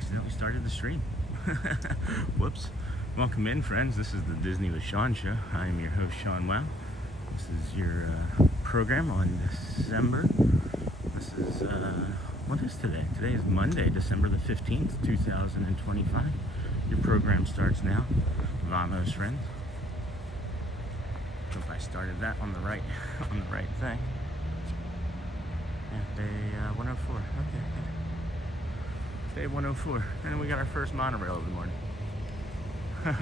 accidentally started the stream. Whoops. Welcome in, friends. This is the Disney with Sean show. I am your host, Sean Wow. This is your program on December. This is, what is today? Today is Monday, December the 15th, 2025. Your program starts now. Vamos, friends. Hope I started that on the right thing. Yeah, day 104. Okay, good. Day 104. And we got our first monorail of the morning. We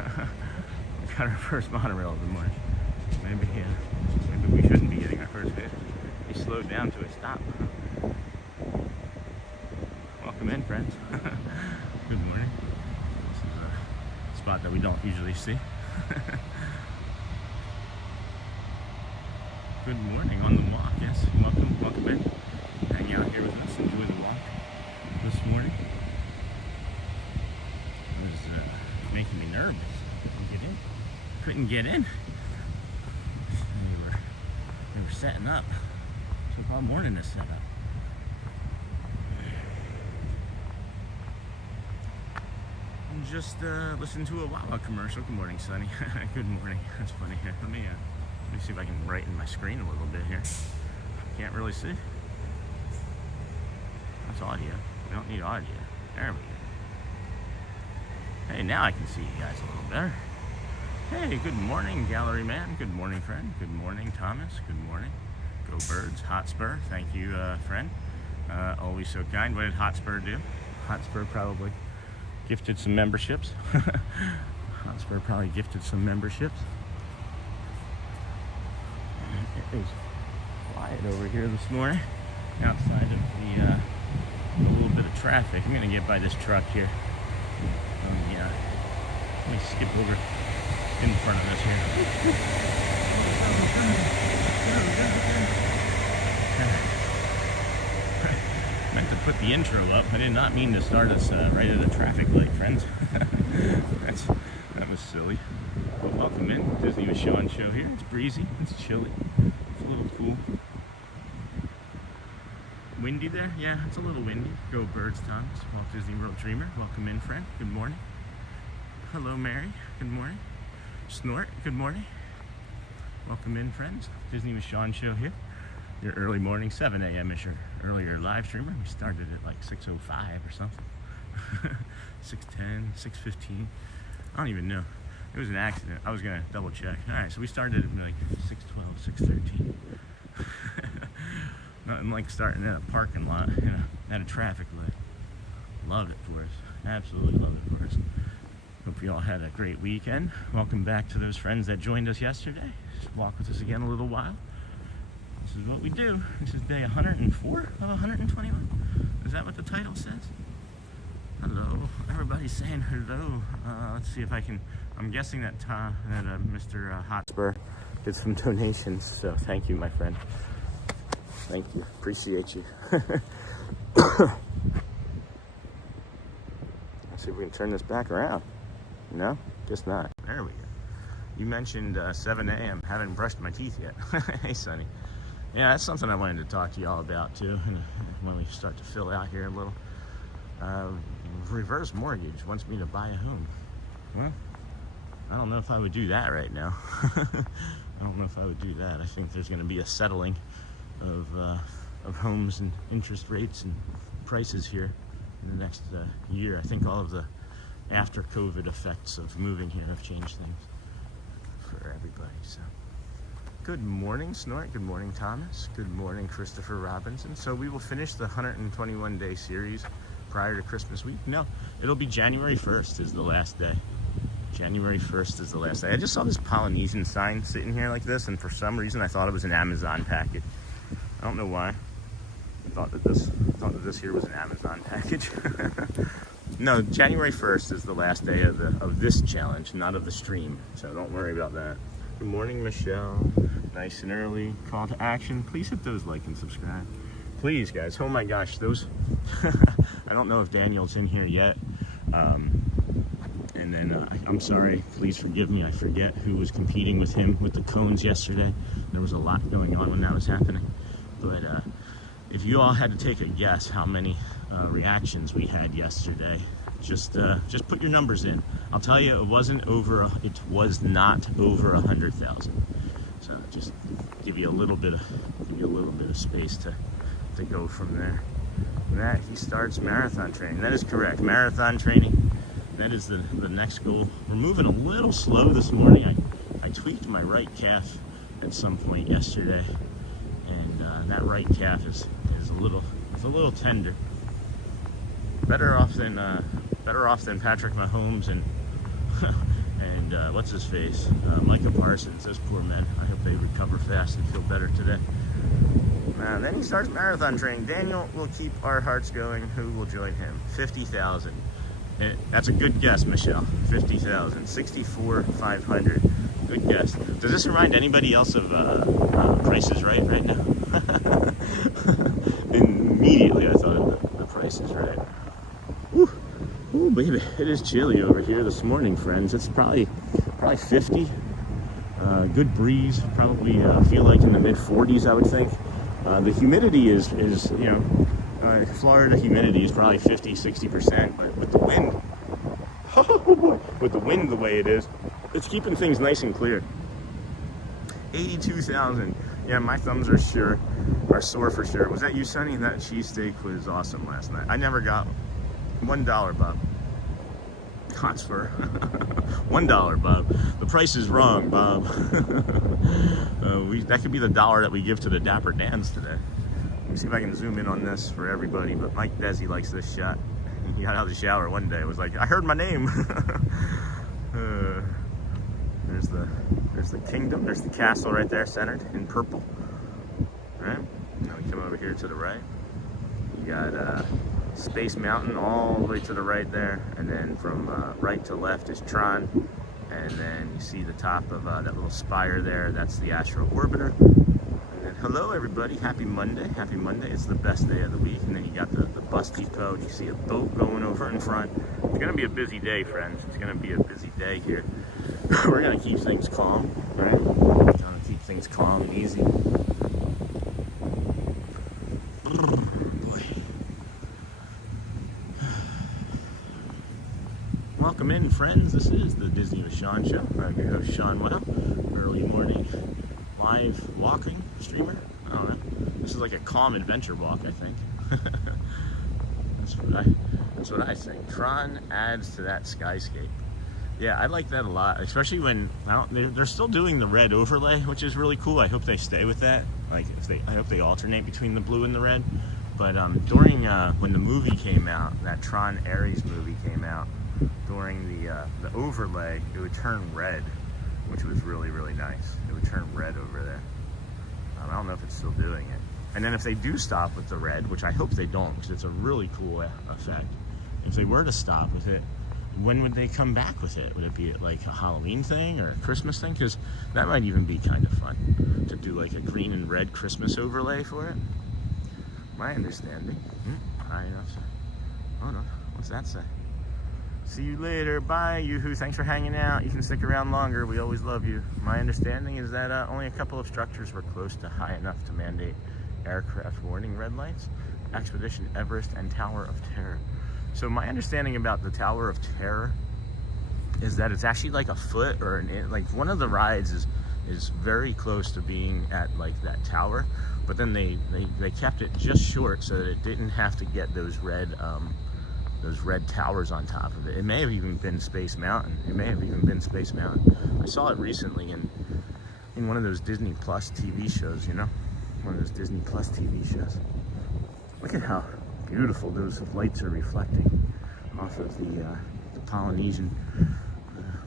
got our first monorail of the morning. Maybe we shouldn't be getting our first hit. We slowed down to a stop. Welcome in, friends. Good morning. This is a spot that we don't usually see. Good morning on the walk. Yes, welcome in. Hang out here with us, enjoy the walk this morning. It was making me nervous. Couldn't get in. We were setting up. Took all morning to set up. And just listened to a Wawa commercial. Good morning, Sonny. Good morning. That's funny. Let me see if I can brighten my screen a little bit here. Can't really see. That's audio. We don't need audio. There we go. Hey, now I can see you guys a little better. Hey, good morning, gallery man. Good morning, friend. Good morning, Thomas. Good morning. Go Birds. Hotspur. Thank you, friend. Always so kind. What did Hotspur do? Hotspur probably gifted some memberships. Hotspur probably gifted some memberships. It is quiet over here this morning. Outside of the a little bit of traffic. I'm gonna get by this truck here. Yeah. Let me skip over in front of us here. Meant to put the intro up. I did not mean to start us right at a traffic light, friends. That was silly. But welcome in. Disney with Sean show here. It's breezy. It's chilly. It's a little cool. Windy there? Yeah, it's a little windy. Go Birds, Thomas. Walt Disney World Dreamer. Welcome in, friend. Good morning. Hello, Mary. Good morning. Snort. Good morning. Welcome in, friends. Disney with Sean show here. Your early morning, 7 a.m. is your earlier live streamer. We started at like 6:05 or something. 6:10, 6:15. I don't even know. It was an accident. I was gonna double check. All right, so we started at like 6:12, 6:13. Nothing like starting at a parking lot, at a traffic light. Love it for us. Absolutely love it for us. Hope you all had a great weekend. Welcome back to those friends that joined us yesterday. Just walk with us again a little while. This is what we do. This is day 104 of 121. Is that what the title says? Hello. Everybody's saying hello. Let's see if I can. I'm guessing that Mr. Hotspur did some donations. So thank you, my friend. Thank you. Appreciate you. Let's see if we can turn this back around. No? Guess not. There we go. You mentioned 7 a.m. Haven't brushed my teeth yet. Hey, Sonny. Yeah, that's something I wanted to talk to you all about, too, when we start to fill out here a little. Reverse mortgage wants me to buy a home. Well, I don't know if I would do that right now. I don't know if I would do that. I think there's going to be a settling of homes and interest rates and prices here in the next year. I think all of the after COVID effects of moving here have changed things for everybody. So, good morning, Snort. Good morning, Thomas. Good morning, Christopher Robinson. So we will finish the 121-day series prior to Christmas week. No, it'll be January 1st is the last day. January 1st is the last day. I just saw this Polynesian sign sitting here like this, and for some reason I thought it was an Amazon package. I don't know why. I thought that this here was an Amazon package. No, January 1st is the last day of this challenge, not of the stream. So don't worry about that. Good morning, Michelle. Nice and early. Call to action. Please hit those like and subscribe. Please, guys. Oh my gosh, those. I don't know if Daniel's in here yet. And then I'm sorry. Please forgive me. I forget who was competing with him with the cones yesterday. There was a lot going on when that was happening. But if you all had to take a guess how many reactions we had yesterday just put your numbers in. I'll tell you, it was not over 100,000. So just give you a little bit of space to go from there. That he starts marathon training. That is correct. Marathon training. That is the next goal. We're moving a little slow this morning. I tweaked my right calf at some point yesterday, and that right calf is a little tender. Better off than Patrick Mahomes and and what's his face, Micah Parsons. Those poor men. I hope they recover fast and feel better today. Then he starts marathon training. Daniel will keep our hearts going. Who will join him? 50,000. That's a good guess, Michelle. 50,000. 64,500. Good guess. Does this remind anybody else of Price is Right now? Immediately I thought of the Price is Right. Woo. Ooh, baby, it is chilly over here this morning, friends. It's probably 50. Good breeze. Probably feel like in the mid 40s, I would think. The humidity is Florida humidity is probably 50-60%, but with the wind, with the wind the way it is, it's keeping things nice and clear. 82,000. Yeah, my thumbs are sore for sure. Was that you, Sonny? That cheesesteak was awesome last night. I never got $1, Bob. Transfer. $1, Bob. The price is wrong, Bob. That could be the dollar that we give to the Dapper Dans today. Let me see if I can zoom in on this for everybody, but Mike Desi likes this shot. He got out of the shower one day. It was like, I heard my name. There's the kingdom. There's the castle right there, centered in purple. All right. Now we come over here to the right. You got Space Mountain all the way to the right there, and then from right to left is Tron, and then you see the top of that little spire there. That's the Astro Orbiter. And then hello everybody, happy Monday. Happy Monday. It's the best day of the week. And then you got the bus depot, and you see a boat going over in front. It's gonna be a busy day, friends. It's gonna be a busy day here. We're gonna keep things calm, right? We're gonna keep things calm and easy. Welcome in, friends. This is the Disney with Sean show. I'm your host, Sean Well, early morning live walking streamer. I don't know. This is like a calm adventure walk, I think. That's what I think. Tron adds to that skyscape. Yeah, I like that a lot, especially when they're still doing the red overlay, which is really cool. I hope they stay with that. I hope they alternate between the blue and the red. But during when the movie came out, that Tron Ares movie came out, during the overlay, it would turn red, which was really, really nice. It would turn red over there. I don't know if it's still doing it. And then if they do stop with the red, which I hope they don't, because it's a really cool effect. If they were to stop with it, when would they come back with it? Would it be like a Halloween thing or a Christmas thing? Because that might even be kind of fun to do like a green and red Christmas overlay for it. My understanding. High enough. Oh no, what's that say? See you later. Bye, Yoo-hoo. Thanks for hanging out. You can stick around longer. We always love you. My understanding is that only a couple of structures were close to high enough to mandate aircraft warning red lights. Expedition Everest and Tower of Terror. So my understanding about the Tower of Terror is that it's actually like a foot or like one of the rides is very close to being at like that tower, but then they kept it just short so that it didn't have to get those red towers on top of it. It may have even been Space Mountain. I saw it recently in one of those Disney Plus TV shows, you know? One of those Disney Plus TV shows. Look at how beautiful those lights are reflecting off of the Polynesian,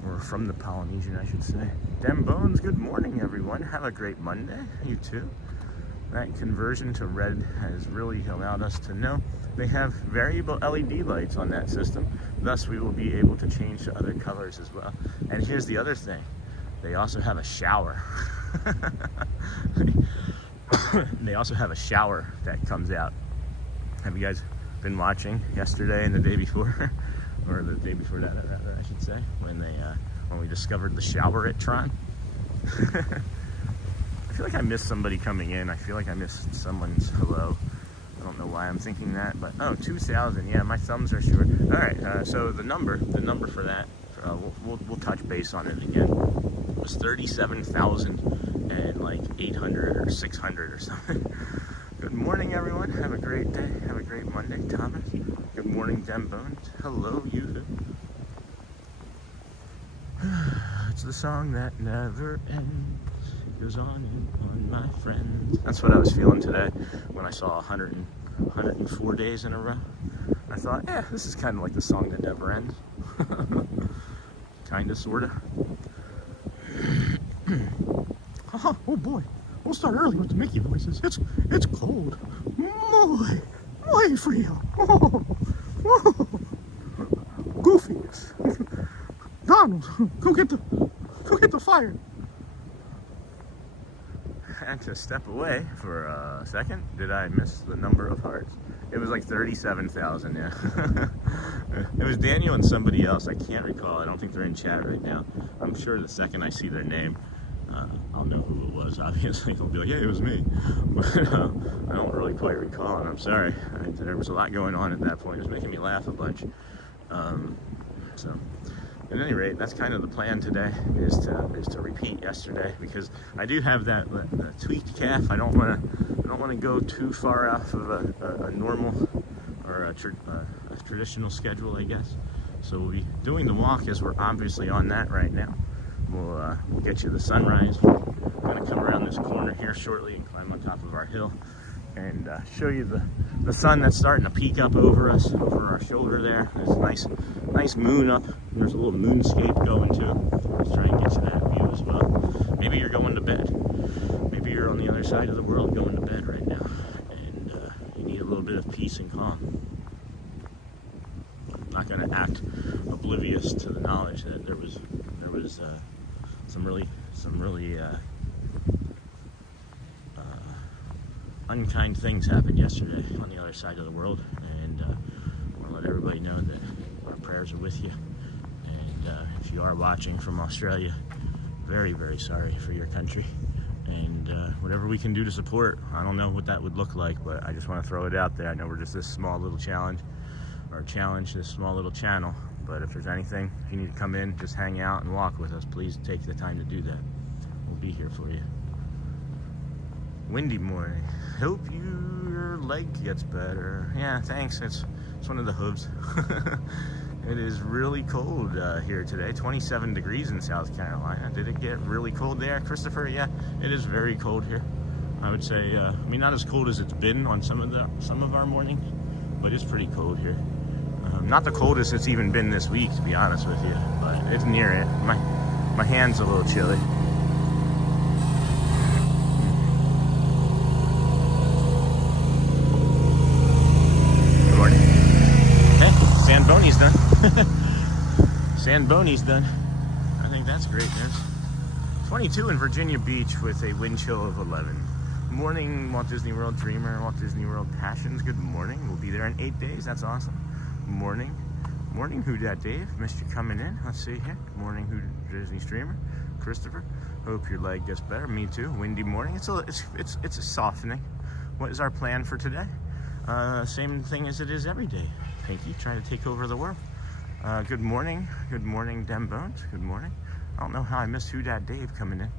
or from the Polynesian, I should say. Dem Bones, good morning, everyone. Have a great Monday. You too. That conversion to red has really allowed us to know they have variable LED lights on that system. Thus, we will be able to change to other colors as well. And here's the other thing. They also have a shower. They also have a shower that comes out. Have you guys been watching yesterday and the day before? Or the day before that, I should say, when we discovered the shower at Tron? I feel like I missed somebody coming in. I feel like I missed someone's hello. I don't know why I'm thinking that, but oh, 2,000. Yeah, my thumbs are short. All right, so the number for that, we'll touch base on it again. It was 37,800 or 600 or something. Good morning, everyone. Have a great day. Have a great Monday, Thomas. Good morning, Dem Bones. Hello, you. It's the song that never ends. It goes on and on, my friends. That's what I was feeling today when I saw 104 days in a row. I thought, yeah, this is kind of like the song that never ends. Kinda, sorta. Oh boy, we'll start early with the Mickey voices. It's cold. Muy frío. Oh. Goofy. Donald, go get the fire. I had to step away for a second. Did I miss the number of hearts? It was like 37,000, yeah. It was Daniel and somebody else. I can't recall. I don't think they're in chat right now. I'm sure the second I see their name, I'll know who it was. Obviously, they'll be like, yeah, it was me. But I don't really quite recall, and I'm sorry. There was a lot going on at that point. It was making me laugh a bunch. So, at any rate, that's kind of the plan today, is to repeat yesterday, because I do have that tweaked calf. I don't want to go too far off of a normal or a traditional schedule, I guess. So we'll be doing the walk, as we're obviously on that right now. We'll get you the sunrise. We're gonna come around this corner here shortly and climb on top of our hill and show you the sun that's starting to peek up over us, over our shoulder there. There's a nice moon up. There's a little moonscape going too. Let's try and get you that view as well. Maybe you're going to bed. Maybe you're on the other side of the world going to bed right now, and you need a little bit of peace and calm. I'm not going to act oblivious to the knowledge that there was some really unkind things happened yesterday on the other side of the world, and I want to let everybody know that our prayers are with you. And if you are watching from Australia, very, very sorry for your country, and whatever we can do to support, I don't know what that would look like, but I just want to throw it out there. I know we're just this small little this small little channel, but if there's anything, if you need to come in, just hang out and walk with us, please take the time to do that. We'll be here for you. Windy morning. Hope your leg gets better. Yeah, thanks. It's one of the hooves. It is really cold here today. 27 degrees in South Carolina. Did it get really cold there, Christopher? Yeah, it is very cold here. I would say, I mean, not as cold as it's been on some of our mornings, but it's pretty cold here. Not the coldest it's even been this week, to be honest with you, but it's near it. My hand's a little chilly. Good morning. Hey, Sandboni's done. Sandboni's done. I think that's great. There's 22 in Virginia Beach with a wind chill of 11. Morning, Walt Disney World Dreamer, Walt Disney World Passions. Good morning. We'll be there in 8 days. That's awesome. Morning. Morning, Who Dat Dave. Missed you coming in. Let's see here. Morning, Who Disney Streamer. Christopher. Hope your leg gets better. Me too. Windy morning. It's a softening. What is our plan for today? Same thing as it is every day. Pinky trying to take over the world. Good morning. Good morning, Dem Bones. Good morning. I don't know how I missed Who Dat Dave coming in.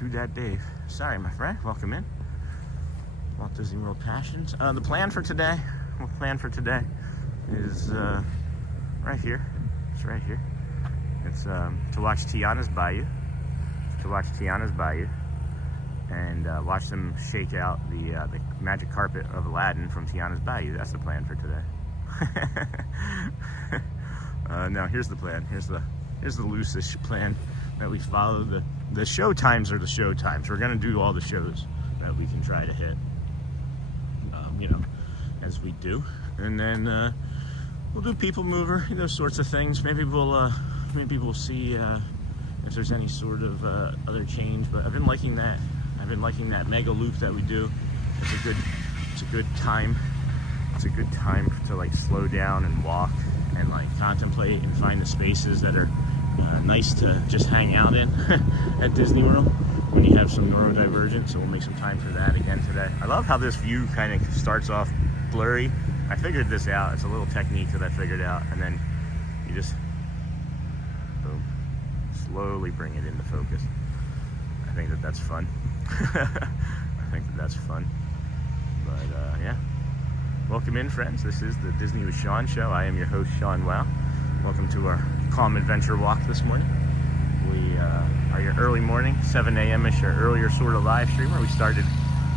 Who Dat Dave. Sorry, my friend. Welcome in. Walt Disney World Passions. The plan for today is right here. It's right here. It's to watch Tiana's Bayou. And watch them shake out the magic carpet of Aladdin from Tiana's Bayou. That's the plan for today. Now here's the plan. Here's the loosest plan that we follow. The show times are the show times. We're gonna do all the shows that we can try to hit, as we do, and then we'll do People Mover, those sorts of things. Maybe we'll see if there's any sort of other change. But I've been liking that. Mega loop that we do. It's a good time. It's a good time to like slow down and walk and like contemplate and find the spaces that are nice to just hang out in at Disney World. when you have some neurodivergence, so we'll make some time for that again today. I love how this view kind of starts off blurry. I figured this out. It's a little technique that I figured out, and then you just boom, slowly bring it into focus. I think that that's fun. I think that that's fun. But yeah, welcome in, friends. This is the Disney with Sean show. I am your host, Sean Wow. Welcome to our calm adventure walk this morning. We are your early morning, 7 a.m.-ish, or earlier sort of live streamer. We started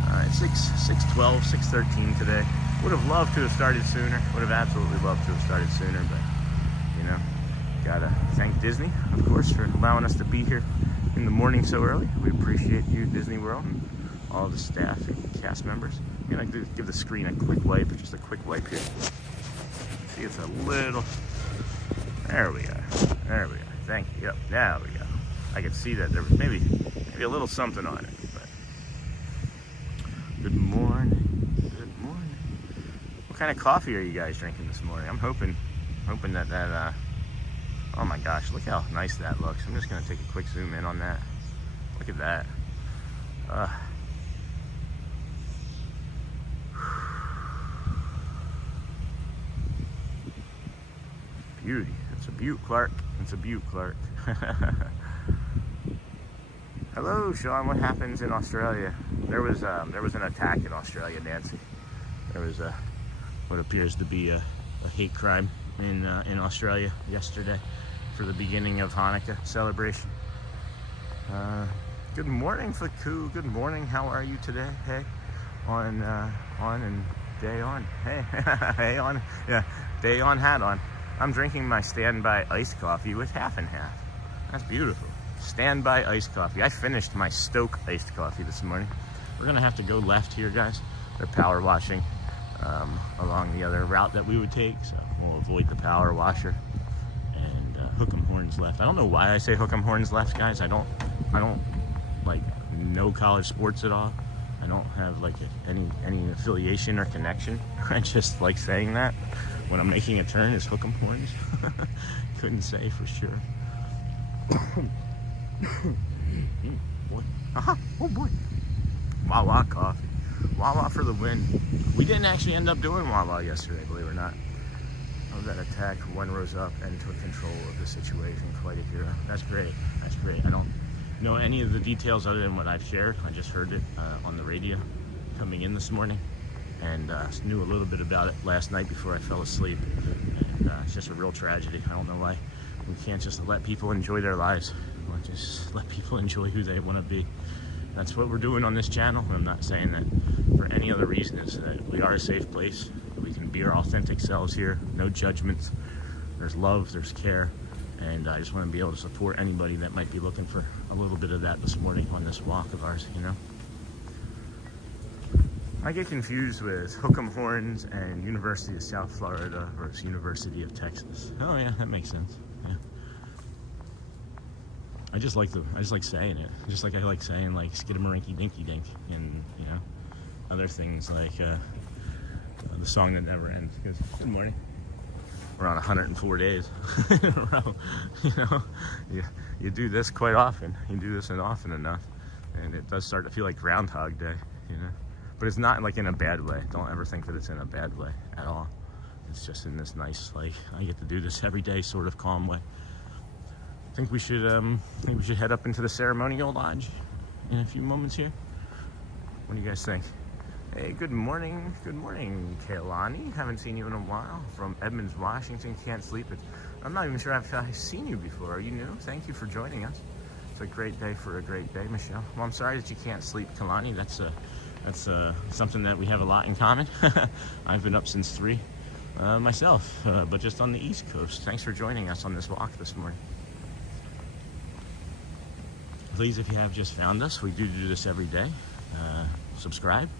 at 6:12, 6:13 today. Would have loved to have started sooner. Would have absolutely loved to have started sooner, but you know, gotta thank Disney, of course, for allowing us to be here in the morning so early. We appreciate you, Disney World, and all the staff and cast members. I'm gonna give the screen a quick wipe, just a quick wipe here. See, it's a little. There we are. There we are. Thank you. Yep. There we go. I could see that there was maybe a little something on it. But good morning. Good morning. What kind of coffee are you guys drinking this morning? I'm hoping that oh my gosh, look how nice that looks. I'm just gonna take a quick zoom in on that. Look at that. Beauty. It's a beaut, Clark. It's a beaut, Clark. Hello, Sean. What happens in Australia? There was an attack in Australia, Nancy. There was what appears to be a hate crime in Australia yesterday for the beginning of Hanukkah celebration. Good morning, Faku. Good morning. How are you today? Hey, on and day on. Hey, hey on. Yeah, day on, hat on. I'm drinking my standby iced coffee with half and half. That's beautiful. Standby iced coffee. I finished my Stoke iced coffee this morning. We're gonna have to go left here, guys. They're power washing along the other route that we would take, so we'll avoid the power washer and hook 'em horns left. I don't know why I say hook 'em horns left, guys. I don't like know college sports at all. I don't have like any affiliation or connection. I just like saying that when I'm making a turn is hook 'em horns. Couldn't say for sure. Boy. Oh boy. Wawa coffee. Wawa for the win. We didn't actually end up doing Wawa yesterday, believe it or not. Of that attack, one rose up and took control of the situation. Quite a hero. That's great. That's great. I don't know any of the details other than what I've shared. I just heard it on the radio coming in this morning, and knew a little bit about it last night before I fell asleep. And it's just a real tragedy. I don't know why we can't just let people enjoy their lives. Or just let people enjoy who they want to be. That's what we're doing on this channel. I'm not saying that for any other reason. It's that we are a safe place. We can be our authentic selves here. No judgments. There's love. There's care. And I just want to be able to support anybody that might be looking for a little bit of that this morning on this walk of ours, you know? I get confused with hook 'em horns and University of South Florida versus University of Texas. Oh yeah, that makes sense. Yeah. I just like saying it. Just like I like saying like skidamarinky dinky dink and you know other things like the song that never ends. Good morning. We're on 104 days in a row. You know, you do this quite often. You do this often enough, and it does start to feel like Groundhog Day. You know, but it's not like in a bad way. Don't ever think that it's in a bad way at all. It's just in this nice, like I get to do this every day, sort of calm way. I think we should head up into the ceremonial lodge in a few moments here. What do you guys think? Hey, good morning, Kaylani. Haven't seen you in a while. From Edmonds, Washington. Can't sleep. I'm not even sure I've seen you before. Are you new? Thank you for joining us. It's a great day for a great day, Michelle. Well, I'm sorry that you can't sleep, Kalani. That's something that we have a lot in common. I've been up since 3 myself, but just on the East Coast. Thanks for joining us on this walk this morning. Please, if you have just found us, we do this every day. Subscribe.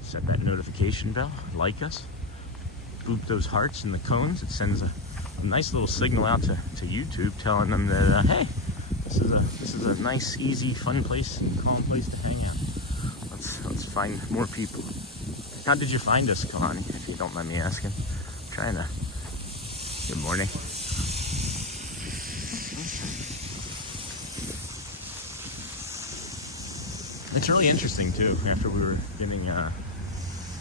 Set that notification bell, like us, boop those hearts and the cones. It sends a nice little signal out to YouTube telling them that, hey, this is a nice, easy, fun place and calm place to hang out. Let's find more people. How did you find us, Kalani, if you don't mind me asking? I'm trying to. Good morning. It's really interesting too. After we were getting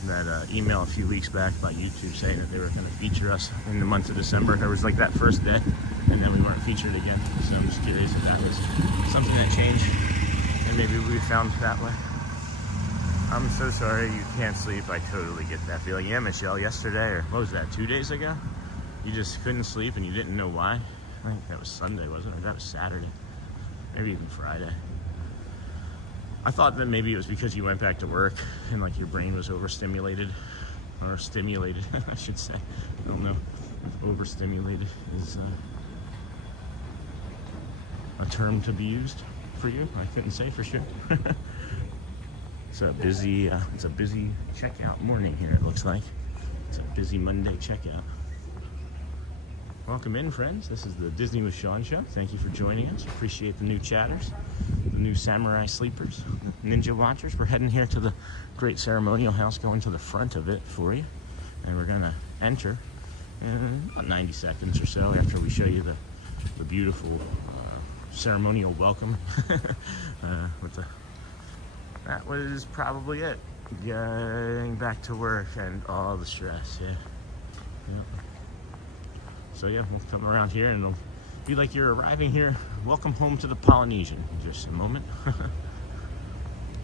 that email a few weeks back by YouTube saying that they were going to feature us in the month of December, there was like that first day, and then we weren't featured again. So I'm just curious if that was something that changed, and maybe we found that way. I'm so sorry you can't sleep. I totally get that feeling. Yeah, Michelle, yesterday, or what was that, 2 days ago? You just couldn't sleep and you didn't know why. I think that was Sunday, wasn't it? Or that was Saturday. Maybe even Friday. I thought that maybe it was because you went back to work and like your brain was overstimulated. Or stimulated, I should say. I don't know if overstimulated is a term to be used for you. I couldn't say for sure. It's a busy checkout morning here, it looks like. It's a busy Monday checkout. Welcome in, friends. This is the Disney with Sean show. Thank you for joining us. Appreciate the new chatters, the new samurai sleepers, ninja watchers. We're heading here to the great ceremonial house, going to the front of it for you. And we're gonna enter in about 90 seconds or so after we show you the beautiful ceremonial welcome. That was probably it. Getting back to work and all the stress, yeah. So yeah, we'll come around here and it'll be like you're arriving here. Welcome home to the Polynesian in just a moment.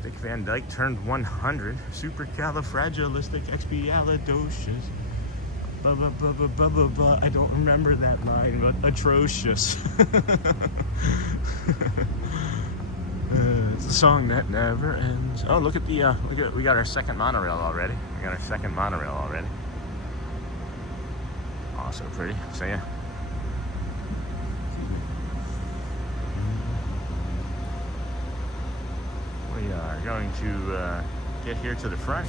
Dick Van Dyke turned 100. Supercalifragilisticexpialidocious. I don't remember that line, but atrocious. It's a song that never ends. Oh, look at the we got our second monorail already. Oh, so pretty. So yeah. We are going to get here to the front.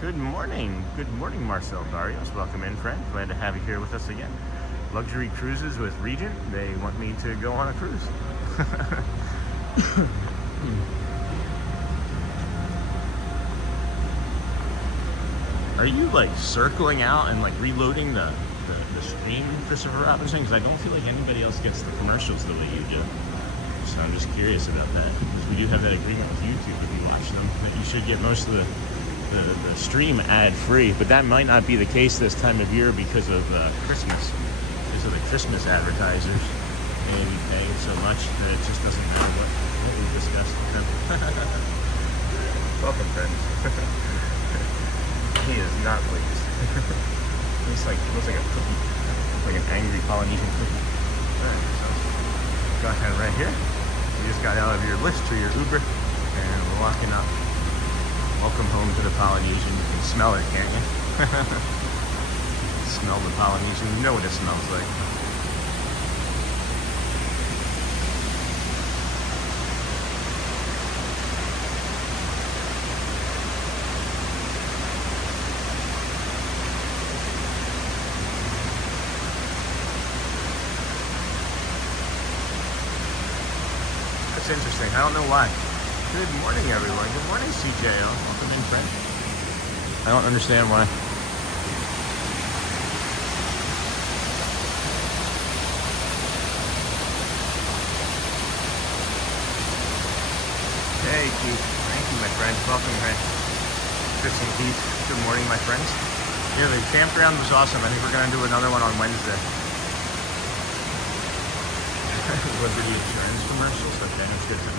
Good morning, Marcel Barrios. Welcome in, friend. Glad to have you here with us again. Luxury Cruises with Regent. They want me to go on a cruise. Are you like circling out and like reloading the stream, Christopher Robinson? Because I don't feel like anybody else gets the commercials the way you do. So I'm just curious about that. Because we do have that agreement with YouTube if you watch them, that you should get most of the stream ad-free. But that might not be the case this time of year because of Christmas. Because of the Christmas advertisers. Maybe paying so much that it just doesn't matter what we discussed with them. Welcome, friends. He is not pleased. Looks like a cookie, like an angry Polynesian cookie. Alright, so go ahead right here. You just got out of your Lyft or your Uber, and we're walking up. Welcome home to the Polynesian. You can smell it, can't you? Smell the Polynesian. You know what it smells like. It's interesting. I don't know why. Good morning, everyone. Good morning, CJO. Welcome in, friend. I don't understand why. Hey, Keith. Thank you, my friend. Welcome, friend. Chris and Keith. Good morning, my friends. Yeah, the campground was awesome. I think we're going to do another one on Wednesday. Liberty Insurance commercials. Okay, that's good to know.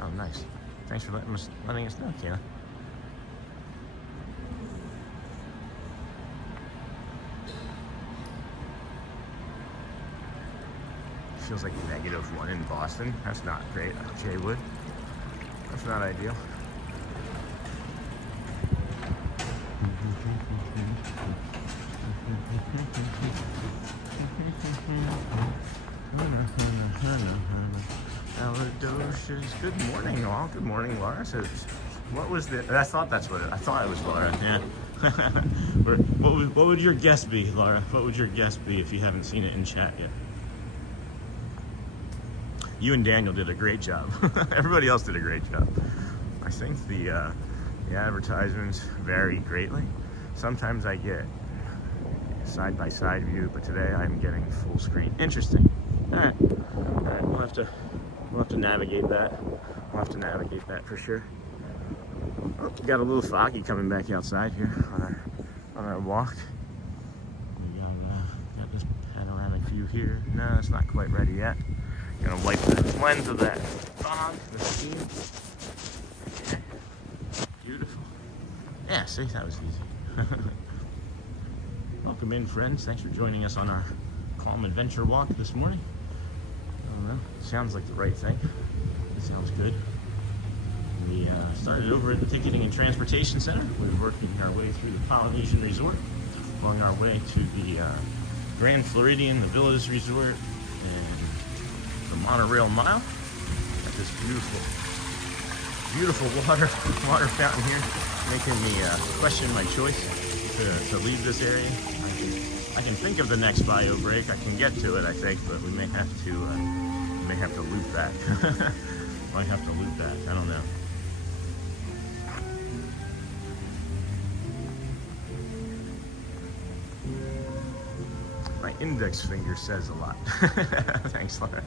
Oh, nice. Thanks for letting us know, Tina. Feels like -1 in Boston. That's not great. Jay Wood. That's not ideal. Alidocious. Good morning, all. Good morning, Laura. So, what was the? I thought that's what I thought it was, Laura. Yeah. What would your guess be, Laura? What would your guess be if you haven't seen it in chat yet? You and Daniel did a great job. Everybody else did a great job. I think the The advertisements vary greatly. Sometimes I get side-by-side view, but today I'm getting full screen. Interesting. All right, we'll have to navigate that. We'll have to navigate that for sure. Oh, got a little foggy coming back outside here on our walk. We got this panoramic view here. No, it's not quite ready yet. Gonna wipe the lens of that fog, the steam. Okay. Beautiful. Yeah, see, that was easy. Welcome in, friends. Thanks for joining us on our calm adventure walk this morning. I don't know. Sounds like the right thing. It sounds good. We started over at the Ticketing and Transportation Center. We're working our way through the Polynesian Resort, along our way to the Grand Floridian, the Villas Resort, and the Monorail Mile. Got this beautiful water fountain here, making me question my choice to leave this area. I can think of the next bio break. I can get to it, I think, but we may have to loop back. Might have to loop back. I don't know. My index finger says a lot. Thanks, Laura.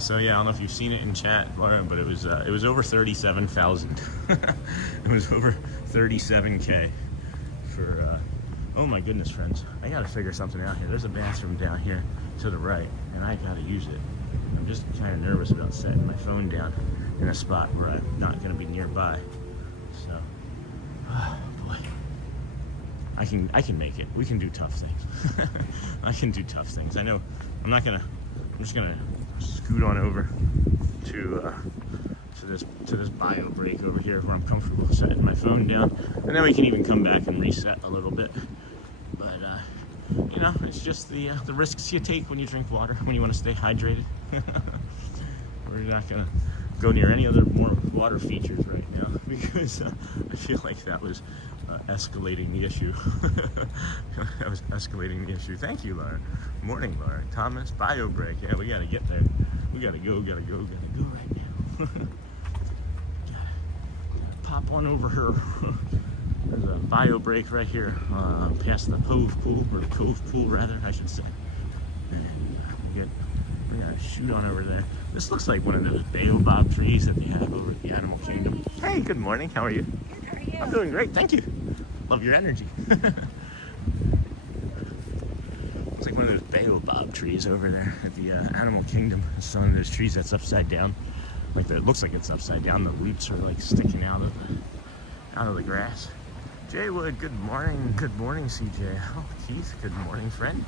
So yeah, I don't know if you've seen it in chat, Laura, but it was over 37,000. It was over 37K for. Oh my goodness, friends! I gotta figure something out here. There's a bathroom down here to the right, and I gotta use it. I'm just kind of nervous about setting my phone down in a spot where I'm not gonna be nearby. So, oh boy, I can make it. We can do tough things. I can do tough things. I know. I'm just gonna scoot on over to this bio break over here where I'm comfortable setting my phone down, and then we can even come back and reset a little bit. But you know, it's just the risks you take when you drink water, when you want to stay hydrated. We're not gonna go near any other more water features right now because I feel like that was escalating the issue. That was escalating the issue. Thank you, Laura. Morning, Laura. Thomas, bio break. Yeah, we gotta get there. We gotta go right now. gotta pop on over her. There's a bio break right here, past the Cove Pool, or the Cove Pool rather, I should say. And we're gonna shoot on over there. This looks like one of those baobab trees that they have over at the Animal Kingdom. Hey, good morning. How are you? Good, how are you? I'm doing great, thank you. Love your energy. It's like one of those baobab trees over there at the Animal Kingdom. It's one of those trees that's upside down. Like it looks like it's upside down. The roots are like sticking out of the grass. Jay Wood, good morning. Good morning, CJ. Oh, Keith, good morning, friend.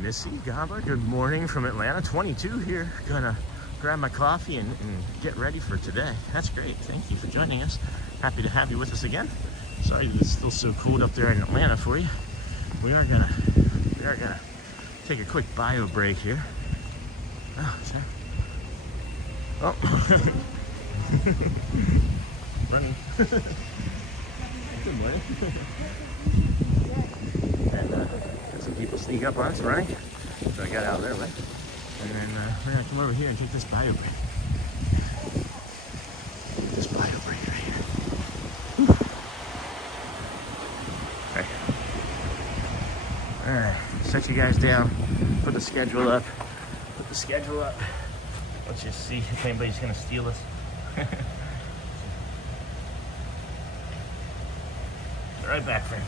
Missy Gaba, good morning from Atlanta. 22 here. Gonna grab my coffee and get ready for today. That's great. Thank you for joining us. Happy to have you with us again. Sorry that it's still so cold up there in Atlanta for you. We are gonna take a quick bio break here. Oh, sorry. Oh. Running. Good morning. And got some people sneak up on us running, so I got out of their way. And then we're gonna come over here and take this bio break. This bio break right here. Okay. All right, set you guys down. Put the schedule up. Let's just see if anybody's gonna steal us. Right back, friend.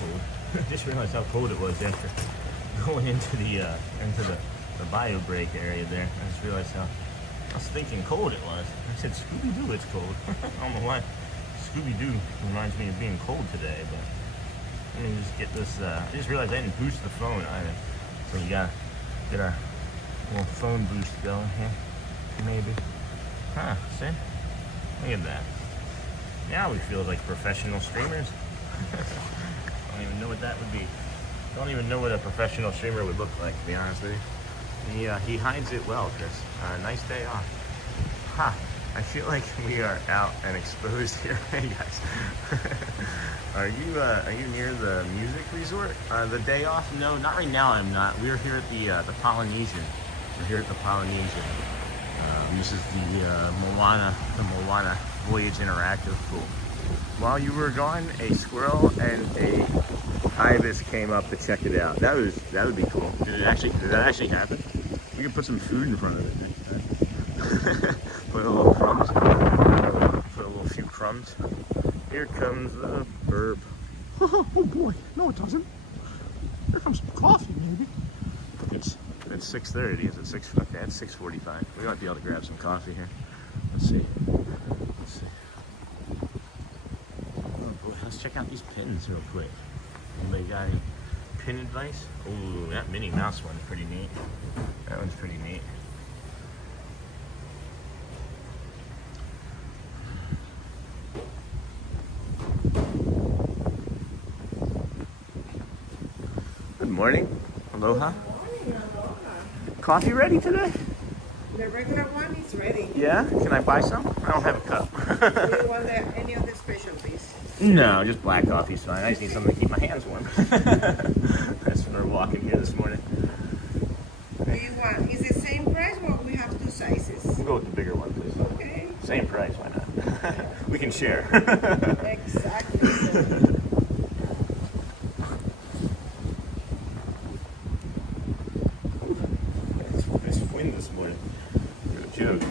cold. I just realized how cold it was after going into the bio break area there. I just realized how I was thinking cold it was. I said, Scooby-Doo, it's cold. I don't know why Scooby-Doo reminds me of being cold today, but let me just get this. I just realized I didn't boost the phone either. So you gotta get our little phone boost going here. Maybe. Huh, see? Look at that. Now we feel like professional streamers. I don't even know what that would be. Don't even know what a professional streamer would look like, to be honest with you. He hides it well, Chris. Nice day off. Ha! I feel like we are out and exposed here. Hey guys, are you near the music resort? The day off? No, not right now. I'm not. We're here at the Polynesian. We're here at the Polynesian. This is the Moana Voyage Interactive Pool. While you were gone, a squirrel and a ibis came up to check it out. That would be cool. Did that actually happen? We could put some food in front of it next time. Put a little crumbs. Put a little few crumbs. Here comes the burb. Oh boy, no it doesn't. Here comes some coffee, maybe. It's 6:30. Is it 6? Okay, it's 6:45. We might be able to grab some coffee here. Let's see. Oh boy, let's check out these pins real quick. Anybody got any pin advice? Ooh, that Minnie Mouse one's pretty neat. That one's pretty neat. Good morning. Aloha. Coffee ready today? The regular one is ready. Yeah? Can I buy some? I don't have a cup. Do you want any of the specialties? No, just black coffee's fine. I just need something to keep my hands warm. That's when we're walking here this morning. Do you want, is it same price or we have two sizes? We'll go with the bigger one, please. Okay. Same price, why not? We can share. Exactly. Nice wind this morning. No joke.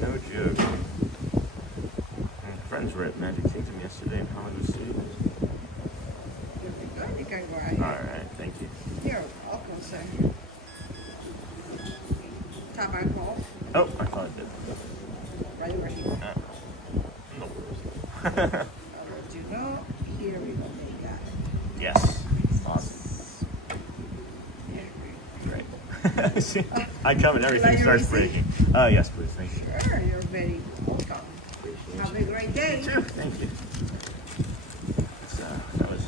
No joke. My friends were at Magic Kingdom yesterday in Hollywood Studios. You can go ahead. Alright, thank you. You're welcome, sir. Tobacco. Oh, I thought it did. Right over here. No worries. I'll let you know. Here we go. They got it. Yes. Awesome. Great. See, I come and everything starts breaking. Yes, please. Thank you. Sure, you're very welcome. Have a great day. You too. Thank you. That was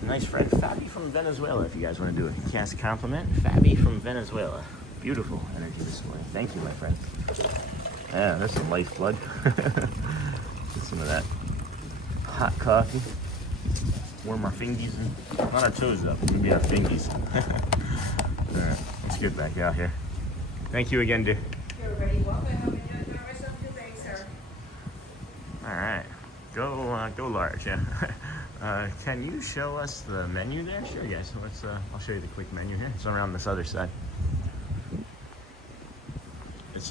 a nice friend, Fabi from Venezuela. If you guys want to do a cast compliment, Fabi from Venezuela. Beautiful energy this morning. Thank you, my friend. Yeah, there's some lifeblood. Get some of that hot coffee. Warm our fingies and not our toes up. Maybe our fingies. All right, let's get back out here. Thank you again, dear. You're very welcome. Have a good rest of your day, sir. All right, go large. Yeah. Can you show us the menu there? Sure, guys. Let's. I'll show you the quick menu here. It's around this other side. It's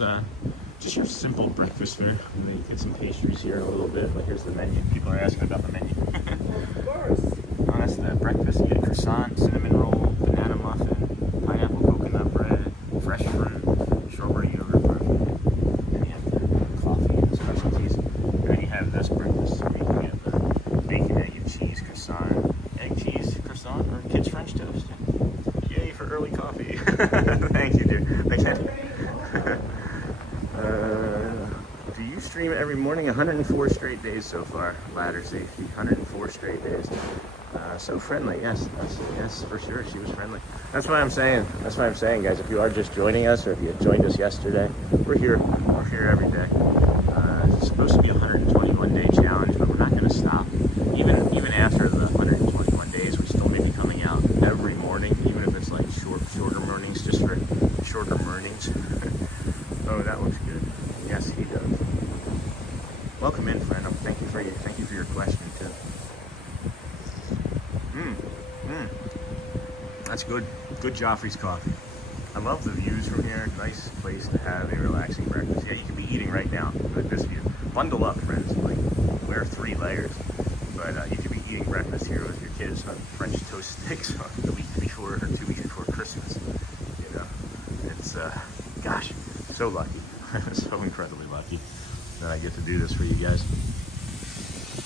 just your simple breakfast fare. And then you get some pastries here in a little bit. But here's the menu. People are asking about the menu. Of course. Oh, that's the breakfast. You get croissant, cinnamon roll, banana muffin, pineapple coconut bread, fresh fruit, strawberry yogurt muffin. Then you have the coffee and specialties. And then you have this breakfast. So you can get the bacon, egg, and cheese croissant, egg, cheese croissant, or kids French toast. Yay for early coffee. Thank you, dude. Again. Do you stream every morning? 104 straight days so far. Ladder safety, 104 straight days. So friendly, yes, for sure. She was friendly. That's what I'm saying. Guys. If you are just joining us, or if you had joined us yesterday, we're here every day. It's supposed to be a 121-day challenge, but we're not going to stop. Even after the 121 days, we still may be coming out every morning, even if it's like shorter mornings, just for shorter mornings. Oh, that looks good. Yes, he does. Welcome in, friend. Thank you for your question too. That's good. Good Joffrey's coffee. I love the views from here. Nice place to have a relaxing breakfast. Yeah, you can be eating right now. Look at this view. Bundle up, friends. Like, wear 3 layers. But you could be eating breakfast here with your kids. gosh, so lucky. So incredibly lucky that I get to do this for you guys.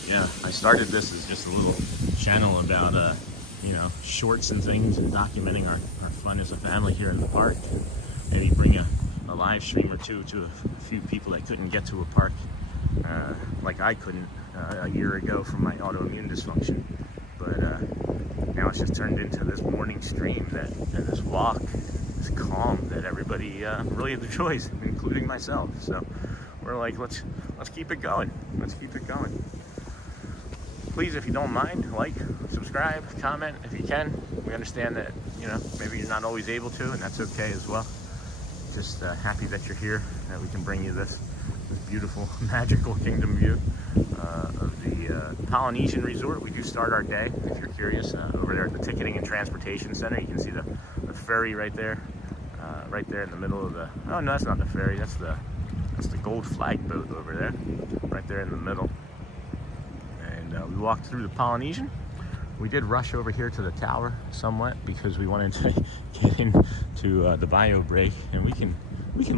Yeah, I started this as just a little channel about, you know, shorts and things and documenting our fun as a family here in the park. Maybe bring a live stream or two to a few people that couldn't get to a park like I couldn't a year ago from my autoimmune dysfunction. But now it's just turned into this morning stream and this walk, this calm that everybody really enjoys, including myself. So we're like, let's keep it going. Let's keep it going. Please, if you don't mind, like, subscribe, comment if you can. We understand that, you know, maybe you're not always able to, and that's okay as well. Just happy that you're here, that we can bring you this beautiful, magical kingdom view of the Polynesian Resort. We do start our day, if you're curious, over there at the Ticketing and Transportation Center. You can see the ferry right there in the middle of the, oh no, that's not the ferry, that's the gold flag boat over there, right there in the middle. And we walked through the Polynesian. We did rush over here to the tower somewhat because we wanted to get into the bio break, and we can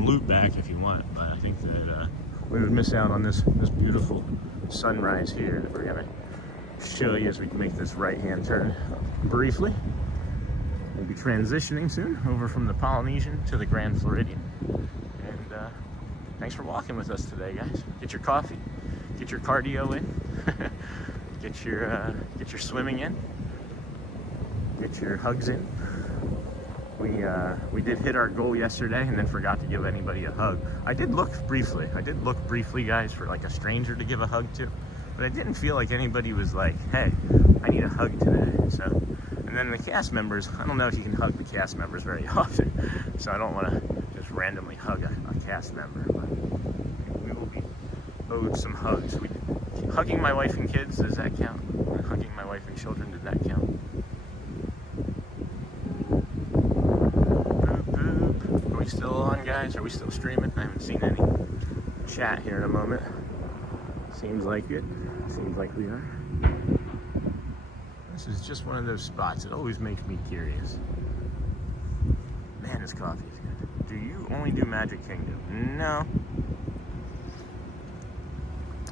loop back if you want, but I think that we would miss out on this beautiful sunrise here that we're gonna show you as we make this right-hand turn briefly. We'll be transitioning soon over from the Polynesian to the Grand Floridian. And thanks for walking with us today, guys. Get your coffee, get your cardio in, get your swimming in, get your hugs in. We did hit our goal yesterday and then forgot to give anybody a hug. I did look briefly, guys, for like a stranger to give a hug to, but I didn't feel like anybody was like, hey, I need a hug today. So, and then the cast members, I don't know if you can hug the cast members very often, so I don't want to just randomly hug a cast member, but we will be owed some hugs. Hugging my wife and kids, does that count? Hugging my wife and children, did that count? Are we still on, guys? Are we still streaming? I haven't seen any chat here in a moment. Seems like it. Seems like we are. This is just one of those spots that always makes me curious. Man, this coffee is good. Do you only do Magic Kingdom? No.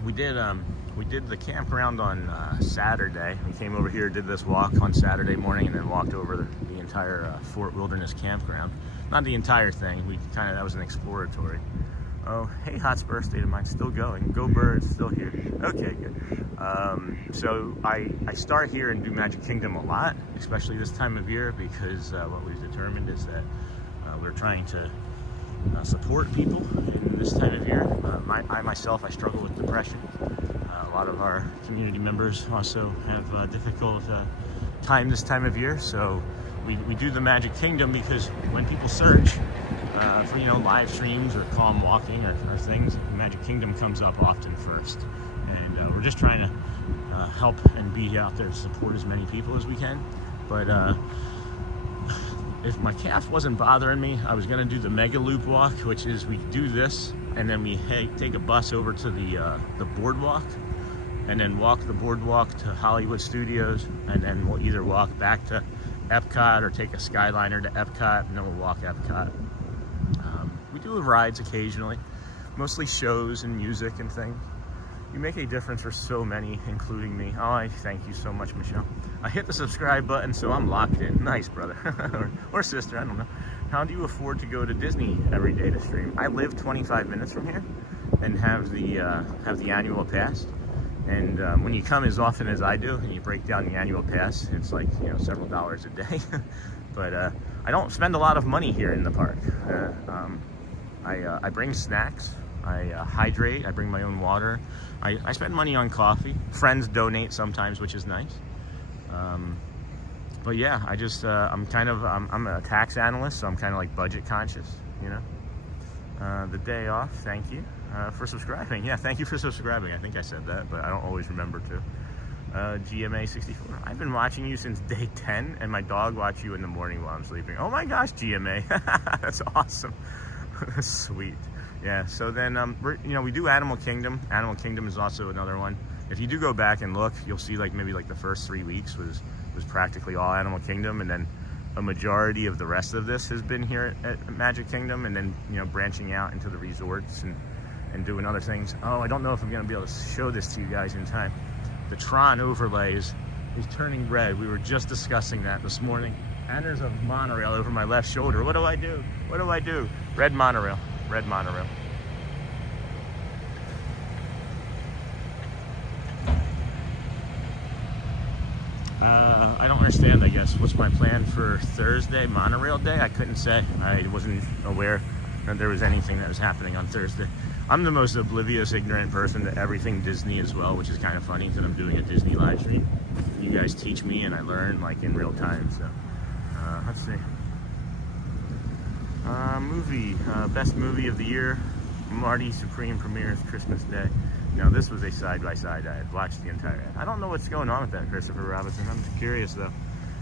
We did the campground on Saturday. We came over here, did this walk on Saturday morning, and then walked over the entire Fort Wilderness campground. Not the entire thing. That was an exploratory. Oh, hey, Hotspur, State of Mind, still going. Go Birds, still here. Okay, good. So I start here and do Magic Kingdom a lot, especially this time of year, because what we've determined is that we're trying to support people in this time of year. I myself struggle with depression. A lot of our community members also have difficult time this time of year, so we do the Magic Kingdom because when people search for, you know, live streams or calm walking or things, Magic Kingdom comes up often first, and we're just trying to help and be out there to support as many people as we can. But if my calf wasn't bothering me, I was going to do the Mega Loop walk, which is we do this and then we take a bus over to the boardwalk, and then walk the boardwalk to Hollywood Studios, and then we'll either walk back to Epcot or take a Skyliner to Epcot, and then we'll walk Epcot. We do rides occasionally, mostly shows and music and things. You make a difference for so many, including me. Oh, I thank you so much, Michelle. I hit the subscribe button, so I'm locked in. Nice, brother. or sister, I don't know. How do you afford to go to Disney every day to stream? I live 25 minutes from here and have the annual pass. And when you come as often as I do, and you break down the annual pass, it's like, you know, several dollars a day. But I don't spend a lot of money here in the park. I bring snacks. I hydrate. I bring my own water. I spend money on coffee. Friends donate sometimes, which is nice. But yeah, I'm a tax analyst, so I'm kind of like budget conscious, you know. The day off, thank you for subscribing. Yeah, thank you for subscribing. I think I said that, but I don't always remember to. GMA64. I've been watching you since day 10, and my dog watched you in the morning while I'm sleeping. Oh my gosh, GMA. That's awesome. Sweet. Yeah, so then we do Animal Kingdom. Animal Kingdom is also another one. If you do go back and look, you'll see maybe the first 3 weeks was practically all Animal Kingdom, and then a majority of the rest of this has been here at Magic Kingdom, and then, you know, branching out into the resorts and doing other things. Oh, I don't know if I'm gonna be able to show this to you guys in time. The Tron overlay is turning red. We were just discussing that this morning. And there's a monorail over my left shoulder. What do I do? What do I do? Red monorail, red monorail. I don't understand, I guess. What's my plan for Thursday, Monorail Day? I couldn't say. I wasn't aware that there was anything that was happening on Thursday. I'm the most oblivious, ignorant person to everything Disney as well, which is kind of funny that I'm doing a Disney live stream. You guys teach me and I learn like in real time, so. Let's see. Movie, best movie of the year. Marty Supreme premieres Christmas Day. Now this was a side-by-side. I had watched the entire. I don't know what's going on with that, Christopher Robinson. I'm just curious though.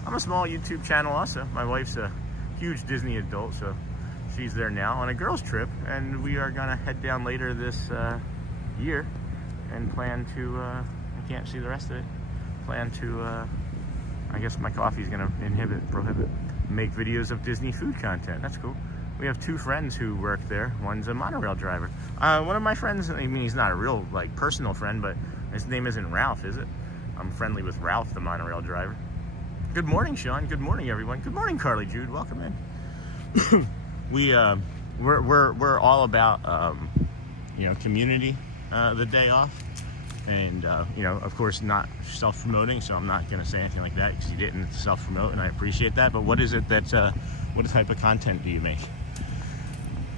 I'm a small YouTube channel also. My wife's a huge Disney adult, so she's there now on a girls trip, and we are gonna head down later this year and plan to. I can't see the rest of it. Plan to. I guess my coffee's gonna prohibit. Make videos of Disney food content. That's cool. We have two friends who work there. One's a monorail driver. One of my friends, I mean, he's not a real, like, personal friend, but his name isn't Ralph, is it? I'm friendly with Ralph, the monorail driver. Good morning, Sean. Good morning, everyone. Good morning, Carly Jude. Welcome in. We're all about, you know, community the day off. And, you know, of course, not self-promoting, so I'm not going to say anything like that because you didn't self-promote, and I appreciate that. But what is it that, what type of content do you make?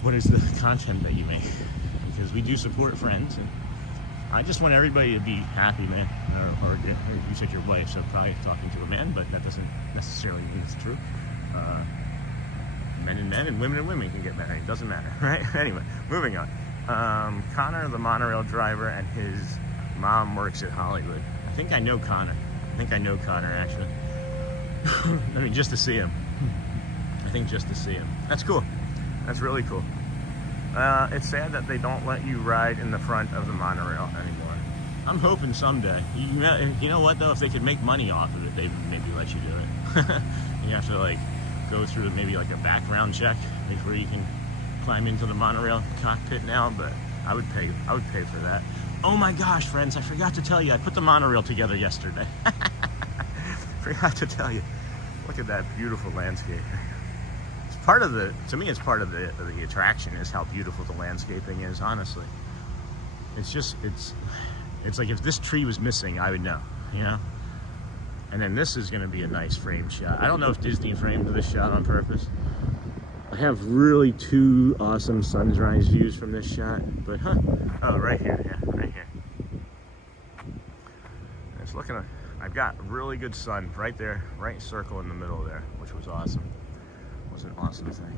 What is the content that you make? Because we do support friends, and I just want everybody to be happy, man. Or you said your wife, so probably talking to a man, but that doesn't necessarily mean it's true. Men and men and women can get married. It doesn't matter, right? Anyway, moving on. Connor, the monorail driver, and his mom works at Hollywood. I think I know Connor. Actually. I mean, just to see him. I think just to see him. That's cool. That's really cool. It's sad that they don't let you ride in the front of the monorail anymore. I'm hoping someday. You know what though? If they could make money off of it, they'd maybe let you do it. You have to like go through maybe like a background check before you can climb into the monorail cockpit now. But I would pay for that. Oh my gosh, friends, I forgot to tell you, I put the monorail together yesterday. Forgot to tell you. Look at that beautiful landscape. It's part of to me, it's part of the attraction is how beautiful the landscaping is, honestly. It's just, it's like if this tree was missing, I would know, you know? And then this is gonna be a nice frame shot. I don't know if Disney framed this shot on purpose. I have really two awesome sunrise views from this shot, but oh, right here, yeah, right here. It's looking, I've got really good sun right there, right circle in the middle there, which was awesome. It was an awesome thing.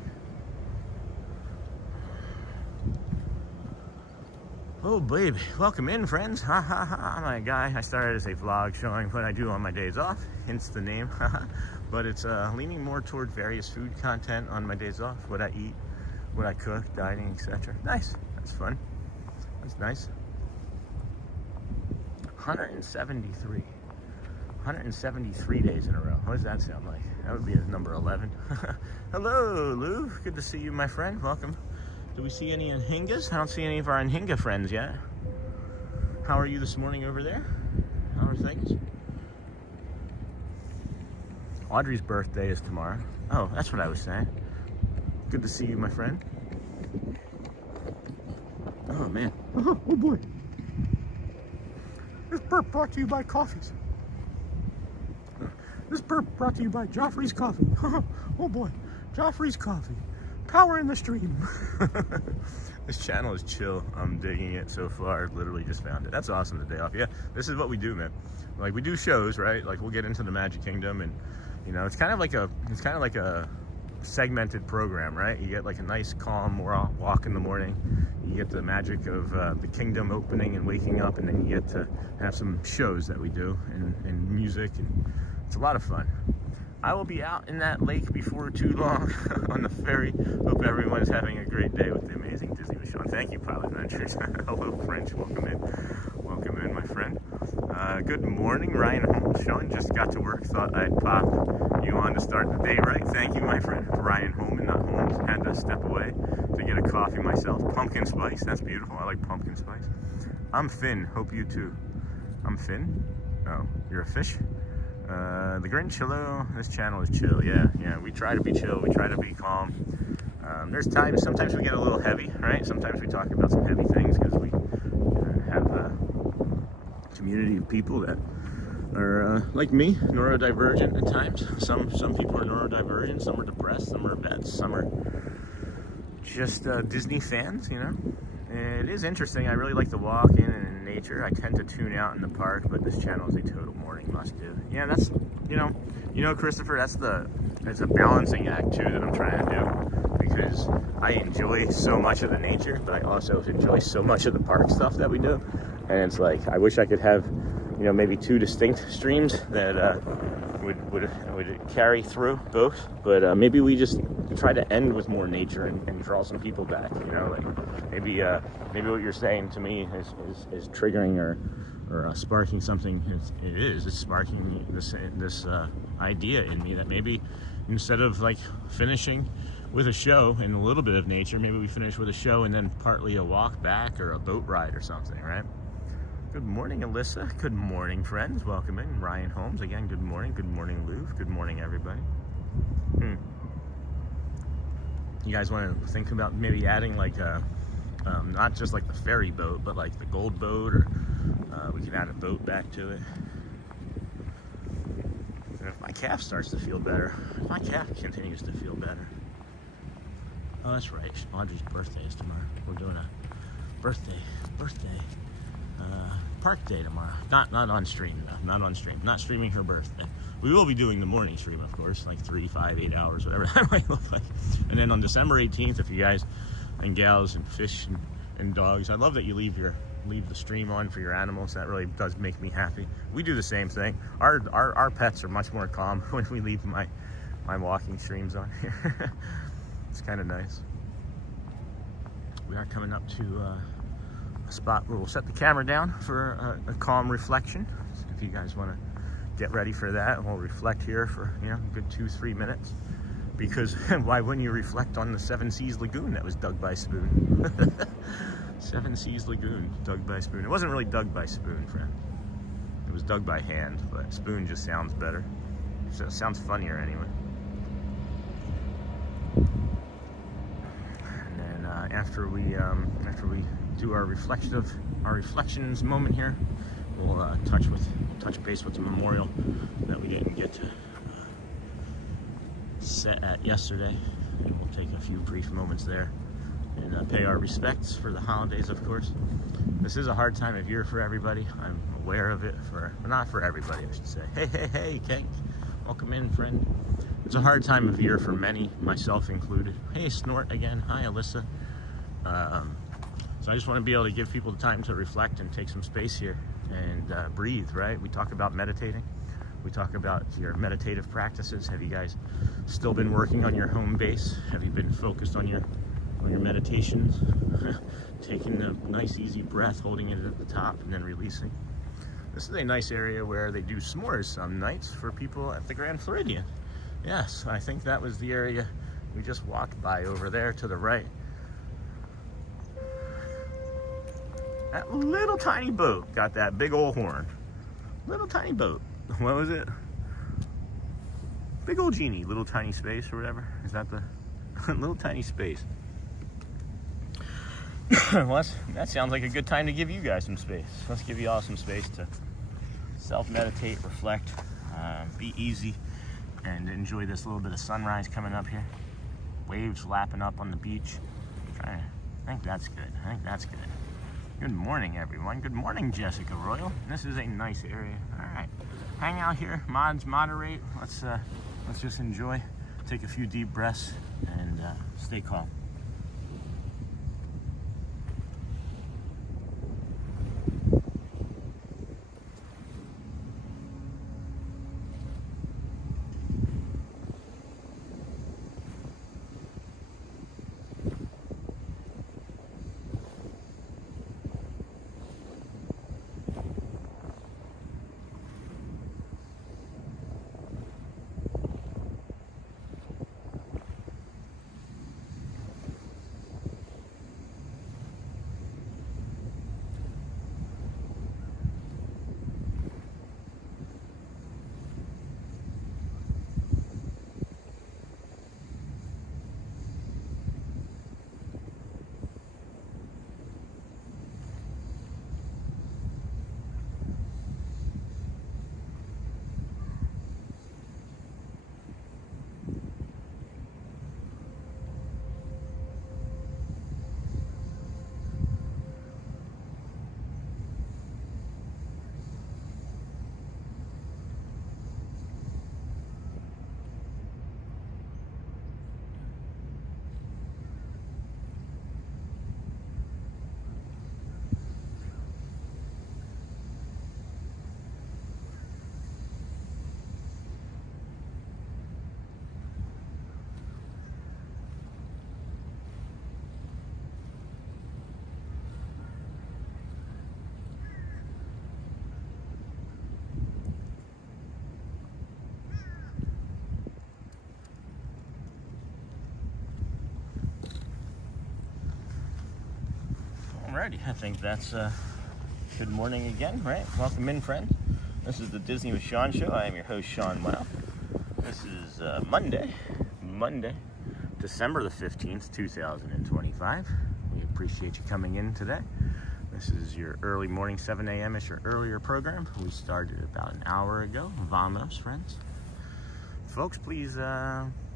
Oh baby, welcome in friends. Ha ha ha, I'm a guy. I started as a vlog showing what I do on my days off, hence the name. But it's leaning more toward various food content on my days off, what I eat, what I cook, dining, etc. Nice, that's fun, that's nice. 173 days in a row. What does that sound like? That would be a number 11. Hello, Lou, good to see you, my friend, welcome. Do we see any Anhingas? I don't see any of our Anhinga friends yet. How are you this morning over there? How are things? Audrey's birthday is tomorrow. Oh, that's what I was saying. Good to see you, my friend. Oh, man. Oh boy. This burp brought to you by Coffees. This burp brought to you by Joffrey's Coffee. Oh boy. Joffrey's Coffee. Power in the stream. This channel is chill. I'm digging it so far. Literally just found it. That's awesome, the day off. Yeah, this is what we do, man. Like, we do shows, right? Like, we'll get into the Magic Kingdom, and you know, it's kind of like a segmented program, right? You get like a nice calm walk in the morning. You get the magic of the kingdom opening and waking up, and then you get to have some shows that we do and music, and it's a lot of fun. I will be out in that lake before too long on the ferry. Hope everyone's having a great day with the amazing Disney with Sean. Thank you, Pilot Ventures. Hello, French. Welcome in. Welcome in, my friend. Good morning, Ryan Holmes. Sean just got to work. Thought I'd pop you on to start the day right. Thank you, my friend. Ryan Holman, not Holmes. Had to step away to get a coffee myself. Pumpkin spice. That's beautiful. I like pumpkin spice. I'm Finn. Hope you too. I'm Finn. Oh, you're a fish? The Grinch. Hello. This channel is chill. Yeah. We try to be chill. We try to be calm. There's times. Sometimes we get a little heavy, right? Sometimes we talk about some heavy things because we have community of people that are like me, neurodivergent at times. Some people are neurodivergent, some are depressed, some are vets, some are just Disney fans, you know. And it is interesting. I really like to walk in nature. I tend to tune out in the park, but this channel is a total morning must-do. Yeah, that's you know, Christopher. It's a balancing act too that I'm trying to do, because I enjoy so much of the nature, but I also enjoy so much of the park stuff that we do. And it's like, I wish I could have, you know, maybe two distinct streams that would carry through both. But maybe we just try to end with more nature and draw some people back. You know, like maybe what you're saying to me is triggering or sparking something. It's sparking this idea in me that maybe instead of like finishing with a show and a little bit of nature, maybe we finish with a show and then partly a walk back or a boat ride or something, right? Good morning, Alyssa. Good morning, friends. Welcome in. Ryan Holmes. Again, good morning. Good morning, Lou. Good morning, everybody. You guys want to think about maybe adding like not just like the ferry boat, but like the gold boat, or we can add a boat back to it. And if my calf starts to feel better, if my calf continues to feel better. Oh, that's right. Audrey's birthday is tomorrow. We're doing a birthday park day tomorrow. Not on stream though. Not on stream. Not streaming her birthday. We will be doing the morning stream, of course, like 3, 5, 8 hours, whatever that might look like. And then on December 18th, if you guys and gals and fish and dogs, I love that you leave the stream on for your animals. That really does make me happy. We do the same thing. Our pets are much more calm when we leave my walking streams on here. It's kind of nice. We are coming up to a spot where we'll set the camera down for a calm reflection. So if you guys want to get ready for that, we'll reflect here for, you know, a good 2-3 minutes. Because why wouldn't you reflect on the Seven Seas Lagoon that was dug by Spoon? Seven Seas Lagoon, dug by Spoon. It wasn't really dug by Spoon, friend. It was dug by hand, but Spoon just sounds better. So it sounds funnier anyway. And then after we do our reflections moment here, we'll touch base with the memorial that we didn't get to set at yesterday, and we'll take a few brief moments there and pay our respects for the holidays, of course. This is a hard time of year for everybody. I'm aware of it, not for everybody, I should say. Hey, Kenk, welcome in, friend. It's a hard time of year for many, myself included. Hey, Snort again. Hi, Alyssa. So I just want to be able to give people the time to reflect and take some space here and breathe, right? We talk about meditating. We talk about your meditative practices. Have you guys still been working on your home base? Have you been focused on your meditations? Taking a nice easy breath, holding it at the top and then releasing. This is a nice area where they do s'mores some nights for people at the Grand Floridian. Yes, I think that was the area we just walked by over there to the right. That little tiny boat got that big old horn. Little tiny boat. What was it? Big old genie, little tiny space or whatever. Is that the little tiny space? Well, that sounds like a good time to give you guys some space. Let's give you all some space to self-meditate, reflect, be easy, and enjoy this little bit of sunrise coming up here. Waves lapping up on the beach. I think that's good. I think that's good. Good morning, everyone. Good morning, Jessica Royal. This is a nice area. All right, hang out here. Mods, moderate. Let's just enjoy. Take a few deep breaths and stay calm. Alrighty, I think that's good morning again, right? Welcome in, friends. This is the Disney with Sean show. I am your host, Sean Wow. This is Monday, December the 15th, 2025. We appreciate you coming in today. This is your early morning, 7 a.m.-ish or earlier program. We started about an hour ago. Vamos, friends. Folks, please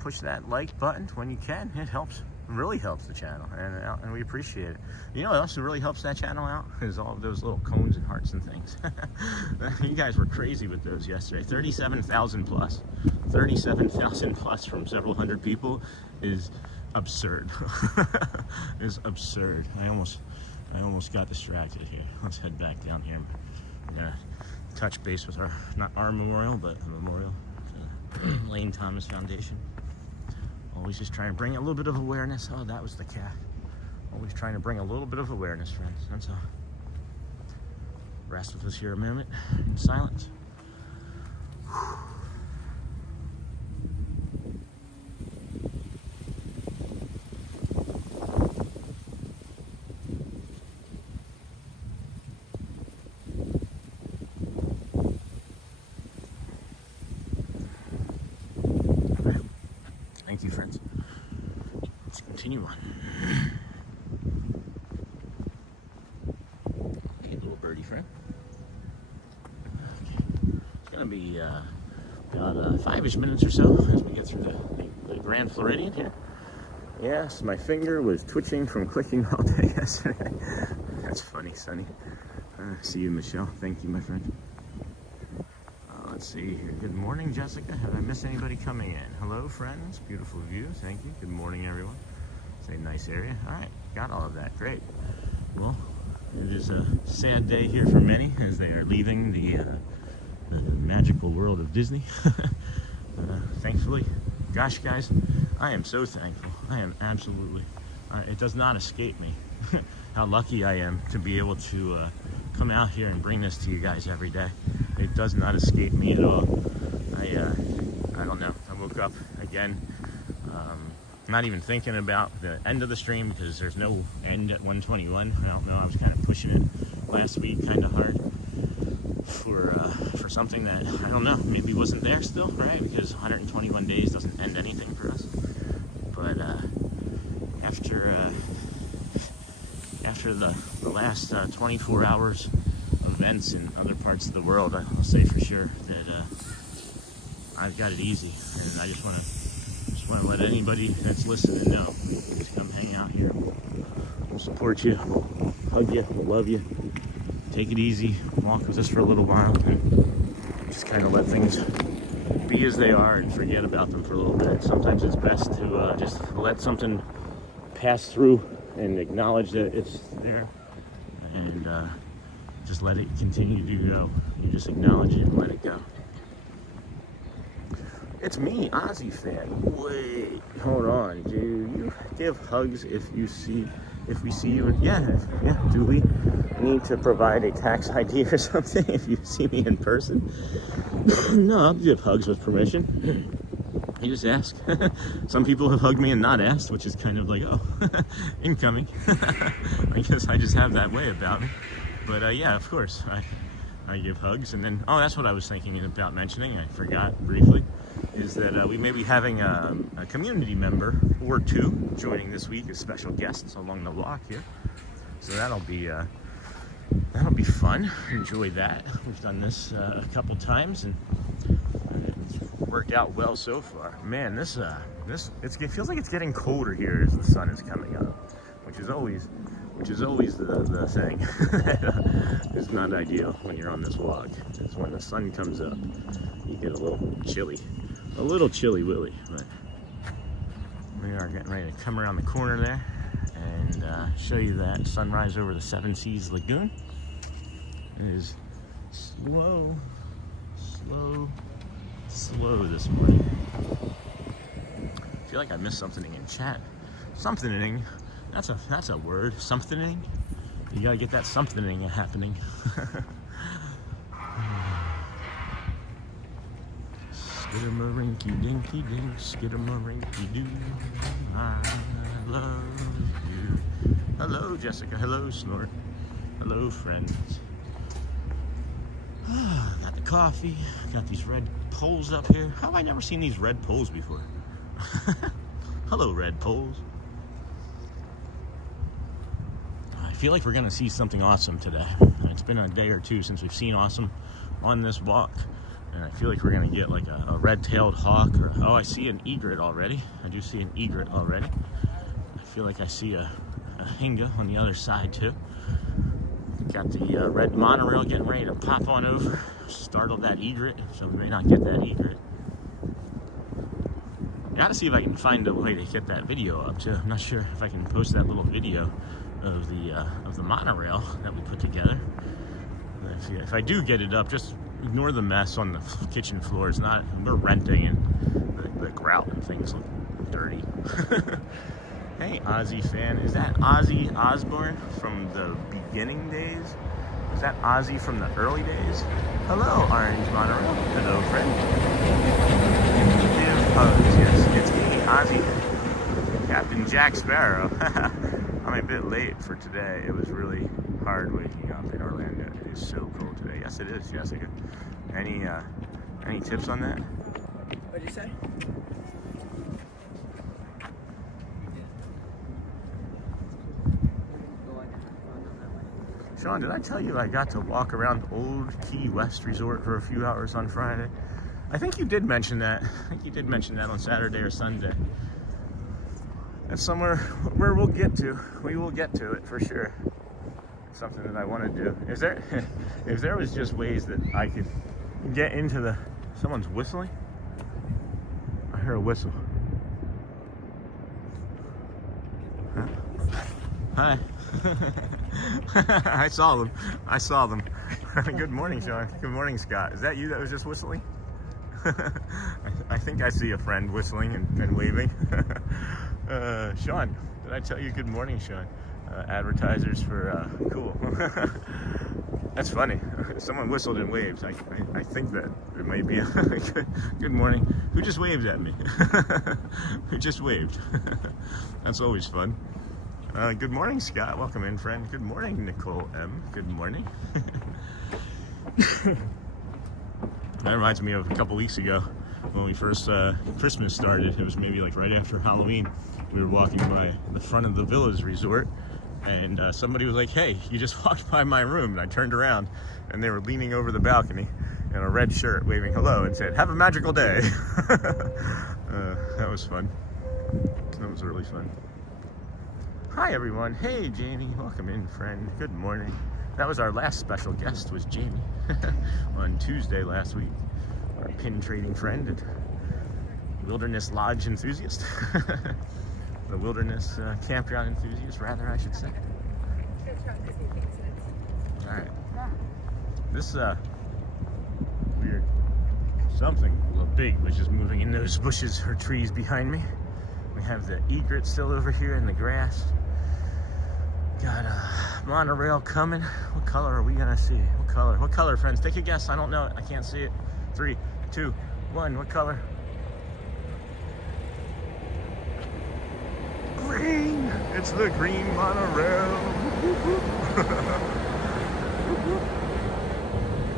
push that like button when you can. It helps. It really helps the channel, and we appreciate it. You know what else really helps that channel out? Is all of those little cones and hearts and things. You guys were crazy with those yesterday. 37,000 plus. 37,000 plus from several hundred people is absurd. Is absurd. I almost got distracted here. Let's head back down here. We're gonna touch base with not our memorial, but the memorial to Lane Thomas Foundation. Always just trying to bring a little bit of awareness. Oh, that was the cat. Always trying to bring a little bit of awareness, friends. That's all. Rest with us here a moment in silence. Thank you, friends. Let's continue on. Okay, little birdie friend. Okay. It's gonna be about 5-ish minutes or so as we get through the Grand Floridian here. Yes, my finger was twitching from clicking all day yesterday. That's funny, Sonny. See you, Michelle. Thank you, my friend. Let's see here. Good morning, Jessica. Have I missed anybody coming in? Hello, friends. Beautiful view. Thank you. Good morning, everyone. It's a nice area. All right. Got all of that. Great. Well, it is a sad day here for many as they are leaving the magical world of Disney. Thankfully, gosh, guys, I am so thankful. I am absolutely. It does not escape me how lucky I am to be able to come out here and bring this to you guys every day. It does not escape me at all. I don't know. I woke up again, not even thinking about the end of the stream because there's no end at 121. I don't know. I was kind of pushing it last week kind of hard for something that, I don't know, maybe wasn't there still, right? Because 121 days doesn't end anything for us. But after the last 24 hours events in other parts of the world, I'll say for sure that I've got it easy, and I just want to let anybody that's listening know. Just come hang out here. We'll support you, we'll hug you, we'll love you. Take it easy, walk with us for a little while, and just kind of let things be as they are and forget about them for a little bit. Sometimes it's best to just let something pass through and acknowledge that it's there, and just let it continue to go. You just acknowledge it and let it go. It's me, Ozzy fan. Wait, hold on. Do you give hugs if we see you? Yeah, do we need to provide a tax ID or something if you see me in person? No, I'll give hugs with permission. You just ask. Some people have hugged me and not asked, which is kind of like, oh, incoming. I guess I just have that way about me. But yeah, of course, I give hugs. And then, oh, that's what I was thinking about mentioning. I forgot briefly. Is that we may be having a community member or two joining this week as special guests along the walk here. So that'll be fun. Enjoy that. We've done this a couple times and it's worked out well so far. Man, it feels like it's getting colder here as the sun is coming up, which is always the thing. It's not ideal when you're on this walk. It's when the sun comes up, you get a little chilly willy. But we are getting ready to come around the corner there and show you that sunrise over the Seven Seas Lagoon. It is slow this morning. I feel like I missed something in chat. Something-ing. That's a word. Something-ing. You gotta get that something-ing happening. Skidamarinky dinky dink, skidamarinky doo. I love you. Hello, Jessica. Hello, Snort. Hello, friends. Got the coffee. Got these red poles up here. How have I never seen these red poles before? Hello, red poles. I feel like we're gonna see something awesome today. It's been a day or two since we've seen awesome on this walk, and I feel like we're gonna get like a red-tailed hawk, or oh, I see an egret already. I do see an egret already. I feel like I see a hinga on the other side too. Got the red monorail getting ready to pop on over. Startled that egret, so we may not get that egret. Gotta see if I can find a way to get that video up too. I'm not sure if I can post that little video of the monorail that we put together. If I do get it up, just ignore the mess on the kitchen floor. It's not, we're renting, and the grout and things look dirty. Hey, Ozzy fan. Is that Ozzy Osbourne from the beginning days? Is that Ozzy from the early days? Hello, Orange Monorail. Hello, friend. Give hugs. Yes, it's me, Ozzy. Captain Jack Sparrow. I'm a bit late for today. It was really hard waking up in Orlando. It is so cold today. Yes, it is, Jessica. Any tips on that? What did you say? Sean, did I tell you I got to walk around Old Key West Resort for a few hours on Friday? I think you did mention that. I think you did mention that on Saturday or Sunday. That's somewhere where we'll get to. We will get to it for sure. It's something that I want to do. Is there, if there was just ways that I could get into the, someone's whistling? I hear a whistle. Huh? Hi. I saw them. I saw them. Good morning, Sean. Good morning, Scott. Is that you that was just whistling? I think I see a friend whistling and waving. Sean, did I tell you good morning, Sean? Advertisers for, cool. That's funny. Someone whistled and waved. I think that it might be a good morning. Who just waved at me? Who just waved? That's always fun. Good morning, Scott. Welcome in, friend. Good morning, Nicole M. Good morning. That reminds me of a couple weeks ago when we first, Christmas started. It was maybe like right after Halloween. We were walking by the front of the Villas Resort, and somebody was like, hey, you just walked by my room. And I turned around, and they were leaning over the balcony in a red shirt, waving hello, and said, have a magical day. That was fun. That was really fun. Hi, everyone. Hey, Jamie. Welcome in, friend. Good morning. That was our last special guest, was Jamie, on Tuesday last week. Our pin trading friend and wilderness lodge enthusiast. The wilderness campground enthusiast, rather, I should say. All right. This weird something a little big was just moving in those bushes or trees behind me. We have the egret still over here in the grass. Got a monorail coming. What color are we gonna see? What color? What color, friends? Take a guess. I don't know it. I can't see it. 3, 2, 1. What color? Green. It's the green monorail.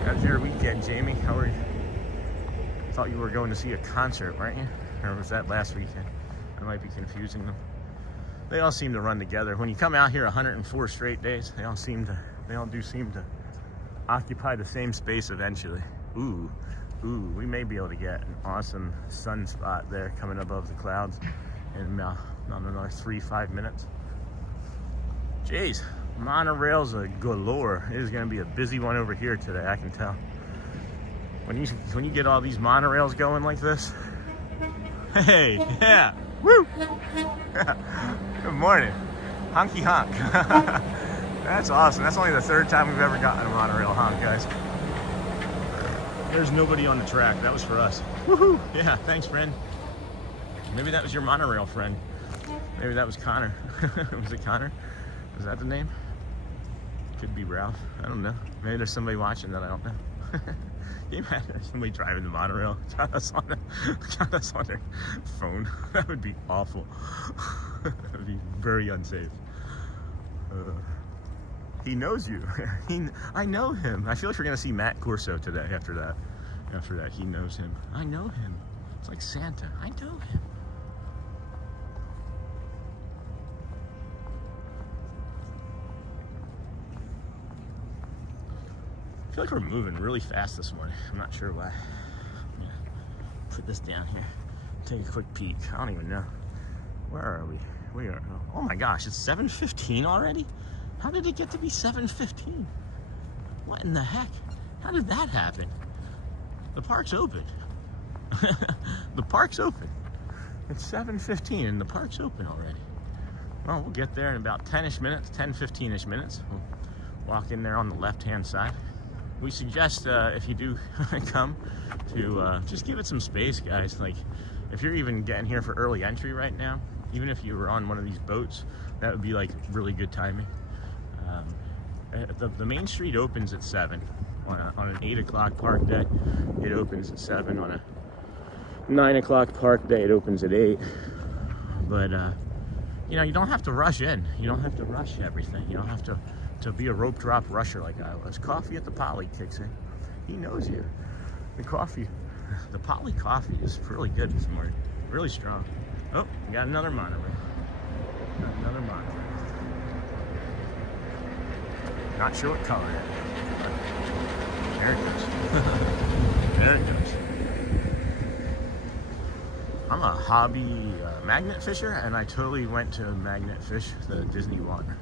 How's your weekend, Jamie? How are you? Thought you were going to see a concert, weren't you? Or was that last weekend? I might be confusing them. They all seem to run together. When you come out here 104 straight days, they all do seem to occupy the same space eventually. Ooh, we may be able to get an awesome sunspot there coming above the clouds in another 3-5 minutes. Jeez, monorails are galore. It is gonna be a busy one over here today, I can tell. When you get all these monorails going like this, hey, yeah, woo! Good morning. Honky honk. That's awesome. That's only the 3rd time we've ever gotten a monorail honk, guys. There's nobody on the track. That was for us. Woohoo! Yeah, thanks, friend. Maybe that was your monorail friend. Maybe that was Connor. Was it Connor? Was that the name? Could be Ralph. I don't know. Maybe there's somebody watching that I don't know. Can you imagine somebody driving the monorail, got us on their phone? That would be awful. That would be very unsafe. He knows you. I know him. I feel like we're gonna see Matt Corso today after that. After that, he knows him. I know him. It's like Santa. I know him. I feel like we're moving really fast this morning. I'm not sure why. I'm gonna put this down here. Take a quick peek. I don't even know. Where are we? We are. Oh my gosh! It's 7:15 already. How did it get to be 7:15? What in the heck? How did that happen? The park's open. The park's open. It's 7:15 and the park's open already. Well, we'll get there in about 10-ish minutes, 10-15-ish minutes. We'll walk in there on the left-hand side. We suggest if you do come to just give it some space, guys. Like, if you're even getting here for early entry right now, even if you were on one of these boats, that would be like really good timing. The main street opens at 7 on an 8 o'clock park day. It opens at 7 on a 9 o'clock park day. It opens at 8. But you know, you don't have to rush in. You don't have to rush everything. You don't have to be a rope drop rusher like I was. Coffee at the Poly kicks in. He knows you. The coffee, the Poly coffee is really good this morning. Really strong. Oh, we got another monorail. Got another monorail. Not sure what color it is. There it goes. There it goes. I'm a hobby magnet fisher, and I totally went to magnet fish the Disney water.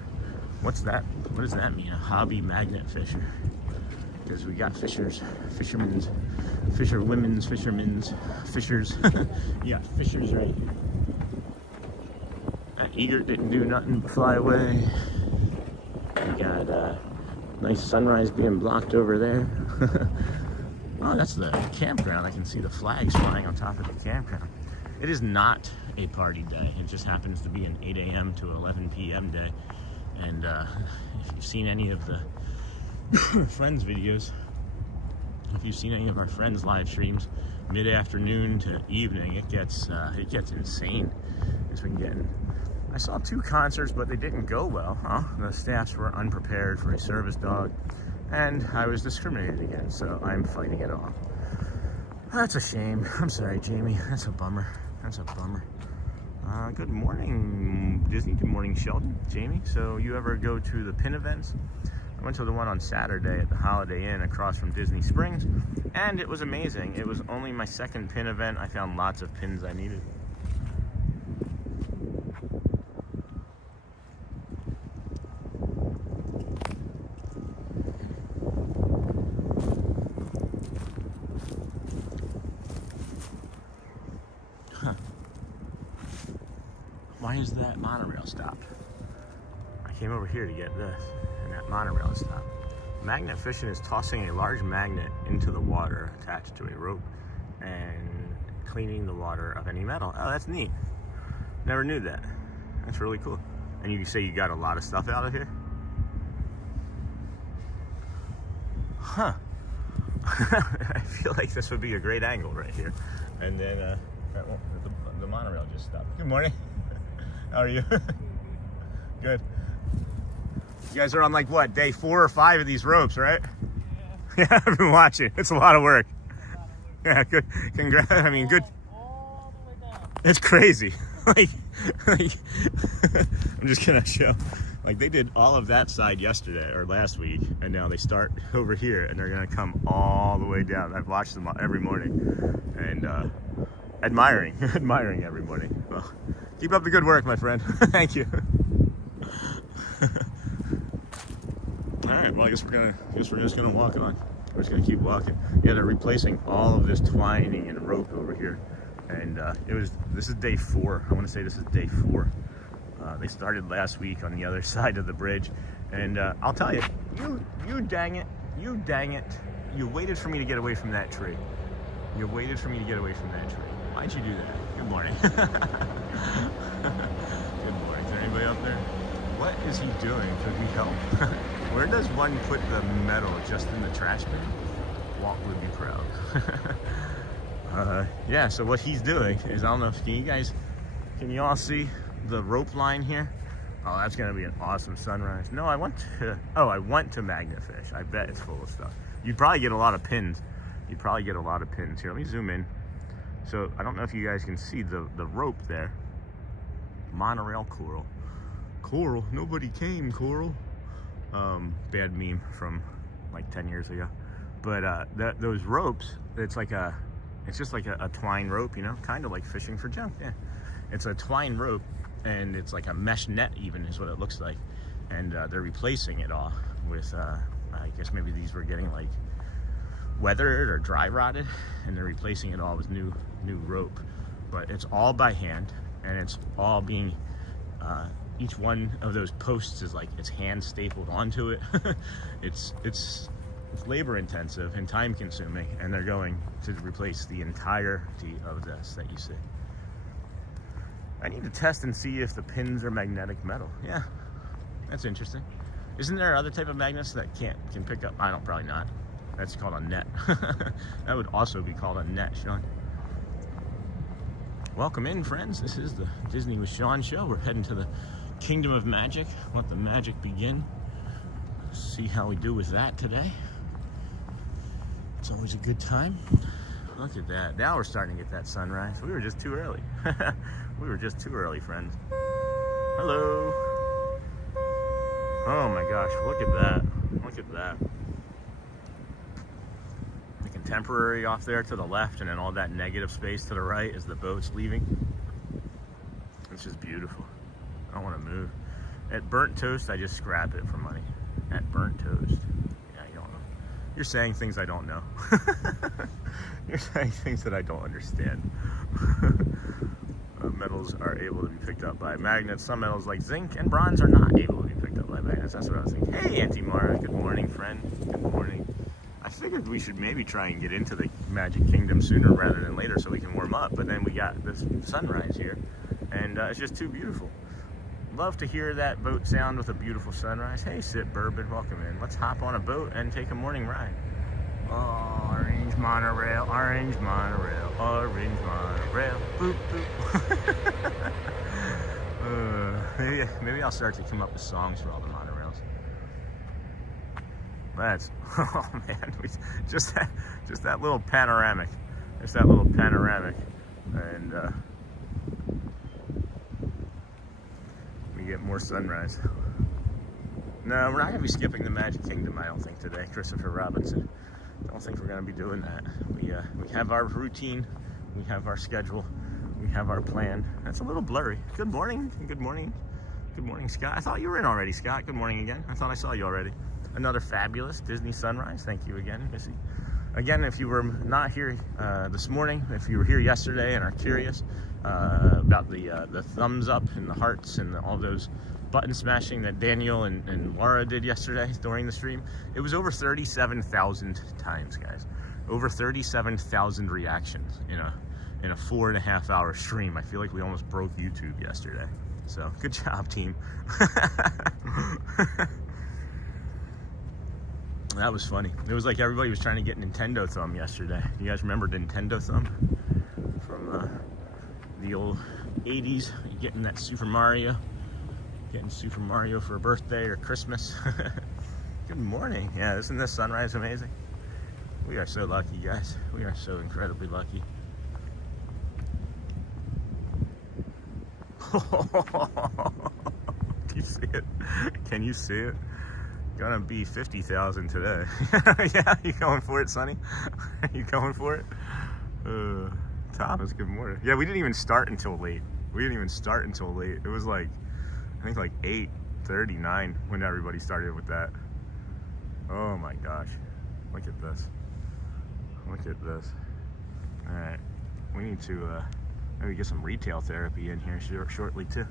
What's that? What does that mean? A hobby magnet fisher? Because we got fishers, fishermen's, fisherwomen's, fishermen's, fishers. You got fishers right here. That egret didn't do nothing but fly away. We got nice sunrise being blocked over there. Oh, that's the campground. I can see the flags flying on top of the campground. It is not a party day. It just happens to be an 8 a.m. to 11 p.m. day. And if you've seen any of the friends videos, if you've seen any of our friends live streams, mid-afternoon to evening, it gets insane. It's been getting. I saw 2 concerts, but they didn't go well. Huh? The staffs were unprepared for a service dog, and I was discriminated against, so I'm fighting it off. That's a shame. I'm sorry, Jamie. That's a bummer. That's a bummer. Good morning, Disney. Good morning, Sheldon. Jamie, so you ever go to the pin events? I went to the one on Saturday at the Holiday Inn across from Disney Springs, and it was amazing. It was only my 2nd pin event. I found lots of pins I needed. Why is that monorail stopped? I came over here to get this, and that monorail is stopped. Magnet fishing is tossing a large magnet into the water attached to a rope and cleaning the water of any metal. Oh, that's neat. Never knew that. That's really cool. And you say you got a lot of stuff out of here? Huh. I feel like this would be a great angle right here. And then the monorail just stopped. Good morning. How are you? Good. You guys are on like what, day 4 or 5 of these ropes, right? Yeah. Yeah, I've been watching. It's a lot of work. Yeah, good. Congrats. I mean, good. All the way down. It's crazy. like I'm just gonna show. Like, they did all of that side yesterday or last week, and now they start over here, and they're gonna come all the way down. I've watched them every morning, and admiring every morning. Well, keep up the good work, my friend. Thank you. All right. Well, I guess we're just gonna walk on. We're just gonna keep walking. Yeah, they're replacing all of this twining and rope over here, and this is day 4. I want to say this is day 4. They started last week on the other side of the bridge, and I'll tell you, you dang it, you waited for me to get away from that tree. You waited for me to get away from that tree. Why'd you do that? Good morning. Good morning. Is there anybody up there? What is he doing? Could we help? Where does one put the metal? Just in the trash bin? Walt would be proud. Yeah, so what he's doing is, I don't know if, can you all see the rope line here? Oh, that's gonna be an awesome sunrise. No, I went to Magnafish. I bet it's full of stuff. You'd probably get a lot of pins. You'd probably get a lot of pins. Here, let me zoom in. So I don't know if you guys can see the rope there. Monorail coral. Coral, nobody came, coral. Bad meme from like 10 years ago. But those ropes, it's just like a twine rope, you know, kind of like fishing for junk. Yeah, it's a twine rope, and it's like a mesh net even is what it looks like. And they're replacing it all with, I guess maybe these were getting like weathered or dry rotted, and they're replacing it all with new rope. But it's all by hand, and it's all being, each one of those posts is like it's hand stapled onto it. It's labor intensive and time consuming, and they're going to replace the entirety of this that you see. I need to test and see if the pins are magnetic metal. Yeah, that's interesting. Isn't there other type of magnets that can pick up? I don't, probably not. That's called a net. That would also be called a net, Sean. Welcome in, friends. This is the Disney with Sean show. We're heading to the Kingdom of Magic. Let the magic begin. See how we do with that today. It's always a good time. Look at that. Now we're starting to get that sunrise. We were just too early. We were just too early, friends. Hello. Oh my gosh, look at that. Look at that. The Contemporary off there to the left, and then all that negative space to the right as the boat's leaving. It's just beautiful. I don't want to move. At Burnt Toast, I just scrap it for money. At Burnt Toast. Yeah, you don't know. You're saying things I don't know. You're saying things that I don't understand. Metals are able to be picked up by magnets. Some metals like zinc and bronze are not able to be picked up by magnets. That's what I was thinking. Hey, Auntie Mara. Good morning, friend. Good morning. I figured we should maybe try and get into the Magic Kingdom sooner rather than later so we can warm up. But then we got this sunrise here, and it's just too beautiful. Love to hear that boat sound with a beautiful sunrise. Hey, Sit Bourbon, welcome in. Let's hop on a boat and take a morning ride. Oh, orange monorail, orange monorail, orange monorail, boop, boop. Maybe I'll start to come up with songs for all the monorails. That's, oh man, just that little panoramic. Just that little panoramic. And we get more sunrise. No, we're not going to be skipping the Magic Kingdom, I don't think, today, Christopher Robinson. I don't think we're going to be doing that. We have our routine, we have our schedule, we have our plan. That's a little blurry. Good morning, good morning, good morning, Scott. I thought you were in already, Scott. Good morning again. I thought I saw you already. Another fabulous Disney sunrise. Thank you again, Missy. Again, if you were not here this morning, if you were here yesterday and are curious about the thumbs up and the hearts and all those button smashing that Daniel and Laura did yesterday during the stream, it was over 37,000 times, guys. Over 37,000 reactions in a 4.5 hour stream. I feel like we almost broke YouTube yesterday. So good job, team. That was funny. It was like everybody was trying to get Nintendo Thumb yesterday. You guys remember Nintendo Thumb from the old 80s? Getting that Super Mario. Getting Super Mario for a birthday or Christmas. Good morning. Yeah, isn't this sunrise amazing? We are so lucky, guys. We are so incredibly lucky. Can you see it? Can you see it? Gonna be 50,000 today. Yeah, you going for it, Sonny? You going for it? Thomas, good morning. Yeah, we didn't even start until late. It was like, I think like 8:39 when everybody started with that. Oh my gosh. Look at this. Look at this. All right. We need to maybe get some retail therapy in here shortly too.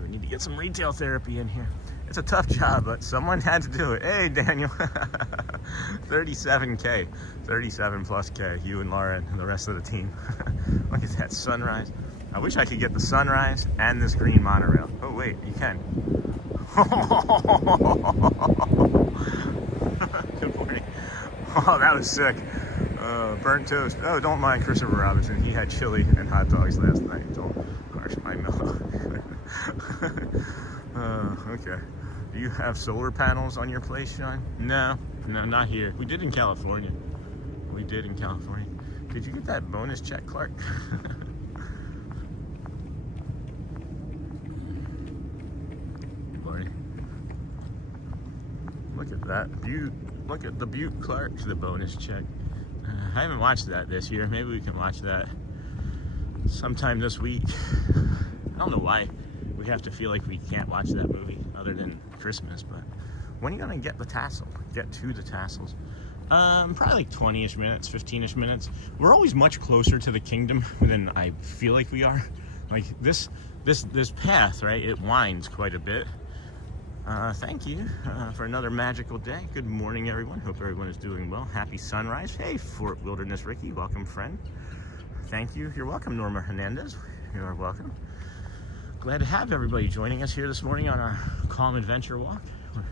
We need to get some retail therapy in here. It's a tough job, but someone had to do it. Hey, Daniel. 37K. 37 plus K. You and Laura and the rest of the team. Look at that sunrise. I wish I could get the sunrise and this green monorail. Oh, wait, you can. Good morning. Oh, that was sick. Burnt toast. Oh, don't mind Christopher Robinson. He had chili and hot dogs last night. Don't harsh my mellow. Okay. Do you have solar panels on your place, Sean? No, not here. We did in California. Did you get that bonus check, Clark? Boy. Look at that butte. Look at the butte, Clark, the bonus check. I haven't watched that this year. Maybe we can watch that sometime this week. I don't know why we have to feel like we can't watch that movie other than Christmas, but when are you gonna get to the tassels? Probably like 20-ish minutes, 15-ish minutes. We're always much closer to the kingdom than I feel like we are. Like this path, right? It winds quite a bit. Thank you for another magical day. Good morning, everyone. Hope everyone is doing well. Happy sunrise. Hey, Fort Wilderness Ricky. Welcome, friend. Thank you. You're welcome, Norma Hernandez. You are welcome. Glad to have everybody joining us here this morning on our calm adventure walk. We're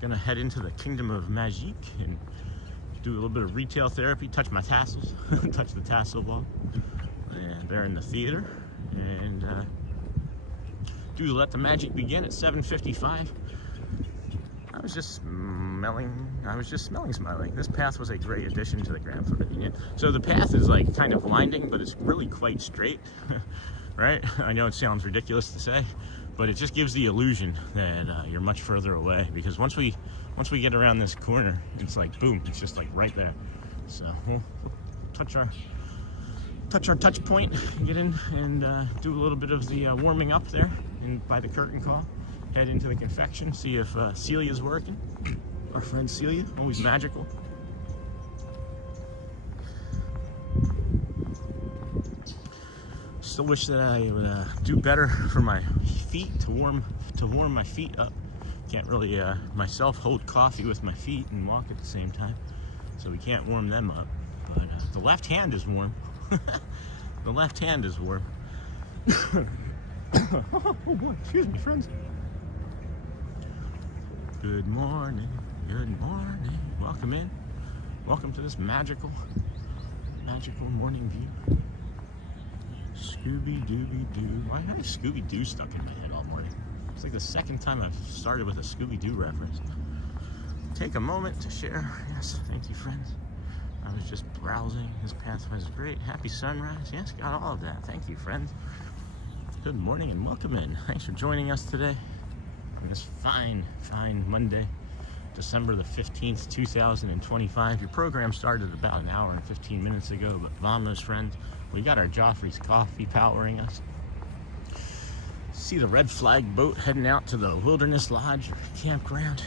gonna head into the Kingdom of Magique and do a little bit of retail therapy, touch my tassels, touch the tassel ball. And they're in the theater. And do Let the Magic Begin at 7:55. I was just smelling. This path was a great addition to the Grand Floridian. So the path is like kind of winding, but it's really quite straight, right? I know it sounds ridiculous to say, but it just gives the illusion that you're much further away, because once we get around this corner, it's like boom, it's just like right there. So we'll touch our touch point, get in and do a little bit of the warming up there by the curtain call. Head into the confection, see if Celia's working. Our friend Celia, always magical. Still wish that I would do better for my feet, to warm my feet up. Can't really myself hold coffee with my feet and walk at the same time, so we can't warm them up. But the left hand is warm. The left hand is warm. Oh boy, excuse me, friends. Good morning, good morning. Welcome in. Welcome to this magical morning view. Scooby-Dooby-Doo. Why do I have Scooby-Doo stuck in my head all morning? It's like the second time I've started with a Scooby-Doo reference. Take a moment to share. Yes, thank you, friends. I was just browsing. This path was great. Happy sunrise. Yes, got all of that. Thank you, friends. Good morning and welcome in. Thanks for joining us today on this fine Monday, December the 15th, 2025. Your program started about an hour and 15 minutes ago, but Vamos, friends, we got our Joffrey's coffee powering us. See the red flag boat heading out to the Wilderness Lodge campground.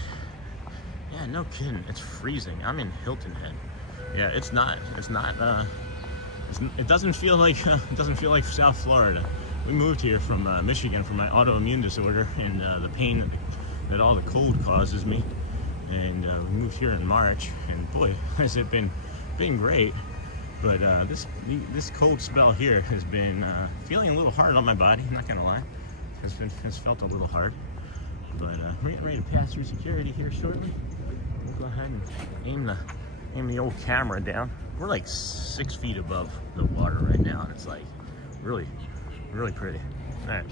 Yeah, no kidding. It's freezing. I'm in Hilton Head. Yeah, it doesn't feel like South Florida. We moved here from Michigan for my autoimmune disorder and the pain that all the cold causes me. And we moved here in March, and boy, has it been great. But this cold spell here has been feeling a little hard on my body. I'm not gonna lie, it's felt a little hard. But we're getting ready to pass through security here shortly. We'll go ahead and aim the old camera down. We're like 6 feet above the water right now, and it's like really pretty. All right.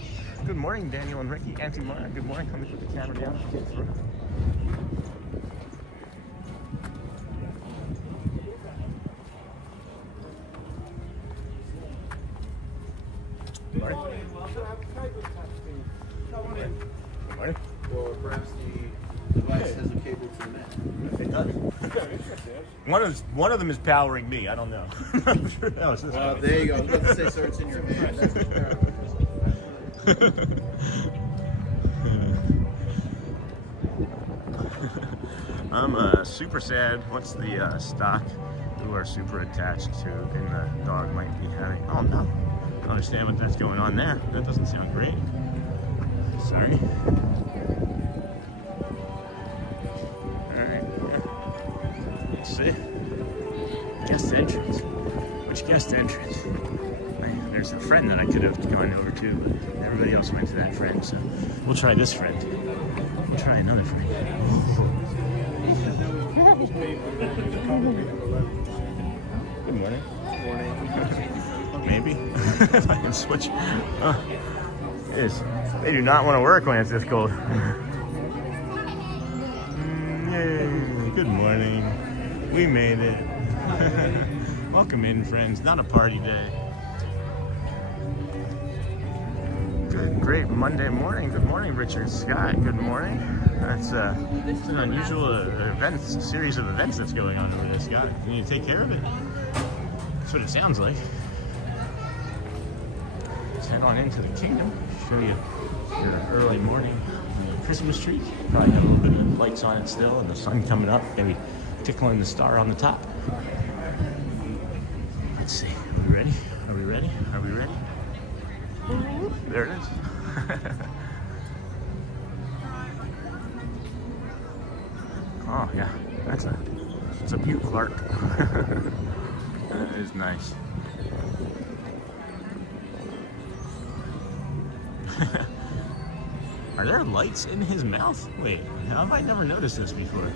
Good morning, Daniel and Ricky. Auntie Mara, good morning. Come and put the camera down. Get through. Good morning. Good morning. Or perhaps the device has a cable to the net. It does. One of them is powering me. I don't know. I'm sure that was this one. There you go. I was about to say, sir, it's in your hand. That's the I'm super sad. What's the stock who are super attached to and the dog might be having? Oh no. I don't understand what that's going on there. That doesn't sound great. Sorry. Alright. Let's see. Guest entrance. Which guest entrance? There's a friend that I could have gone over to, but everybody else went to that friend, so we'll try this friend. We'll try another friend. Good morning. Maybe. If I can switch. They do not want to work when it's this cold. Yay. Good morning. We made it. Welcome in, friends. Not a party day. Good, great Monday morning. Good morning, Richard Scott. Good morning. It's an unusual series of events that's going on over there, Scott. You need to take care of it. That's what it sounds like. Let's head on into the kingdom. Show you your early morning Christmas tree. Probably got a little bit of lights on it still, and the sun coming up, maybe tickling the star on the top. Let's see. Are we ready? Are we ready? Are we ready? There it is. Oh yeah, it's a beautiful art. That is nice. Are there lights in his mouth? Wait, how have I never noticed this before?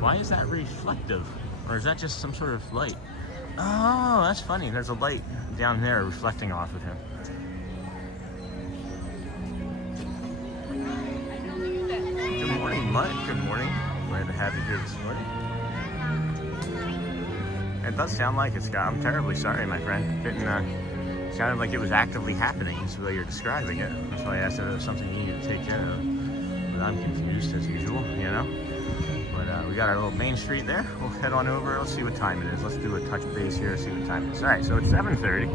Why is that reflective? Or is that just some sort of light? Oh, that's funny. There's a light down there reflecting off of him. Good morning, Mike. Good morning. Glad to have you here this morning. It does sound like it, Scott. I'm terribly sorry, my friend. It sounded like it was actively happening, is the way you're describing it. That's why I asked if it was something you need to take care of. But I'm confused, as usual, you know? But we got our little main street there. We'll head on over. Let's see what time it is. Let's do a touch base here, see what time it is. All right, so it's 7:30.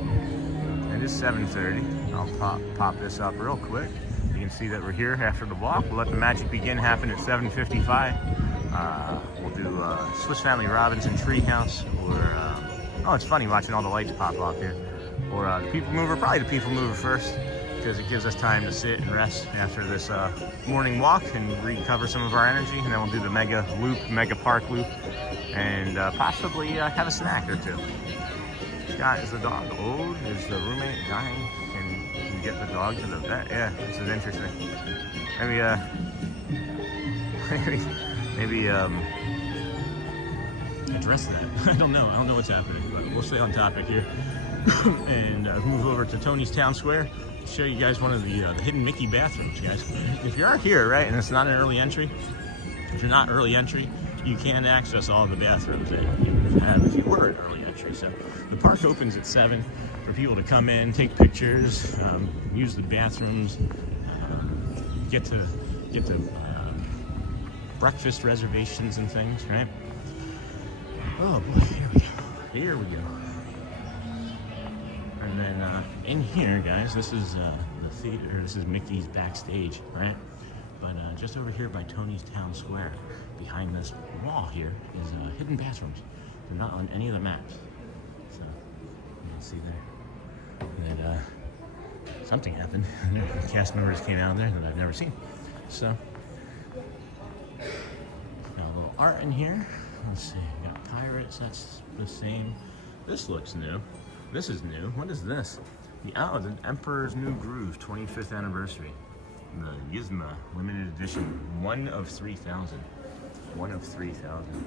It is 7:30. I'll pop this up real quick. You can see that we're here after the walk. We'll let the magic begin happen at 7:55. We'll do Swiss Family Robinson Treehouse, or oh, it's funny watching all the lights pop off here. Or the People Mover, probably the People Mover first, because it gives us time to sit and rest after this morning walk and recover some of our energy. And then we'll do the mega park loop, and possibly have a snack or two. Scott, is the dog old? Is the roommate dying? Can you get the dog to the vet? Yeah, this is interesting. Maybe address that. I don't know what's happening, but we'll stay on topic here. And move over to Tony's Town Square. Show you guys one of the hidden Mickey bathrooms, guys. If you are here, right, and it's not an early entry, if you're not early entry, you can access all the bathrooms that you would have if you were an early entry. So the park opens at 7 for people to come in, take pictures, use the bathrooms, get to breakfast reservations and things, right? Oh boy, here we go. And then in here, guys, this is the theater. This is Mickey's backstage, right? But just over here by Tony's Town Square, behind this wall here, is hidden bathrooms. They're not on any of the maps. So you can see there that something happened. Cast members came out there that I've never seen. So got a little art in here. Let's see. We got pirates. That's the same. This looks new. This is new. What is this? Oh, the Emperor's New Groove 25th anniversary. The Gizmo limited edition. 1 of 3,000. 1 of 3,000.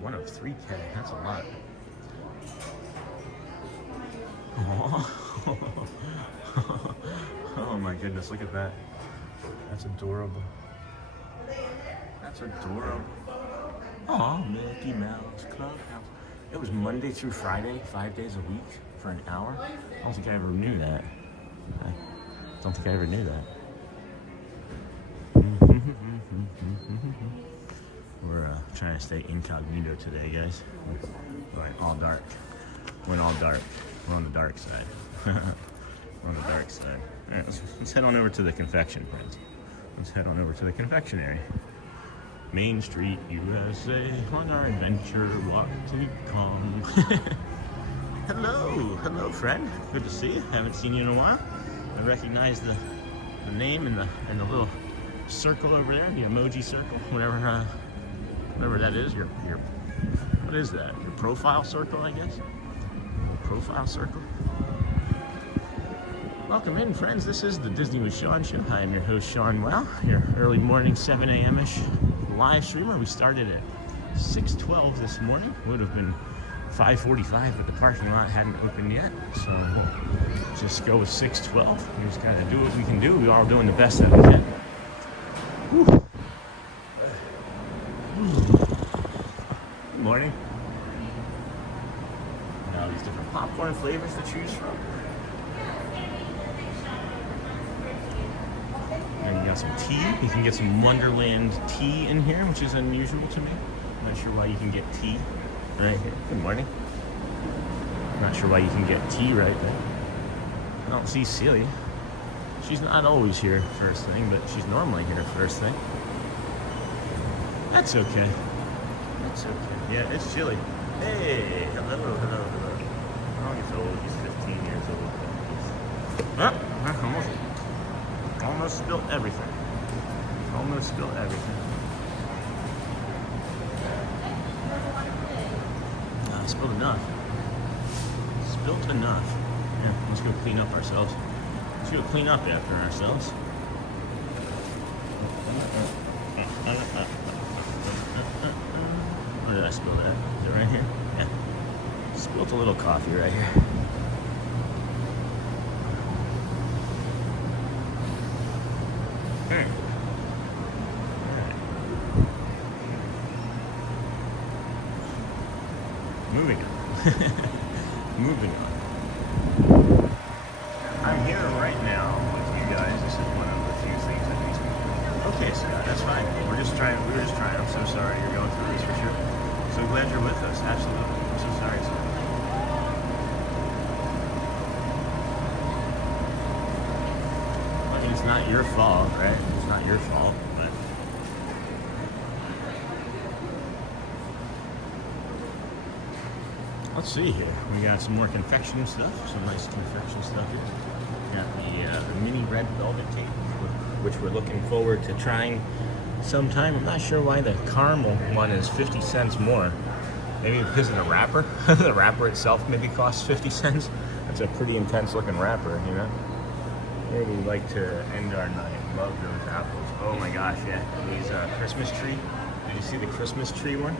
One of 3K. That's a lot. Oh my goodness, look at that. That's adorable. That's adorable. Oh, Mickey Mouse Clubhouse. It was Monday through Friday, 5 days a week for an hour. I don't think I ever knew that. I don't think I ever knew that. We're trying to stay incognito today, guys. We're going all dark. Went all dark. We're on the dark side. We're on the dark side. All right, let's head on over to the confection, friends. Let's head on over to the confectionery. Main Street, USA, on our adventure walk to come. Hello, friend. Good to see you. Haven't seen you in a while. I recognize the name and the little circle over there, the emoji circle, whatever that is. Your what is that? Your profile circle, I guess. Profile circle. Welcome in, friends. This is the Disney with Sean show. I am your host, Sean Well, your early morning 7 a.m.-ish live streamer. We started at 6:12 this morning. Would have been 5:45, but the parking lot hadn't opened yet, so we'll just go with 6:12. We just gotta do what we can do. We're all doing the best that we can. Whew. Good morning. Now these different popcorn flavors to choose from. And you got some tea. You can get some Wonderland tea in here, which is unusual to me. I'm not sure why you can get tea right here. Good morning. Not sure why you can get tea right there. I don't see Celia. She's not always here first thing, but she's normally here first thing. That's okay. That's okay. Yeah, it's chilly. Hey, hello, hello, hello. Oh, he's old. He's 15 years old. Almost spilled everything. Almost spilled everything. I spilled enough. Spilled enough. Yeah, let's go clean up ourselves. Let's go clean up after ourselves. Where did I spill that? Is it right here? Yeah. Spilled a little coffee right here. Moving on. Moving on. I'm here right now with you guys. This is one of the few things that makes me. Okay, Scott, that's fine. We were just trying. I'm so sorry you're going through this for sure. So glad you're with us. Absolutely. I'm so sorry, Scott. I mean, it's not your fault, right? It's not your fault, but. Let's see here. We got some more confection stuff. Some nice confection stuff here. Got the mini red velvet cake, which we're looking forward to trying sometime. I'm not sure why the caramel one is 50 cents more. Maybe because of the wrapper. The wrapper itself maybe costs 50 cents. That's a pretty intense looking wrapper, you know. Maybe we'd like to end our night. Love those apples. Oh my gosh, yeah. These Christmas tree. Did you see the Christmas tree one?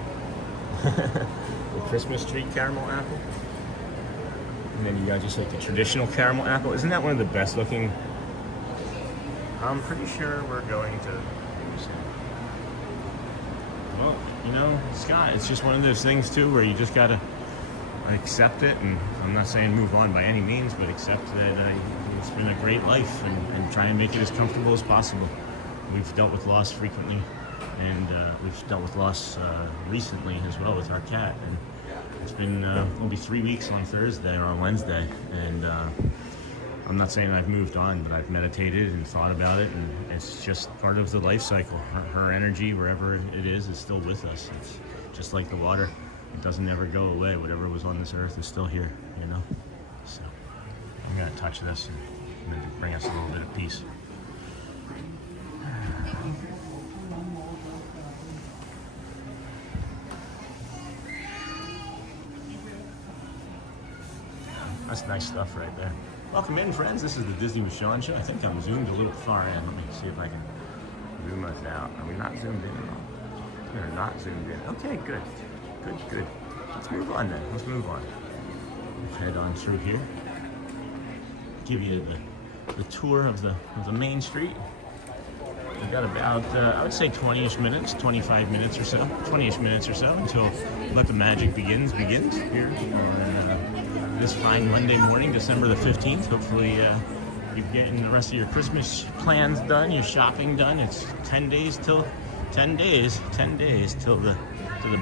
The Christmas tree caramel apple. And then you got just like the traditional caramel apple. Isn't that one of the best looking? I'm pretty sure we're going to. Well, you know, Scott, it's just one of those things too where you just gotta accept it. And I'm not saying move on by any means, but accept that it's been a great life and try and make it as comfortable as possible. We've dealt with loss frequently. And we've dealt with loss recently as well with our cat. And it's been, it'll be 3 weeks on Thursday or on Wednesday. And I'm not saying I've moved on, but I've meditated and thought about it. And it's just part of the life cycle. Her energy, wherever it is still with us. It's just like the water. It doesn't ever go away. Whatever was on this earth is still here, you know? So I'm going to touch this and maybe bring us a little bit of peace. That's nice stuff right there. Welcome in, friends. This is the Disney with Sean show. I think I'm zoomed a little far in. Let me see if I can zoom us out. Are we not zoomed in at all? We're not zoomed in. Okay, good. Good, good. Let's move on then. Let's move on. Let's head on through here. Give you the tour of the main street. We've got about, I would say 20-ish minutes, 25 minutes or so, 20-ish minutes or so until Let the Magic begins here on this fine Monday morning, December the 15th. Hopefully you're getting the rest of your Christmas plans done, your shopping done. It's 10 days till the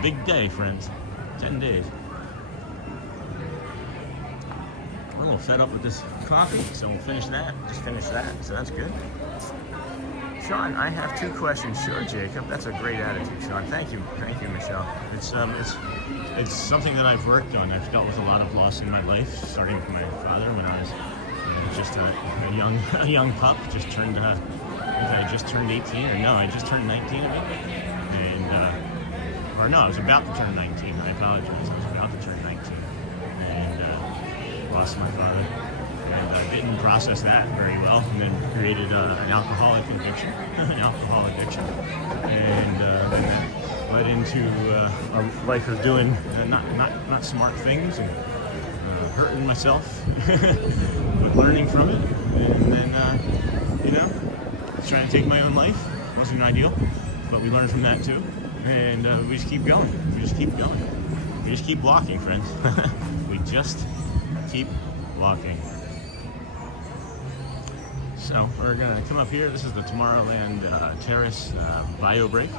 big day, friends. 10 days. I'm a little fed up with this coffee, so we'll finish that. Just finish that, so that's good. Sean, I have 2 questions. Sure, Jacob. That's a great attitude, Sean. Thank you, Michelle. It's something that I've worked on. I've dealt with a lot of loss in my life, starting with my father when I was just a young pup. Just turned, I think I just turned 18, or no, I just turned 19 a bit. And or no, I was about to turn 19. I apologize. I was about to turn 19, and lost my father. And I didn't process that very well, and then created an alcoholic addiction, and then led into a life of doing not smart things and hurting myself, but learning from it, and then trying to take my own life. Wasn't ideal, but we learned from that too, and we just keep going. We just keep going. We just keep walking, friends. We just keep walking. So we're gonna come up here. This is the Tomorrowland Terrace bio break.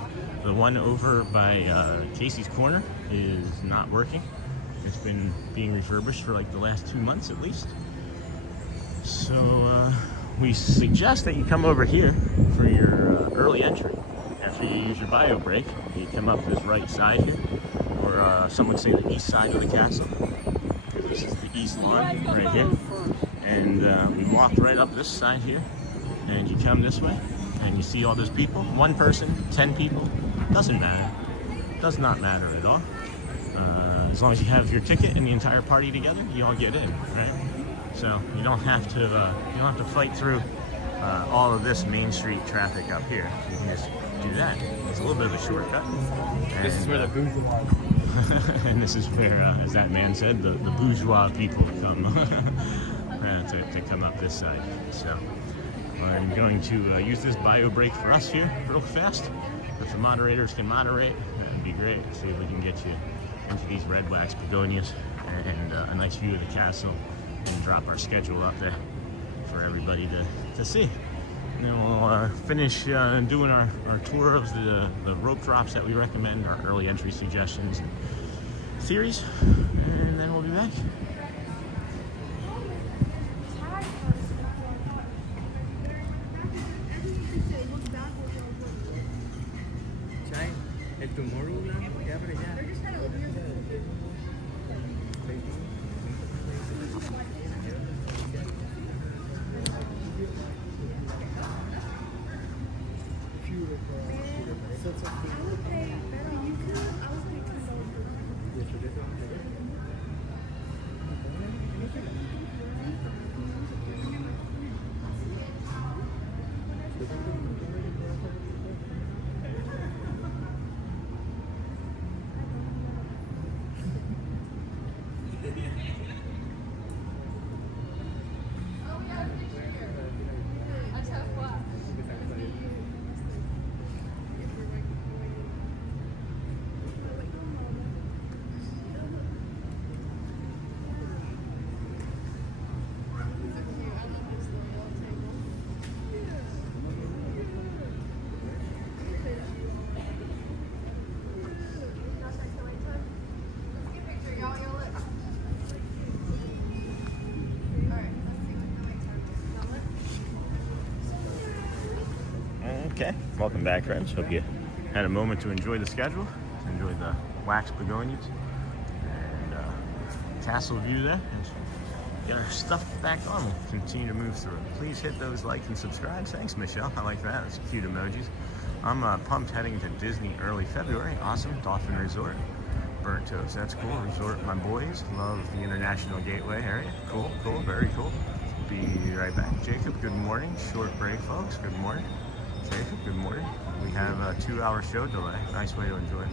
The one over by Casey's Corner is not working. It's been being refurbished for like the last 2 months at least. So we suggest that you come over here for your early entry. After you use your bio break, you come up this right side here, or some would say the east side of the castle. This is the east lawn right here. And we walk right up this side here, and you come this way, and you see all those people. 1 person, 10 people, doesn't matter. Does not matter at all. As long as you have your ticket and the entire party together, you all get in, right? So you don't have to fight through all of this Main Street traffic up here. You can just do that. It's a little bit of a shortcut. And, This is where the bourgeois. and this is where, as that man said, the bourgeois people come to come up this side. So I'm going to use this bio break for us here real fast. If the moderators can moderate, that'd be great. See if we can get you into these red wax begonias and a nice view of the castle, and drop our schedule up there for everybody to see. And then we'll finish doing our tour of the rope drops that we recommend, our early entry suggestions and series, and then we'll be back. El Tomorrowland, que abre ya. Okay, welcome back, friends. Hope you had a moment to enjoy the schedule, enjoy the wax begonias and castle view there, and get our stuff back on. We'll continue to move through it. Please hit those like and subscribe. Thanks, Michelle. I like that. That's cute emojis. I'm pumped heading to Disney early February. Awesome. Dolphin Resort. Burnt toast. That's cool. Resort, my boys. Love the International Gateway area. Cool, cool, very cool. Be right back. Jacob, good morning. Short break, folks. Good morning. Jacob, good morning. We have a 2-hour show delay. Nice way to enjoy it.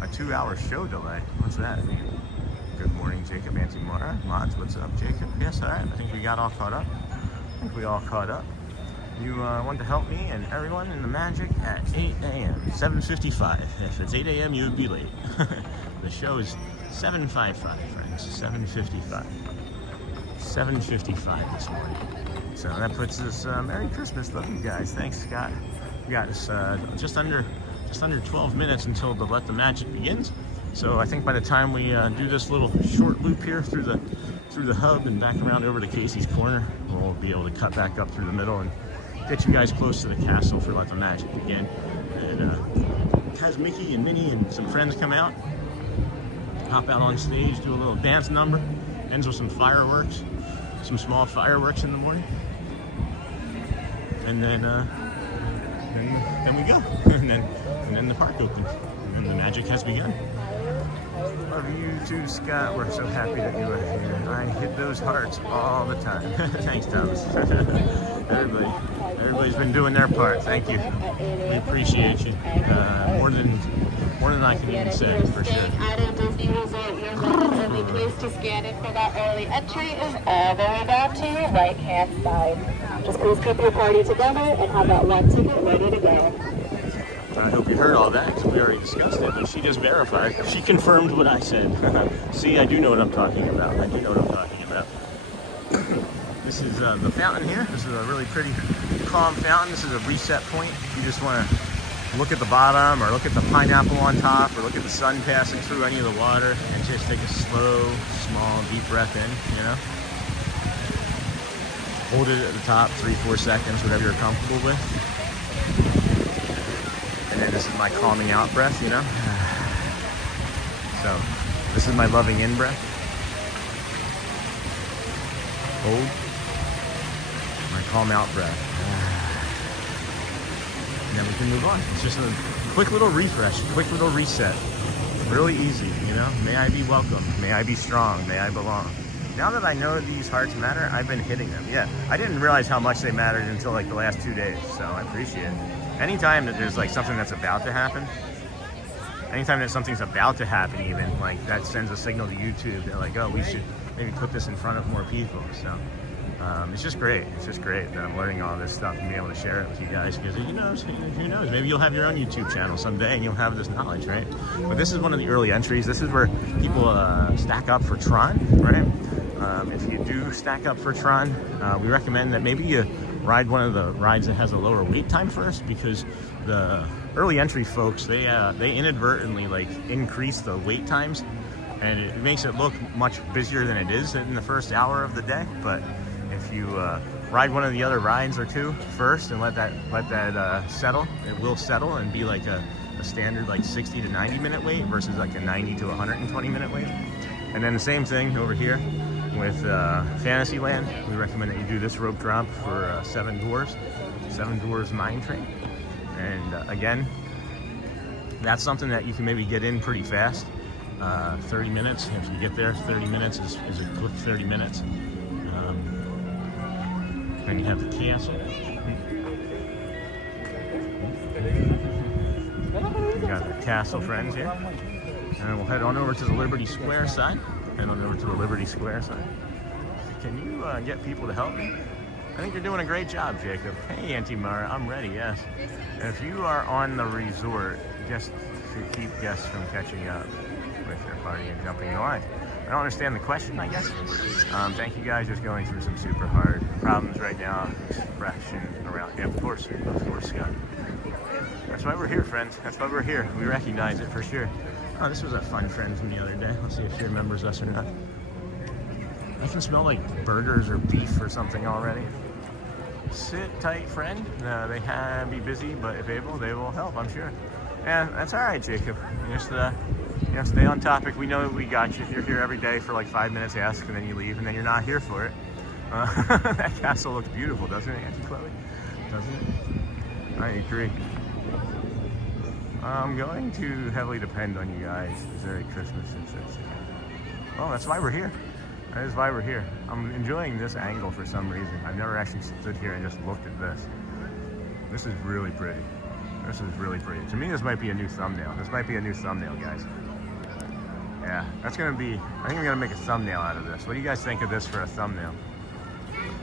A 2-hour show delay? What's that mean? Good morning, Jacob. Auntie Mara. Mods, what's up, Jacob? Yes, all right. I think we got all caught up. You want to help me and everyone in the magic at 8 a.m. 7:55. If it's 8 a.m., you would be late. The show is 7:55, friends. 7:55. 7:55 this morning. So that puts us, Merry Christmas, love you guys. Thanks, Scott. We got us just under 12 minutes until the Let the Magic begins. So I think by the time we do this little short loop here through the hub and back around over to Casey's Corner, we'll be able to cut back up through the middle and get you guys close to the castle for Let the Magic begin. And has Mickey and Minnie and some friends come out, hop out on stage, do a little dance number, ends with some fireworks, some small fireworks in the morning. And then we go, and then the park opens, and the magic has begun. Love you too, Scott. We're so happy that you are here. I hit those hearts all the time. Thanks, Thomas. Everybody's been doing their part. Thank you. We appreciate you. More than I can even say, for sure. At a Disney Resort, your only place to scan in for that early entry is all the way down to your right-hand side. Just please keep your party together and have that one ticket ready to go. I hope you heard all that, because we already discussed it, but she just verified. She confirmed what I said. See, I do know what I'm talking about. This is the fountain here. This is a really pretty calm fountain. This is a reset point. You just want to look at the bottom, or look at the pineapple on top, or look at the sun passing through any of the water, and just take a slow, small, deep breath in, you know? Hold it at the top 3-4 seconds, whatever you're comfortable with. And then this is my calming out breath, you know? So, this is my loving in breath. Hold. My calm out breath. And then we can move on. It's just a quick little refresh, quick little reset. Really easy, you know? May I be welcome. May I be strong. May I belong. Now that I know these hearts matter, I've been hitting them. Yeah, I didn't realize how much they mattered until like the last 2 days, so I appreciate it. Anytime that there's like something that's about to happen, anytime that something's about to happen even, like that sends a signal to YouTube. They're like, oh, we should maybe put this in front of more people. So it's just great. It's just great that I'm learning all this stuff and being able to share it with you guys, because who knows, maybe you'll have your own YouTube channel someday and you'll have this knowledge, right? But this is one of the early entries. This is where people stack up for Tron, right? If you do stack up for Tron, we recommend that maybe you ride one of the rides that has a lower wait time first, because the early entry folks, they inadvertently like increase the wait times, and it makes it look much busier than it is in the first hour of the day. But if you ride one of the other rides or two first and let that settle, it will settle and be like a standard like 60 to 90 minute wait versus like a 90 to 120 minute wait. And then the same thing over here with Fantasyland. We recommend that you do this rope drop for 7 Dwarfs Mine Train. And again, that's something that you can maybe get in pretty fast. 30 minutes, if you get there, 30 minutes is a quick 30 minutes. Then you have the castle. We got the castle friends here. And then we'll head on over to the Liberty Square side. Can you get people to help me? I think you're doing a great job, Jacob. Hey, Auntie Mara, I'm ready, yes. And if you are on the resort, just to keep guests from catching up with their party and jumping the line. I don't understand the question, I guess. Thank you guys, just going through some super hard problems right now. Expression around, yeah, of course, Scott. That's why we're here, friends. That's why we're here. We recognize it for sure. Oh, this was a fun friend from the other day. Let's see if she remembers us or not. I can smell like burgers or beef or something already. Sit tight, friend. They can be busy, but if able, they will help, I'm sure. Yeah, that's all right, Jacob. Just stay on topic. We know we got you. You're here every day for like 5 minutes, ask, and then you leave, and then you're not here for it. That castle looks beautiful, doesn't it, Auntie Chloe? Doesn't it? I agree. I'm going to heavily depend on you guys. Merry Christmas and such. Well, that's why we're here. That is why we're here. I'm enjoying this angle for some reason. I've never actually stood here and just looked at this. This is really pretty. This is really pretty. To me, this might be a new thumbnail. This might be a new thumbnail, guys. Yeah, that's gonna be, I think I'm gonna make a thumbnail out of this. What do you guys think of this for a thumbnail?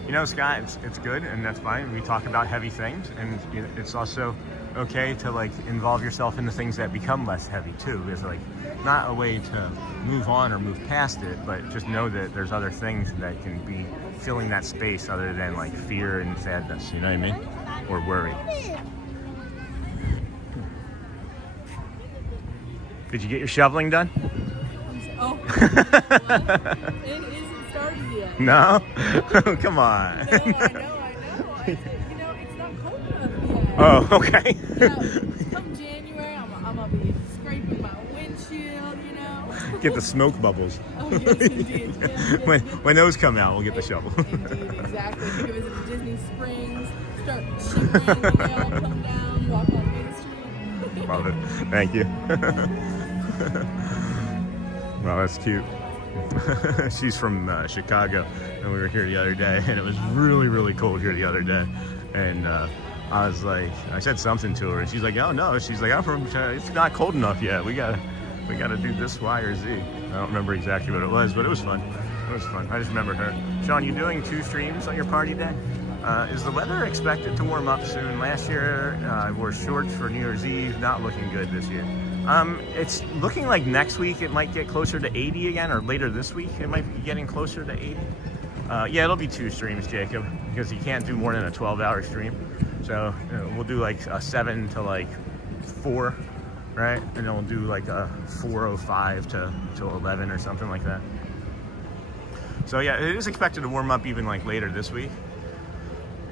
You know, Scott, it's good, and that's fine. We talk about heavy things, and it's also okay to like involve yourself in the things that become less heavy too. It's like not a way to move on or move past it, but just know that there's other things that can be filling that space other than like fear and sadness, you know what I mean? Or worry. Did you get your shoveling done? Oh, it isn't started yet. No? Come on. No, I know. You know, it's not cold enough yet. Oh, okay. Come January, I'm gonna be scraping my windshield, you know. Get the smoke bubbles. Oh, yes, indeed. Yes, when those come out, we'll get the shovel. Indeed, exactly. You can visit Disney Springs, start shivering, and they all come down, walk on Main Street. Love it. Thank you. Well, that's cute. She's from Chicago, and we were here the other day, and it was really, really cold here the other day. And I was like, I said something to her, and she's like, oh no, she's like, I'm from, it's not cold enough yet. We gotta do this Y or Z. I don't remember exactly what it was, but it was fun. It was fun. I just remembered her. Sean, you doing 2 streams on your party day? Is the weather expected to warm up soon? Last year, I wore shorts for New Year's Eve. Not looking good this year. It's looking like next week it might get closer to 80 again, or later this week it might be getting closer to 80. Yeah, it'll be 2 streams, Jacob, because you can't do more than a 12-hour stream. So we'll do like a 7 to like 4, right? And then we'll do like a 4:05 to 11 or something like that. So yeah, it is expected to warm up even like later this week.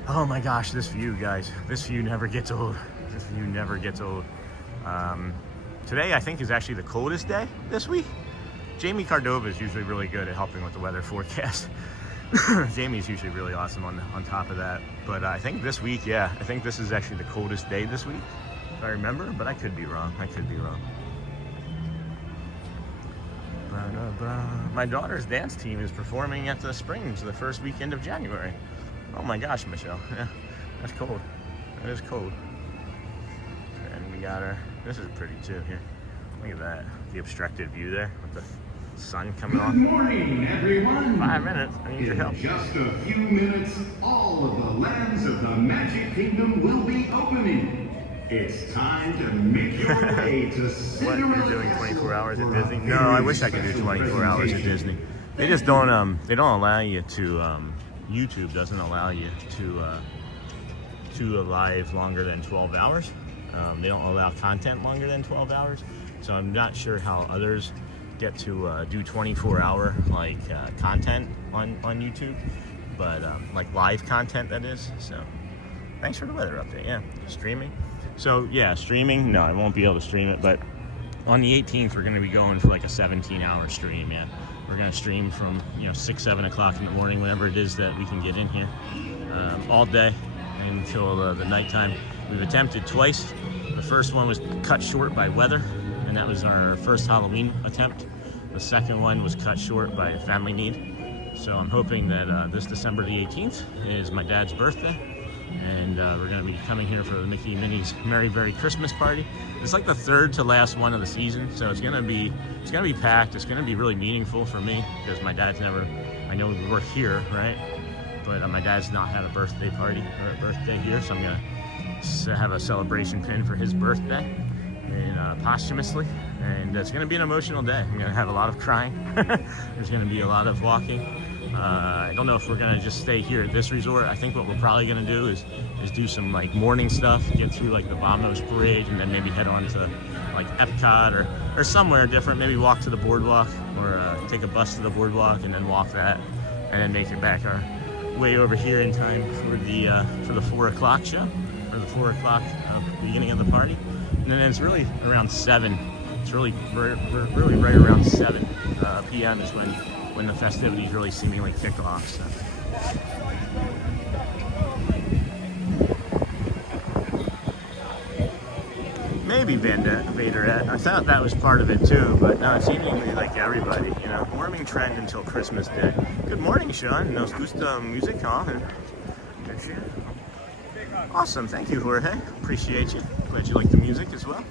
Oh my gosh, this view, guys. This view never gets old. This view never gets old. Today, I think, is actually the coldest day this week. Jamie Cardova is usually really good at helping with the weather forecast. Jamie's usually really awesome on top of that. But I think this week, yeah, I think this is actually the coldest day this week, if I remember, but I could be wrong. I could be wrong. My daughter's dance team is performing at the Springs the first weekend of January. Oh my gosh, Michelle. Yeah, that's cold. That is cold. And we got her. This is pretty too here. Look at that. The obstructed view there with the sun coming on. Good morning, everyone. 5 minutes. I need your help. In just a few minutes, all of the lands of the Magic Kingdom will be opening. It's time to make your way to Cinderella. What, you're doing 24 hours at Disney? No, I wish I could do 24 hours at Disney. They just don't they don't allow you to YouTube doesn't allow you to live longer than 12 hours. They don't allow content longer than 12 hours. So I'm not sure how others get to do 24-hour like content on YouTube, but like live content, that is. So thanks for the weather update. Yeah, streaming. So yeah, streaming. No, I won't be able to stream it, but on the 18th we're going to be going for like a 17-hour stream. Yeah, we're going to stream from 6-7 o'clock in the morning, whenever it is that we can get in here, all day until the nighttime. We've attempted twice. The first one was cut short by weather, and that was our first Halloween attempt. The second one was cut short by family need. So I'm hoping that this December the 18th is my dad's birthday, and we're going to be coming here for the Mickey and Minnie's Merry Christmas party. It's like the 3rd to last one of the season, so it's going to be packed. It's going to be really meaningful for me because my dad's never. I know we're here, right? But my dad's not had a birthday party or a birthday here, so I'm going to have a celebration pin for his birthday, and posthumously, and it's going to be an emotional day. I'm going to have a lot of crying. There's going to be a lot of walking. I don't know if we're going to just stay here at this resort. I think what we're probably going to do is do some like morning stuff, get through like the Vamos Bridge, and then maybe head on to like Epcot or somewhere different. Maybe walk to the boardwalk, or take a bus to the boardwalk and then walk that, and then make it back our way over here in time for the 4 o'clock show, or the 4 o'clock beginning of the party. And then it's really around 7. It's really right around 7 p.m. is when the festivities really seemingly kick off. So. Maybe Vaderette. I thought that was part of it too, but no, it's seemingly like everybody, warming trend until Christmas Day. Good morning, Sean. Nos gusta música. Awesome, thank you, Jorge. Appreciate you. Glad you like the music as well.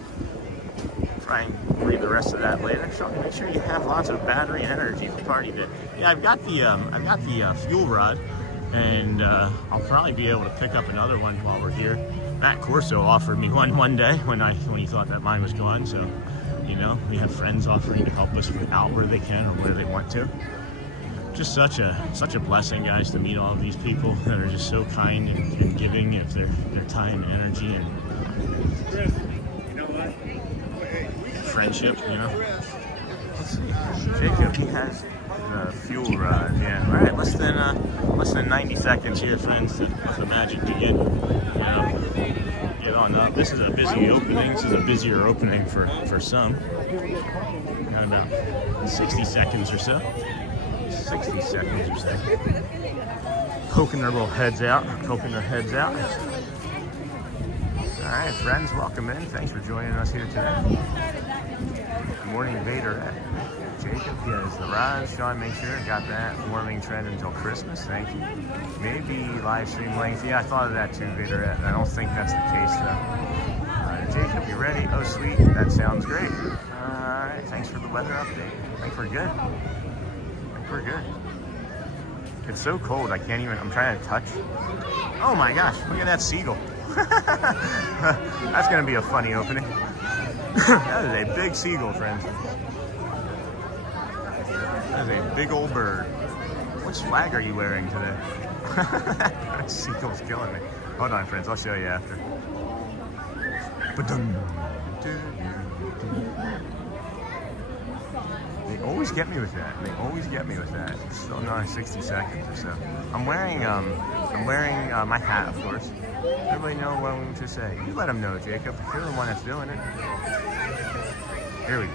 Try and read the rest of that later. Sean, make sure you have lots of battery energy for party day. Yeah, I've got the fuel rod, and I'll probably be able to pick up another one while we're here. Matt Corso offered me one day when he thought that mine was gone. So, we have friends offering to help us out where they can or where they want to. Just such a blessing, guys, to meet all of these people that are just so kind and giving of their time, energy, and friendship. Let's see. Jacob, he has the fuel rod. Yeah. All right. Less than 90 seconds here, friends, to the magic begin. Get on up. This is a busy opening. This is a busier opening for some. Got about 60 seconds or so. 60 seconds or so. Poking their little heads out. All right, friends, welcome in. Thanks for joining us here today. Morning Vaderette. Jacob, yes, the Raj. Sean, make sure I got that. Warming trend until Christmas. Thank you. Maybe live stream length. Yeah, I thought of that too, Vaderette. I don't think that's the case though. Jacob, you ready? Oh, sweet. That sounds great. All right. Thanks for the weather update. I think we're good. We're good. It's so cold. I can't even. I'm trying to touch. Oh my gosh! Look at that seagull. That's gonna be a funny opening. That is a big seagull, friends. That is a big old bird. Which flag are you wearing today? That seagull's killing me. Hold on, friends. I'll show you after. They always get me with that. They always get me with that. Still not 60 seconds or so. I'm wearing my hat, of course. Everybody know what I'm to say. You let them know, Jacob. You're the one that's doing it. Here we go.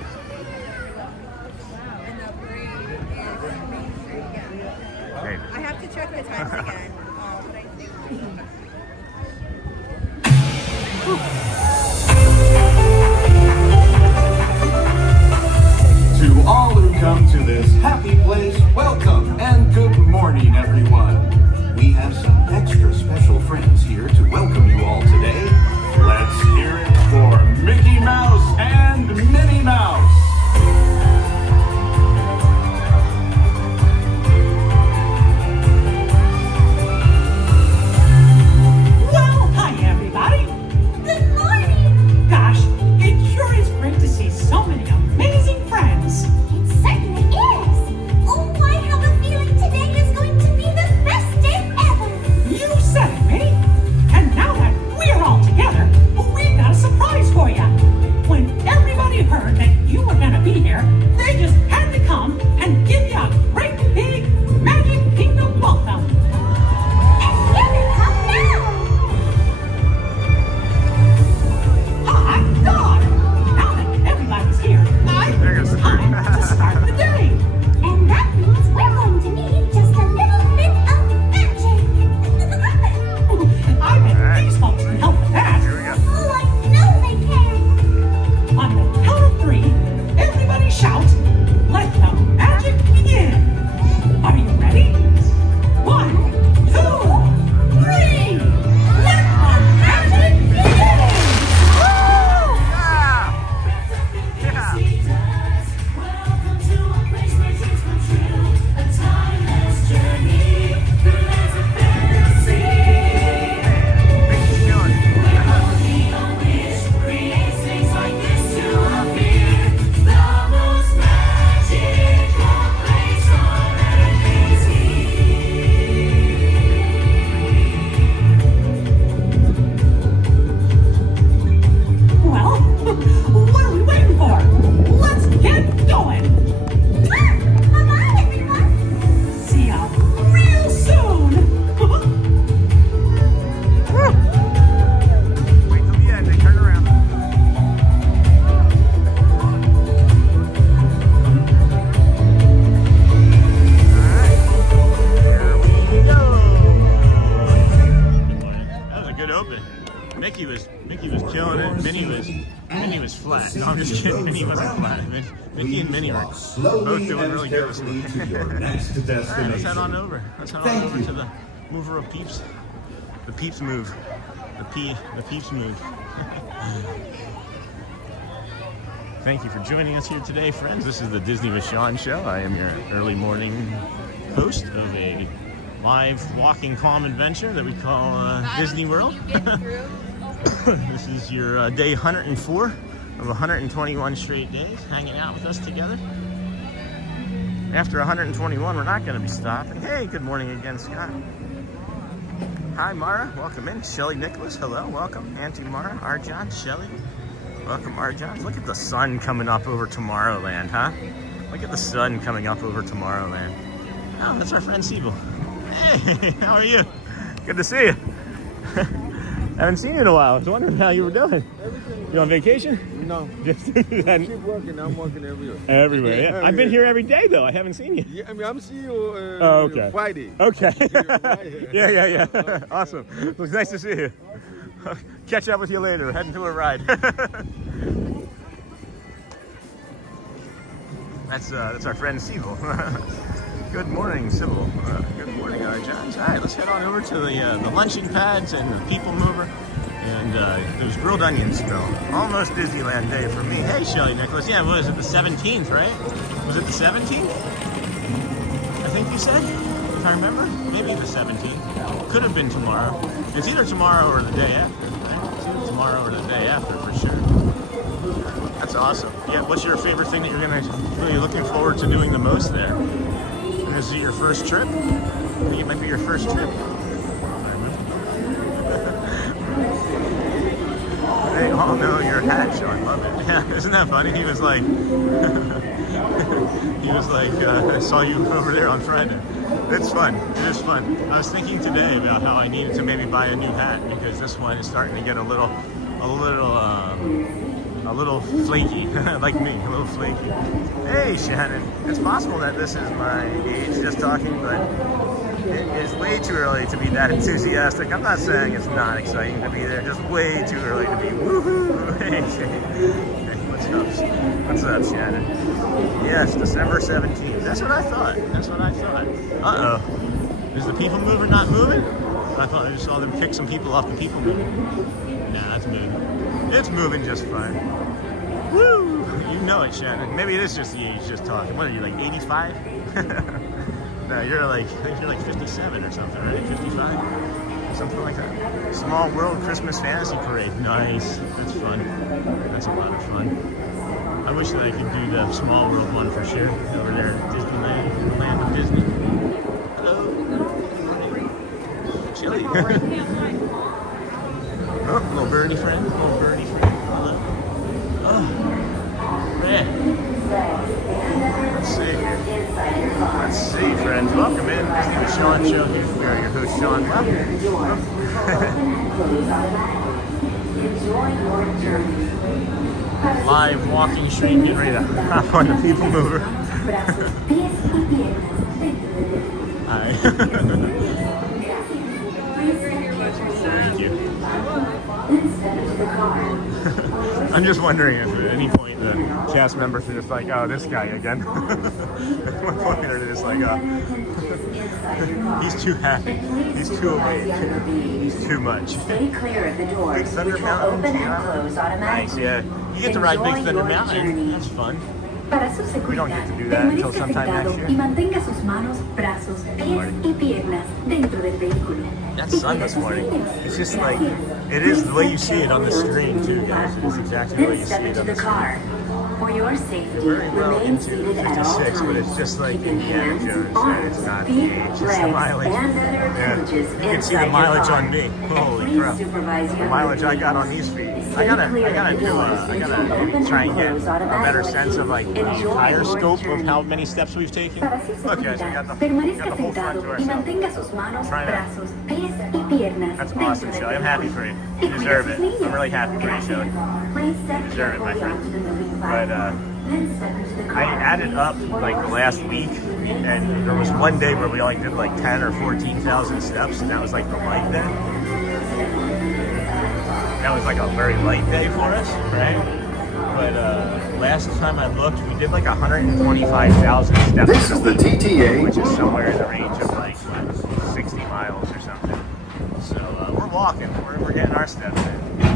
Hey. I have to check the times again. To all who come to this happy place, welcome and good morning, everyone. We have some extra special friends here to welcome you all today. Let's hear it for Mickey Mouse and Minnie Mouse. Well, hi everybody. Good morning. Gosh, it sure is great to see so many amazing friends. It certainly is. Oh, I have a feeling today is going to be the best day ever. You said it, Minnie. And now that we're all together, we've got a surprise for you. When everybody heard that you were going to be here, they just had to come and give you a great big Magic Kingdom welcome. And here they come now. Hot dog! Now that everybody's here, I think it's time to start the day. And that means we're going to need just a little bit of magic. I bet these folks can help with that. Here we go. Oh, I know they can. On the count of 3, everybody shout, let the magic begin. Are you ready? 1, 2, 3. Let the magic begin. Welcome to a place where dreams come true. A timeless journey through lands of fantasy. Where only a wish creates things like this to appear. The most magical place on earth is here. Well, what are we waiting for? Let's get going. Bye-bye, everyone. See ya real soon. Wait till the end. They turn around. Alright. Here we go. That was a good open. Mickey was killing it. Minnie was flat. No, I'm just kidding. Minnie wasn't flat. Mickey and Minnie were both doing really good. To your next Alright, let's destination. head on over. Let's head on over to the mover of peeps. The peeps move. The peeps move. Thank you for joining us here today, friends. This is the Disney with Sean show. I am your early morning host of a live walking calm adventure that we call Disney World. This is your day 104 of 121 straight days hanging out with us together. After 121, we're not going to be stopping. Hey, good morning again, Scott. Hi, Mara. Welcome in. Shelly Nicholas. Hello. Welcome. Auntie Mara. Arjan. Shelly. Welcome, Arjan. Look at the sun coming up over Tomorrowland, huh? Look at the sun coming up over Tomorrowland. Oh, that's our friend Siebel. Hey, how are you? Good to see you. Haven't seen you in a while. I was wondering how you were doing. You on vacation? No. Just Keep working. I'm working everywhere. everywhere. Yeah. I've been here every day though. I haven't seen you. Yeah, I mean, I'm seeing you okay. Friday. Okay. Friday. Yeah. Awesome. It was nice to see you. Catch up with you later. Heading to a ride. That's our friend Sybil. Good morning, Sybil. Good morning, John. All right, let's head on over to the luncheon pads and the people mover. And those grilled onions smell. Almost Disneyland day for me. Hey, Shelly Nicholas. Yeah, what is it, the 17th, right? Was it the 17th? I think you said, if I remember. Maybe the 17th. Could have been tomorrow. It's either tomorrow or the day after. Right? It's either tomorrow or the day after for sure. That's awesome. Yeah, what's your favorite thing that you're really looking forward to doing the most there? Is it your first trip? I think it might be your first trip. They all know your hat, Sean. Love it. Yeah, isn't that funny? He was like, I saw you over there on Friday. It's fun. It is fun. I was thinking today about how I needed to maybe buy a new hat because this one is starting to get a little flaky, like me, a little flaky. Hey, Shannon. It's possible that this is my age just talking, but it is way too early to be that enthusiastic. I'm not saying it's not exciting to be there, just way too early to be woohoo. Hey, what's up, Shannon? Yes, December 17th. That's what I thought. Uh-oh. Is the people mover not moving? I thought I just saw them pick some people off the people mover. Nah, it's moving. It's moving just fine. Woo! You know it, Shannon. Maybe it is just the age just talking. What are you, like 85? No, you're like 57 or something, right? 55? Something like that. Small World Christmas Fantasy Parade. Nice. That's fun. That's a lot of fun. I wish that I could do the Small World one for sure. Over there at Disneyland, the land of Disney. Hello. Chilly. Oh, little birdie friend. Hello. Oh, man. Let's see here. Let's see, friends. Welcome in. This is the Sean Show here. We are your host, Sean. Live walking street, getting ready to hop on the people mover. Hi. Thank you. I'm just wondering if at any point the cast members are just like, oh, this guy again. At one point they're just like, oh, he's too happy, he's too awake, he's too much. Stay clear of the doors, Big Thunder which will Mountain. open and close automatically. Nice, yeah. You get to ride Big Thunder Mountain. That's fun. Para su seguridad, We don't get to do that until sometime next year. y mantenga sus manos, brazos, pies y piernas dentro del vehículo. That sun this morning, it's just like, it is the way you see it on the screen too, guys. It is exactly the way you see it on the screen. For your safety, Very well remain into seated at all 56, but it's times. just like Keeping Indiana hands, Jones said, arms, it's not the feet, age, it's the legs, mileage. and other appendages You can see the inside your mileage car. on me. Holy Please crap. supervise The younger mileage I got on teens. these feet. Stay I gotta clear of the doors, which will maybe open try and and get close a better automatically. sense of like the Enjoy entire your scope of journey. how many steps we've taken. Para su Look, guys, we seguridad, got permanezca the whole front sentado to y ourselves. mantenga sus manos, Trying to- brazos, pies y piernas That's dentro awesome, del Shelly. I'm happy for you. vehículo. You deserve Y it. cuida a sus I'm really happy for you, niños. Shelly. Please step You deserve it, my carefully friend. onto the moving But platform. Then step into the car. I added up like the last week, and there was one day where we only did like 10 or 14,000 steps, and that was like the light day. That was like a very light day for us, right? But last time I looked, we did like 125,000 steps. This is the TTA. Which is somewhere in the range of like what, 60 miles or something. So we're walking, we're getting our steps in.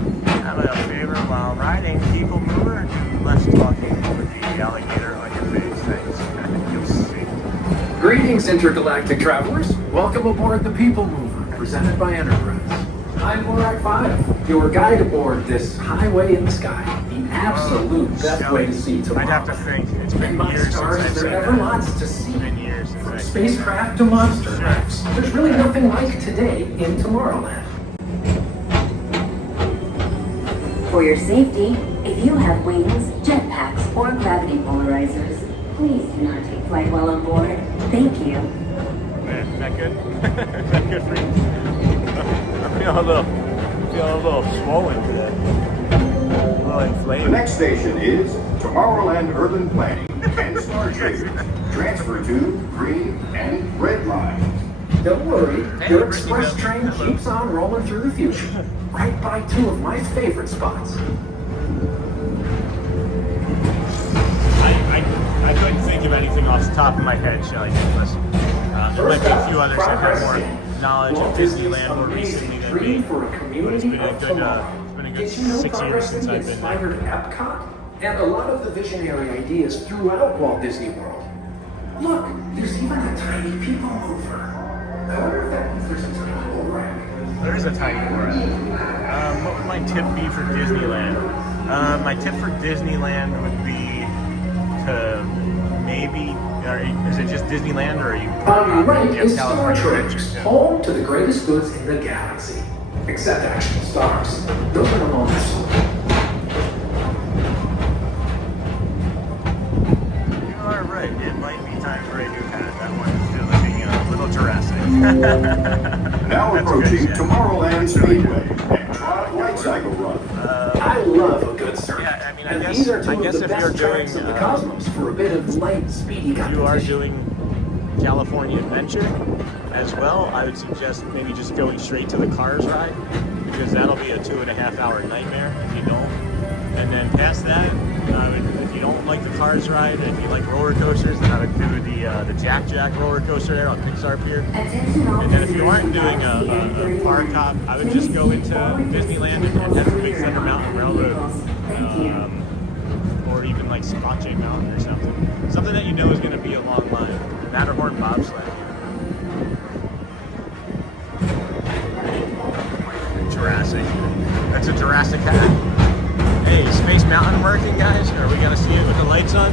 How about a favor while riding people mover and do less talking with the alligator on your face? Thanks. You'll see. Greetings, intergalactic travelers. Welcome aboard the People Mover, presented by Enterprise. I'm Morak 5, your guide aboard this highway in the sky. The absolute best way to see tomorrow. I'd have to think. It's And been by years since stars, I've there seen are ever that. lots to see. It's been years since From I've seen that. spacecraft to monster rafts. There's really nothing like today in Tomorrowland. For your safety, if you have wings, jetpacks, or gravity polarizers, please do not take flight while on board. Thank you. Man, is that good? Is that good for you? I'm feeling a little swollen today. A little The inflamed. next station is Tomorrowland Urban Planning and Star Trade. Transfer to green and red lines. Don't worry, your express train keeps on rolling through the future. Right by two of my favorite spots. I I couldn't think of anything off the top of my head, Shelly Nicholas. There might be a few others that have more knowledge of Disneyland more recently than me, but it's been a good 6 years since I've been there. Epcot, and a lot of the visionary ideas throughout Walt Disney World. Look, there's even a tiny people mover. I wonder if that means there's a tiny Monorail. There is a tiny Monorail. What would my tip be for Disneyland? My tip for Disneyland would be to maybe, is it just Disneyland or are you? On your right you have is Star California Traders, Adventure, too? home to the greatest goods in the galaxy. Except actual stars. Those are the moments. You are right. It might be time for a new hat. That one is looking a little Jurassic. Now That's approaching good, yeah. Tomorrowland Speedway and Trot Light Cycle Run. I love a good surf. Yeah, I mean, I and guess- these are two I of guess the if best you're tracks doing, in the cosmos for a bit of light, speedy competition. You are doing California Adventure as well, I would suggest maybe just going straight to the Cars ride, because that'll be a 2.5 hour nightmare if you don't. And then past that, if you don't like the Cars ride, if you like roller coasters, then I would do the Jack Jack roller coaster there on Pixar Pier. And then if you aren't doing a park hop, I would just go into Disneyland and head to Big Thunder Mountain Railroad, or even like Squatchy Mountain or something. Something that you know is going to be a long line. Matterhorn bobsled. Jurassic. That's a Jurassic hat. Hey, Space Mountain working, guys? Are we going to see it with the lights on?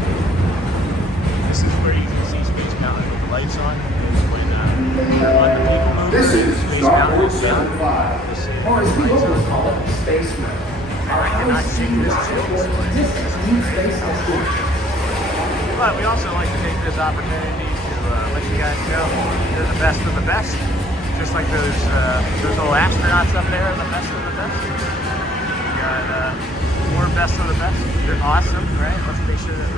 This is where you can see Space Mountain with the lights on. When on the people move. This is Space Star Mountain Wars is down. 75. This is Or as we lights always on. call it, Space Mountain. I cannot see this But we also like to take this opportunity to let you guys know they're the best of the best. Just like those little astronauts up there are the best of the best. We got more best of the best. They're awesome, right? Let's make sure that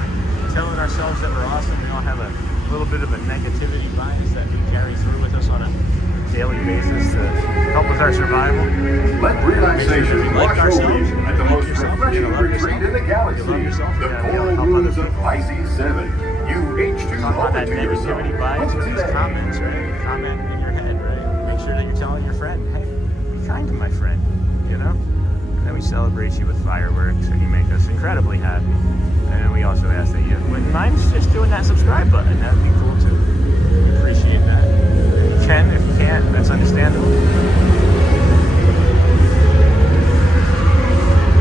we're telling ourselves that we're awesome. We all have a little bit of a negativity bias that we carry through with us on a daily basis to help with our survival. Let relaxation wash over you at the most refreshing retreat in the galaxy. You love yourself, you The gotta be able to Coral help other Rooms of people. Pisces 7. You H2 Talk about that open to yourself. negativity bias with these comments, right? Comment in your head, right? Make sure that you're telling your friend, hey, be kind to my friend, you know? And then we celebrate you with fireworks and you make us incredibly happy. And then we also ask that you wouldn't mind just doing that subscribe button. That would be cool too. We appreciate that. You can, if you can't, that's understandable.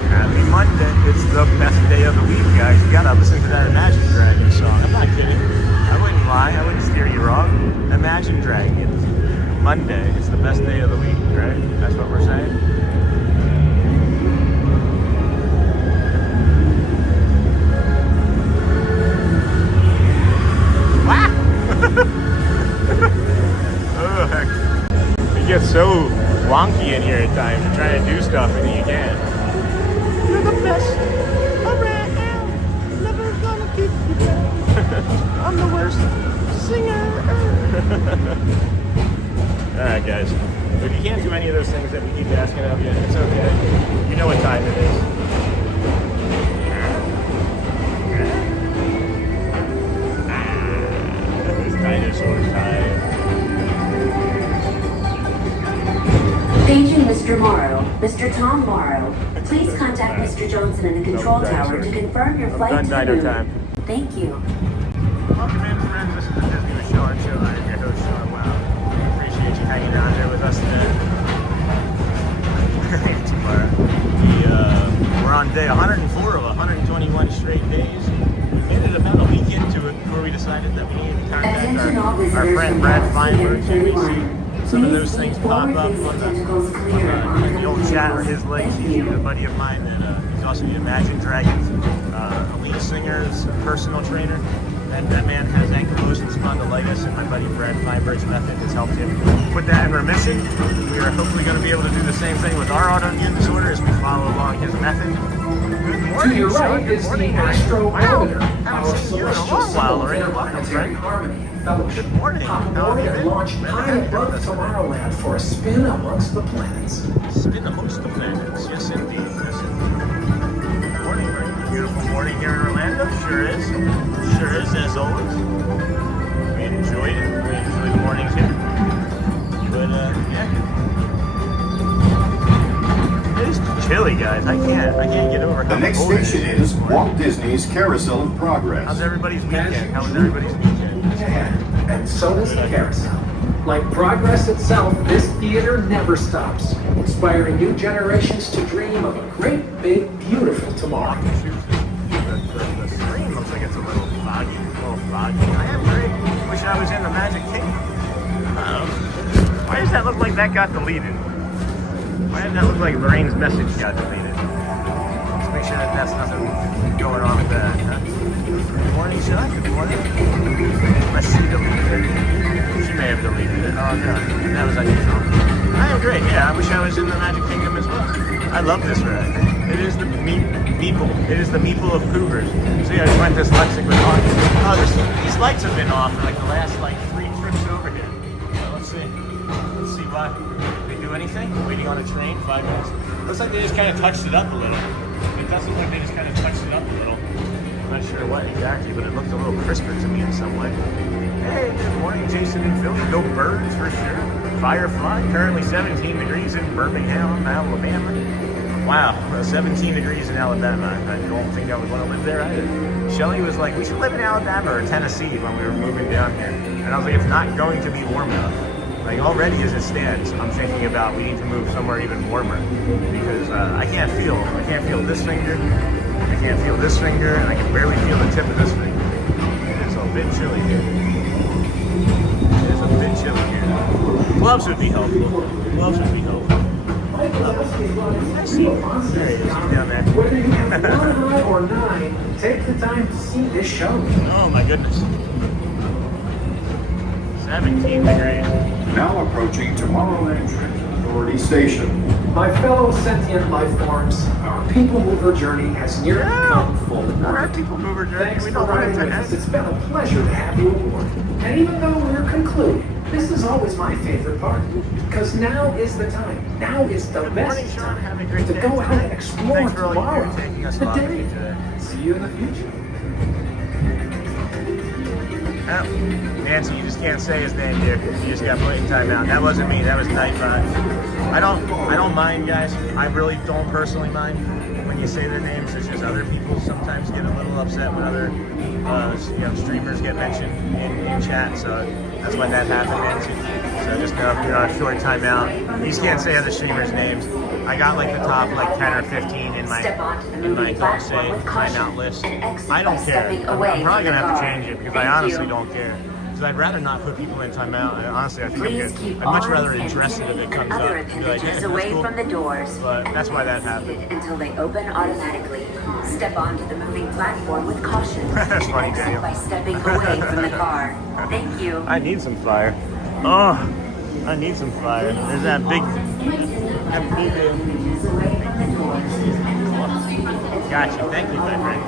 Happy Monday. It's the best day of the week, guys. You gotta listen to that Imagine Dragons song. I'm not kidding. I wouldn't lie. I wouldn't steer you wrong. Imagine Dragons. Monday. It's the best day of the week, right? That's what we're saying. Wow! Oh, heck. It gets so wonky in here at times. You're trying to do stuff and you can't. You're the best around. Never gonna keep you down. I'm the worst singer. Alright, guys. If you can't do any of those things that we keep asking of you, it's okay. You know what time it is. This dinosaur's time. Paging Mr. Morrow, Mr. Tom Morrow. Please contact Mr. Johnson in the control tower to confirm your flight to the Dino moon. time. Thank you. Welcome in, friends. This is the Disney with Sean show. I'm your host, Sean. Wow. Appreciate you hanging out there with us today. Tomorrow. We're on day 104 of 121 straight days. We made it about a week into it before we decided that we needed to contact our friend Brad Feinberg. So we see some of those things pop up on the old chat or his links. He's a buddy of mine that he's also the Imagine Dragons elite singer, personal trainer. That man has ankylosing spondylitis, and my buddy Brad Feinberg's method has helped him put that in remission. We are hopefully going to be able to do the same thing with our autoimmune disorder as we follow along his method. Good morning, To your Sean. right Good is morning, the Ray. Astro Wow. Orbiter, Haven't our seen you in a celestial long while, symbol Ray. for Welcome, planetary friend. harmony and fellowship. Good morning. Hop How have aboard you and been? launch Where the high heck have you above been? Tomorrowland for a spin amongst the planets. Spin amongst the planets. Yes, indeed. Yes, indeed. Good morning, Ray. Beautiful morning here in Orlando. kind of. Sure is. Sure is, as always. We enjoyed it. We enjoyed the mornings here. But, yeah. It is chilly, guys. I can't get over how The next cold it is. station is Walt Disney's Carousel of Progress. How's everybody's weekend? How was everybody's weekend? And so does the carousel. Like progress itself, this theater never stops, inspiring new generations to dream of a great, big, beautiful tomorrow. The screen looks like it's a little foggy. I am great. Wish I was in the Magic Kingdom. Why does that look like that got deleted? Why does that look like Lorraine's message got deleted? Let's make sure that that's nothing going on with that. Huh? Good morning, Sean. Good morning. Unless she deleted it. She may have deleted it. Oh no, that was unusual. I am great. Yeah, I wish I was in the Magic Kingdom as well. I love this ride. It is the meeple. It is the meeple of Cougars. So yeah, I just went dyslexic with on. Oh, these lights have been off for like the last 3 trips over here. So let's see. Let's see why. They do anything? Waiting on a train, 5 minutes. Looks like they just kind of touched it up a little. It does look like they just kind of touched it up a little. I'm not sure what exactly, but it looked a little crisper to me in some way. Hey, good morning, Jason in Philly. Go Birds for sure. Firefly, currently 17 degrees in Birmingham, Alabama. Wow, 17 degrees in Alabama. I don't think I would want to live there either. Shelly was like, we should live in Alabama or Tennessee when we were moving down here. And I was like, it's not going to be warm enough. Like already as it stands, I'm thinking about we need to move somewhere even warmer because I can't feel this finger, I can't feel this finger, and I can barely feel the tip of this finger. It is a bit chilly here. It is a bit chilly here. Gloves would be helpful. Gloves would be helpful. I see. There he is. He's down there. Whether you have 1 eye or 9, take the time to see this show. Oh my goodness. 17 degrees. Now approaching Tomorrowland Transit Authority Station. My fellow sentient life forms, our people mover journey has nearly come full. All right, people mover journey. Thanks We for don't want riding it with to us. end. It's been a pleasure to have you aboard. And even though we're concluding, this is always my favorite part. Because now is the time. Now is the Good best morning, Sean. time Have a great to day. go out and explore Thanks for all you tomorrow. do, taking us along with you today. See you in the future. Oh, Nancy, you just can't say his name, dear. You just got put in timeout. That wasn't me. That was Nightbot. I don't mind, guys. I really don't personally mind when you say their names. It's just other people sometimes get a little upset when other streamers get mentioned in chat. So that's when that happened, Nancy. So just know if you're on a short timeout, you just can't say other streamers' names. I got like the top 10 or 15 in my don't say timeout list. I don't care. I'm probably gonna have to change it because I honestly don't care. Because I'd rather not put people in timeout. And honestly, I think I'd much rather address it if it comes up. Other And be like, hey, appendages that's away cool. from the doors. But that's why that happened. Until they open automatically. Step onto the moving platform with caution. That's funny, Exit Daniel. by stepping away from the car. Thank you. I need some fire. Oh, I need some fire. There's that big. Gotcha. Thank you, my friend.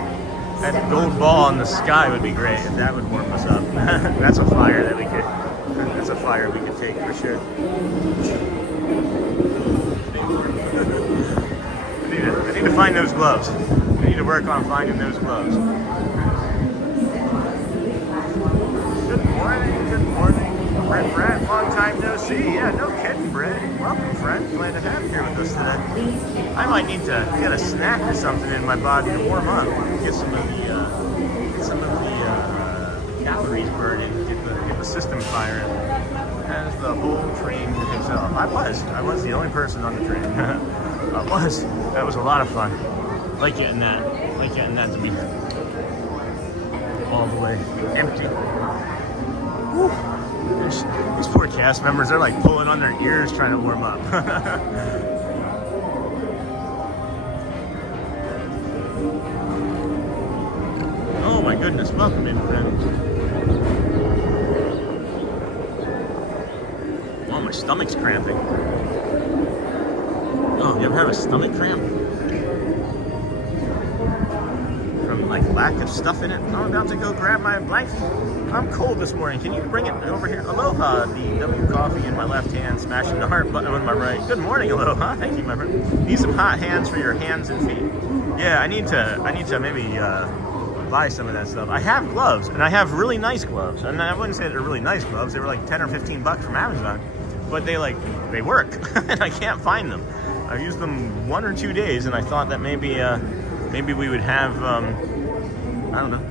That gold ball in the sky would be great if that would warm us up. That's a fire that we could. That's a fire we could take for sure. I need to find those gloves. I need to work on finding those gloves. Good morning. Good morning. Brett, long time no see. Yeah, no kidding, Brett. Welcome, friend. Glad to have you here with us today. I might need to get a snack or something in my body to warm up. Get some of the calories burning. Get the system firing. As the whole train itself. I was the only person on the train. I was. That was a lot of fun. Like getting that to be all the way empty. Whew. These poor cast members, they're like pulling on their ears trying to warm up. Oh my goodness, welcome in, friends. Oh, my stomach's cramping. Oh, you ever have a stomach cramp? From like lack of stuff in it? I'm about to go grab my blanket. I'm cold this morning. Can you bring it over here? Aloha, the W coffee in my left hand, smashing the heart button on my right. Good morning, Aloha. Thank you, my friend. Need some hot hands for your hands and feet. Yeah, I need to maybe buy some of that stuff. I have gloves, and I have really nice gloves. And I wouldn't say they're really nice gloves. They were like 10 or 15 bucks from Amazon. But they work, and I can't find them. I've used them 1 or 2 days, and I thought that maybe we would have, I don't know,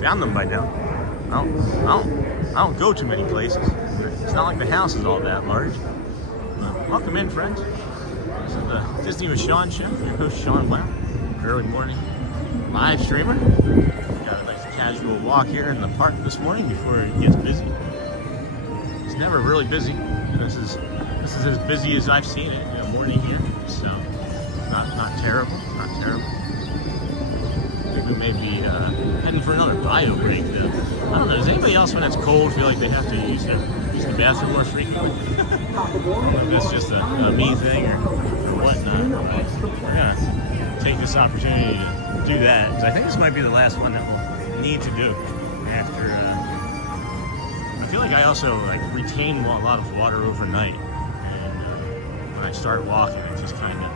found them by now. I don't go too many places. It's not like the house is all that large. Welcome in, friends. This is the Disney with Sean show. Your host, Sean Walt, early morning live streamer. Got a nice casual walk here in the park this morning before it gets busy. It's never really busy. This is as busy as I've seen it in the morning here. So not terrible. Not terrible. I think we may be heading for another bio break though. I don't know. Does anybody else when it's cold feel like they have to use the bathroom more frequently? I don't know if that's just a me thing or whatnot. But we're gonna take this opportunity to do that because I think this might be the last one that we'll need to do after. I feel like I also retain a lot of water overnight, and when I start walking, it just kind of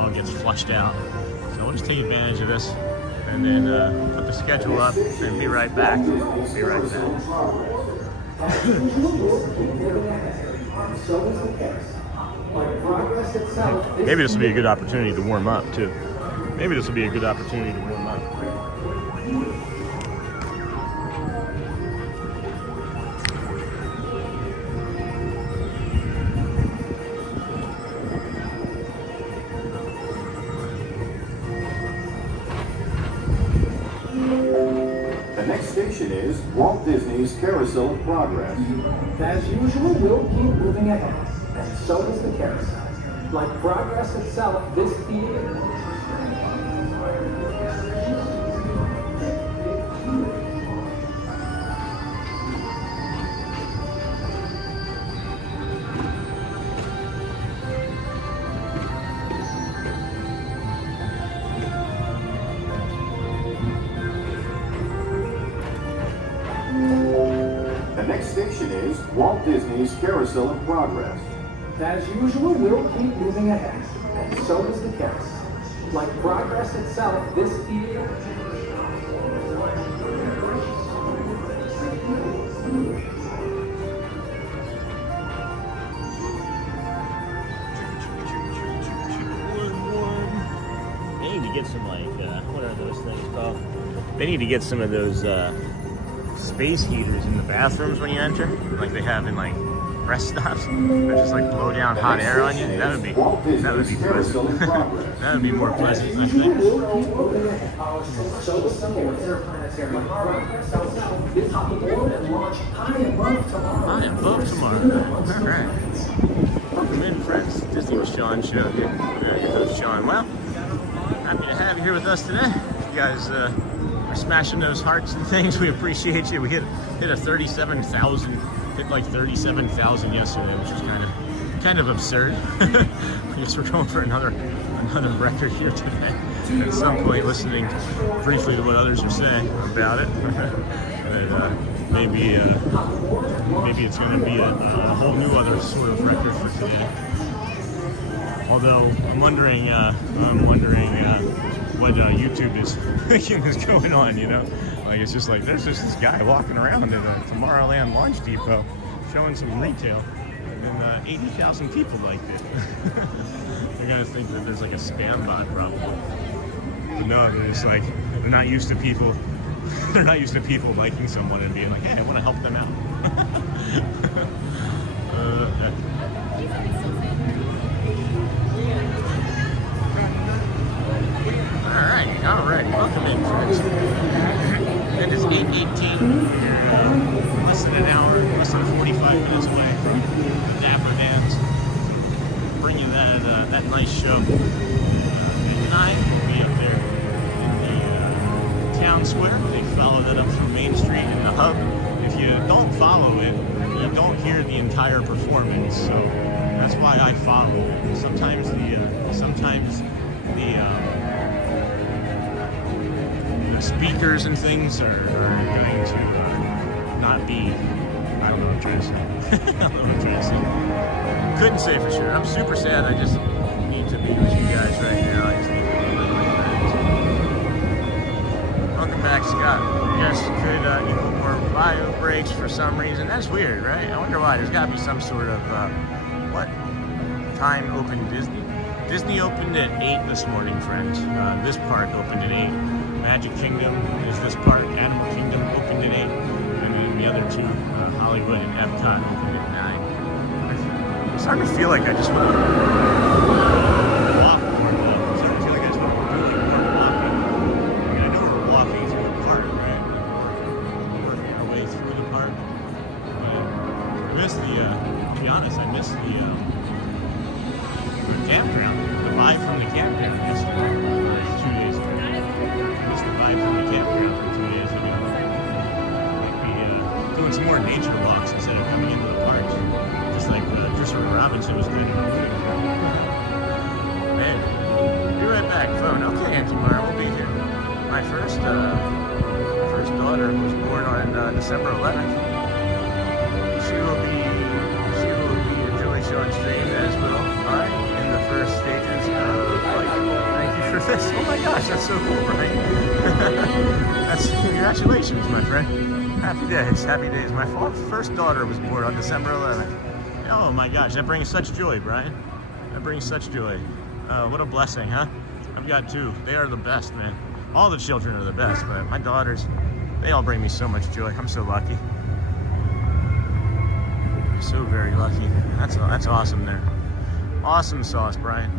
all gets flushed out. So I'll just take advantage of this, and then put the schedule up, and be right back. Be right back. Maybe this will be a good opportunity to warm up too. Maybe this will be a good opportunity to warm up. The next station is Walt Disney's Carousel of Progress. As usual, we'll keep moving ahead, and so does the carousel. Like progress itself, this theater. The next station is Walt Disney's Carousel of Progress. As usual, we'll keep moving ahead, and so does the carousel. Like progress itself, this theater. They need to get some what are those things called? They need to get some of those space heaters in the bathrooms when you enter, like they have in rest stops. They just blow down hot air on you. That would be pleasant. That would be more pleasant, I think. High above tomorrow. All right. Welcome in, friends. Disney with Sean show here. Your host, Sean. Well, happy to have you here with us today. You guys are smashing those hearts and things. We appreciate you. We hit a 37,000. Hit 37,000 yesterday, which was kind of absurd. I guess we're going for another record here today. At some point, listening briefly to what others are saying about it. And, maybe it's going to be a whole new other sort of record for today. Although I'm wondering what YouTube is thinking is going on. You know. It's just there's just this guy walking around in a Tomorrowland launch depot showing some retail, and 80,000 people liked it. They're gonna think that there's a spam bot problem. But no, they're just they're not used to people. They're not used to people liking someone and being hey, I want to help them out. All right. Welcome in, friends. It is 8:18. Less than an hour, less than 45 minutes away from Dapper Dans. Bring you that nice show. Tonight we'll be up there in the town square. They follow that up through Main Street and the hub. If you don't follow it, you don't hear the entire performance. So that's why I follow it. Sometimes the speakers and things are going to not be. I don't know what I'm trying to say. Couldn't say for sure. I'm super sad. I just need to be with you guys right now. I just need to be with my friends. Just could equal more bio breaks for some reason. That's weird, right? I wonder why. There's got to be some sort of what time opened Disney? Disney opened at 8 this morning, friends. This park opened at 8. Magic Kingdom is this park. Animal Kingdom opened at 8, and then the other two, Hollywood and Epcot, opened at 9. I'm starting to feel like I just want to walk more. I'm starting to feel like I just want to do like more walking. I mean, I know we're walking through the park, right? We're working our way through the park. I miss the, to be honest, I miss the campground. The vibe from the campground. I missed it for 2 days ago. I missed the vibe from the campground for 2 days ago. Like doing some more nature walks instead of coming into the park. Just like Christopher Robinson was kind of doing. Man, be right back, phone. Okay, Auntie Mara, we'll be here. My first daughter was born on December 11th. She will be a Joy Show on stream as well. All right, in the first stages of life. Thank you for this. Oh my gosh, that's so cool, Brian. That's congratulations, my friend. Happy days, happy days. My first daughter was born on December 11th. Oh my gosh, that brings such joy, Brian. That brings such joy. What a blessing, huh? I've got two. They are the best, man. All the children are the best, but my daughters, they all bring me so much joy. I'm so lucky. So very lucky. That's awesome there. Awesome sauce, Brian.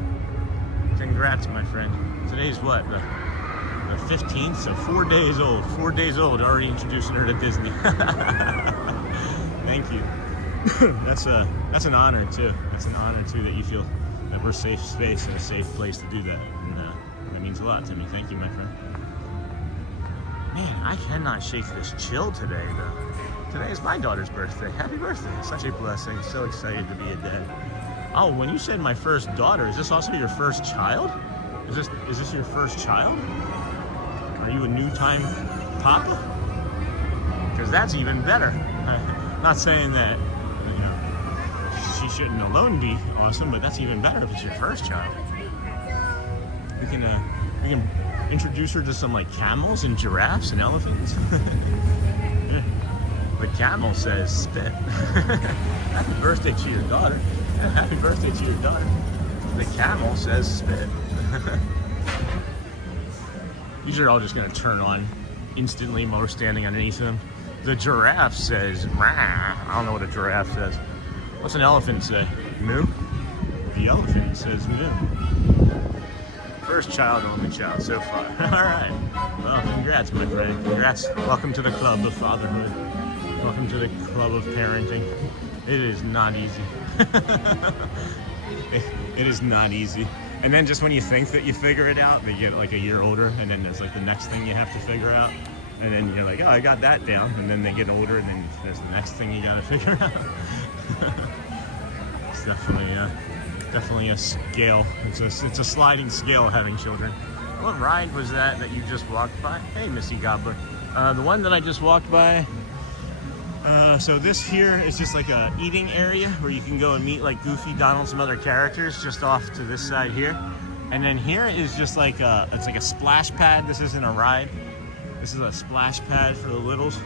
Congrats, my friend. Today's what? The 15th, so 4 days old. 4 days old, already introducing her to Disney. Thank you. That's an honor too. It's an honor too that you feel that we're a safe space and a safe place to do that. And that means a lot to me. Thank you, my friend. Man, I cannot shake this chill today, though. Today is my daughter's birthday. Happy birthday. Such a blessing. So excited to be a dad. Oh, when you said my first daughter, is this also your first child? Is this your first child? Are you a new time papa? Because that's even better. Not saying that, you know, she shouldn't alone be awesome, but that's even better if it's your first child. We can introduce her to some like camels and giraffes and elephants. The camel says spit. Happy birthday to your daughter. Happy birthday to your daughter. The camel says spit. These are all just gonna turn on instantly while we're standing underneath them. The giraffe says, "Rah." I don't know what a giraffe says. What's an elephant say? Moo? The elephant says moo. First child, only child so far. All right. Well, congrats, my friend. Congrats. Welcome to the club of fatherhood. Welcome to the club of parenting. It is not easy. It is not easy. And then just when you think that you figure it out, they get like a year older, and then there's like the next thing you have to figure out. And then you're like, oh, I got that down. And then they get older, and then there's the next thing you gotta figure out. It's definitely a scale. It's a sliding scale having children. What ride was that you just walked by? Hey, Missy Gobbler. The one that I just walked by. So this here is just like a eating area where you can go and meet like Goofy, Donald, some other characters just off to this side here. And then here is just like it's like a splash pad. This isn't a ride. This is a splash pad for the littles,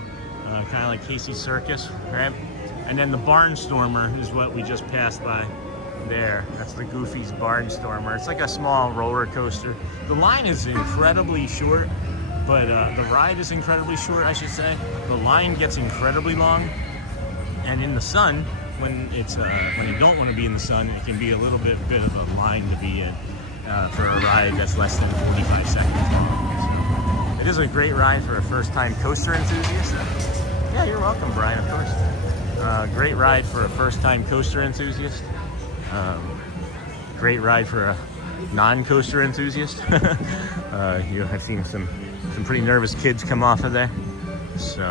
kind of like Casey's Circus, right? And then the Barnstormer is what we just passed by there. That's the Goofy's Barnstormer. It's like a small roller coaster. The line is incredibly short, but the ride is incredibly short, I should say. The line gets incredibly long, and in the sun, when you don't want to be in the sun, it can be a little bit of a line to be in for a ride that's less than 45 seconds long. So it is a great ride for a first-time coaster enthusiast. Yeah, you're welcome, Brian, of course. Great ride for a first-time coaster enthusiast. Great ride for a non-coaster enthusiast. I've seen some pretty nervous kids come off of there. So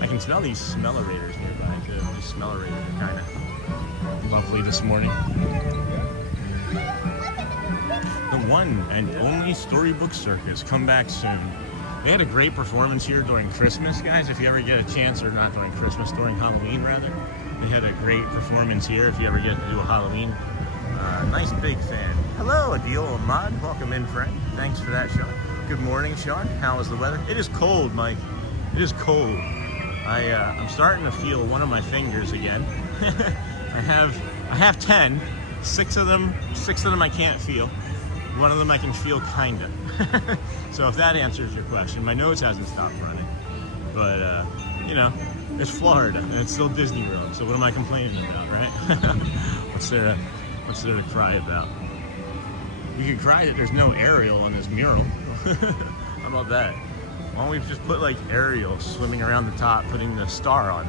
I can smell these smellerators nearby too. These smellerators are kind of lovely this morning. The one and only Storybook Circus, come back soon. They had a great performance here during Christmas, guys. If you ever get a chance, or not during Christmas, during Halloween rather. They had a great performance here if you ever get to do a Halloween. Nice big fan. Hello, Adil Ahmad. Welcome in, friend. Thanks for that shot. Good morning, Sean. How is the weather? It is cold, Mike. It is cold. I'm starting to feel one of my fingers again. I have 10. Six of them I can't feel. One of them I can feel kinda. So if that answers your question, my nose hasn't stopped running. But you know, it's Florida and it's still Disney World. So what am I complaining about, right? What's there to cry about? You could cry that there's no Ariel on this mural. How about that? Why don't we just put like Ariel swimming around the top, putting the star on?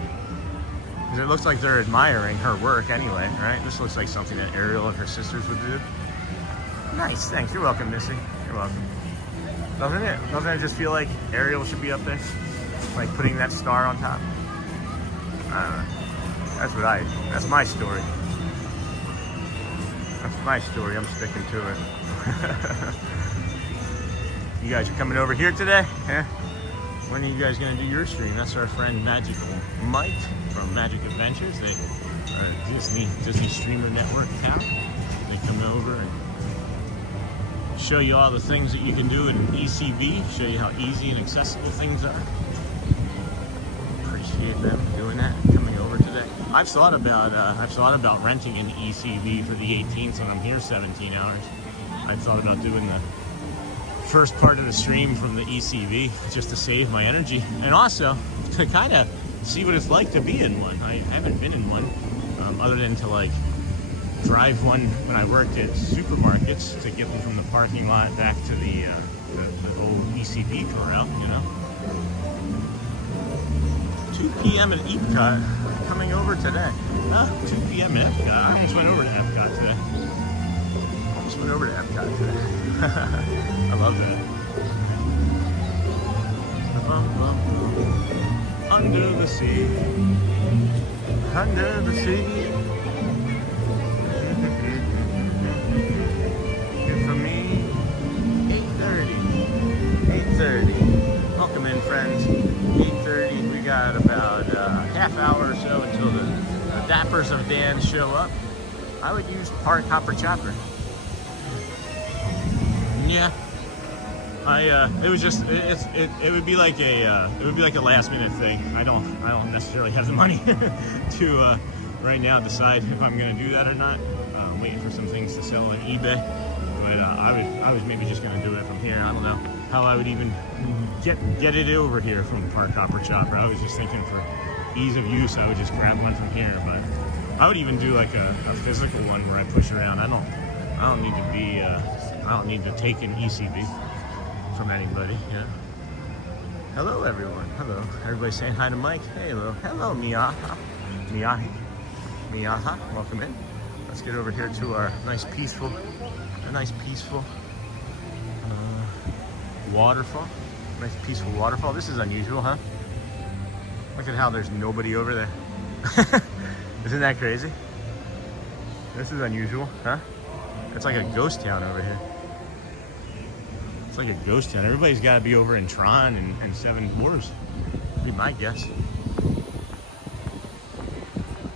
Because it looks like they're admiring her work anyway, right? This looks like something that Ariel and her sisters would do. Nice, thanks. You're welcome, Missy. You're welcome. Doesn't it? Doesn't it just feel like Ariel should be up there? Like putting that star on top? I don't know. That's my story. That's my story. I'm sticking to it. You guys are coming over here today? Yeah? When are you guys going to do your stream? That's our friend Magical Mike from Magic Adventures. They are a Disney Streamer Network account. They come over and show you all the things that you can do in ECV, show you how easy and accessible things are. Appreciate them doing that, coming over today. I've thought about renting an ECV for the 18th when I'm here 17 hours. I thought about doing the first part of the stream from the ECV just to save my energy and also to kind of see what it's like to be in one. I haven't been in one other than to like drive one when I worked at supermarkets to get them from the parking lot back to the old ECV corral, you know. 2 p.m. at Epcot, coming over today. 2 p.m. at Epcot. I almost went over to Epcot today. I love that. Under the sea. Under the sea. Good for me. 8:30. Welcome in, friends. 8:30. We got about a half hour or so until the Dappers of Dan show up. I would use Park Hopper Chopper. Yeah, it would be like a last minute thing. I don't necessarily have the money to right now decide if I'm gonna do that or not. I'm waiting for some things to sell on eBay, but I was maybe just gonna do it from here. I don't know how I would even get it over here from Park Hopper Chopper. I was just thinking for ease of use, I would just grab one from here, but I would even do like a physical one where I push around. I don't need to be. I don't need to take an ECV from anybody, yeah. Hello, everyone. Hello. Everybody saying hi to Mike. Hey, hello. Hello, Miaha. Miaha. Welcome in. Let's get over here to our nice peaceful waterfall. Nice peaceful waterfall. This is unusual, huh? Look at how there's nobody over there. Isn't that crazy? This is unusual, huh? It's like a ghost town over here. It's like a ghost town. Everybody's got to be over in Tron and Seven Dwarfs. Be my guess.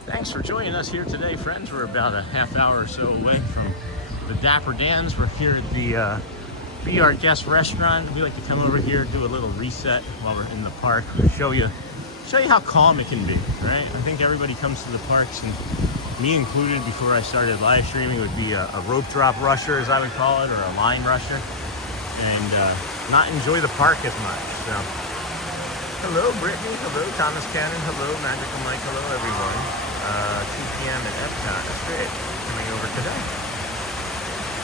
Thanks for joining us here today, friends. We're about a half hour or so away from the Dapper Dans. We're here at the Be Our Guest restaurant. We like to come over here, do a little reset while we're in the park. Show you how calm it can be, right? I think everybody comes to the parks, and me included, before I started live streaming, would be a rope drop rusher, as I would call it, or a line rusher, and not enjoy the park as much. So, hello, Brittany. Hello, Thomas Cannon. Hello, Magical Mike. Hello, everyone. 2 p.m. at Epcot. That's great. Coming over today.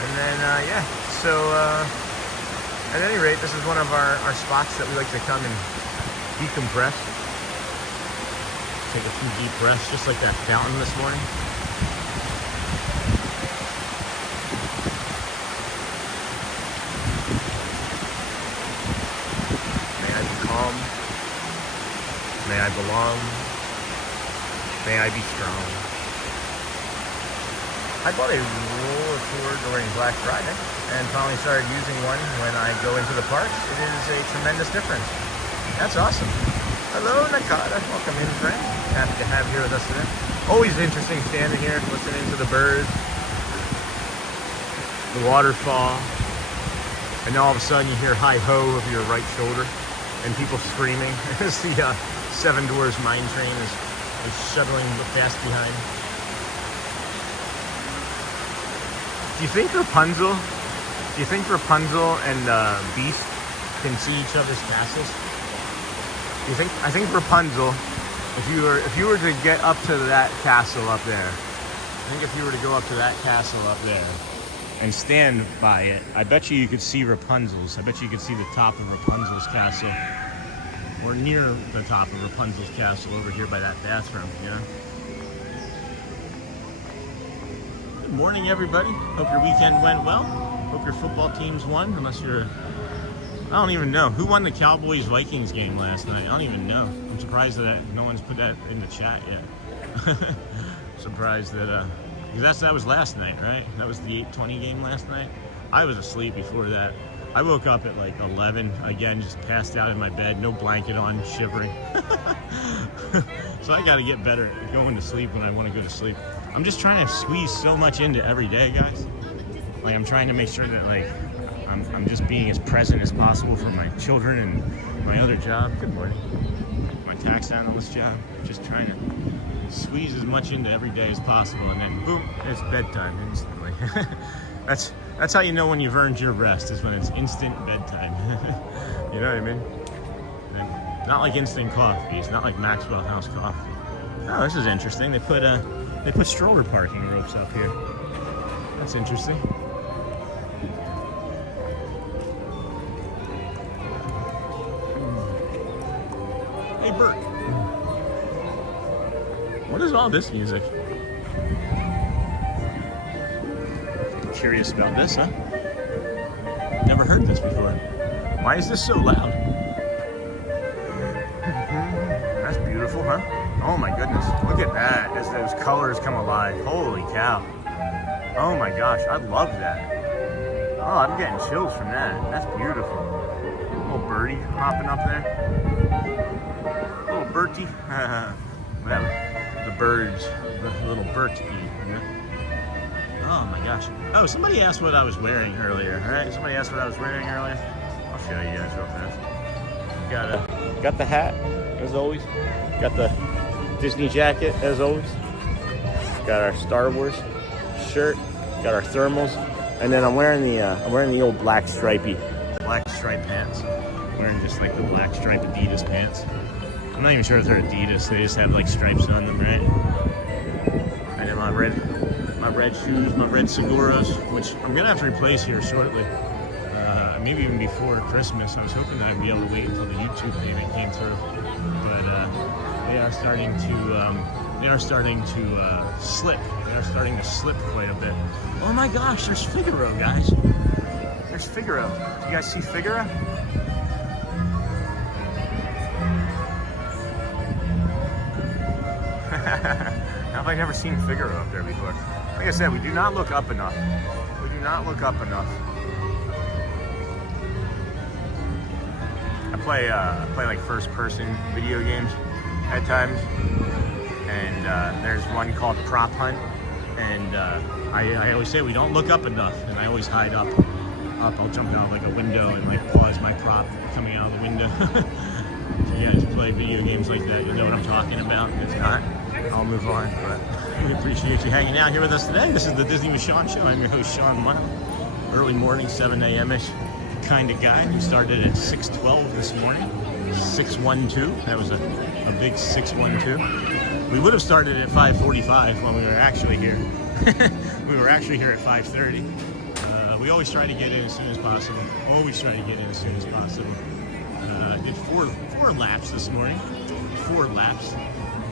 And then, yeah. So, at any rate, this is one of our spots that we like to come and decompress. Take a few deep breaths, just like that fountain this morning. May I be calm. May I belong. May I be strong. I bought a roller tour during Black Friday and finally started using one when I go into the parks. It is a tremendous difference. That's awesome. Hello, Nakata. Welcome in, friend. Happy to have you here with us today. Always interesting standing here, listening to the birds, the waterfall. and then all of a sudden you hear hi-ho over your right shoulder, and people screaming as the Seven Doors Mine Train is shuttling fast behind. Do you think Rapunzel and Beast can see each other's castles? I think Rapunzel, if you were to get up to that castle up there, I think if you were to go up to that castle up there and stand by it, I bet you could see Rapunzel's. I bet you could see the top of Rapunzel's castle, or near the top of Rapunzel's castle over here by that bathroom, you know? Good morning, everybody. Hope your weekend went well. Hope your football teams won, unless you're... I don't even know. Who won the Cowboys-Vikings game last night? I don't even know. I'm surprised that no one's put that in the chat yet. Surprised that... because that was last night, right? That was the 8:20 game last night. I was asleep before that. I woke up at like 11, again, just passed out in my bed, no blanket on, shivering. So I got to get better at going to sleep when I want to go to sleep. I'm just trying to squeeze so much into every day, guys. Like, I'm trying to make sure that, like, I'm just being as present as possible for my children and my other job. Good morning. My tax analyst job. Just trying to squeeze as much into every day as possible, and then boom, it's bedtime instantly. That's how you know when you've earned your rest, is when it's instant bedtime. You know what I mean? And not like instant coffee. It's not like Maxwell House coffee. Oh, this is interesting. They put stroller parking ropes up here. That's interesting. Hey, Bert. What is all this music? I'm curious about this, huh? Never heard this before. Why is this so loud? That's beautiful, huh? Oh my goodness. Look at that as those colors come alive. Holy cow. Oh my gosh, I love that. Oh, I'm getting chills from that. That's beautiful. Little birdie hopping up there. Little Bertie. The birds, the little birdie. You know? Oh my gosh. Oh, somebody asked what I was wearing earlier, right? Somebody asked what I was wearing earlier. I'll show you guys real fast. Got the hat, as always. Got the Disney jacket, as always. Got our Star Wars shirt. Got our thermals. And then I'm wearing the old black striped pants. I'm wearing just like the black striped Adidas pants. I'm not even sure if they're Adidas. They just have like stripes on them, right? And then my red shoes, my red Seguros, which I'm gonna have to replace here shortly. Maybe even before Christmas. I was hoping that I'd be able to wait until the YouTube payment came through, but they are starting to slip. They are starting to slip quite a bit. Oh my gosh, there's Figaro, guys. There's Figaro. Do you guys see Figaro? How have I never seen Figaro up there before? Like I said, we do not look up enough. We do not look up enough. I play like first-person video games at times, and there's one called Prop Hunt, and I always say we don't look up enough, and I always hide up. I'll jump out like a window and like pause my prop coming out of the window. So yeah, if you play video games like that, you'll know what I'm talking about. If not, I'll move on. But we appreciate you hanging out here with us today. This is the Disney with Sean Show. I'm your host, Sean Wild. Early morning, 7 a.m.-ish kind of guy. We started at 6:12 this morning. 6:12. That was a big 6:12. We would have started at 5:45 when we were actually here. We were actually here at 5:30. We always try to get in as soon as possible. Always try to get in as soon as possible. Did four laps this morning. 4 laps.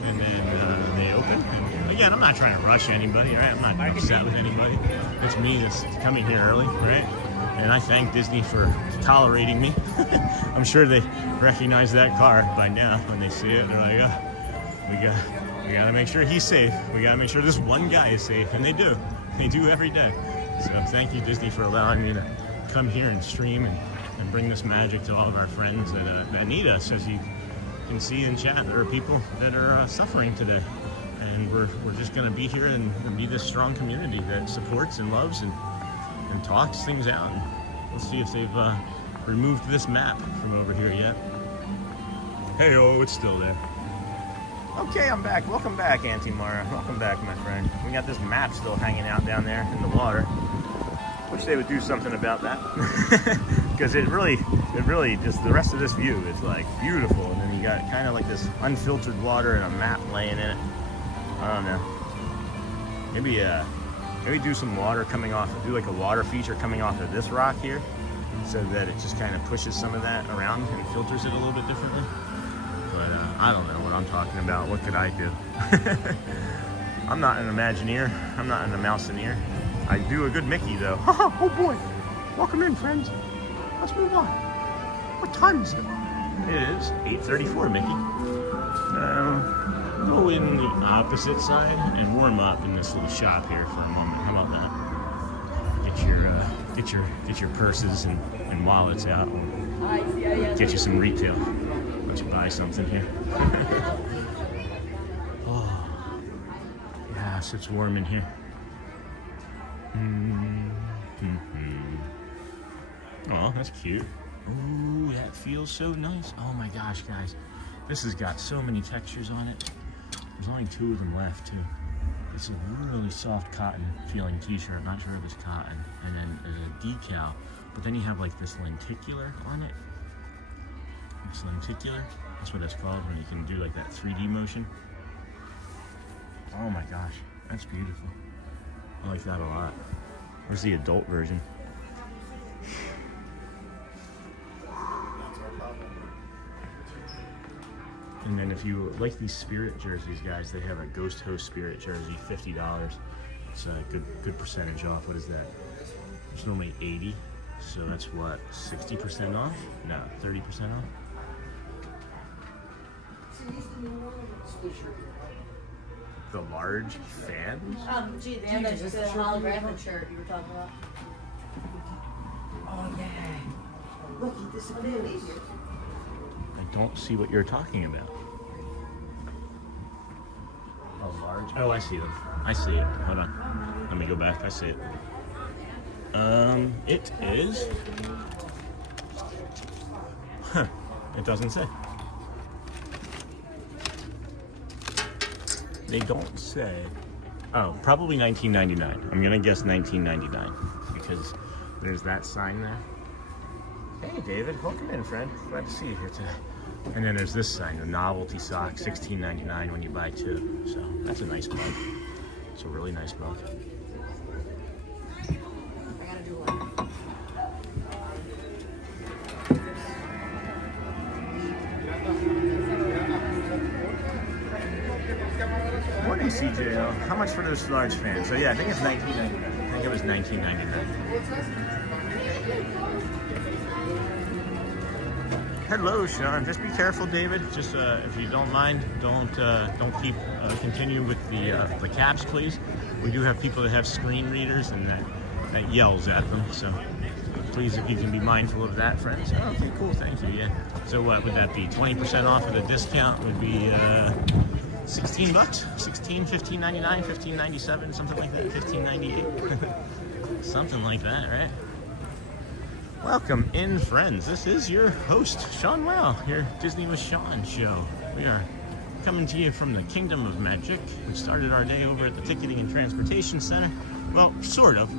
And then they opened. And again, I'm not trying to rush anybody, right? I'm not upset with anybody. It's me that's coming here early, right? And I thank Disney for tolerating me. I'm sure they recognize that car by now when they see it. They're like, oh, we gotta make sure he's safe. We gotta make sure this one guy is safe. And they do. They do every day. So thank you, Disney, for allowing me to come here and stream and bring this magic to all of our friends that need us. As you can see in chat, there are people that are suffering today. And we're just gonna be here and be this strong community that supports and loves and talks things out. Let's see if they've removed this map from over here yet. Hey, oh, it's still there. Okay, I'm back. Welcome back, Auntie Mara. Welcome back, my friend. We got this map still hanging out down there in the water. Wish they would do something about that. Because it really just, the rest of this view is like beautiful. And then you got kind of like this unfiltered water and a map laying in it. I don't know. Maybe do some water coming off, do like a water feature coming off of this rock here, so that it just kind of pushes some of that around and filters it a little bit differently. But I don't know what I'm talking about. What could I do? I'm not an Imagineer. I'm not an Mousineer. I do a good Mickey though. Oh boy. Welcome in, friends. Let's move on. What time is it? It is 8:34, Mickey. Go in the opposite side and warm up in this little shop here for a moment. How about that? Get your purses and wallets out and get you some retail. Let you buy something here. Oh, yes, it's warm in here. Oh, that's cute. Ooh, that feels so nice. Oh my gosh, guys. This has got so many textures on it. There's only 2 of them left, too. It's a really soft cotton feeling t-shirt. Not sure if it's cotton. And then there's a decal. But then you have like this lenticular on it. It's lenticular. That's what it's called when you can do like that 3D motion. Oh my gosh. That's beautiful. I like that a lot. Where's the adult version? And then if you like these Spirit jerseys, guys, they have a Ghost Host Spirit jersey, $50. It's a good percentage off. What is that? It's normally 80, so that's what, 60% off? No, 30% off. The large fans? Gee, they have that holographic shirt you were talking about. Oh yeah. Look, he disappeared. I don't see what you're talking about. A large? Oh, I see them. I see it. Hold on. Let me go back. I see it. It is. Huh. It doesn't say. They don't say. Oh, probably $19.99. I'm gonna guess $19.99 because there's that sign there. Hey, David. Welcome in, friend. Glad to see you here today. And then there's this sign, the novelty sock, $16.99 when you buy 2. So that's a nice mug. It's a really nice mug. I gotta do one. Morning, CJO. How much for those large fans? So yeah, I think it's $19.99. I think it was $19.99. Hello, Sean. Just be careful, David. Just if you don't mind, don't continue with the caps, please. We do have people that have screen readers, and that yells at them. So please, if you can be mindful of that, friends. Oh, okay, cool. Thank you. Yeah. So what would that be? 20% off of the discount would be $16, $16, $15.99, $15.97, something like that. $15.98, something like that, right? Welcome in, friends. This is your host, Sean Wow, your Disney with Sean show. We are coming to you from the Kingdom of Magic. We started our day over at the Ticketing and Transportation Center. Well, sort of.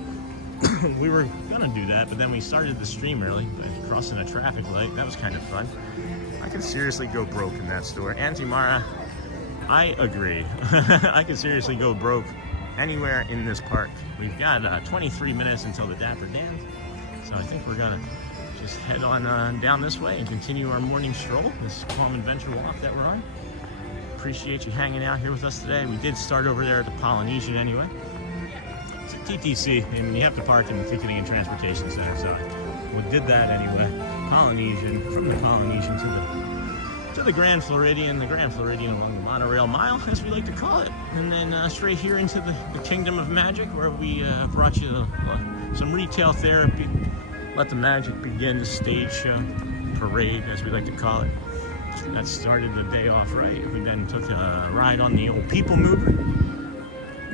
We were gonna do that, but then we started the stream early by crossing a traffic light. That was kind of fun. I could seriously go broke in that store. Auntie Mara, I agree. I could seriously go broke anywhere in this park. We've got 23 minutes until the Dapper Dans. So I think we're gonna just head on down this way and continue our morning stroll, this calm adventure walk that we're on. Appreciate you hanging out here with us today. We did start over there at the Polynesian anyway. It's a TTC, and you have to park in the Ticketing and Transportation Center, so we did that anyway. Polynesian, from the Polynesian to the Grand Floridian, along the Monorail Mile, as we like to call it, and then straight here into the Kingdom of Magic, where we brought you some retail therapy. Let the magic begin, the stage show, parade, as we like to call it. That started the day off right. We then took a ride on the old People Mover.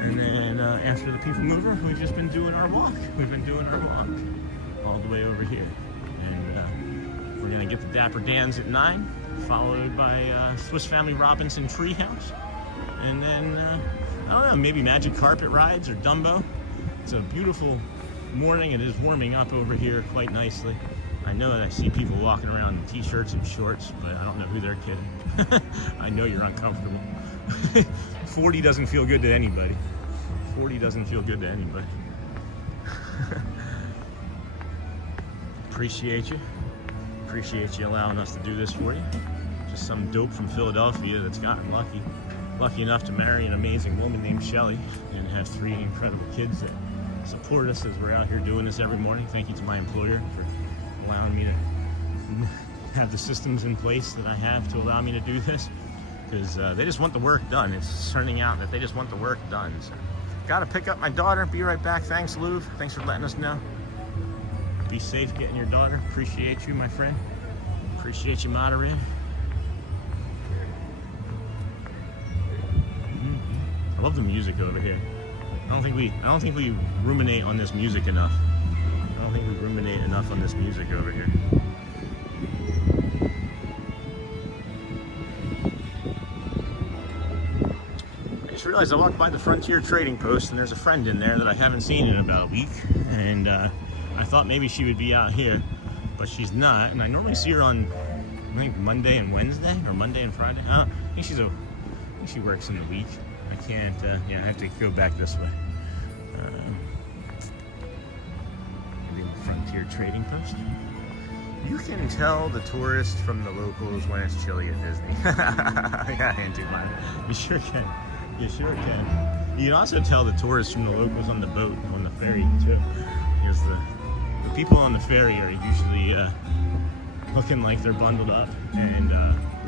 And then after the People Mover, we've just been doing our walk. all the way over here. And we're gonna get the Dapper Dans at 9, followed by Swiss Family Robinson Treehouse. And then, I don't know, maybe Magic Carpet Rides or Dumbo. It's a beautiful morning. It is warming up over here quite nicely. I know that I see people walking around in t-shirts and shorts, but I don't know who they're kidding. I know you're uncomfortable. 40 doesn't feel good to anybody. 40 doesn't feel good to anybody. Appreciate you. Appreciate you allowing us to do this for you. Just some dope from Philadelphia that's gotten lucky enough to marry an amazing woman named Shelly and have 3 incredible kids that support us as we're out here doing this every morning. Thank you to my employer for allowing me to have the systems in place that I have to allow me to do this, because they just want the work done. It's turning out that they just want the work done. So, gotta pick up my daughter. Be right back. Thanks, Louv. Thanks for letting us know. Be safe getting your daughter. Appreciate you, my friend. Appreciate you, moderator. I love the music over here. I don't think we ruminate on this music enough. I don't think we ruminate enough on this music over here. I just realized I walked by the Frontier Trading Post and there's a friend in there that I haven't seen in about a week, and I thought maybe she would be out here, but she's not. And I normally see her on, I think, Monday and Wednesday, or Monday and Friday. I think she works in the week. I can't, yeah, I have to go back this way. Frontier Trading Post. You can tell the tourists from the locals when it's chilly at Disney. I got hand to mine. You sure can. You sure can. You can also tell the tourists from the locals on the boat, on the ferry too. Because the people on the ferry are usually looking like they're bundled up and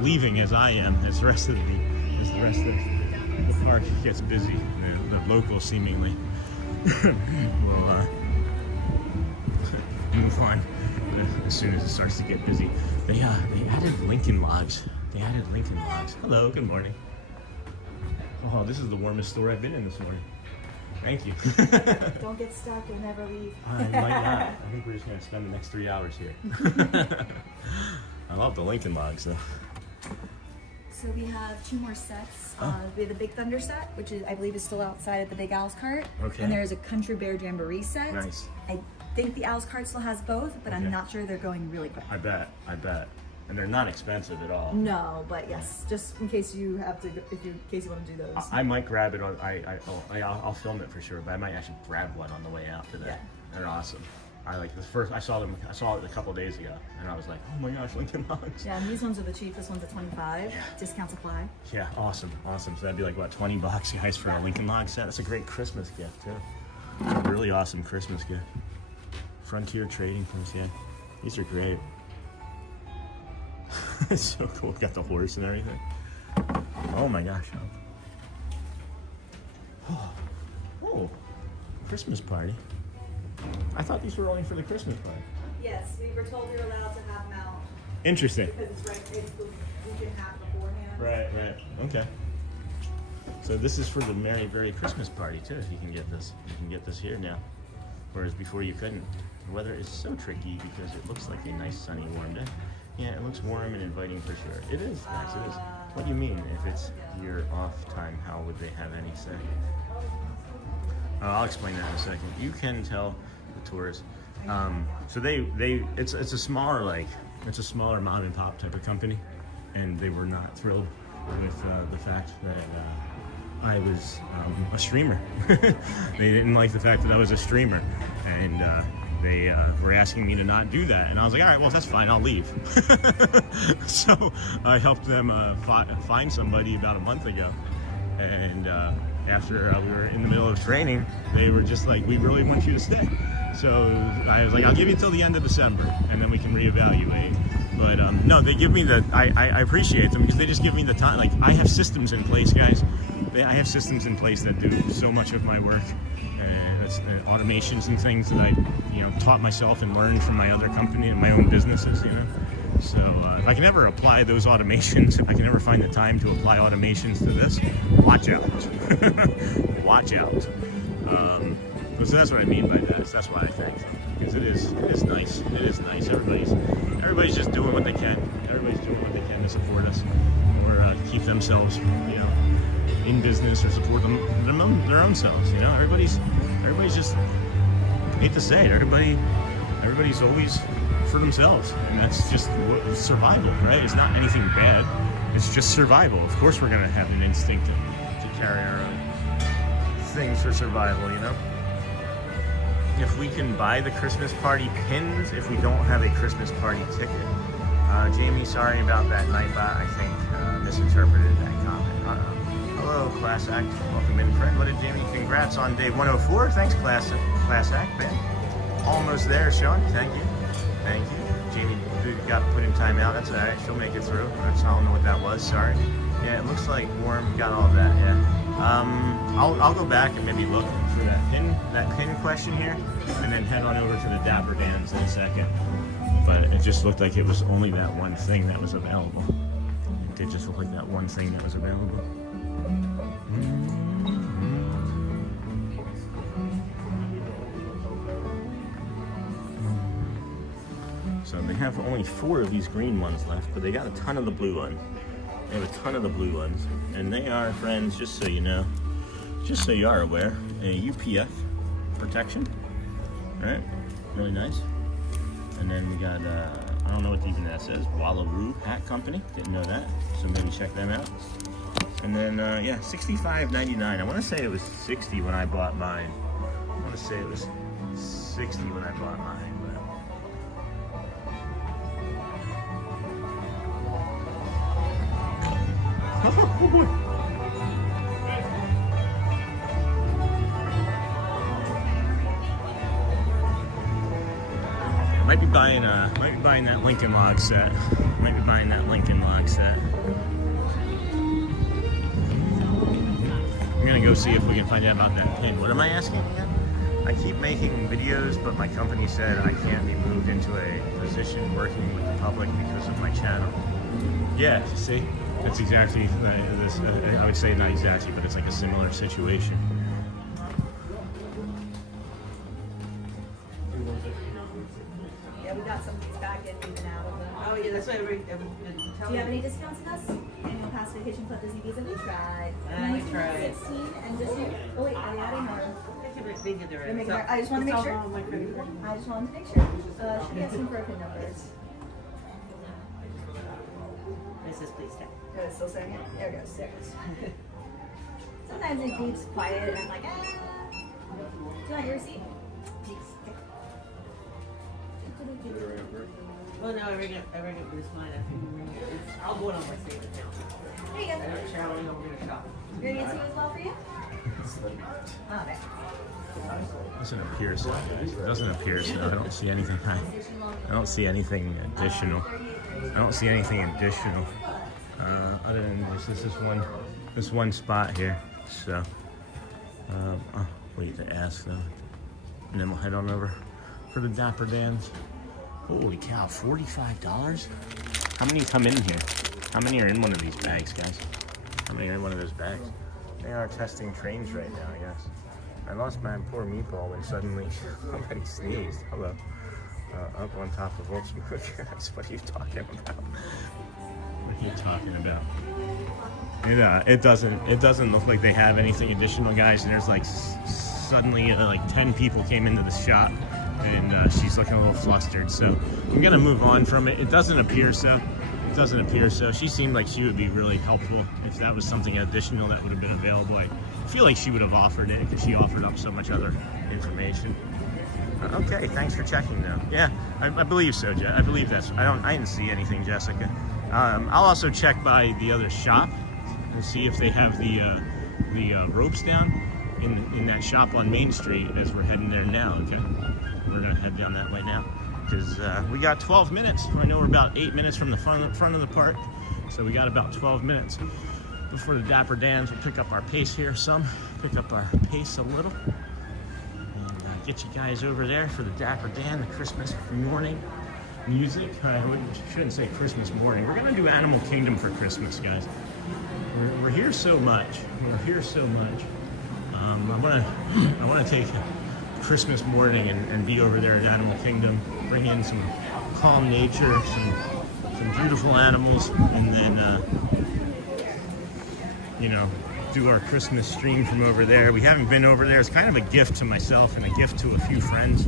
leaving as I am, as the rest of the park gets busy. The locals seemingly will move on as soon as it starts to get busy. They added Lincoln Logs. Hello, good morning. Oh, this is the warmest store I've been in this morning. Thank you. Don't get stuck and never leave. I might not. I think we're just gonna spend the next 3 hours here. I love the Lincoln Logs though. So we have 2 more sets. We have the Big Thunder set, which is, I believe, is still outside at the Big Owl's Cart. Okay. And there's a Country Bear Jamboree set. Nice. I think the Owl's Cart still has both, but I'm not sure. They're going really quick. I bet. And they're not expensive at all. No, but yes, just in case you have to, in case you want to do those. I might grab it on. I'll film it for sure, but I might actually grab one on the way out today. Yeah. They're awesome. I like the first. I saw it a couple days ago, and I was like, oh my gosh, Lincoln Logs. Yeah, and these ones are the cheapest ones at $25. Yeah. Discounts apply. Yeah, awesome. So that'd be like what, $20, guys, for a Lincoln Log set. That's a great Christmas gift too. It's a really awesome Christmas gift. Frontier Trading Post, yeah. These are great. It's so cool. Got the horse and everything. Oh my gosh. Oh, Christmas party. I thought these were only for the Christmas party. Yes, we were told we were allowed to have them out. Interesting. Because it's the week and a half beforehand. Right. Okay. So this is for the Merry Christmas party too. If you can get this, here now. Whereas before you couldn't. The weather is so tricky because it looks like a nice sunny warm day. Yeah, it looks warm and inviting for sure. It is, Max, it is. What do you mean? If it's your off time, how would they have any say? I'll explain that in a second. You can tell the tourists. So it's a smaller mom and pop type of company, and they were not thrilled with the fact that I was a streamer. They didn't like the fact that I was a streamer, and they were asking me to not do that, and I was like, all right, well, that's fine, I'll leave. So I helped them find somebody about a month ago, and after we were in the middle of training, they were just like, we really want you to stay. So I was like, I'll give you until the end of December, and then we can reevaluate. But no, they give me I appreciate them because they just give me the time. Like, I have systems in place, guys. I have systems in place that do so much of my work. Automations and things that I, taught myself and learned from my other company and my own businesses, So if I can ever apply those automations, if I can ever find the time to apply automations to this, watch out. Watch out. So that's what I mean by that. So that's why I think. is. It is nice. It is nice. Everybody's just doing what they can. Everybody's doing what they can to support us or keep themselves, you know, in business or support their own selves. You know, everybody's just, I hate to say it, everybody's always for themselves, and that's just survival, right? It's not anything bad. It's just survival. Of course, we're gonna have an instinct to carry our own things for survival, you know. If we can buy the Christmas party pins, if we don't have a Christmas party ticket. Jamie, sorry about that Nightbot. I think misinterpreted that comment. Hello, Class Act. Welcome in, friend. What did Jamie? Congrats on day 104. Thanks, Class Act, man. Almost there, Sean. Thank you. Thank you. Jamie got put in timeout. That's all right. She'll make it through. I don't know what that was. Sorry. Yeah, it looks like Worm got all of that. Yeah. I'll go back and maybe look for that pin question here, and then head on over to the Dapper Dans in a second. But it just looked like it was only that one thing that was available. It did just look like that one thing that was available. So they have only 4 of these green ones left, but they got a ton of the blue ones. They have a ton of the blue ones, and they are, friends, just so you know, just so you are aware, a UPF protection, right? Really nice. And then we got, I don't know what even that says, Wallaroo Hat Company. Didn't know that, so maybe check them out. And then, yeah, $65.99. I want to say it was $60 when I bought mine. I want to say it was $60 when I bought mine, but... Oh boy. Might be buying that Lincoln log set. Might be buying that Lincoln log set. I'm gonna go see if we can find out about that pin. What am I asking again? I keep making videos, but my company said I can't be moved into a position working with the public because of my channel. Yeah, see? That's exactly this. I would say not exactly, but it's like a similar situation. Yeah, we got some of these back in, even out of them. Oh yeah, that's why every Do you have any discounts in us? Annual pass vacation club Disney visa? We tried. We tried. 16 and this year. Oh wait, are they adding or? They're making I just want to make sure. I just wanted to make sure. Should be asking for a PIN numbers. This is please stay. Oh, it's still saying it? There it goes. There it goes. Sometimes it keeps quiet and I'm like, ah. Do you want your receipt? Well, no, I ring it this line. I'll go on my savings account. There you go. I'm traveling, we're gonna shop. You're gonna get tea as well for you? Oh, okay. Doesn't appear so. It doesn't appear so. I don't see anything. I don't see anything additional. I don't see anything additional other than this one spot here. So I'll wait to ask though, and then we'll head on over for the Dapper Dans. Holy cow, $45? How many come in here? How many are in one of these bags, guys? How many are in one of those bags? They are testing trains right now, I guess. I lost my poor meatball when suddenly somebody sneezed. Hello. Up on top of Volt's Smooth. What are you talking about? What are you talking about? It doesn't look like they have anything additional, guys. And there's like suddenly like 10 people came into the shop, and she's looking a little flustered. So I'm gonna move on from it. It doesn't appear so. It doesn't appear so. She seemed like she would be really helpful if that was something additional that would have been available. I feel like she would have offered it because she offered up so much other information. Okay, thanks for checking though. Yeah, I believe so, Jess. I believe that's. I didn't see anything, Jessica. I'll also check by the other shop and see if they have the ropes down in that shop on Main Street as we're heading there now. Okay, we're gonna head down that way now because we got 12 minutes. I know we're about 8 minutes from the front of the park, so we got about 12 minutes before the Dapper Dans. We'll pick up our pace here pick up our pace a little. Get you guys over there for the Dapper Dan, the Christmas morning music. I shouldn't say Christmas morning. We're gonna do Animal Kingdom for Christmas, guys. We're here so much. We're here so much. I want to take Christmas morning and be over there at Animal Kingdom, bring in some calm nature, some beautiful animals, and then you know, do our Christmas stream from over there. We haven't been over there. It's kind of a gift to myself and a gift to a few friends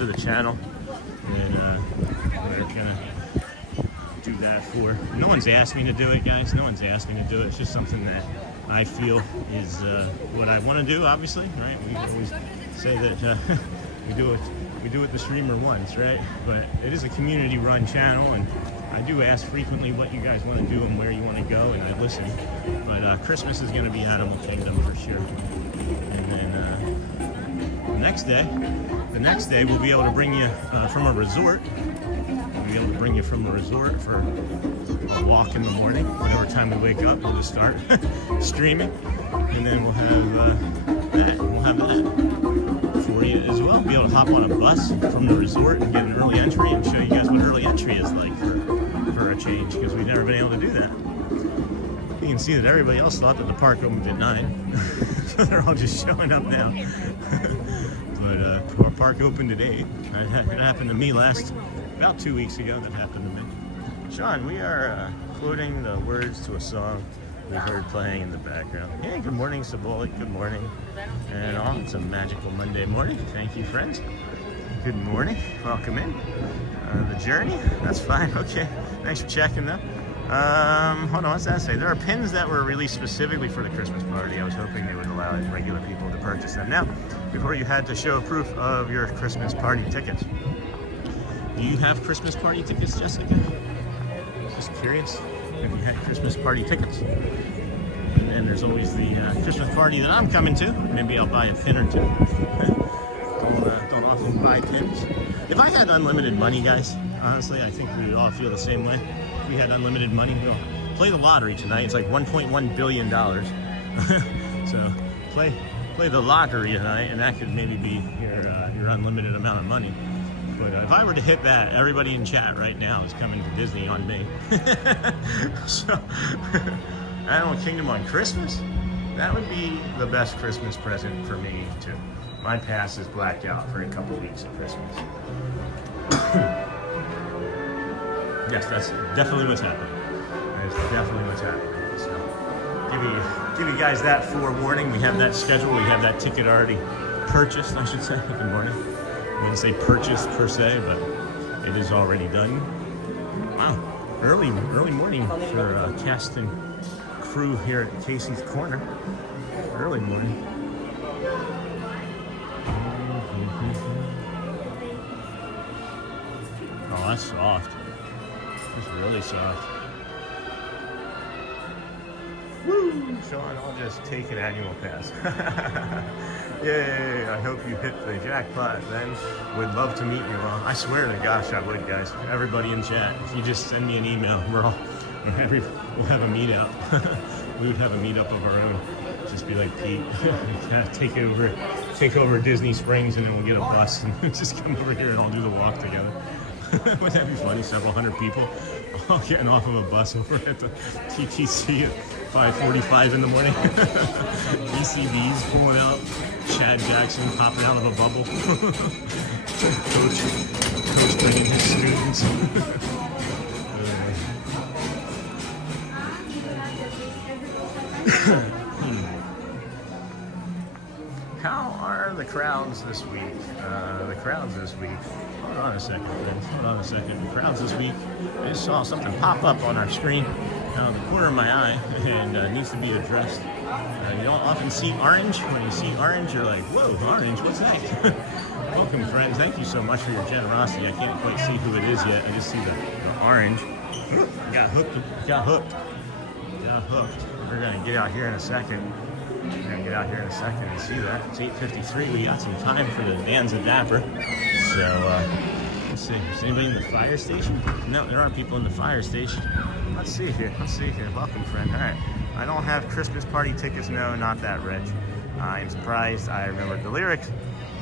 of the channel, and we're gonna do that for. No one's asked me to do it, guys. No one's asked me to do it. It's just something that I feel is what I want to do. Obviously, right? We always say that we do what the streamer wants, right? But it is a community-run channel, and I do ask frequently what you guys want to do and where you want to go, and I listen. But Christmas is going to be Animal Kingdom for sure. And then the next day we'll be able to bring you from a resort. We'll be able to bring you from a resort for a walk in the morning. Whatever time we wake up, we'll just start streaming, and then we'll have that. We'll have that for you as well. Be able to hop on a bus from the resort and get an early entry and show you guys what early entry is like for a change, because we've never been able to do that. You can see that everybody else thought that the park opened at 9. So they're all just showing up now. But our park opened at 8. It happened to me about 2 weeks ago. That happened to me. Sean, we are quoting the words to a song we heard playing in the background. Hey, good morning, Symbolic. Good morning. And all. It's a magical Monday morning. Thank you, friends. Good morning. Welcome in. The journey? That's fine. Okay. Thanks for checking, though. Hold on, what's that say? There are pins that were released specifically for the Christmas party. I was hoping they would allow regular people to purchase them. Now, before you had to show proof of your Christmas party tickets. Do you have Christmas party tickets, Jessica? Just curious if you had Christmas party tickets. And then there's always the Christmas party that I'm coming to. Maybe I'll buy a pin or two. Don't often buy pins. If I had unlimited money, guys, honestly, I think we would all feel the same way. If we had unlimited money, we'll play the lottery tonight. It's like $1.1 billion. So play the lottery tonight, and that could maybe be your unlimited amount of money. But if I were to hit that, everybody in chat right now is coming to Disney on me. So, Animal Kingdom on Christmas? That would be the best Christmas present for me, too. My pass is blacked out for a couple weeks at Christmas. Yes, that's definitely what's happening. That's definitely what's happening. So, give you guys that forewarning. We have that scheduled. We have that ticket already purchased, I should say. Good morning. I wouldn't say purchased per se, but it is already done. Wow, early morning for cast and crew here at Casey's Corner. Early morning. Oh, that's soft. It's really soft. Woo! Sean, I'll just take an annual pass. Yay! I hope you hit the jackpot then. Would love to meet you all. I swear to gosh I would, guys. Everybody in chat, if you just send me an email, we'll have a meetup. We would have a meetup of our own. Just be like, Pete, take over Disney Springs, and then we'll get a bus and just come over here and all do the walk together. Wouldn't that be funny? Several hundred people all getting off of a bus over at the TTC at 5:45 in the morning. ECBs pulling out. Chad Jackson popping out of a bubble. Coach bringing his students. How are the crowds this week? Hold on a second, friends. Hold on a second. The crowds this week. I just saw something pop up on our screen out of the corner of my eye, and needs to be addressed. You don't often see orange. When you see orange, you're like, whoa, orange, what's that? Welcome, friends. Thank you so much for your generosity. I can't quite see who it is yet. I just see the orange. Got hooked. We're going to get out here in a second. And see that. It's 8:53. We got some time for the Danza Dapper. So, let's see. Is anybody in the fire station? No, there aren't people in the fire station. Let's see here. Welcome, friend. All right. I don't have Christmas party tickets. No, not that rich. I am surprised. I remembered the lyrics.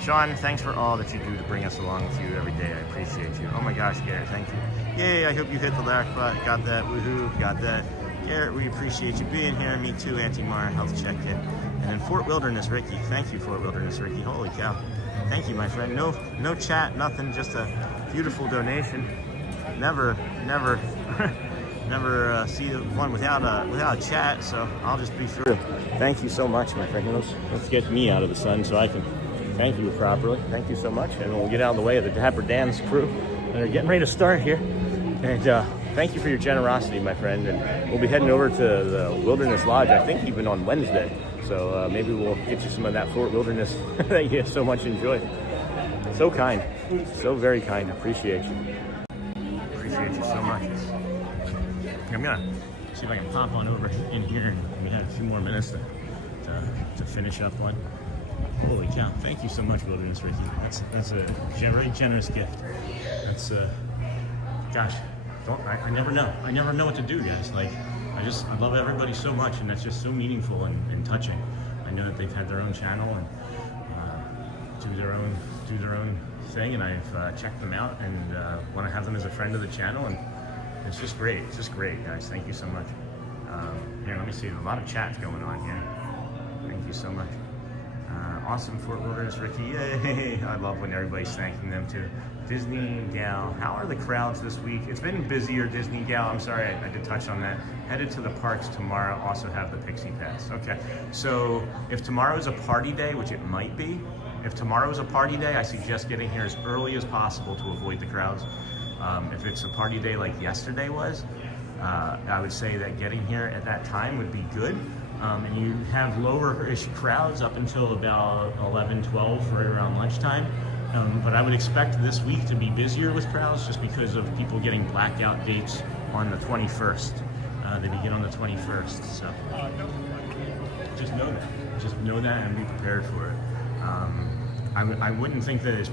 Sean, thanks for all that you do to bring us along with you every day. I appreciate you. Oh my gosh, Garrett, thank you. Yay, I hope you hit the jackpot. Got that. Woohoo. Got that. Garrett, we appreciate you being here. Me too, Auntie Mara, health check-in. And then Fort Wilderness Ricky. Thank you, Fort Wilderness Ricky. Holy cow. Thank you, my friend. No chat, nothing, just a beautiful donation. Never see one without a chat, so I'll just be sure. Thank you so much, my friend. Let's get me out of the sun so I can thank you properly. Thank you so much, and we'll get out of the way of the Dapper Dans crew. They're getting ready to start here, and thank you for your generosity, my friend. And we'll be heading over to the Wilderness Lodge, I think even on Wednesday. So maybe we'll get you some of that Fort Wilderness that you so much enjoy. So kind, so very kind. Appreciate you. Appreciate you so much. I'm gonna see if I can pop on over in here, and we have a few more minutes to finish up on. Holy cow! Thank you so much, Wilderness Ricky. That's a very generous gift. That's gosh, I never know. I never know what to do, guys. Like I love everybody so much, and that's just so meaningful and touching. I know that they've had their own channel and do their own thing, and I've checked them out and want to have them as a friend of the channel, and it's just great. It's just great, guys. Thank you so much. Here, let me see. A lot of chats going on here. Thank you so much. Awesome Fort Wilderness Ricky. Yay! I love when everybody's thanking them too. Disney Gal, how are the crowds this week? It's been busier, Disney Gal. I'm sorry, I did touch on that. Headed to the parks tomorrow. Also have the Pixie Pass. Okay, so if tomorrow is a party day, which it might be, if tomorrow is a party day, I suggest getting here as early as possible to avoid the crowds. If it's a party day like yesterday was, I would say that getting here at that time would be good. And you have lower-ish crowds up until about 11, 12, right around lunchtime. But I would expect this week to be busier with crowds just because of people getting blackout dates on the 21st. They begin on the 21st, so just know that. Just know that and be prepared for it. I wouldn't think that it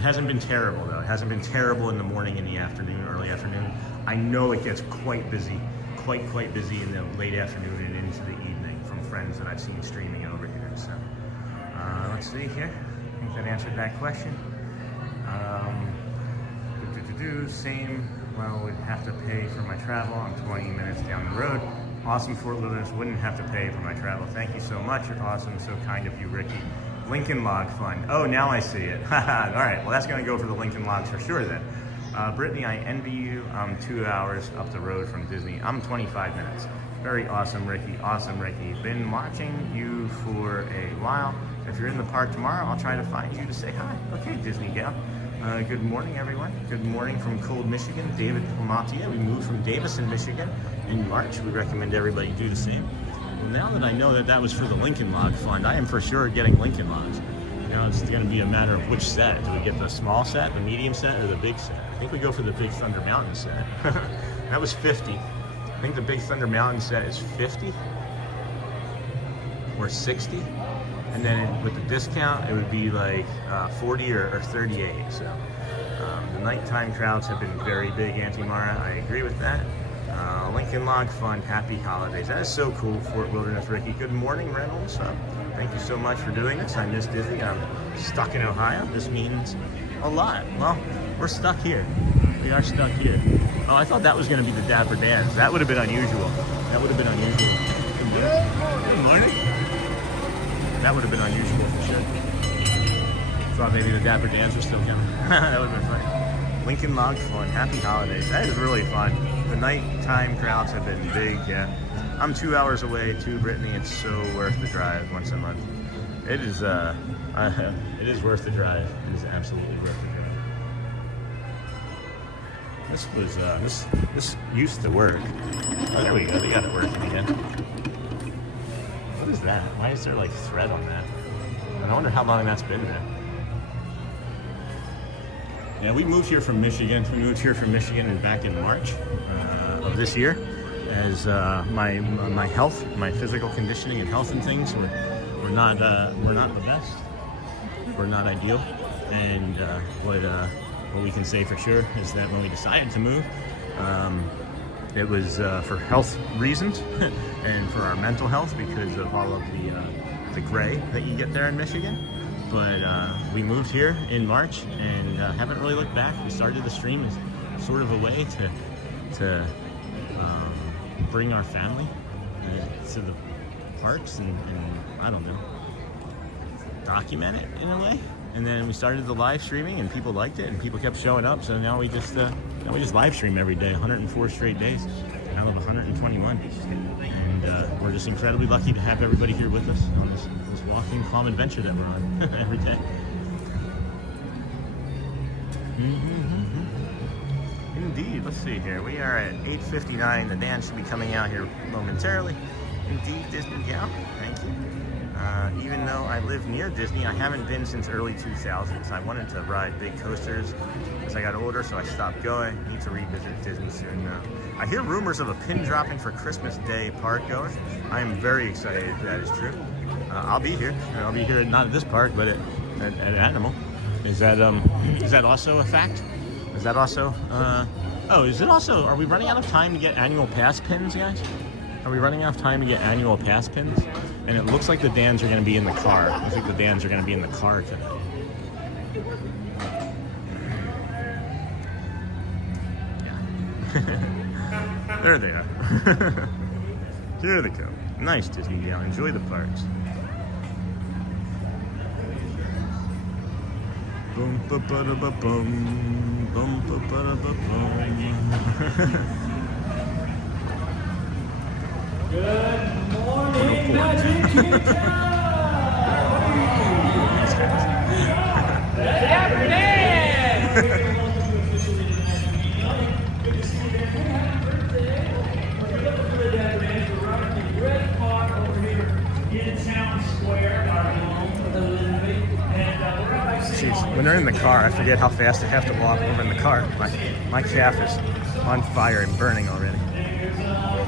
hasn't been terrible though. It hasn't been terrible in the morning, in the afternoon, early afternoon. I know it gets quite busy, quite busy in the late afternoon and into the evening from friends that I've seen streaming over here. So let's see here. I think that answered that question. Same. Well, would have to pay for my travel. I'm 20 minutes down the road. Awesome Fort Wilderness wouldn't have to pay for my travel. Thank you so much. You're awesome. So kind of you, Ricky. Lincoln Log Fund. Oh, now I see it. All right. Well, that's going to go for the Lincoln Logs for sure then. Brittany, I envy you. I'm 2 hours up the road from Disney. I'm 25 minutes. Very awesome, Ricky. Awesome, Ricky. Been watching you for a while. If you're in the park tomorrow, I'll try to find you to say hi. Okay, Disney gal. Good morning, everyone. Good morning from cold Michigan. David Pomatia. We moved from Davison, Michigan in March. We recommend everybody do the same. Well, now that I know that that was for the Lincoln Log Fund, I am for sure getting Lincoln Logs. Now it's going to be a matter of which set. Do we get the small set, the medium set, or the big set? I think we go for the Big Thunder Mountain set. That was 50. I think the Big Thunder Mountain set is 50 or 60. And then with the discount, it would be like 40 or 38. So the nighttime crowds have been very big, Auntie Mara. I agree with that. Lincoln Log Fund, happy holidays. That is so cool, Fort Wilderness Ricky. Good morning, Reynolds. Thank you so much for doing this. I miss Disney. I'm stuck in Ohio. This means a lot. Well, we're stuck here. We are stuck here. Oh, I thought that was going to be the Dapper Dans. That would have been unusual. That would have been unusual. Good morning. That would have been unusual for sure. Thought maybe the Dapper Dans were still coming. That would have been fun. Lincoln Log Fund, happy holidays. That is really fun. The nighttime crowds have been big, yeah. I'm 2 hours away too, Brittany. It's so worth the drive once a month. It is worth the drive. It is absolutely worth the drive. This used to work. Oh, there we go. They got it working again. What is that? Why is there like thread on that? I wonder how long that's been there. Yeah, we moved here from Michigan. We moved here from Michigan back in March of this year, as my health, my physical conditioning and health and things were not the best. We're not ideal, and what we can say for sure is that when we decided to move, it was for health reasons and for our mental health because of all of the gray that you get there in Michigan. But we moved here in March and haven't really looked back. We started the stream as sort of a way to bring our family to the parks and I don't know, document it in a way. And then we started the live streaming, and people liked it, and people kept showing up. So now we just live stream every day, 104 straight days out of 121. And we're just incredibly lucky to have everybody here with us on this walking calm adventure that we're on every day. Indeed. Let's see here. We are at 8:59. The Dan should be coming out here momentarily. Indeed, Disney Gal. Thank you. Even though I live near Disney, I haven't been since early 2000s. I wanted to ride big coasters as I got older, so I stopped going. Need to revisit Disney soon now. I hear rumors of a pin dropping for Christmas Day park goers. I am very excited if that is true. I'll be here. I'll be here not at this park, but at Animal. Is that also a fact? Is that also? Oh, is it also? Are we running out of time to get annual pass pins, guys? Are we running out of time to get annual pass pins? And it looks like the Dans are going to be in the car. I think the Dans are going to be in the car today. Yeah. There they are. Here they come. Nice, Disney Gal. Enjoy the parks. Boom, ba ba da ba boom, boom, ba ba da ba boom. Good morning, Magic Kingdom! Dapper Dans! Good to see you there. Happy birthday! If you're looking for the Dapper Dans, we're right in the red park over here in Town Square, our home, Elizabeth. And we're right by City Hall. When they're in the car, I forget how fast I have to walk over in the car. My calf is on fire and burning already.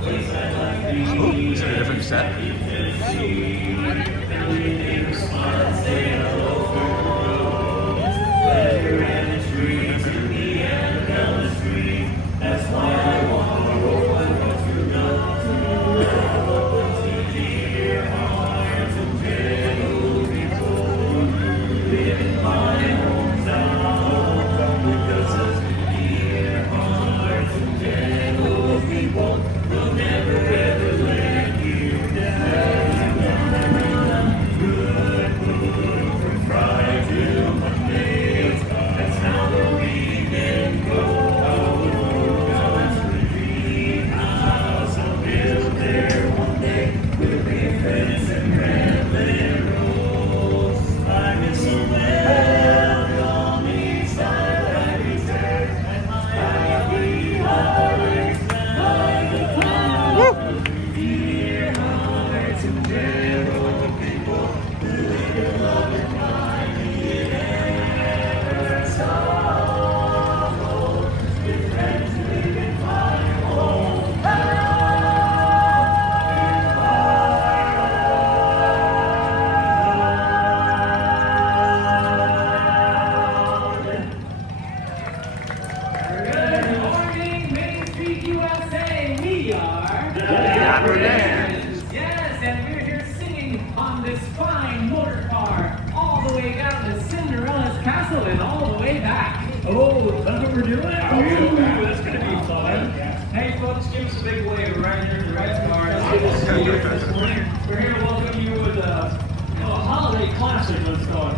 Oh, this is a different set. Dapper Dans. Yes, and we're here singing on this fine motor car all the way down to Cinderella's castle and all the way back. Oh, that's what we're doing? Ooh, that's going to be fun. Hey, folks, give us a big wave right here in the red car. It's good to see you this morning. We're here to welcome you with a holiday classic, let's call it.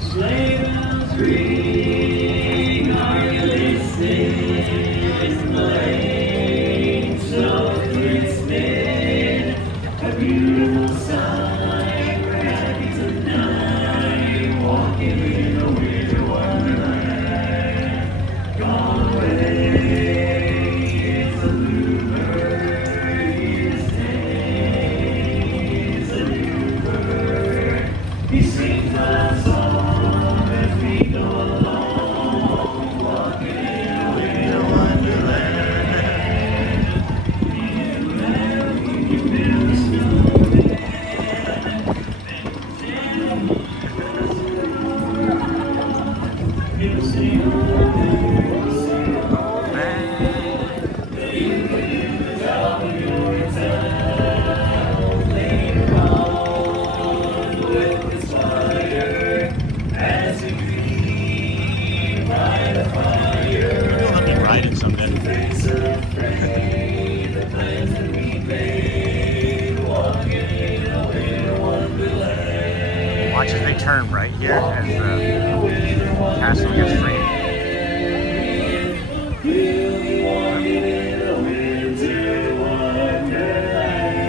Sleigh bells ring, are you listening? So Christmas, a beautiful sight. We're happy tonight, walking in a winter wonderland. Gone away, it's a bluebird. Here to stay, it's a bluebird. He sings a song as we go along. castle gets framed.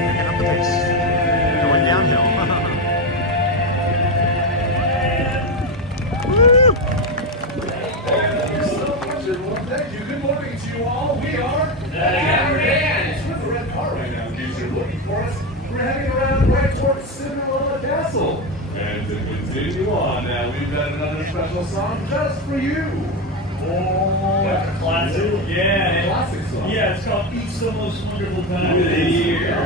Picking up the pace. Going downhill. Woo! Thank you. Good morning to you all. We are the Dapper Dans. We're the red car right now. In case you're looking for us, we're heading around right towards Cinderella Castle. And to continue on now, we've got another special song just for you. Oh, that's a classic. Yeah. Classic song. Yeah, it's called It's the Most Wonderful Time of the Year.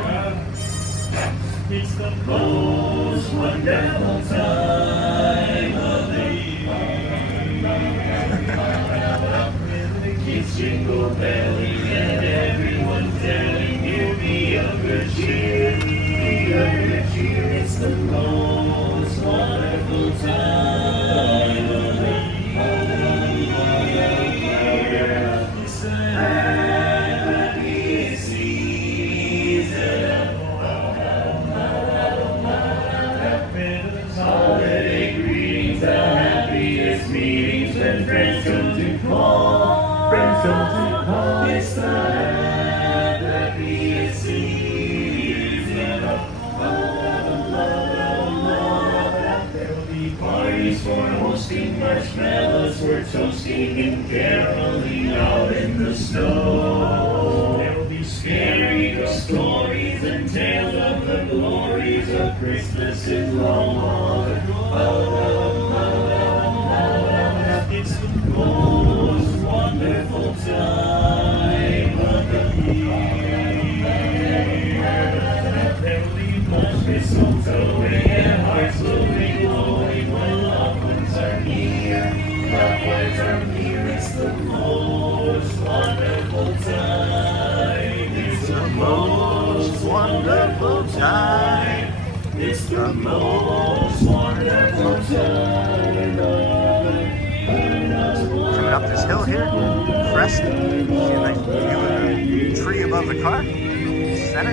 It's the most wonderful time of the year. Kids jingle belling and everyone's telling you be of good cheer, be of good cheer. It's the most wonderful time of the year. It's the happiest season. Holiday greetings, the happiest meetings when friends come to call. Friends come to call. It's the happiest season. There'll be parties for hosting, marshmallows for toasting, and caroling out in the snow. There'll be scary ghost stories and tales of the glories of Christmas in long ago. It's the most wonderful time of the year. There'll be much mistletoe and hearts will be glowing when loved ones are near. Loved ones are near. It's the most wonderful time. It's the most wonderful time. It's the most wonderful time. Coming up this hill here, crest, see a nice view of the tree above the car, center.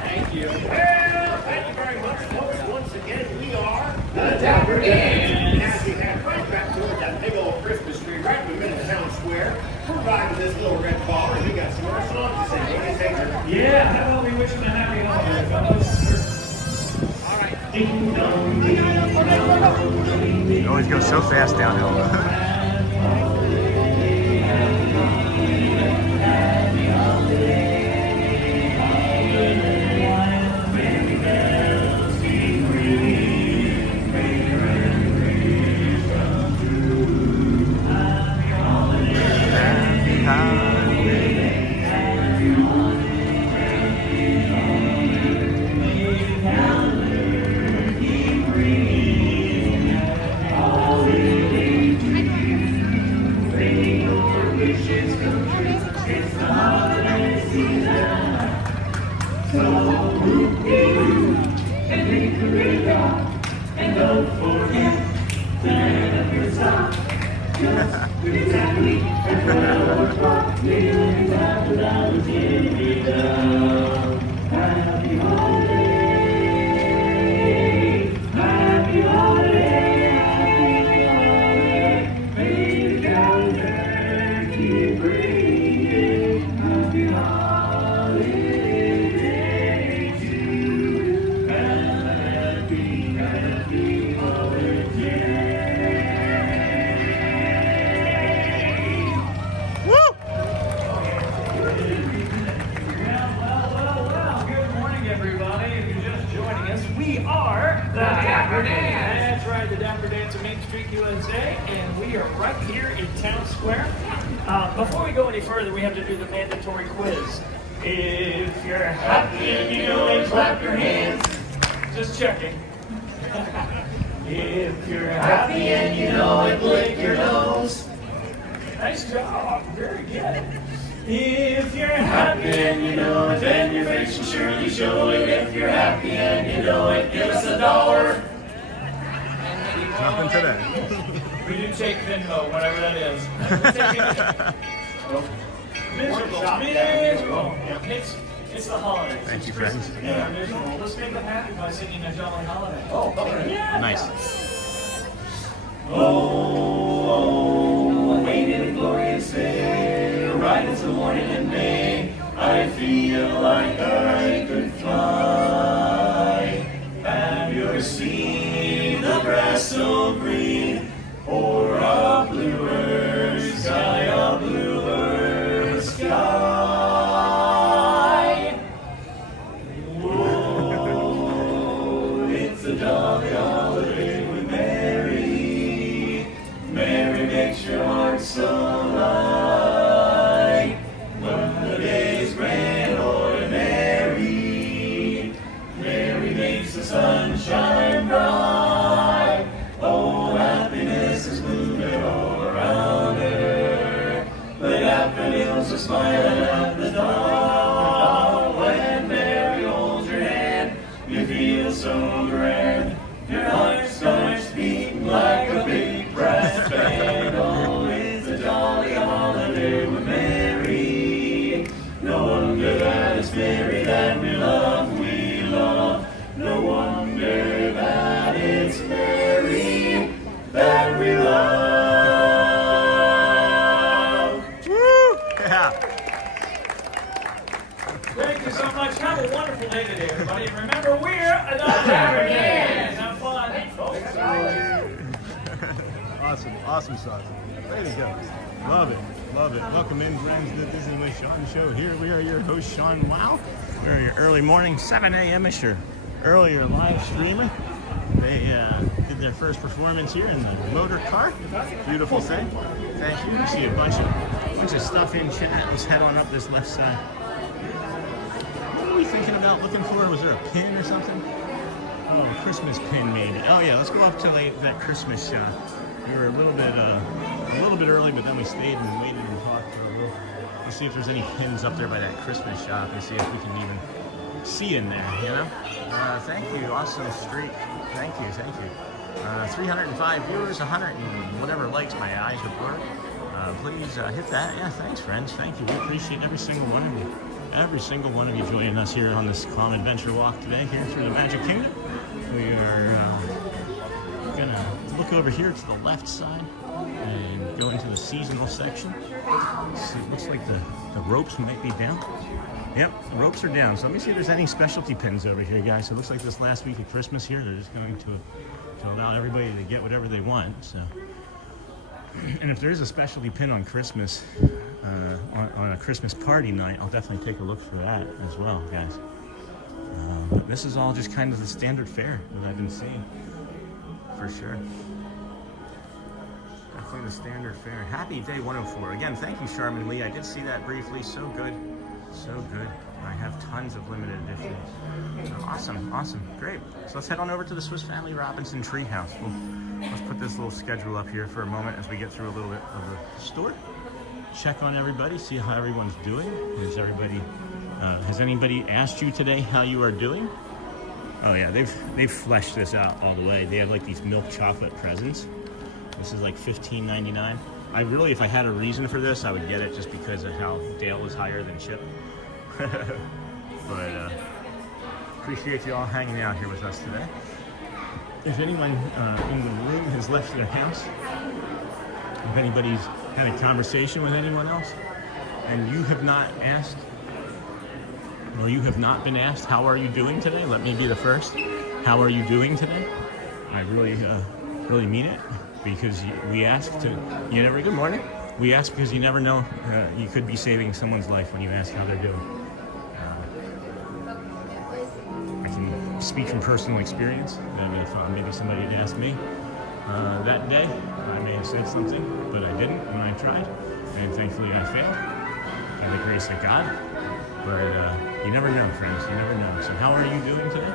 Thank you. Well, thank you very much, folks. Once again, we are the Dapper Dans. And as we head right back toward that big old Christmas tree right in the middle of town square, we're riding this little red car, and we got some more songs to sing. What do you think? Yeah, how about we wish them a happy holiday, fellas? All right. Ding dong, ding dong. It always goes so fast downhill. And don't forget to hand up your song. Just exactly at 12 o'clock, nearly $1,000 in your down. Happy holiday, happy holiday, happy holiday. May the calendar keep ringing. Happy holiday to you. Happy Woo! Well, good morning, everybody. If you're just joining us, we are the Dapper Dans. That's right, the Dapper Dans of Main Street U.S.A. And we are right here in Town Square. Before we go any further, we have to do the mandatory quiz. If you're happy and you know it, clap your hands. Just checking. If you're happy and you know it, lick your nose. Nice job. Very good. If you're happy and you know it, then your face will surely show it. If you're happy and you know it, give us $1. Nothing today. We do take Venmo, whatever that is. We're taking it. Miserable. It's the holidays. Thank you, It's friends. Christmas. Yeah, miserable. Let's make them happy by singing a jolly holiday. Oh, okay. Yeah. Nice. Oh, waiting a glorious day, right into the morning in May. I feel like I could fly. Have you ever seen the grass so green, or a bluer sky, a bluer sky? Oh, it's a jolly holiday with Mary. Mary makes your heart so light. When the day is grand ordinary, Mary makes the sun shine bright. Oh, happiness is moving all around her. The daffodils are smiling at the dawn. When Mary holds your hand, you feel so grand. Your heart starts beating like a big brass band. Oh, it's a jolly holiday with Mary. No wonder that it's Mary that we love, we love. No wonder that it's Mary that we love. Woo! Yeah. Thank you so much. Have a wonderful day today, everybody. And remember, we're the Dapper Dans. Have fun. Awesome sauce. There you go. Love it. Welcome in, friends, to the Disney with Sean show. Here we are, your host, Sean Wow. We're your early morning, 7 a.m.ish or earlier live streamer. They did their first performance here in the motor car. Beautiful thing. Thank you. You see a bunch of stuff in chat. Let's head on up this left side. What were we thinking about looking for? Was there a pin or something? Oh, a Christmas pin maybe. Oh yeah, let's go up to that Christmas shop. We were a little bit early, but then we stayed and waited and talked for a little. Let's see if there's any pins up there by that Christmas shop and see if we can even see in there, you know? Thank you, awesome streak. Thank you. 305 viewers, 100 and whatever likes, my eyes are blurred. Please hit that. Yeah, thanks, friends. Thank you. We appreciate every single one of you. Every single one of you joining us here on this calm adventure walk today, here through the Magic Kingdom. We are gonna look over here to the left side and go into the seasonal section. So it looks like the ropes might be down. Yep, the ropes are down. So let me see if there's any specialty pins over here, guys. So it looks like this last week of Christmas here, they're just going to allow everybody to get whatever they want. So, and if there is a specialty pin on Christmas, on a Christmas party night, I'll definitely take a look for that as well, guys. But this is all just kind of the standard fare that I've been seeing, for sure. Definitely the standard fare. Happy day 104. Again, thank you, Charmin Lee. I did see that briefly. So good. So good. I have tons of limited editions. Awesome. Great. So let's head on over to the Swiss Family Robinson Treehouse. Let's put this little schedule up here for a moment as we get through a little bit of the store. Check on everybody, see how everyone's doing. Has anybody asked you today how you are doing? Oh yeah, they've fleshed this out all the way. They have like these milk chocolate presents. This is like $15.99. If I had a reason for this, I would get it just because of how Dale is higher than Chip. But appreciate you all hanging out here with us today. If anyone in the room has left their house, if anybody's had a conversation with anyone else, and you have not asked, or you have not been asked, how are you doing today? Let me be the first. How are you doing today? I really mean it, because we ask good morning. We ask because you never know, you could be saving someone's life when you ask how they're doing. I can speak from personal experience, that if maybe somebody had asked me that day, I may have said something, but I didn't when I tried, and thankfully I failed, by the grace of God. But you never know, friends, you never know. So how are you doing today?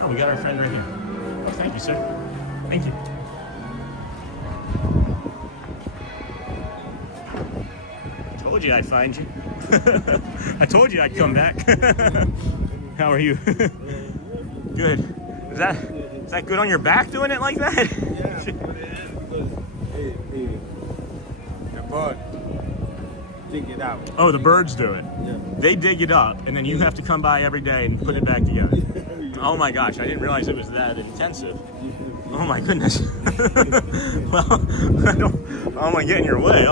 Oh, we got our friend right here. Oh, thank you, sir. Thank you. I told you I'd find you. I told you I'd come back. How are you? Good. Is that good on your back doing it like that? dig it out. Oh, the birds do it. Yeah. They dig it up, and then you have to come by every day and put it back together. Oh my gosh, I didn't realize it was that intensive. Oh my goodness. Well, I don't want to get in your way.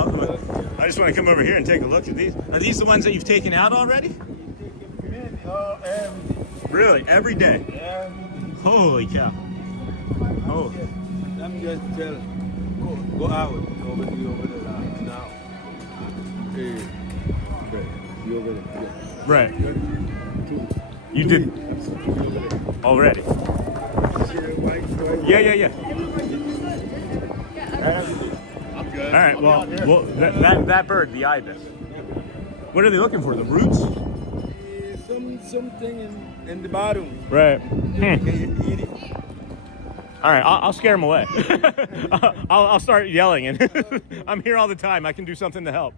I just want to come over here and take a look at these. Are these the ones that you've taken out already? Really? Every day? Holy cow. Oh. Let me just tell, go out over there now. Okay. You over there. Right. You did already. Yeah. I'm good. All right. Well, that bird, the ibis. What are they looking for? The roots? Something in the bottom. Right. Can you eat it? All right. I'll scare them away. I'll start yelling, and I'm here all the time. I can do something to help.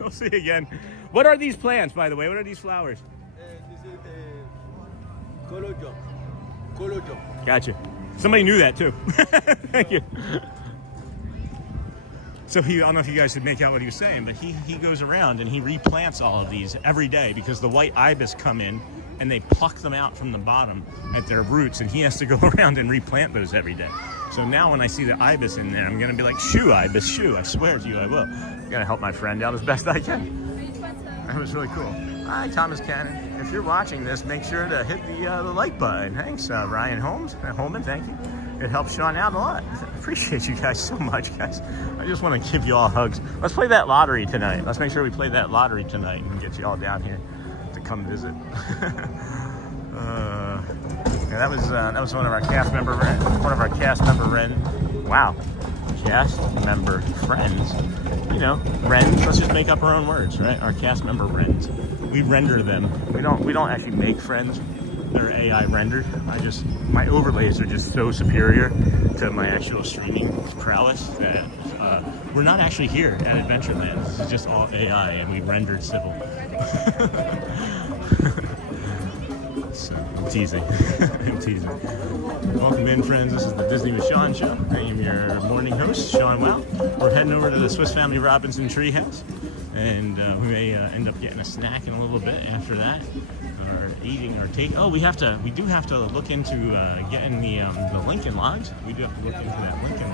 We'll see you again. What are these plants, by the way? What are these flowers? This is Colojo. Gotcha. Somebody knew that too. Thank you. So I don't know if you guys could make out what he was saying, but he goes around and he replants all of these every day because the white ibis come in and they pluck them out from the bottom at their roots, and he has to go around and replant those every day. So now when I see the ibis in there, I'm gonna be like, shoo, ibis, shoo. I swear to you, I will. I gotta help my friend out as best I can. That was really cool. Hi, Thomas Cannon. If you're watching this, make sure to hit the like button. Thanks, Ryan Holman, thank you. It helps Sean out a lot. Appreciate you guys so much, guys. I just want to give you all hugs. Let's play that lottery tonight. Let's make sure we play that lottery tonight and get you all down here to come visit. Yeah, that was one of our cast member friends. You know, Wrens. Let's just make up our own words, right? Our cast member Wrens. We render them. We don't actually make friends. They're AI rendered. My overlays are just so superior to my actual streaming prowess that we're not actually here at Adventureland. This is just all AI, and we rendered civil. So I'm teasing. I'm teasing. Welcome in, friends. This is the Disney with Sean show. I am your morning host, Sean Walt. We're heading over to the Swiss Family Robinson Treehouse, and we may end up getting a snack in a little bit after that, or eating or take. Oh, we do have to look into getting the Lincoln logs. We do have to look into that Lincoln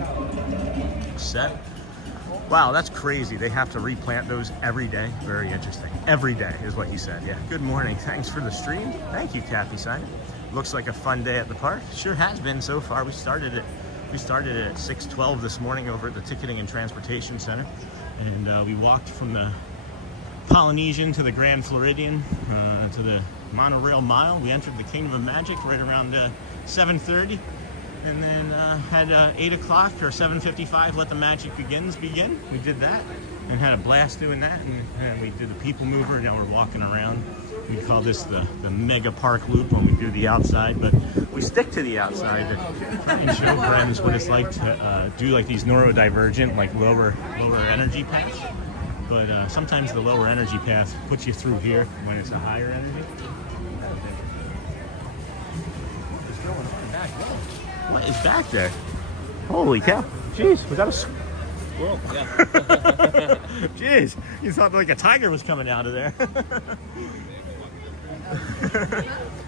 log set. Wow, that's crazy. They have to replant those every day. Very interesting. Every day is what you said. Yeah. Good morning. Thanks for the stream. Thank you, Kathy Simon. Looks like a fun day at the park. Sure has been so far. We started at 6:12 this morning over at the Ticketing and Transportation Center, and we walked from the Polynesian to the Grand Floridian to the Monorail Mile. We entered the Kingdom of Magic right around 7:30. And then had 8 o'clock or 7:55, let the magic begin. We did that and had a blast doing that. And we did the people mover. Now we're walking around. We call this the mega park loop when we do the outside, but we stick to the outside to try and show friends what it's like to do like these neurodivergent, like lower energy paths. But sometimes the lower energy path puts you through here when it's a higher energy. What is back there? Holy cow. Jeez, was that a squirrel? Yeah. Jeez, you thought like a tiger was coming out of there.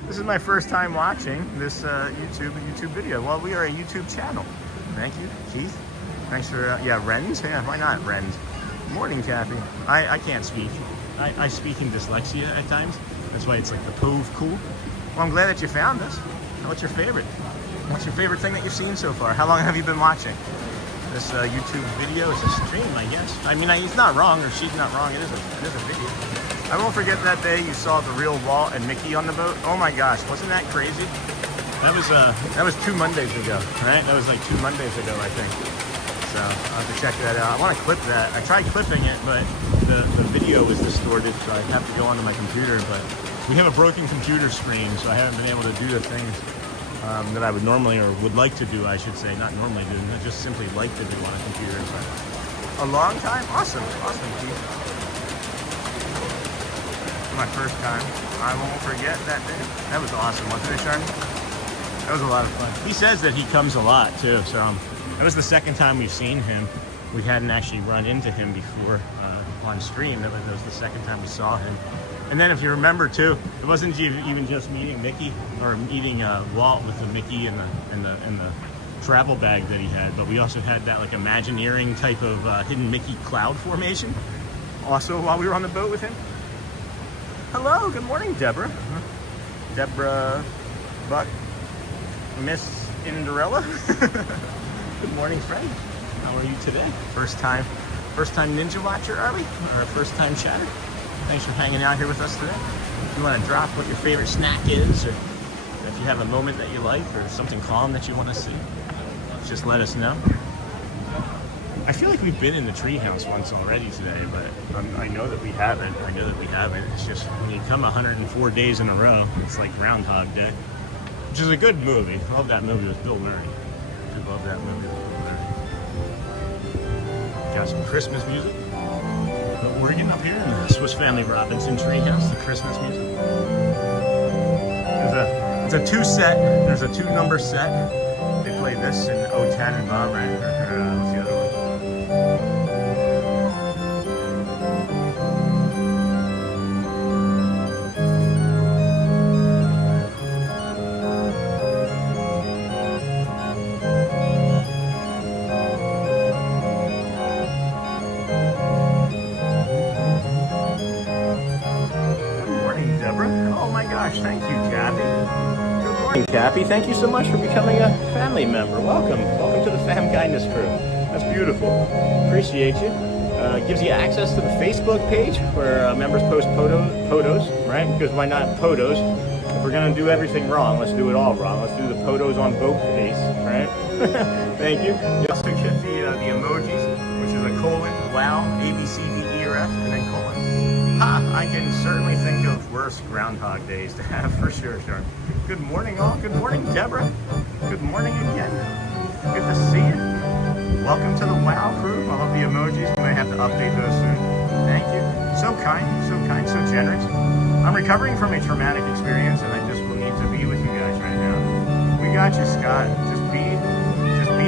This is my first time watching this YouTube video. Well, we are a YouTube channel. Thank you, Keith. Thanks for, Wrens? Yeah, why not Wrens? Morning, Kathy. I can't speak. I speak in dyslexia at times. That's why it's like the Pove cool. Well, I'm glad that you found us. What's your favorite? What's your favorite thing that you've seen so far? How long have you been watching this YouTube video? It's a stream, I guess. I mean, he's not wrong, or she's not wrong. It is a video. I won't forget that day you saw the real Walt and Mickey on the boat. Oh my gosh, wasn't that crazy? That was 2 Mondays ago, right? That was like 2 Mondays ago, I think. So I'll have to check that out. I want to clip that. I tried clipping it, but the video was distorted, so I have to go onto my computer. But we have a broken computer screen, so I haven't been able to do the things that I would normally, or would like to do, I should say. Not normally do, I just simply like to do on a computer. But a long time? Awesome, Keith. My first time. I won't forget that day. That was awesome, wasn't it, Sharmy? That was a lot of fun. He says that he comes a lot, too, so that was the second time we've seen him. We hadn't actually run into him before. on stream. That was the second time we saw him. And then if you remember too, it wasn't even just meeting Mickey or meeting Walt with the Mickey and the travel bag that he had, but we also had that like Imagineering type of hidden Mickey cloud formation. Also, while we were on the boat with him. Hello, good morning, Deborah. Deborah Buck, Miss Inderella. Good morning, friend. How are you today? First time Ninja Watcher, are we? Or first time chatter? Thanks for hanging out here with us today. If you want to drop what your favorite snack is, or if you have a moment that you like, or something calm that you want to see, just let us know. I feel like we've been in the Treehouse once already today, but I know that we haven't. It's just when you come 104 days in a row, it's like Groundhog Day, which is a good movie. I love that movie with Bill Murray. I love that movie with Bill Murray. Got some Christmas music. The organ up here in the Swiss Family Robinson Treehouse, the Christmas music. It's a two set. There's a 2-number set. They play this in 010 and Bob, right? What's the other one? Thank you, Kathy. Good morning, Kathy. Thank you so much for becoming a family member. Welcome to the Fam Kindness crew. That's beautiful. Appreciate you. Gives you access to the Facebook page where members post photos, right? Because why not photos? If we're gonna do everything wrong, let's do it all wrong. Let's do the photos on both face, right? Thank you. You also get the emojis, which is a colon, wow, A, B, C, D, E, or F, and then colon. I can certainly think of worse Groundhog Days to have for sure, Sean. Good morning, all. Good morning, Deborah. Good morning again. Good to see you. Welcome to the WOW crew. I love the emojis. We might have to update those soon. Thank you. So kind, so generous. I'm recovering from a traumatic experience, and I just will need to be with you guys right now. We got you, Scott. Just be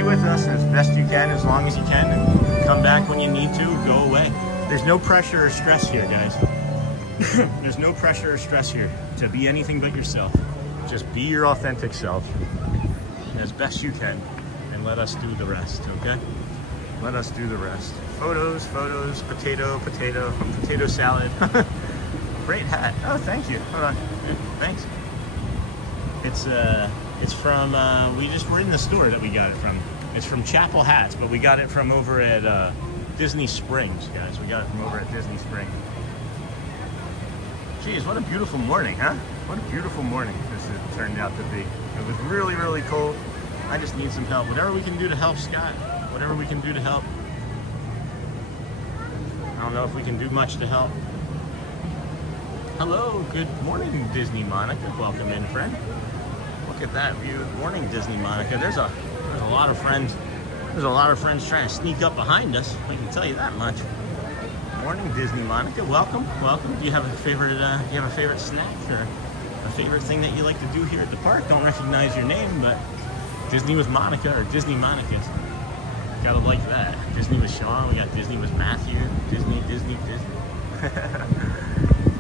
with us as best you can, as long as you can, and come back when you need to. Go away. There's no pressure or stress here, guys. There's no pressure or stress here to be anything but yourself. Just be your authentic self as best you can, and let us do the rest, okay? Let us do the rest. Photos, potato salad. Great hat. Oh, thank you. Hold on. Yeah, thanks. It's from, we're in the store that we got it from. It's from Chapel Hats, but we got it from over at, Disney Springs, guys. We got it from over at Disney Springs. Geez, what a beautiful morning, huh? What a beautiful morning this has turned out to be. It was really, really cold. I just need some help. Whatever we can do to help, Scott. Whatever we can do to help. I don't know if we can do much to help. Hello, good morning, Disney Monica. Welcome in, friend. Look at that view. Good morning, Disney Monica. There's a lot of friends. There's a lot of friends trying to sneak up behind us. I can tell you that much. Morning, Disney Monica. Welcome. Do you have a favorite? Do you have a favorite snack or a favorite thing that you like to do here at the park? Don't recognize your name, but Disney with Monica or Disney Monica. Gotta like that. Disney with Sean. We got Disney with Matthew. Disney.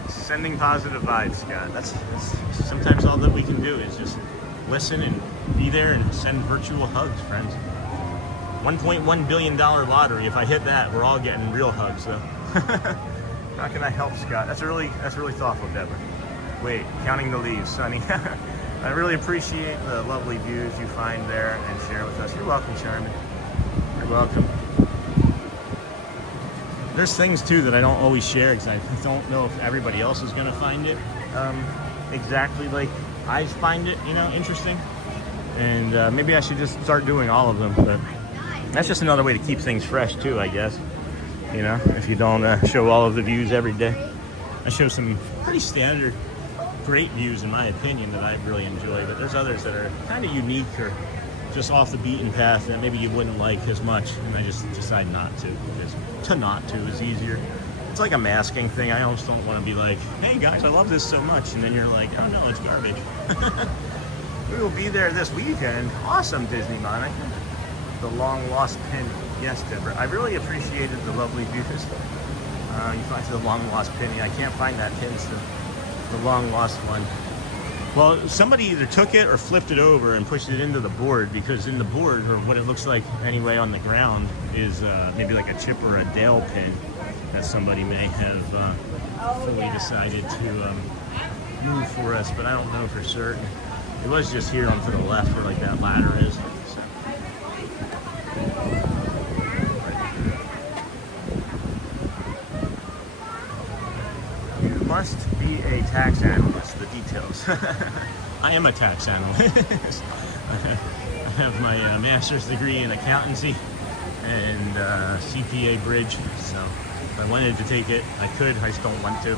Sending positive vibes, Scott. That's sometimes all that we can do is just listen and be there and send virtual hugs, friends. $1.1 billion lottery. If I hit that, we're all getting real hugs, though. How can I help, Scott? That's really thoughtful, Deborah. Wait, counting the leaves, Sonny. I really appreciate the lovely views you find there and share with us. You're welcome, Charmin. You're welcome. There's things too that I don't always share because I don't know if everybody else is going to find it exactly like I find it, interesting. And maybe I should just start doing all of them, but that's just another way to keep things fresh too, I guess. If you don't show all of the views every day. I show some pretty standard, great views in my opinion that I really enjoy, but there's others that are kind of unique or just off the beaten path that maybe you wouldn't like as much, and I just decide not to, because to not to is easier. It's like a masking thing. I almost don't want to be like, hey guys, I love this so much, and then you're like, oh no, it's garbage. We will be there this weekend. Awesome, Disney Monica. The long lost pin. Yes, Deborah. I really appreciated the lovely views. You find the long lost penny. I can't find that pin still. The long lost one. Well, somebody either took it or flipped it over and pushed it into the board, because in the board, or what it looks like anyway on the ground, is maybe like a chip or a Dale pin that somebody may have fully decided to move for us, but I don't know for certain. It was just here on to the left where like that ladder is. So. You must be a tax analyst. The details. I am a tax analyst. I have my master's degree in accountancy and CPA bridge. So if I wanted to take it, I could. I just don't want to.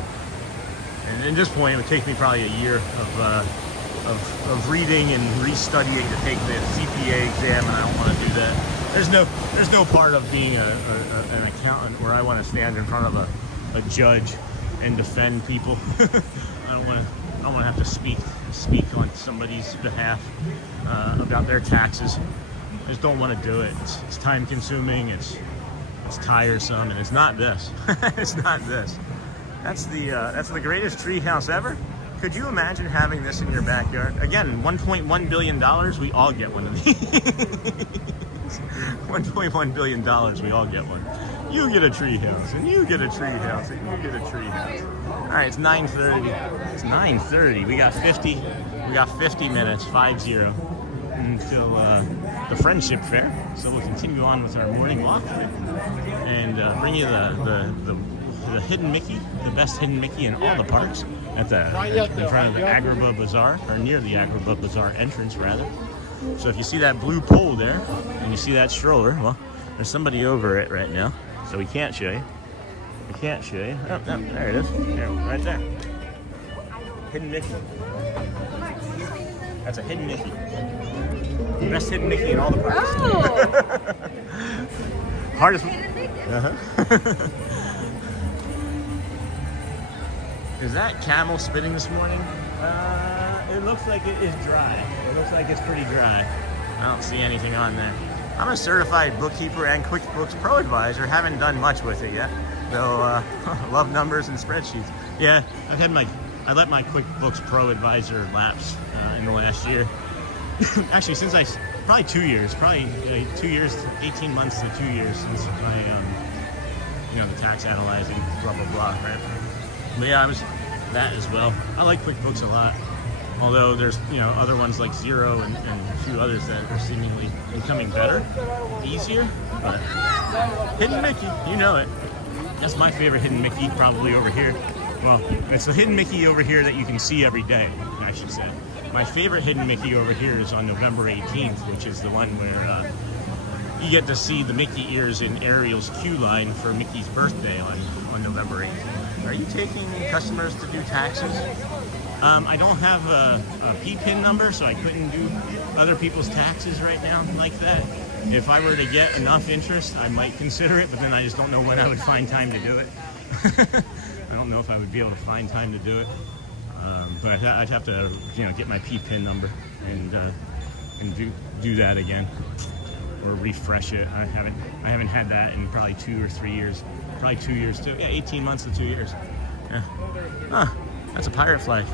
And at this point, it would take me probably a year of reading and restudying to take the CPA exam, and I don't want to do that. There's no part of being an accountant where I want to stand in front of a judge and defend people. I don't want to have to speak on somebody's behalf about their taxes. I just don't want to do it. It's time consuming. It's tiresome, and it's not this. It's not this. That's the greatest treehouse ever. Could you imagine having this in your backyard? Again, $1.1 billion. We all get one of these. $1.1 billion. We all get one. You get a treehouse, and you get a treehouse, and you get a treehouse. All right, it's 9:30. It's 9:30. We got 50 minutes, 50, until the Friendship Fair. So we'll continue on with our morning walk and bring you the hidden Mickey, the best hidden Mickey in all the parks, in front of the Agrabah Bazaar, or near the Agrabah Bazaar entrance, rather. So if you see that blue pole there, and you see that stroller, well, there's somebody over it right now. So we can't show you. We can't show you. Oh, no, there it is. There, right there. Hidden Mickey. That's a hidden Mickey. Best hidden Mickey in all the parks. Oh! Hardest. Uh-huh. Is that camel spitting this morning? It looks like it is dry. It looks like it's pretty dry. I don't see anything on there. I'm a certified bookkeeper and QuickBooks Pro advisor. Haven't done much with it yet, though. Love numbers and spreadsheets. Yeah, I let my QuickBooks Pro advisor lapse in the last year. Actually, since probably 2 years, 2 years, 18 months to 2 years since my the tax analyzing, blah blah blah, right? But yeah, I was that as well. I like QuickBooks a lot. Although there's other ones like Xero and a few others that are seemingly becoming better, easier. But hidden Mickey, you know it. That's my favorite hidden Mickey, probably over here. Well, it's the hidden Mickey over here that you can see every day, I should say. My favorite hidden Mickey over here is on November 18th, which is the one where you get to see the Mickey ears in Ariel's queue line for Mickey's birthday on November 18th. Are you taking customers to do taxes? I don't have a PPIN number, so I couldn't do other people's taxes right now like that. If I were to get enough interest, I might consider it, but then I just don't know when I would find time to do it. I don't know if I would be able to find time to do it. But I'd have to, get my PPIN number and do that again, or refresh it. I haven't had that in probably 2 or 3 years. Probably 2 years too. Yeah, 18 months to 2 years. Yeah. Huh, that's a pirate flag.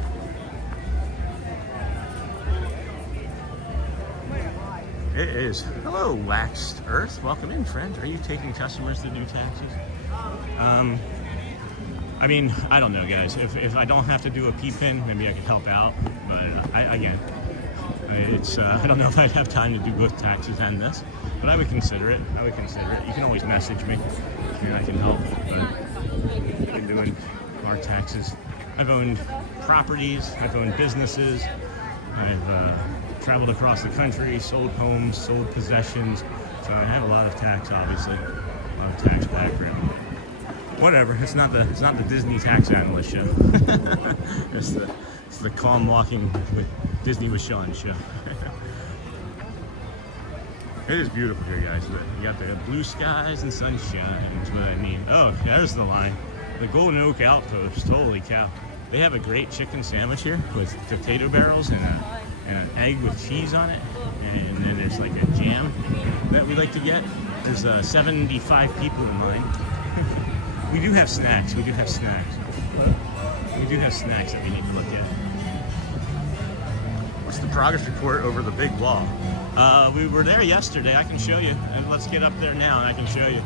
It is. Hello, Waxed Earth. Welcome in, friend. Are you taking customers to do taxes? I mean, I don't know, guys. If I don't have to do a PPIN, maybe I could help out. But I don't know if I'd have time to do both taxes and this. But I would consider it. You can always message me, and I can help. But I've been doing our taxes. I've owned properties. I've owned businesses. I've traveled across the country, sold homes, sold possessions. So I have a lot of tax, obviously. A lot of tax background. Whatever. It's not the Disney tax analyst show. It's the calm walking with Disney with Sean show. It is beautiful here, guys. You got the blue skies and sunshine is what I mean. Oh, there's the line. The Golden Oak Outpost. Holy cow. They have a great chicken sandwich here with potato barrels and an egg with cheese on it. And then there's like a jam that we like to get. There's 75 people in line. We do have snacks. We do have snacks. We do have snacks that we need to look at. What's the progress report over the big wall? We were there yesterday. I can show you. And let's get up there now and I can show you.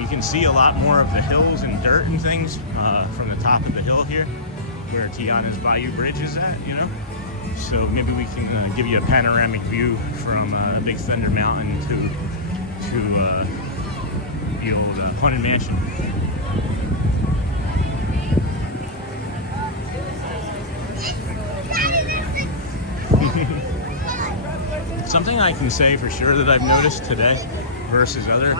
You can see a lot more of the hills and dirt and things from the top of the hill here, where Tiana's Bayou Bridge is at, you know? So maybe we can give you a panoramic view from Big Thunder Mountain to the old Haunted Mansion. Something I can say for sure that I've noticed today versus other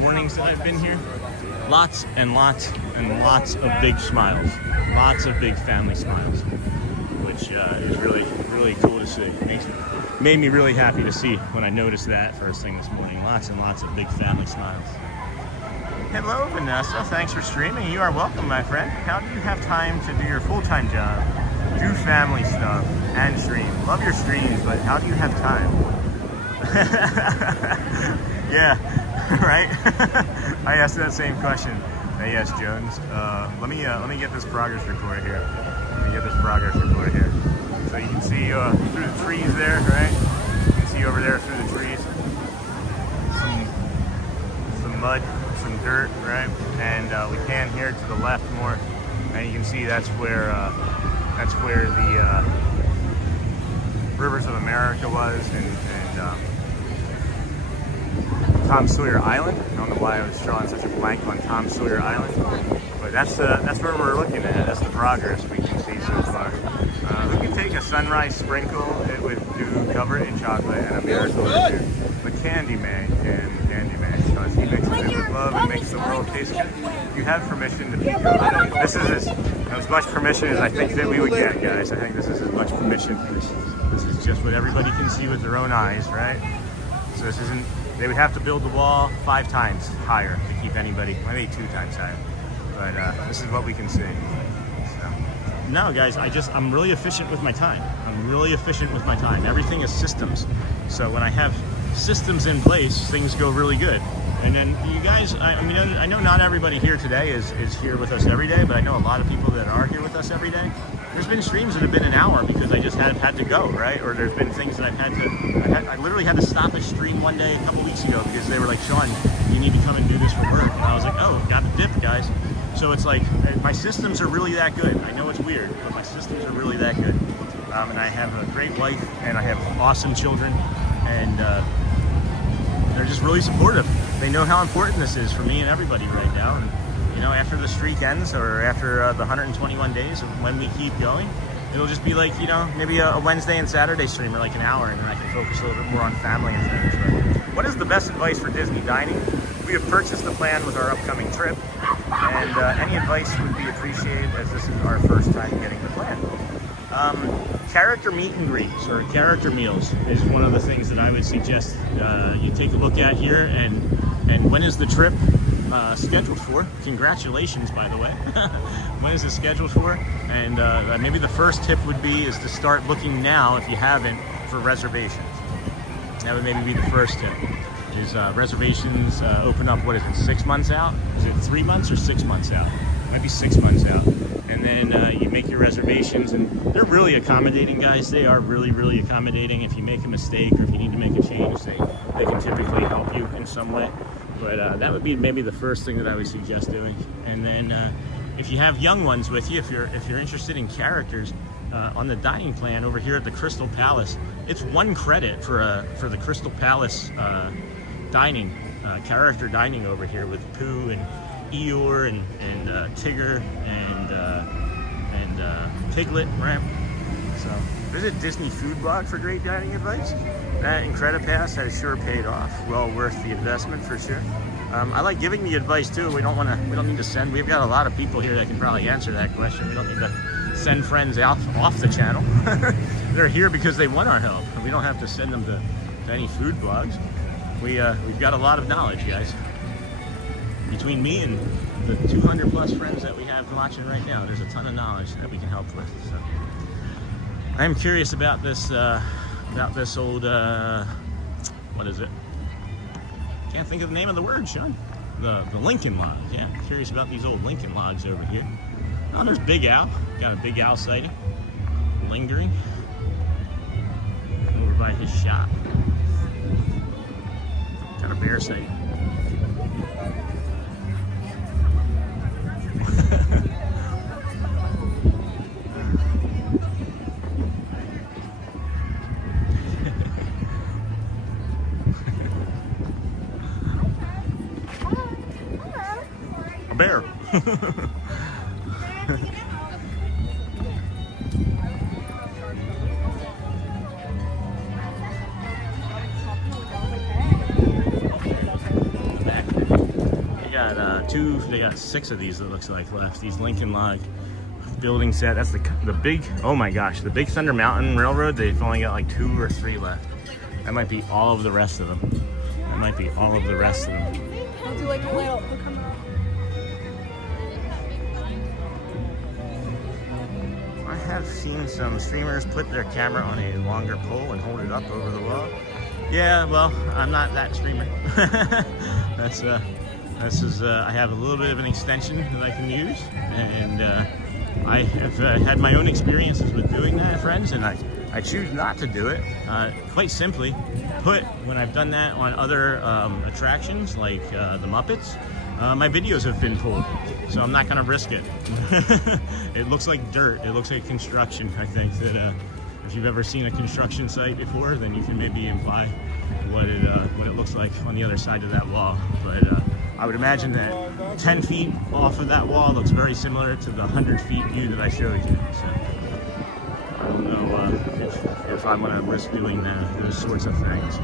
mornings that I've been here, lots and lots and lots of big smiles, lots of big family smiles, which is really, really cool to see. Made me really happy to see when I noticed that first thing this morning. Lots and lots of big family smiles. Hello, Vanessa. Thanks for streaming. You are welcome, my friend. How do you have time to do your full-time job, do family stuff, and stream? Love your streams, but how do you have time? Yeah, right? I asked that same question. Yes, Jones. Let me get this progress report here. So you can see through the trees there, right? You can see over there through the trees some mud, some dirt, right? And we pan here to the left more, and you can see that's where the Rivers of America was, and Tom Sawyer Island. I don't know why I was drawing such a blank on Tom Sawyer Island, but that's where we're looking at. That's the progress we can see so far. Who can take a sunrise sprinkle with dew, cover it in chocolate, and a miracle or two? But Candyman can, because he mixes it with love and makes the world taste good. You have permission to be good. This is as much permission as I think that we would get, guys. I think this is as much permission. This is just what everybody can see with their own eyes, right? So this isn't. They would have to build the wall 5 times higher to keep anybody, maybe 2 times higher. But this is what we can see. So. No, guys, I'm really efficient with my time. Everything is systems. So when I have systems in place, things go really good. And then you guys, I mean, I know not everybody here today is here with us every day, but I know a lot of people that are here with us every day. There's been streams that have been an hour because I just have had to go, right? Or there's been things that I literally had to stop a stream one day a couple weeks ago because they were like, Sean, you need to come and do this for work. And I was like, oh, got the dip, guys. So it's like, my systems are really that good. I know it's weird, but my systems are really that good. And I have a great wife, and I have awesome children, and they're just really supportive. They know how important this is for me and everybody right now. And, you know, after the streak ends, or after the 121 days of when we keep going, it'll just be like, you know, maybe a Wednesday and Saturday stream, or like an hour, and then I can focus a little bit more on family and things. But what is the best advice for Disney dining? We have purchased the plan with our upcoming trip, and any advice would be appreciated, as this is our first time getting the plan. Character meet and greets, or character meals, is one of the things that I would suggest you take a look at here. And when is the trip scheduled for? Congratulations, by the way. When is it scheduled for? And maybe the first tip would be is to start looking now, if you haven't, for reservations. That would maybe be the first tip. Is reservations open up, what is it, 6 months out? Is it 3 months or 6 months out? It might be 6 months out. And then you make your reservations, and they're really accommodating, guys. They are really, really accommodating. If you make a mistake or if you need to make a change, they can typically help you in some way. But that would be maybe the first thing that I would suggest doing. And then if you have young ones with you, if you're interested in characters, on the dining plan over here at the Crystal Palace, it's 1 credit for the Crystal Palace dining, character dining over here with Pooh and Eeyore and Tigger and Piglet, right? So visit Disney Food Blog for great dining advice. That Incredipass has sure paid off. Well worth the investment for sure. I like giving the advice too. We don't need to send. We've got a lot of people here that can probably answer that question. We don't need to send friends out off the channel. They're here because they want our help. We don't have to send them to any food blogs. We've got a lot of knowledge, guys. Between me and the 200 plus friends that we have watching right now, there's a ton of knowledge that we can help with. So I'm curious about this old, what is it? Can't think of the name of the word, Sean. the Lincoln logs. Yeah, curious about these old Lincoln logs over here. Oh, there's Big Al. Got a Big Al sighting. Lingering. Over by his shop. Got a bear sighting. A bear. They got 6 of these, it looks like, left. These Lincoln log building set. That's the big, oh my gosh, the Big Thunder Mountain Railroad. They've only got like 2 or 3 left. That might be all of the rest of them. That might be all of the rest of them. I'll do like a little. I have seen some streamers put their camera on a longer pole and hold it up over the wall. Yeah, well, I'm not that streamer. I have a little bit of an extension that I can use, and I have had my own experiences with doing that, friends, and I choose not to do it. Quite simply put, when I've done that on other attractions like the Muppets, my videos have been pulled, so I'm not going to risk it. It looks like dirt. It looks like construction. I think that if you've ever seen a construction site before, then you can maybe imply what it looks like on the other side of that wall. But I would imagine that 10 feet off of that wall looks very similar to the 100 feet view that I showed you. So I don't know if I want to risk doing those sorts of things.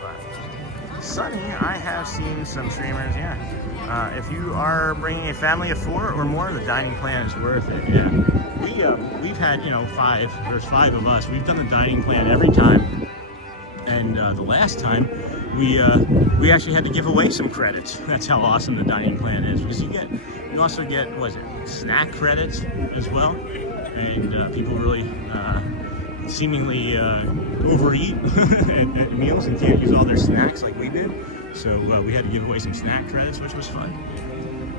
But Sunny, I have seen some streamers, yeah. If you are bringing a family of 4 or more, the dining plan is worth it, yeah. We've had, 5, there's 5 of us. We've done the dining plan every time. And the last time, we actually had to give away some credits. That's how awesome the dining plan is, because you also get, snack credits as well, and people really seemingly overeat at meals and can't use all their snacks like we did. So we had to give away some snack credits, which was fun.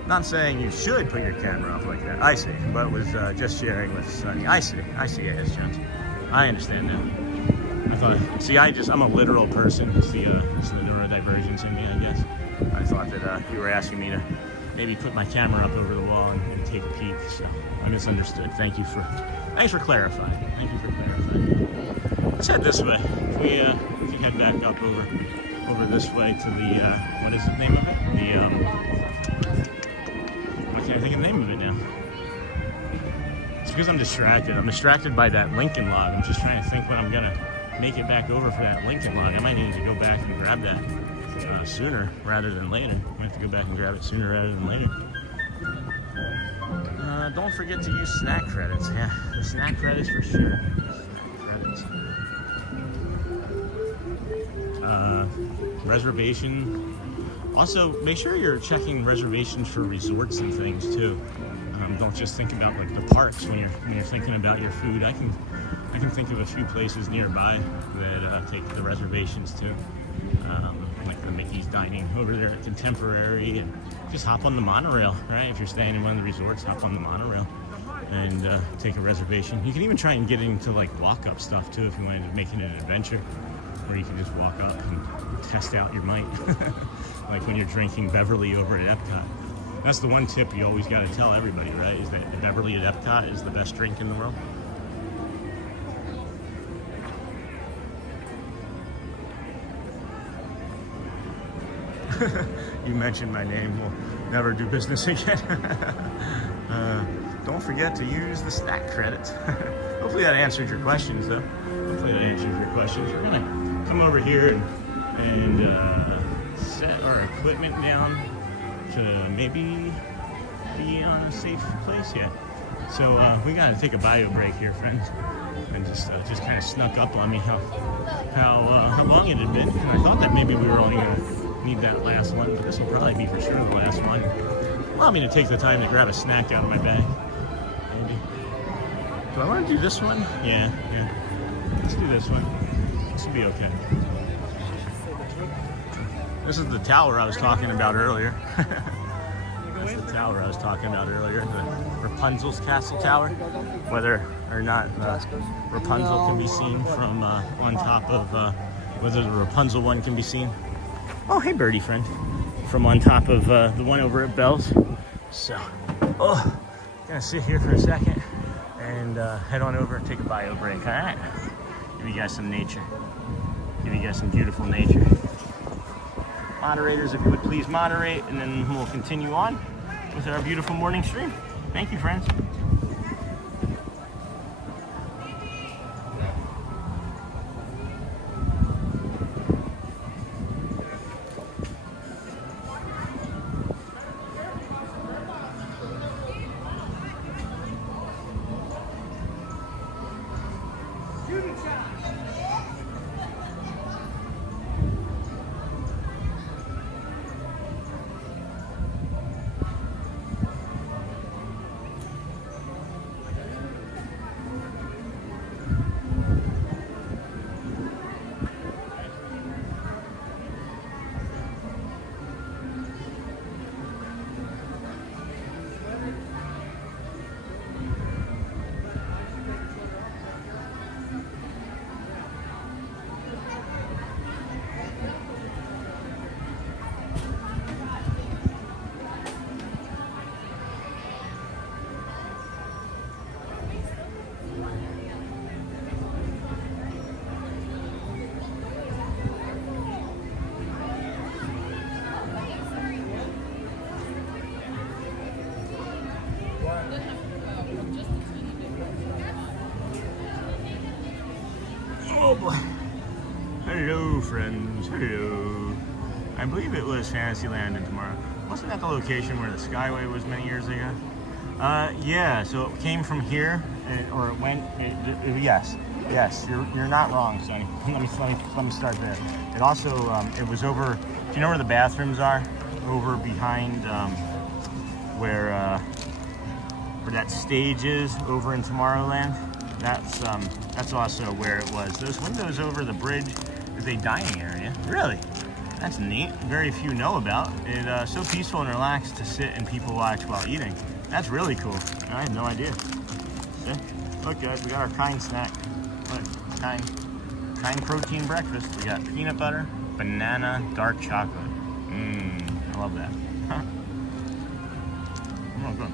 Not saying you should put your camera up like that. I see, but was just sharing with Sunny. I see, yes, Jones. I understand now. I thought, see, I'm a literal person. It's the neurodivergence in me, I guess. I thought that you were asking me to maybe put my camera up over the wall and take a peek, so I misunderstood. Thanks for clarifying. Thank you for clarifying. Let's head this way. We can head back up over this way to the, what is the name of it? I can't think of the name of it now. It's because I'm distracted. I'm distracted by that Lincoln log. I'm just trying to think when I'm gonna make it back over for that Lincoln log. I might need to go back and grab that sooner rather than later. I have to go back and grab it sooner rather than later. Don't forget to use snack credits. Yeah, the snack credits for sure. Credits. Reservation. Also, make sure you're checking reservations for resorts and things too. Don't just think about like the parks when you're thinking about your food. I can think of a few places nearby that take the reservations too, like the Mickey's Dining over there at Contemporary, and just hop on the monorail, right? If you're staying in one of the resorts, hop on the monorail and take a reservation. You can even try and get into like walk-up stuff too if you wanted to make it an adventure, where you can just walk up and test out your might, like when you're drinking Beverly over at Epcot. That's the one tip you always got to tell everybody, right? Is that the Beverly at Epcot is the best drink in the world. You mentioned my name. We'll never do business again. Don't forget to use the snack credits. Hopefully that answered your questions, though. Hopefully that answers your questions. We're gonna come over here and set our equipment down to maybe be on a safe place. Yeah. So we gotta take a bio break here, friends, and just kind of snuck up on me how long it had been. And I thought that maybe we were only gonna need that last one, but this will probably be for sure the last one. Allow me to take the time to grab a snack out of my bag. Maybe. Do I want to do this one? Yeah. Let's do this one. This will be okay. This is the tower I was talking about earlier. That's the tower I was talking about earlier, the Rapunzel's Castle Tower. Whether or not Rapunzel can be seen from on top of, whether the Rapunzel one can be seen. Oh, hey birdie friend. From on top of the one over at Bell's. So, gonna sit here for a second and head on over and take a bio break, all right? Give you guys some nature. Give you guys some beautiful nature. Moderators, if you would please moderate, and then we'll continue on with our beautiful morning stream. Thank you, friends. Oh boy. Hello friends, hello. I believe it was Fantasyland in Tomorrow. Wasn't that the location where the Skyway was many years ago? Yeah, so it came from here, or it went, yes, you're not wrong, Sonny. Let me start there. It also, it was over, do you know where the bathrooms are? Over behind, where that stage is, over in Tomorrowland. That's also where it was. Those windows over the bridge is a dining area. Really? That's neat. Very few know about. It's so peaceful and relaxed to sit and people watch while eating. That's really cool. I had no idea. See? Look guys, we got our kind snack. Look, kind protein breakfast. We got peanut butter, banana, dark chocolate. I love that. Huh? Oh, good.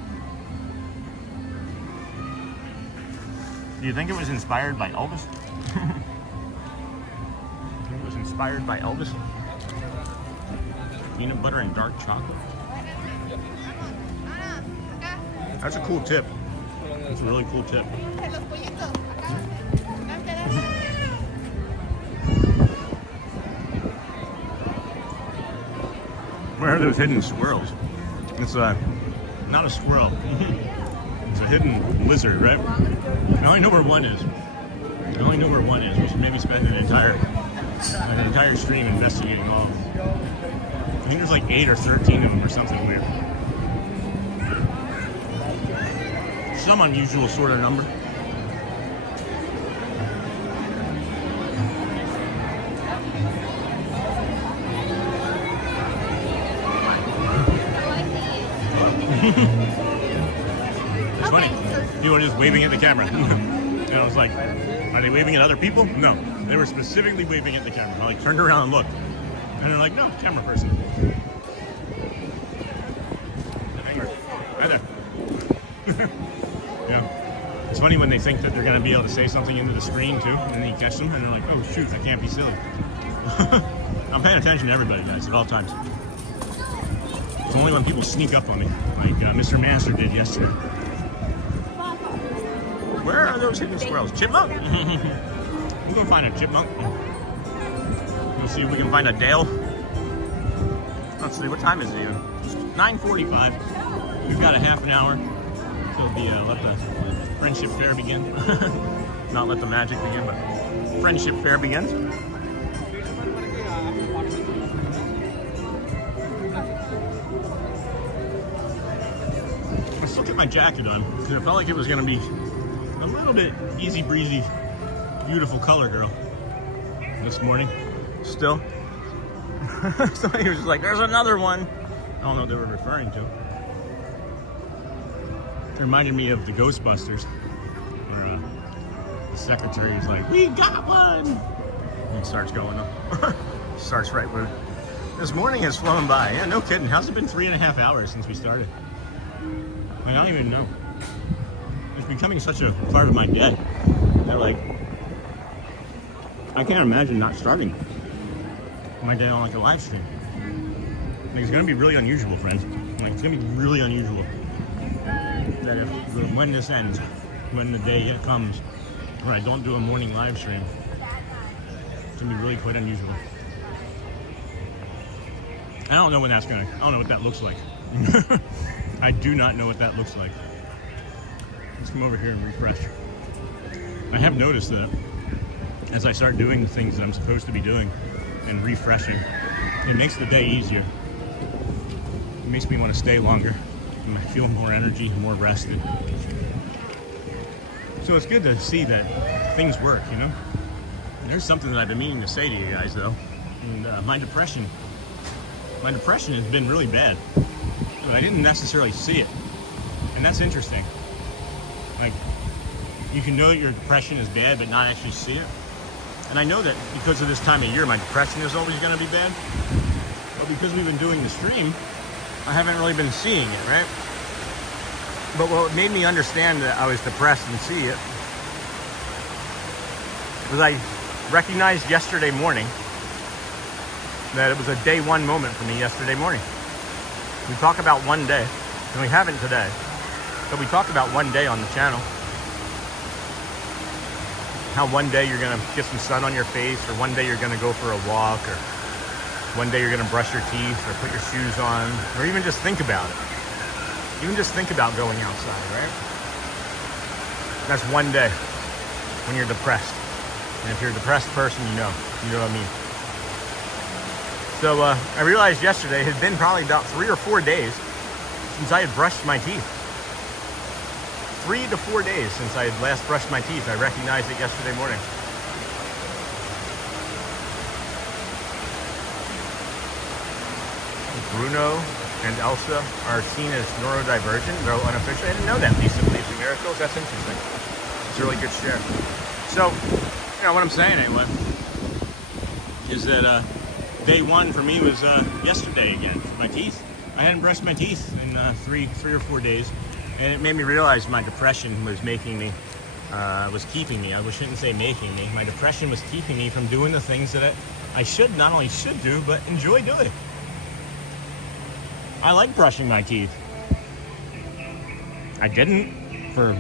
Do you think it was inspired by Elvis? You think it was inspired by Elvis? Peanut butter and dark chocolate. That's a cool tip. That's a really cool tip. Where are those hidden squirrels? It's not a squirrel. It's a hidden lizard, right? I only know where one is. I only know where one is. We should maybe spend an entire stream investigating all of them. I think there's like 8 or 13 of them or something weird. Some unusual sort of number. It's funny. People are just waving at the camera. And I was like, are they waving at other people? No. They were specifically waving at the camera. I like turned around and looked. And they're like, no, camera person. Right there. Yeah. It's funny when they think that they're going to be able to say something into the screen too, and then you catch them, and they're like, oh shoot, I can't be silly. I'm paying attention to everybody, guys, at all times. It's only when people sneak up on me, like Mr. Master did yesterday. Where are those hidden squirrels? Chipmunk? We're going to find a chipmunk. Let's see if we can find a Dale. Let's see, what time is it even? It's 9:45. We've got a half an hour till let the friendship fair begin. Not let the magic begin, but friendship fair begins. I still kept my jacket on because it felt like it was going to be a little bit easy breezy, beautiful color girl this morning. Still. So he was just like, there's another one. I don't know what they were referring to. It reminded me of the Ghostbusters, where the secretary is like, we got one! And it starts going up. Starts right where... This morning has flown by. Yeah, no kidding. How's it been 3.5 hours since we started? I don't even know. It's becoming such a part of my day. That, like, I can't imagine not starting my day on like a live stream. Like, it's gonna be really unusual, friends. Like, it's gonna be really unusual that when this ends, when the day comes, when I don't do a morning live stream, it's gonna be really quite unusual. I don't know when that's gonna, I don't know what that looks like. I do not know what that looks like. Let's come over here and refresh. I have noticed that as I start doing the things that I'm supposed to be doing and refreshing, it makes the day easier. It makes me want to stay longer. I feel more energy, more rested. So it's good to see that things work, you know? There's something that I've been meaning to say to you guys, though. And my depression has been really bad. But I didn't necessarily see it. And that's interesting. Like, you can know that your depression is bad, but not actually see it. And I know that because of this time of year, my depression is always going to be bad. But because we've been doing the stream, I haven't really been seeing it, right? But what made me understand that I was depressed and see it was I recognized yesterday morning that it was a day one moment for me yesterday morning. We talk about one day, and we haven't today, but we talk about one day on the channel. How one day you're gonna get some sun on your face, or one day you're gonna go for a walk, or one day you're gonna brush your teeth, or put your shoes on, or even just think about it. Even just think about going outside, right? That's one day when you're depressed. And if you're a depressed person, you know what I mean. So I realized yesterday it had been probably about 3 or 4 days since I had brushed my teeth. 3 to 4 days since I had last brushed my teeth. I recognized it yesterday morning. Bruno and Elsa are seen as neurodivergent, though unofficially. I didn't know that. Lisa believes in miracles. That's interesting. It's a really good share. So, you know what I'm saying anyway is that day one for me was yesterday again. My teeth. I hadn't brushed my teeth in 3 or 4 days, and it made me realize my depression was making me, was keeping me. I shouldn't say making me. My depression was keeping me from doing the things that I should not only should do, but enjoy doing. I like brushing my teeth. I didn't for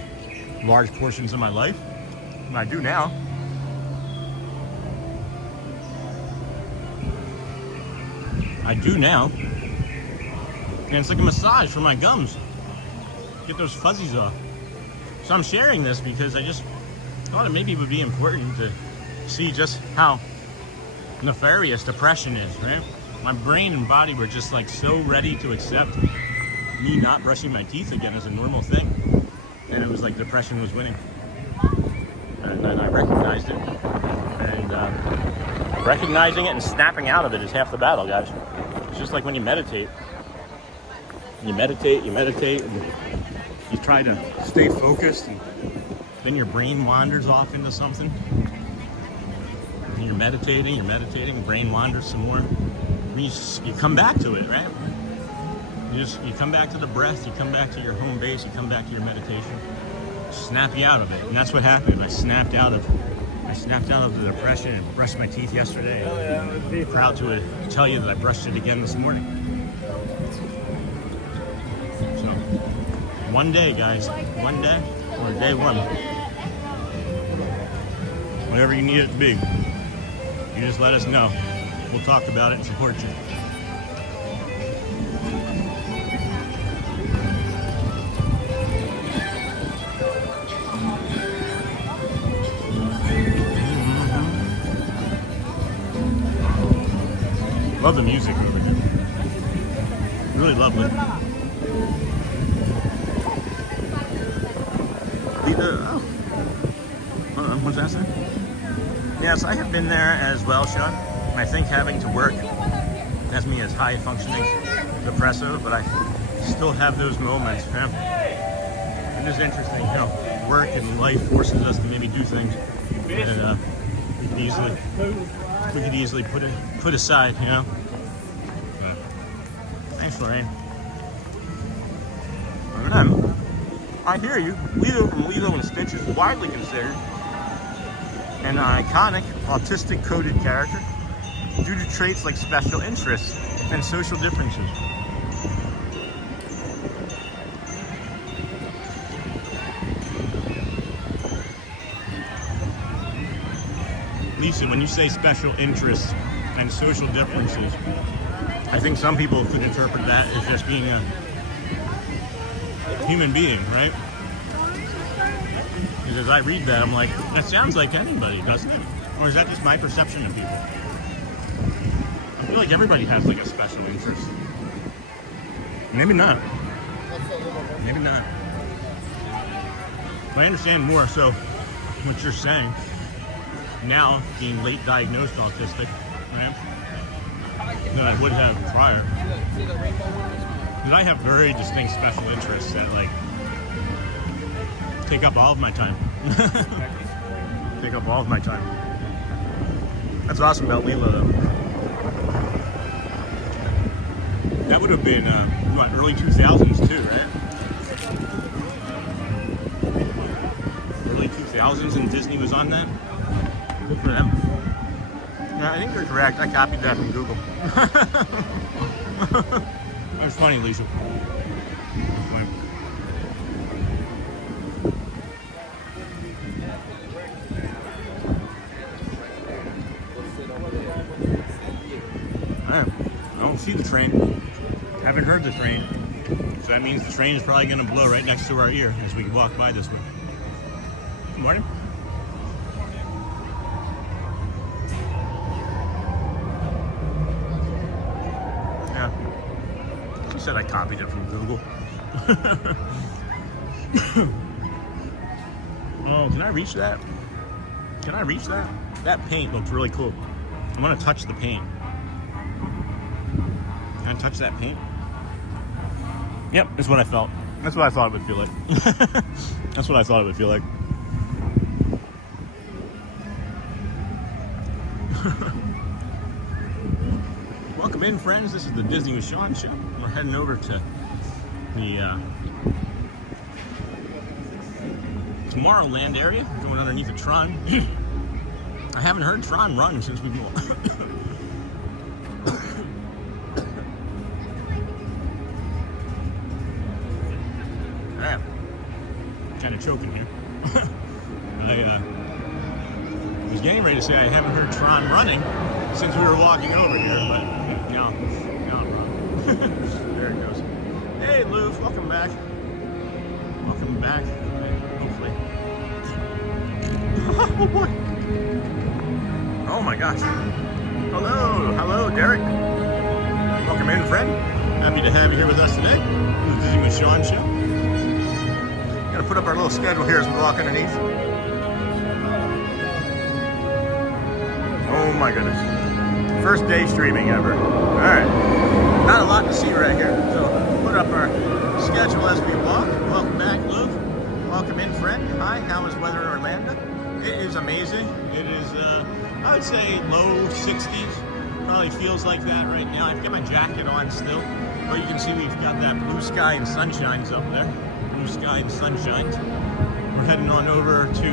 large portions of my life. I do now. I do now. And it's like a massage for my gums. Get those fuzzies off. So I'm sharing this because I just thought it maybe would be important to see just how nefarious depression is, right? My brain and body were just like so ready to accept me not brushing my teeth again as a normal thing. And it was like depression was winning. And then I recognized it. And recognizing it and snapping out of it is half the battle, guys. It's just like when you meditate. You meditate, and you try to stay focused, and then your brain wanders off into something. And you're meditating, brain wanders some more. You come back to it, right? You come back to the breath, you come back to your home base, you come back to your meditation. Snap you out of it. And that's what happened. I snapped out of the depression and brushed my teeth yesterday. I'm very proud to tell you that I brushed it again this morning. So, one day, guys. One day, or day one. Whatever you need it to be. You just let us know. We'll talk about it and support you. Love the music over here. Really lovely. What's that say? Yes, I have been there as well, Sean. I think having to work as me as high functioning depresso, but I still have those moments. Yeah. It is interesting, you know, work and life forces us to maybe do things that we could easily put aside, you know. But thanks, Lorraine. And then, I hear you. Lilo from Lilo and Stitch is widely considered an iconic autistic coded character due to traits like special interests and social differences. Lisa, when you say special interests and social differences, I think some people could interpret that as just being a human being, right? Because as I read that, I'm like, that sounds like anybody, doesn't it? Or is that just my perception of people? I feel like everybody has like a special interest. Maybe not. Maybe not. But I understand more so what you're saying. Now, being late diagnosed autistic, right, than I would have prior. Because I have very distinct special interests that, like, take up all of my time. Take up all of my time. That's awesome about Lila, though. That would have been, what, early 2000s, too, right? Early 2000s, and Disney was on that? Good for them. Yeah, I think you're correct. I copied that from Google. That was funny, Lisa. Funny. I don't see the train. Haven't heard the train. So that means the train is probably going to blow right next to our ear as we walk by this way. Good morning. Said I copied it from Google. Oh, can I reach that? Can I reach that? That paint looks really cool. I want to touch the paint. Can I touch that paint? Yep, that's what I felt. That's what I thought it would feel like. That's what I thought it would feel like. Welcome in, friends. This is the Disney with Sean show. We're heading over to the Tomorrowland area, going underneath the Tron. I haven't heard Tron run since we moved. Alright. Kind of choking here. I was getting ready to say I haven't heard Tron running since we were walking over here, but no, I'm wrong. There it goes. Hey, Lou, welcome back. Welcome back, hopefully. Oh, boy. Oh, my gosh. Hello, Derek. Welcome in, friend. Happy to have you here with us today. This is the Disney with Sean show. Gotta put up our little schedule here as we walk underneath. Oh, my goodness. First day streaming ever. All right. Not a lot to see right here. So put up our schedule as we walk. Welcome back, Lou. Welcome in, friend. Hi, how is weather in Orlando? It is amazing. It is, I would say low 60s. Probably feels like that right now. I've got my jacket on still. But you can see we've got that blue sky and sunshines up there. Blue sky and sunshines. We're heading on over to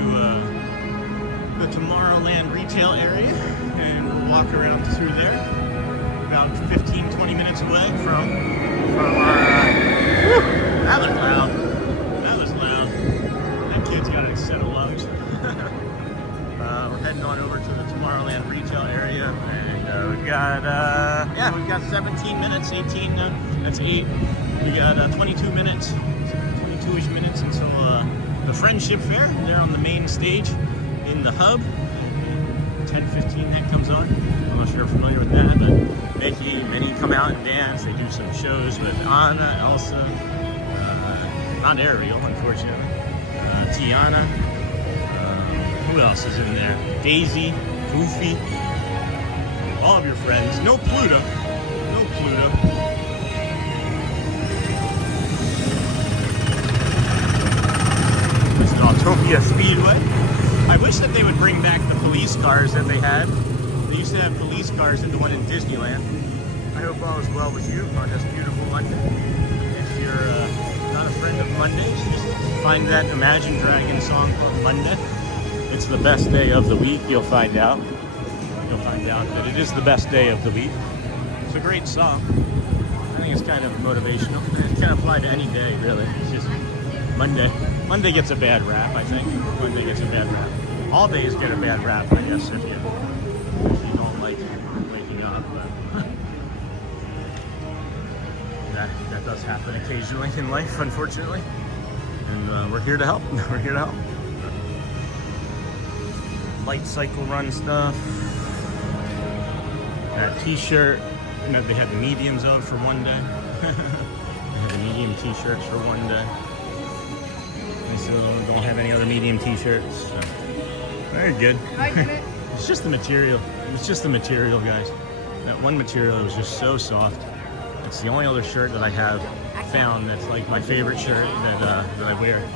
the Tomorrowland retail area, and we'll walk around through there. About 15-20 minutes away from that was loud. That was loud. That kid's got a set of lungs. We're heading on over to the Tomorrowland retail area, and we've got 17 minutes, 18. That's 8. We got 22 minutes, 22-ish minutes until the Friendship Fair. There on the main stage in the hub. 10:15 that comes on. I'm not sure if you're familiar with that, but many come out and dance. They do some shows with Anna, Elsa, not Ariel, unfortunately. Tiana. Who else is in there? Daisy, Goofy. All of your friends. No Pluto. No Utopia Speedway. I wish that they would bring back the police cars that they had. They used to have police cars at the one in Disneyland. I hope all is well with you on this beautiful Monday. If you're not a friend of Mondays, just find that Imagine Dragons song called Monday. It's the best day of the week, you'll find out. You'll find out that it is the best day of the week. It's a great song. I think it's kind of motivational. It can apply to any day, really. It's just Monday. Monday gets a bad rap, I think. Monday gets a bad rap. All days get a bad rap, I guess, if you don't like waking up. But that does happen occasionally in life, unfortunately. And we're here to help. We're here to help. Light cycle run stuff. That t-shirt that they had the mediums of for one day. They had the medium t-shirts for one day. They still don't have any other medium t-shirts. So. Very good. It's just the material. It's just the material, guys. That one material was just so soft. It's the only other shirt that I have found that's like my favorite shirt that I wear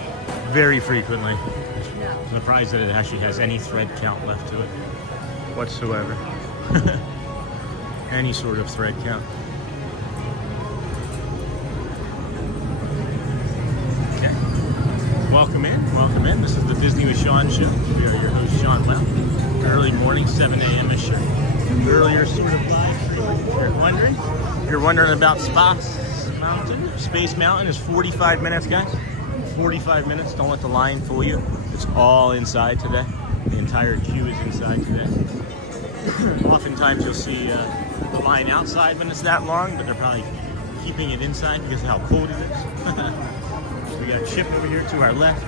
very frequently. I'm surprised that it actually has any thread count left to it whatsoever. Any sort of thread count. Okay. Welcome in, welcome in. This is the Disney with Sean show. We are your host, Sean Walt. Early morning, 7 a.m.-ish show. Earlier sort of live stream. If you're wondering about Space Mountain is 45 minutes, guys. 45 minutes. Don't let the line fool you. It's all inside today. The entire queue is inside today. Oftentimes you'll see the line outside when it's that long, but they're probably keeping it inside because of how cold it is. We got Chip over here to our left.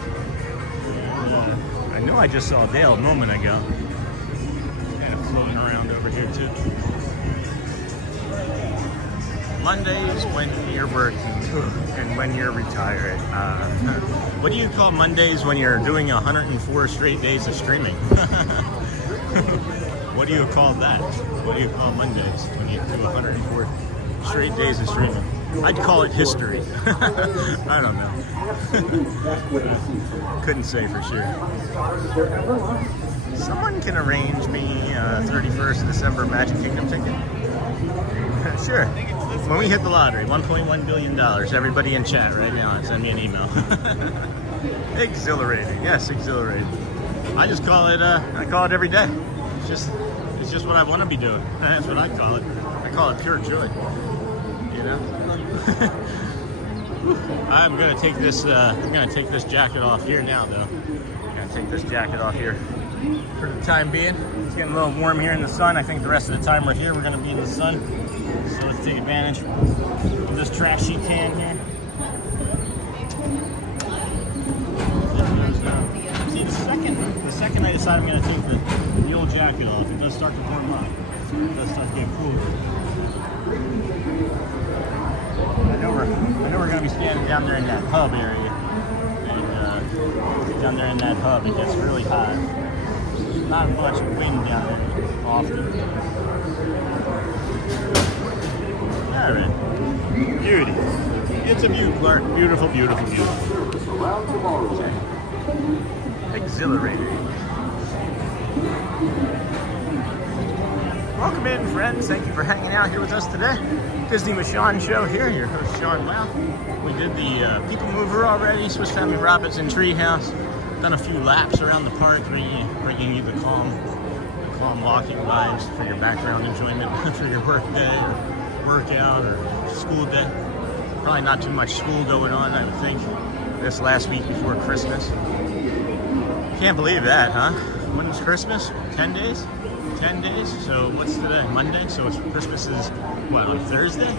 I know I just saw Dale a moment ago. Kind of floating around over here too. Mondays when you're working and when you're retired. What do you call Mondays when you're doing 104 straight days of streaming? What do you call that? What do you call Mondays when you do 104 straight days of streaming? I'd call it history. I don't know. Couldn't say for sure. Someone can arrange me 31st of December Magic Kingdom ticket? Sure. When we hit the lottery, $1.1 billion. Everybody in chat right now, send me an email. Exhilarating. Yes, exhilarating. I just call it. I call it every day. It's just what I want to be doing. That's what I call it. I call it pure joy. You know. I'm gonna take this. I'm gonna take this jacket off here now, though. I'm gonna take this jacket off here for the time being. It's getting a little warm here in the sun. I think the rest of the time we're here, we're gonna be in the sun. So let's take advantage of this trashy can here. See, the second I decide I'm gonna take the old jacket off, it does start to warm up. It does start to get cooler. I know we're going to be standing down there in that hub area, and down there in that hub it gets really hot. There's not much wind down there often. All right, beauty. It's a beaut, Clark. Beautiful, beautiful, beautiful. Okay. Exhilarating. Welcome in, friends. Thank you for hanging out here with us today. Disney with Sean show here. Your host, Sean Walt. We did the People Mover already. Swiss Family Robinson Treehouse. Done a few laps around the park, bringing you the calm walking vibes for your background enjoyment for your work day or workout or school day. Probably not too much school going on, I would think, this last week before Christmas. Can't believe that, huh? When's Christmas? 10 days? 10 days? So what's today? Monday? So it's Christmas is, what, on Thursday?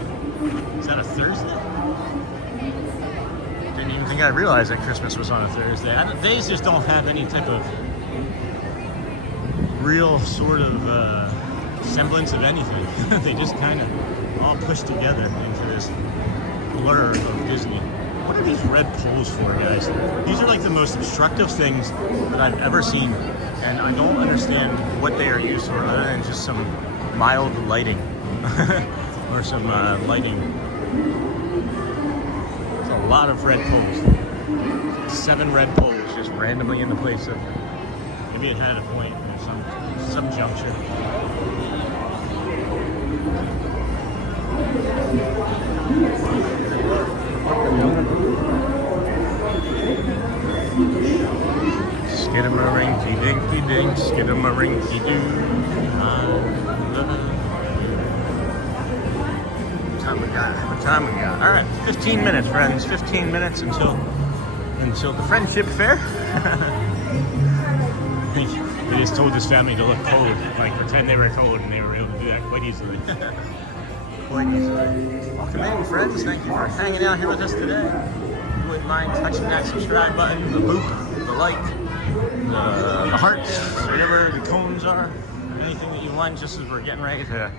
Is that a Thursday? Didn't even think I realized that Christmas was on a Thursday. Days just don't have any type of real sort of semblance of anything. They just kind of all push together into this blur of Disney. What are these red poles for, guys? These are like the most obstructive things that I've ever seen, and I don't understand what they are used for other than just some mild lighting or some lighting. There's a lot of red poles. 7 red poles just randomly in the place of, maybe it had a point or some juncture. Skidamarinky dinky dink, skidamarinky doo. What time we got? All right, 15 minutes, friends. 15 minutes until the friendship fair. He just told his family to look cold, like pretend they were cold, and they were able to do that quite easily. Quite easily. Welcome in, friends. Thank you for hanging out here with us today. If you wouldn't mind touching that subscribe button, the boop, the like, the hearts, whatever the cones are, anything that you want, just as we're getting ready to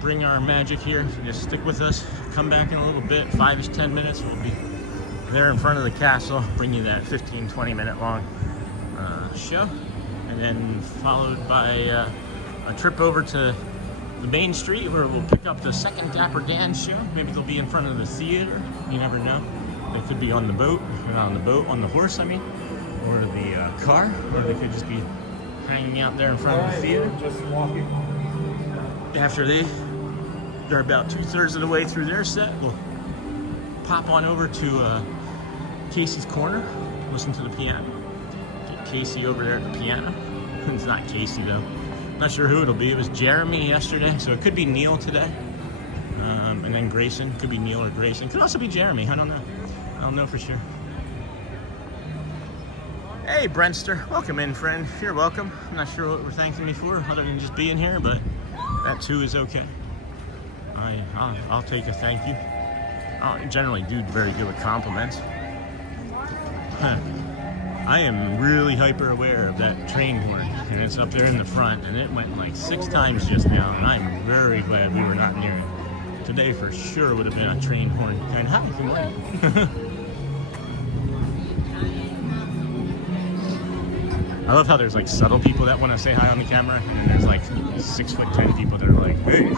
bring our magic here. So just stick with us. Come back in a little bit, 5-ish, 10 minutes. We'll be there in front of the castle, bring you that 15-20 minute long show, and then followed by a trip over to the main street where we'll pick up the second Dapper Dans show. Maybe they'll be in front of the theater. You never know. They could be on the boat, on the horse, I mean, or the car, or they could just be hanging out there in front of the theater. Just walking. After they're about 2/3 of the way through their set, we'll pop on over to Casey's Corner, listen to the piano. Get Casey over there at the piano. It's not Casey though. Not sure who it'll be. It was Jeremy yesterday, so it could be Neil today. And then Grayson. Could be Neil or Grayson. Could also be Jeremy. I don't know. I don't know for sure. Hey, Brentster. Welcome in, friend. You're welcome. I'm not sure what we're thanking me for, other than just being here, but that too is okay. I'll take a thank you. I generally do very good with compliments. I am really hyper aware of that train horn, and it's up there in the front, and it went like 6 times just now, and I'm very glad we were not near it. Today for sure would have been a train horn. And hi, good morning. I love how there's like subtle people that want to say hi on the camera, and there's like 6'10" people that are like, hey.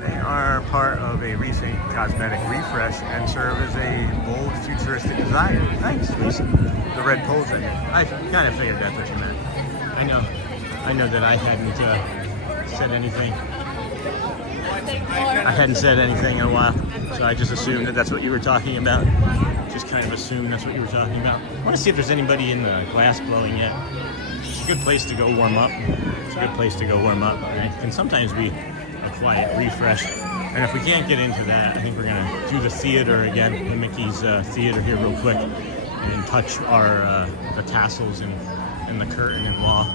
They are part of a recent cosmetic refresh and serve as a bold, futuristic design. Thanks, Lisa. The red poles in it. I kind of figured that's what you meant. I know that I hadn't said anything. I hadn't said anything in a while, so I just assumed that that's what you were talking about. Just kind of assumed that's what you were talking about. I want to see if there's anybody in the glass blowing yet. It's a good place to go warm up. It's a good place to go warm up. It can sometimes be a quiet refresh. And if we can't get into that, I think we're going to do the theater again, the Mickey's theater here real quick, and touch our the tassels and the curtain and wall.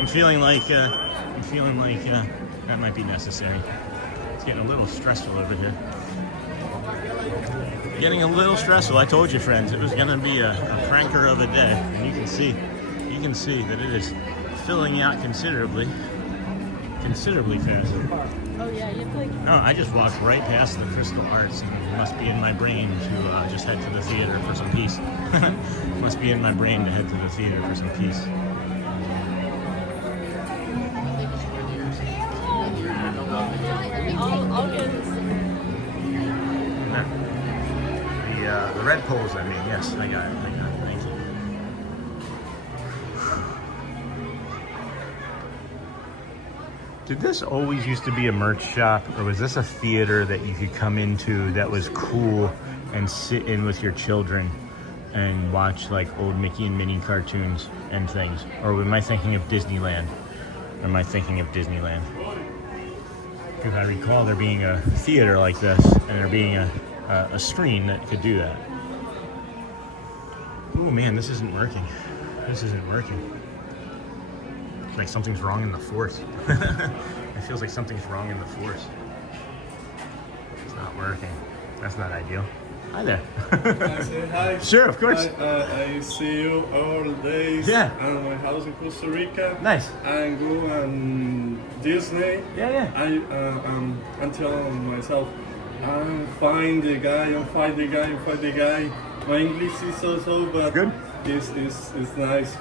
I'm feeling like that might be necessary. It's getting a little stressful over here. Getting a little stressful. I told you, friends, it was going to be a cranker of a day, and you can see that it is filling out considerably fast. Oh yeah, you have to like. No, I just walked right past the Crystal Arts, and it must be in my brain to just head to the theater for some peace. Must be in my brain to head to the theater for some peace. I'll get the red poles, I mean, yes, I got it, thank you. Did this always used to be a merch shop, or was this a theater that you could come into that was cool and sit in with your children and watch like old Mickey and Minnie cartoons and things? Or am I thinking of Disneyland? Because I recall there being a theater like this, and there being a screen that could do that. Oh man, this isn't working. It's like something's wrong in the force. It feels like something's wrong in the force. It's not working. That's not ideal. Hi there. Can I say hi? Sure, of course. I see you all the days. Yeah. At my house in Costa Rica. Nice. I go on Disney. Yeah. I'm telling myself, I'm find the guy. My English is so but good. It's nice. It's nice,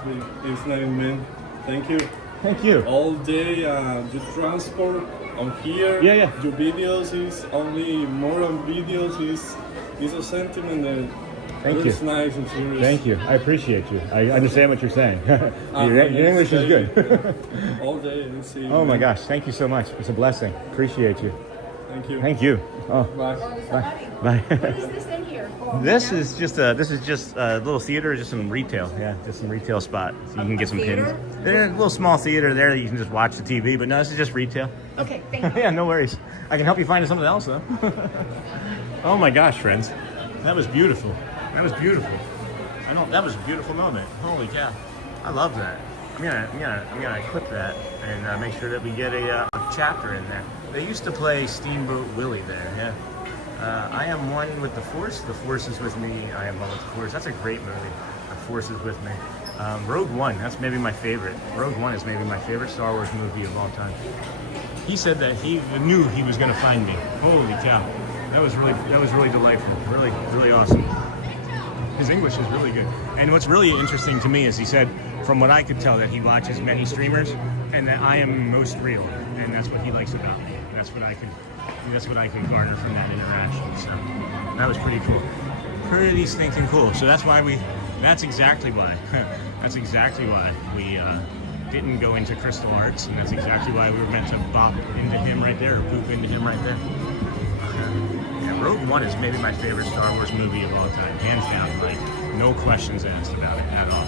man. Thank you. Thank you. All day, the transport on here. Yeah, yeah. Your videos is only more on videos is a sentiment that Thank it's you. nice and serious. Thank you. I appreciate you. I understand what you're saying. your English is good. All day and see. Oh my gosh, thank you so much. It's a blessing. Appreciate you. Thank you. Thank you. Oh, Bye. bye. Bye. What is this in here for? This is just a little theater, just some retail. Yeah, just some retail spot. So you can get some pins. There's a little small theater there that you can just watch the TV, but no, this is just retail. Okay, thank you. Yeah, no worries. I can help you find something else though. Oh my gosh, friends. That was beautiful. That was beautiful. That was a beautiful moment. Holy cow. I love that. I'm gonna clip that and make sure that we get a chapter in there. They used to play Steamboat Willie there, yeah. I am one with the Force is with me, I am one with the Force. That's a great movie. The Force is with me. Rogue One, that's maybe my favorite. Rogue One is maybe my favorite Star Wars movie of all time. He said that he knew he was gonna find me. Holy cow. That was really delightful. Really awesome. His English is really good. And what's really interesting to me is he said, from what I could tell, that he watches many streamers and that I am most real. And that's what he likes about me. That's what I could garner from that interaction. So that was pretty cool. Pretty stinking cool. So that's exactly why we didn't go into Crystal Arts, and that's exactly why we were meant to bop into him right there, or poop into him right there. Yeah, Rogue One is maybe my favorite Star Wars movie of all time, hands down. Like, no questions asked about it at all.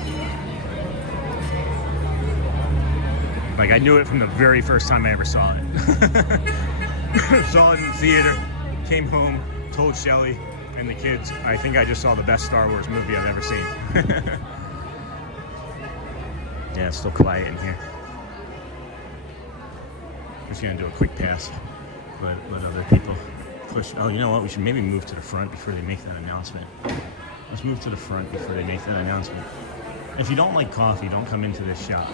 Like, I knew it from the very first time I ever saw it. Saw it in the theater, came home, told Shelly and the kids, I think I just saw the best Star Wars movie I've ever seen. Yeah, it's still quiet in here. Just gonna do a quick pass, let other people push. Oh, you know what? We should maybe move to the front before they make that announcement. Let's move to the front before they make that announcement. If you don't like coffee, don't come into this shop.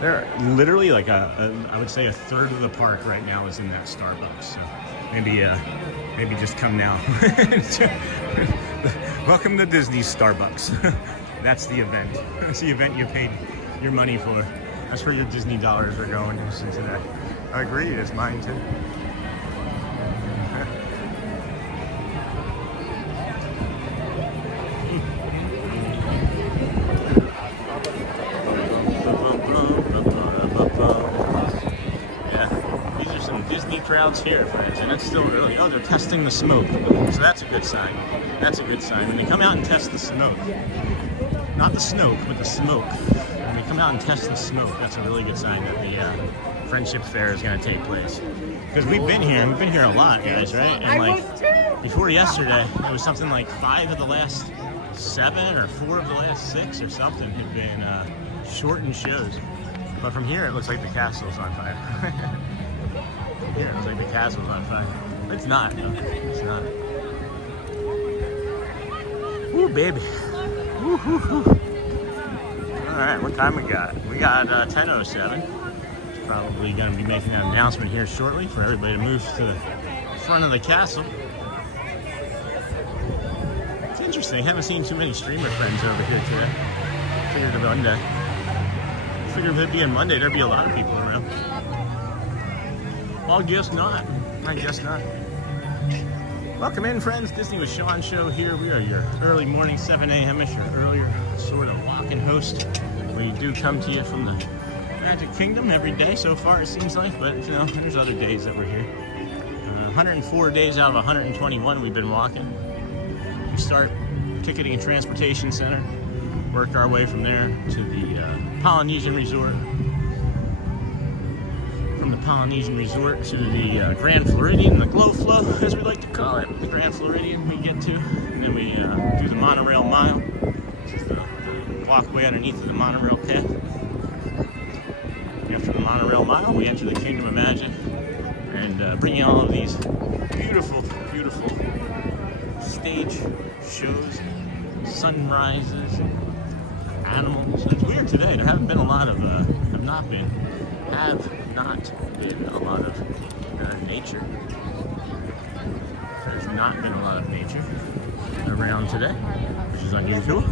There are literally like I would say a third of the park right now is in that Starbucks. So maybe just come now. Welcome to Disney's Starbucks. That's the event. That's the event you paid your money for. That's where your Disney dollars are going into that. I agree, it's mine too. Yeah, these are some Disney crowds here, friends, and it's still early. Oh, they're testing the smoke, so that's a good sign. That's a good sign. When they come out and test the smoke, not the smoke, but the smoke. When they come out and test the smoke, that's a really good sign that the Friendship Fair is going to take place. Because we've been here a lot, guys, right? And like before yesterday, it was something like 5 of the last 7 or 4 of the last 6 or something had been shortened shows. But from here, it looks like the castle's on fire. From here, it looks like the castle's on fire. But it's not, no. It's not. Ooh, baby. Woo, woo, woo. All right, what time we got? We got 10:07. Probably going to be making an announcement here shortly for everybody to move to the front of the castle. It's interesting. I haven't seen too many streamer friends over here today. Figured if it being Monday, there'd be a lot of people around. Well, I guess not. I guess not. Welcome in, friends. Disney with Sean show here. We are your early morning 7 a.m.ish or earlier sort of walk-in host. We do come to you from the Magic Kingdom every day so far, it seems like, but you know, there's other days that we're here. 104 days out of 121 we've been walking. We start Ticketing and Transportation Center, work our way from there to the Polynesian Resort. From the Polynesian Resort to the Grand Floridian, the Glow Flow, as we like to call it. The Grand Floridian we get to, and then we do the Monorail Mile, which is the walkway underneath of the monorail path. After the Monorail Mile, we enter the Kingdom of Magic and bring you all of these beautiful, beautiful stage shows, sunrises, animals. It's weird today. There haven't been a lot of, have not been a lot of nature. There's not been a lot of nature around today, which is unusual.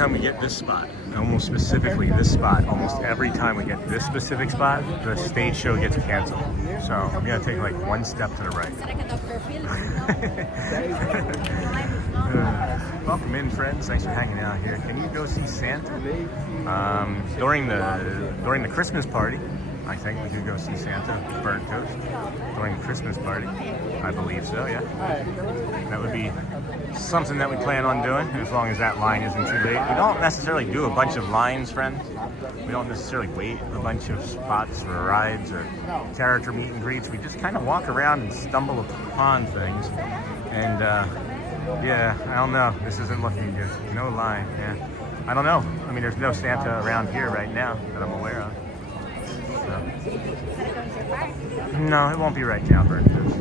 time we get this spot, almost specifically this spot, almost every time we get this specific spot, the stage show gets canceled. So I'm gonna take like one step to the right. Welcome in, friends. Thanks for hanging out here. Can you go see Santa? During the Christmas party, I think we could go see Santa with Burnt Toast. During the Christmas party, I believe so. Yeah, that would be something that we plan on doing, as long as that line isn't too late. We don't necessarily do a bunch of lines, friends. We don't necessarily wait a bunch of spots for rides or character meet and greets. We just kind of walk around and stumble upon things. And yeah, I don't know. This isn't looking good. No line. Yeah, I don't know. I mean, there's no Santa around here right now that I'm aware of. So. No, it won't be right now, Burnt Toast.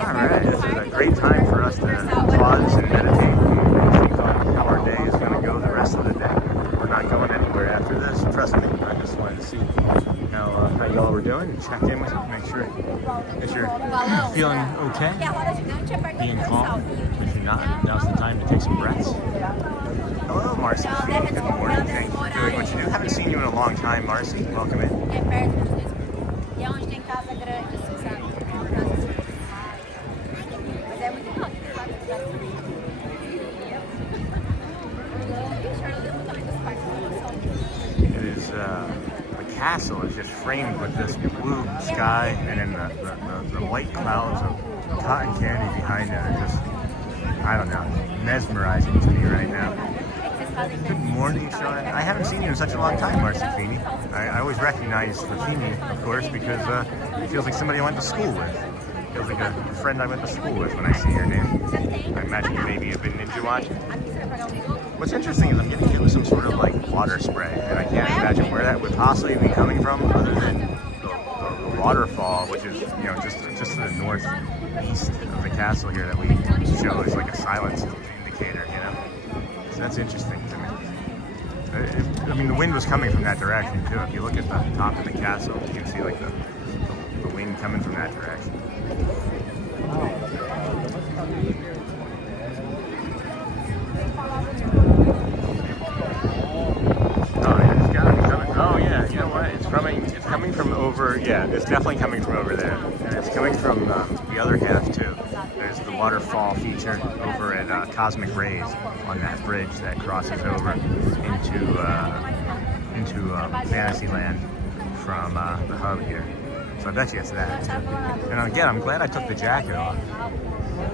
Alright, this is a great time for us to pause and meditate and think on how our day is going to go the rest of the day. We're not going anywhere after this, trust me. I just wanted to see how y'all were doing, check in with you, make sure that you're feeling okay, being calm. If you're not, now's the time to take some breaths. Hello, Marcy. Good morning. Thank you for doing what you do. Haven't seen you in a long time, Marcy. Welcome in. It is, the castle is just framed with this blue sky and then the white clouds of cotton candy behind it are just, I don't know, mesmerizing to me right now. Good morning, Sean. I haven't seen you in such a long time, Marcy Feeney. I always recognize the Feeney, of course, because it feels like somebody I went to school with. It feels like a friend I went to school with when I see your name. I imagine you maybe have been ninja watching. What's interesting is I'm getting hit with some sort of like water spray, and I can't imagine where that would possibly be coming from, other than the waterfall, which is, you know, just to the northeast of the castle here that we show as like a silence indicator, you know. So that's interesting to me. I mean, the wind was coming from that direction too. If you look at the top of the castle, you can see like the wind coming from that direction. Coming from over, yeah, it's definitely coming from over there, and it's coming from the other half too. There's the waterfall feature over at Cosmic Rays on that bridge that crosses over into Fantasyland from the hub here. So I bet you it's that. And again, I'm glad I took the jacket off.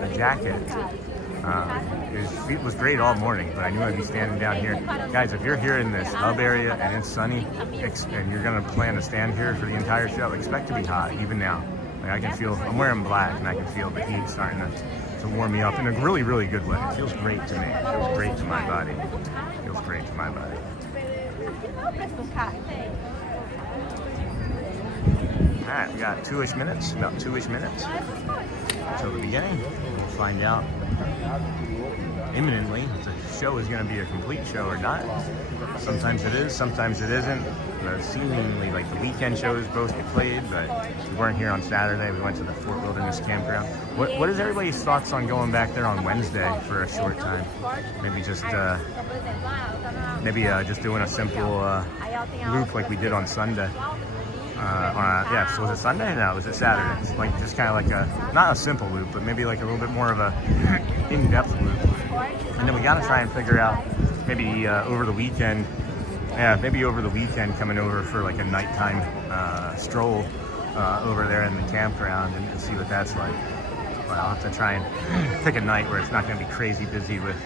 The jacket it was great all morning, but I knew I'd be standing down here. Guys, if you're here in this hub area and it's sunny and you're gonna plan to stand here for the entire show, expect to be hot, even now. Like I can feel, I'm wearing black and I can feel the heat starting to warm me up in a really, really good way. It feels great to me. It feels great to my body. It feels great to my body. All right, we got about 2-ish minutes until the beginning. We'll find out imminently if the show is going to be a complete show or not. Sometimes it is, sometimes it isn't. Seemingly, like the weekend shows both played, but we weren't here on Saturday. We went to the Fort Wilderness Campground. What is everybody's thoughts on going back there on Wednesday for a short time? Maybe just doing a simple loop like we did on Sunday. Yeah, so was it Sunday? No, was it Saturday? It's like just kind of like not a simple loop, but maybe like a little bit more of a in-depth loop. And then we got to try and figure out maybe over the weekend, coming over for like a nighttime stroll over there in the campground and see what that's like. But I'll have to try and pick a night where it's not going to be crazy busy with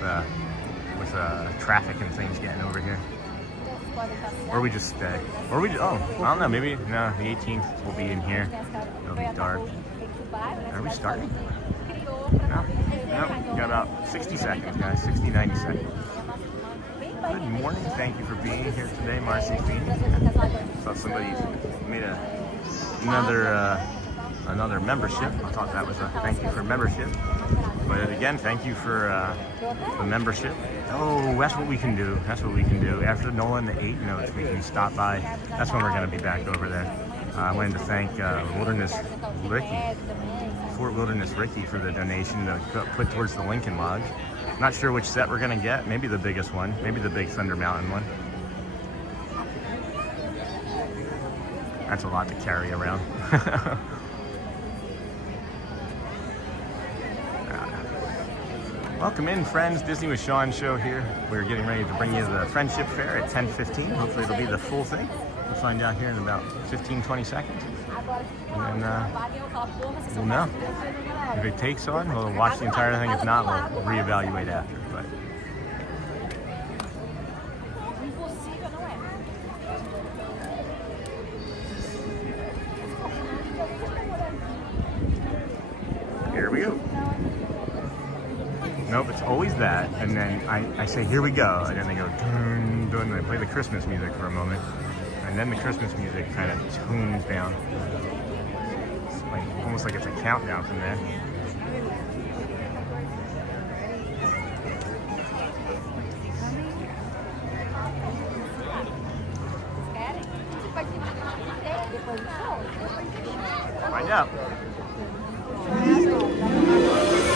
traffic and things getting over here. Or we just stay. Or I don't know, maybe, no, the 18th we'll be in here. It'll be dark. Are we starting? No, we got about 60 seconds, guys, 60, 90 seconds. Good morning, thank you for being here today, Marcy Feeney. Saw somebody made another another membership. I thought that was a thank you for membership. But again, thank you for the membership. Oh, that's what we can do. That's what we can do. After NOLA and the 8 notes, we can stop by. That's when we're going to be back over there. I wanted to thank Fort Wilderness Ricky for the donation to put towards the Lincoln Lodge. Not sure which set we're going to get. Maybe the biggest one. Maybe the big Thunder Mountain one. That's a lot to carry around. Welcome in, friends. Disney with Sean show here. We're getting ready to bring you the Friendship Fair at 10:15. Hopefully it'll be the full thing. We'll find out here in about 15-20 seconds. And then we'll know. If it takes on, we'll watch the entire thing. If not, we'll reevaluate after. But here we go. Nope, it's always that, and then I say, here we go, and then they go, dun, dun, and they play the Christmas music for a moment, and then the Christmas music kind of tunes down. It's like, almost like it's a countdown from there. Find out.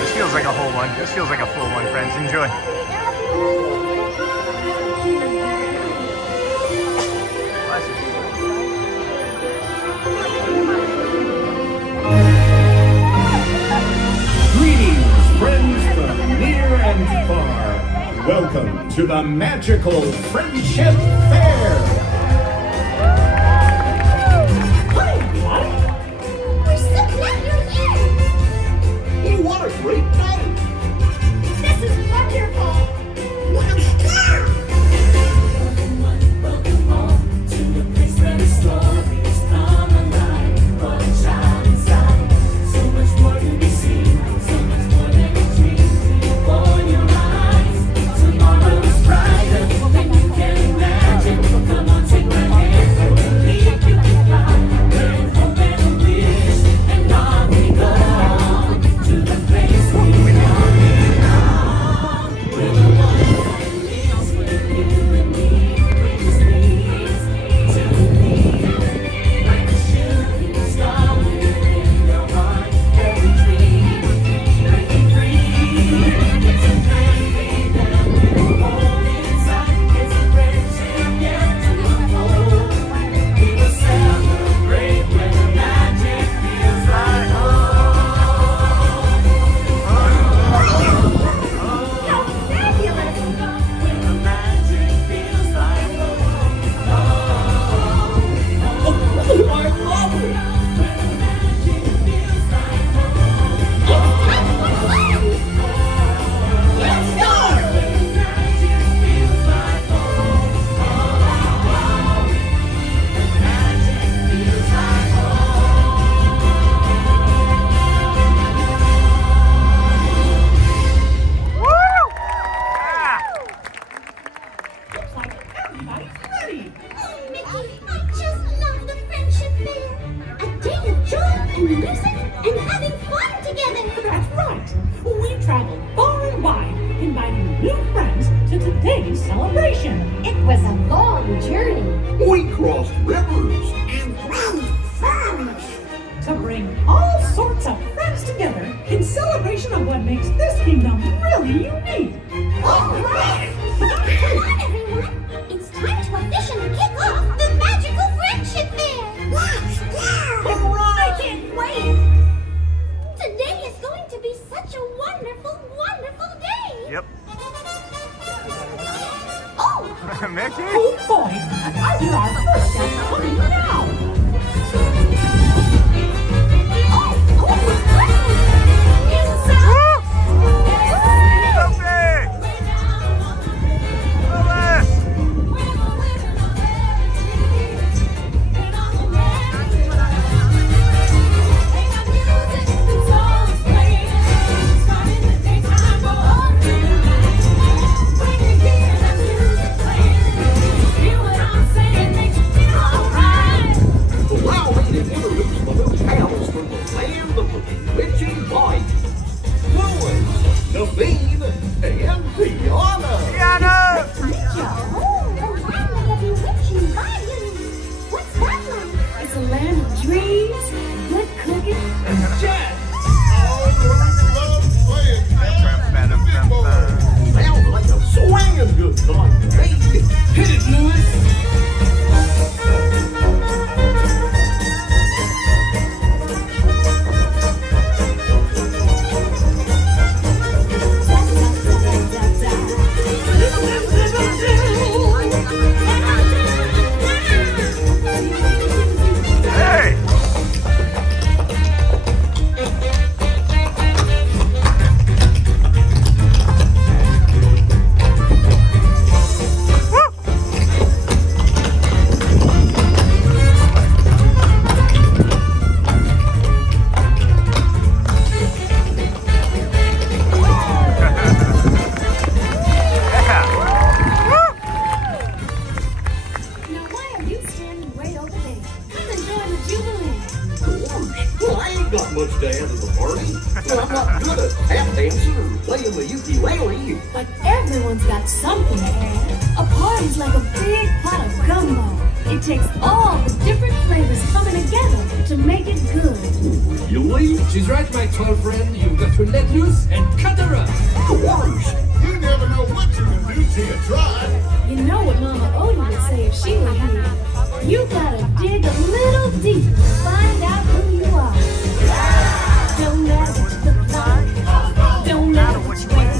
This feels like a whole one. This feels like a full one, friends. Enjoy. Greetings, friends from near and far. Welcome to the magical Friendship Fair. We're so glad you're here! What a great night! This is wonderful! Welcome home to the place where the stories come alive. What a child inside. So much more to be seen. So much more than a dream. Before your eyes. Tomorrow is brighter than you can imagine. Come on, take my hand. Believe you can fly. With hope and a wish. And on we go. To the place we belong. We're the ones that lives with you and me. Bring us peace to me. Like a shooting star within your heart. Every dream, breaking free. It's a memory that we'll hold inside. It's a friendship yet to unfold. We will celebrate when the magic feels like home. It's a land of dreams, good cooking, and Jet! Sounds like a swinging good night. Hey, Hit it, Lewis! but everyone's got something to add. A party's like a big pot of gumbo. It takes all the different flavors coming together to make it good. Really? She's right, my tall friend. You've got to let loose and cut her up. Gosh, you never know what you can do till you try. You know what Mama Odie would say if she were here. You gotta dig a little deeper to find out who you are. Don't matter what you look like. Don't matter what you wear.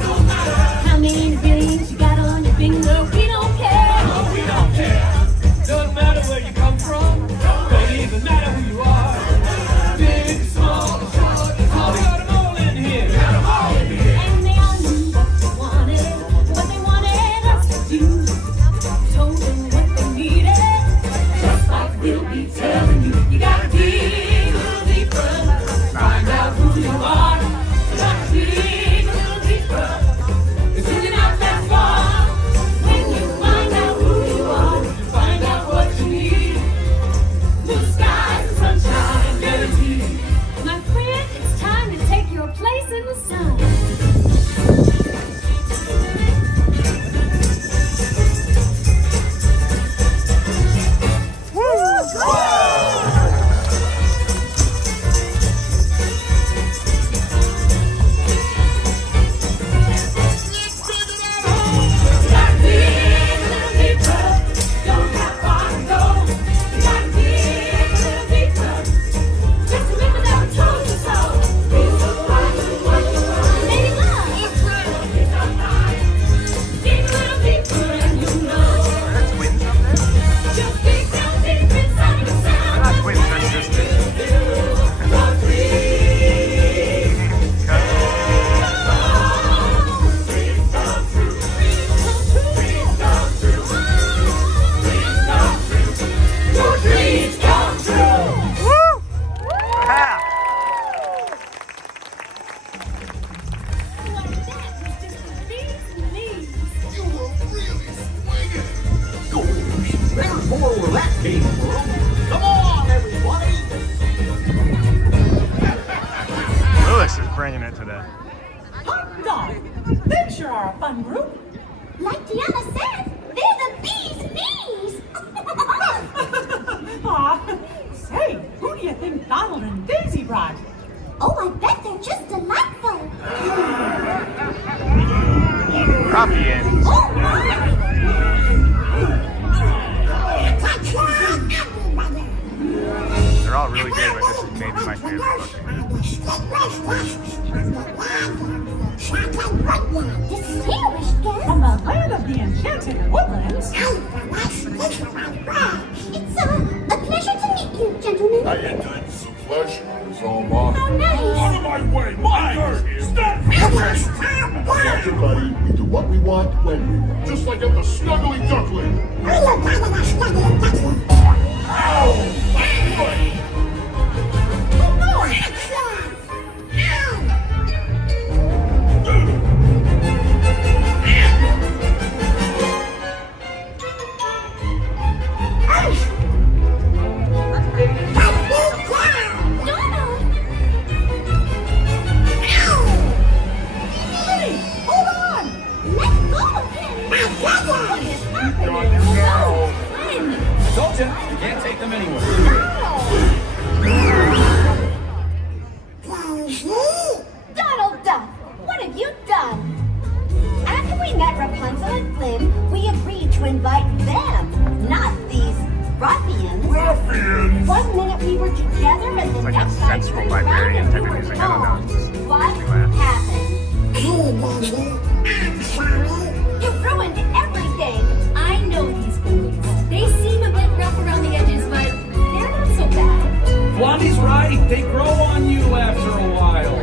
How many billions you got on your finger? We don't care. No, we don't care. Doesn't matter where you come from. Don't even matter who you are. Big, small, short, tall. We got 'em all in here. We got 'em all in here. And they all knew what they wanted us to do. Told them what they needed. Just like we'll be telling you. You gotta dig a little deeper. Find out who you are. You gotta dig a little deeper. It's really not that far. When you find out who you are, you find out what you need. Blue skies and sunshine guaranteed. My friend, it's time to take your place in the sun. There's more where that came from. Come on, everybody. Lewis is bringing it today. Hot dog! They sure are a fun group. Like Tiana says, they're the bee's knees. Aw, say, who do you think Donald and Daisy brought? Oh, I bet they're just delightful. Ruffians. They're all really good, but this is maybe my favorite book. Distinguished guest. From the land of the enchanted woodlands. It's a pleasure to meet you, gentlemen. How you doing? It's a pleasure. It's all mine. How nice. Out of my way, my turn. Stop. Everybody, we do what we want when we want. Just like at the Snuggly Duckling. Ow! ruffians! 1 minute we were together and the Like a next I sensible turned librarian around and type of we music. were I don't know. gone. It's just What makes me laugh. happened? You ruined everything. I know these boys. They seem a bit rough around the edges, but they're not so bad. Blondie's right. They grow on you after a while.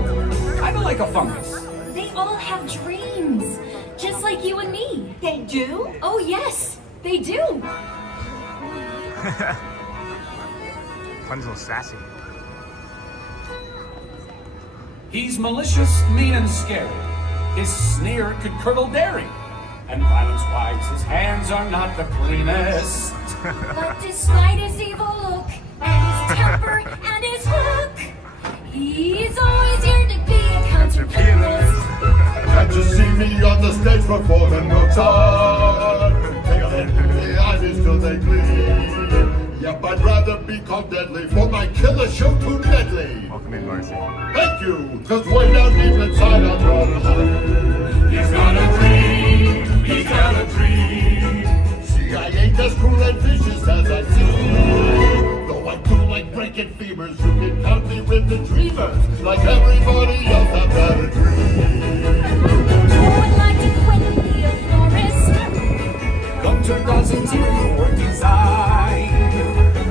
Kind of like a fungus. They all have dreams, just like you and me. They do? Oh yes, they do. Fun's a little sassy. He's malicious, mean, and scary. His sneer could curdle dairy. And violence-wise, his hands are not the cleanest. But despite his evil look and his temper and his hook, he's always here to be a concert pianist. Can't you see me on the stage performing Mozart? Take a look in the eyes till they gleam. Yep, I'd rather be called deadly for my killer show too deadly. Welcome in, Marcy. Thank you, cause way down deep inside I'm gonna he's got a dream, he's got a dream. See, I ain't as cruel and vicious as I seem. Though I do like breaking femurs, you can count me with the dreamers. Like everybody else, I've got a dream. Who would like to quit and be a florist? Come to Dawson's interior design.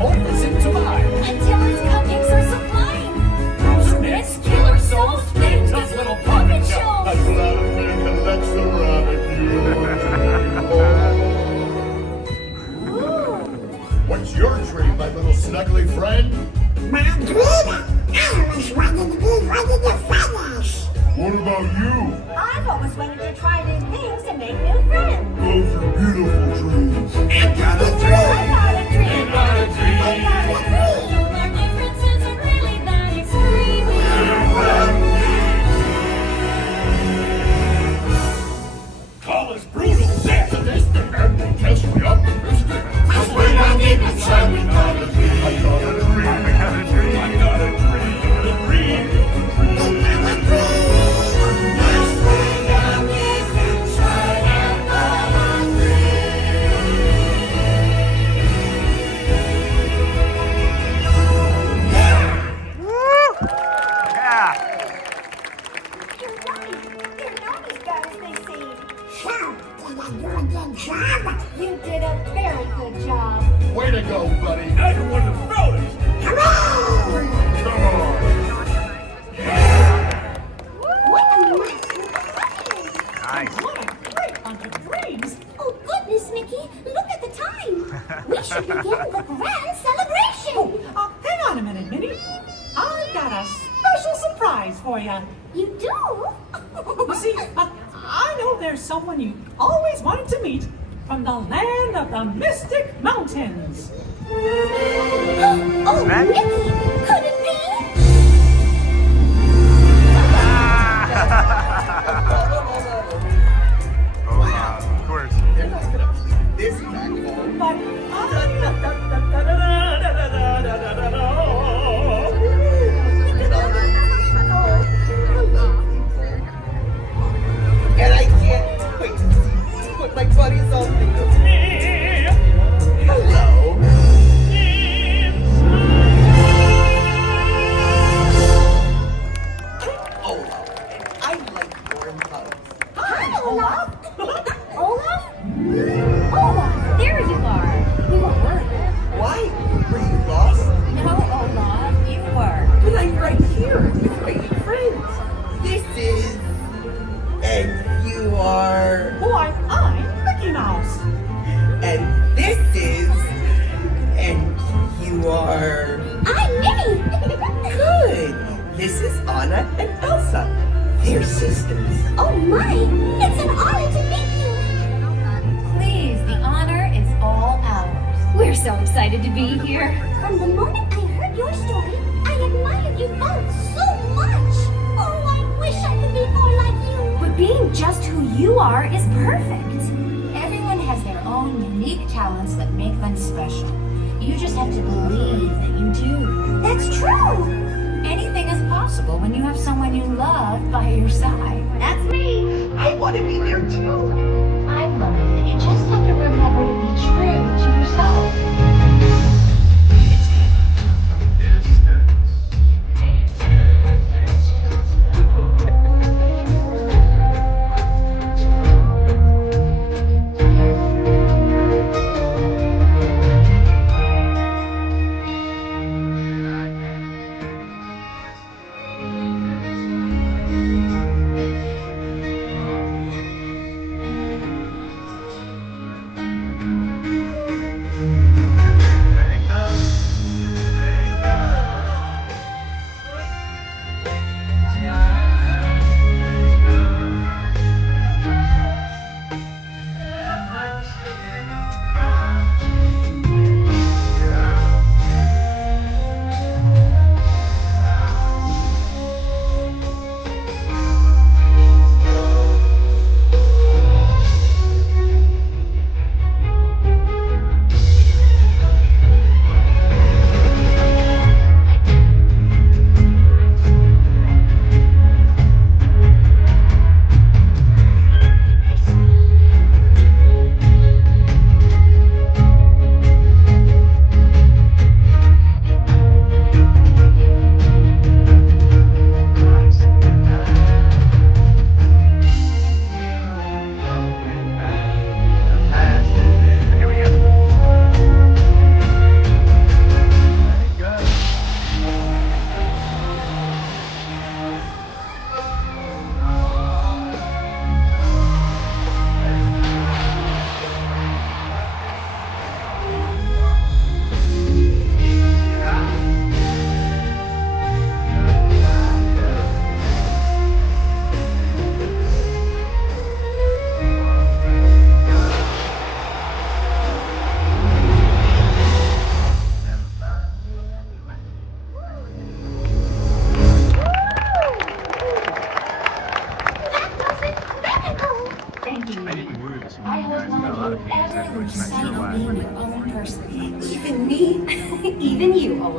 Opens into mine. Until his cupcakes are sublime. Smith's killer soul split his little puppet show. I'm glad to make a lecture out of you. What's your dream, my little snuggly friend? My dream? I always wanted to be one of the feathers. What about you? I've always wanted to try new things and make new friends. Those are beautiful dreams. I got a dream. I got a dream. I got a dream. I got a dream. Our differences are really that extreme. Call us brutal, sadistic, and grotesquely optimistic. Cause way down deep inside we got a dream. I got a dream. I got a dream. I got a dream. A dream. You did a very good job. Way to go, buddy. Now you want to throw it. Come on! Come on. Nice. What a great bunch of dreams. Oh, goodness, Mickey. Look at the time. We should begin the grand celebration. Hang on a minute, Minnie. I've got a special surprise for you. You do? You see, I know there's someone you always wanted to meet from the land of the Mystic Mountains. Oh, That- Mickey, could it be? Of course. They're not gonna play this back home. But And I can't wait to see what my buddies all think of me. Hello. Olaf, and I like warm hugs. Hi, Olaf. Olaf? Olaf, there you are. You were worried. Why? Were you lost? No, Olaf, you were. But I'm right here with my new friends. This is... And you are... why, I'm Mickey Mouse. And this is... And you are... I'm Minnie. Good. This is Anna and Elsa. They're sisters. Oh my, it's an honor to meet you. Please, the honor is all ours. We're so excited to be here. From the moment I heard your story, I admired you both so much. Oh, I wish I could be more like you. But being just who you are is perfect. Everyone has their own unique talents that make them special. You just have to believe that you do. That's true. Anything is possible when you have someone you love by your side. That's me. I want to be there too. I love it. You just have to remember to be true to yourself.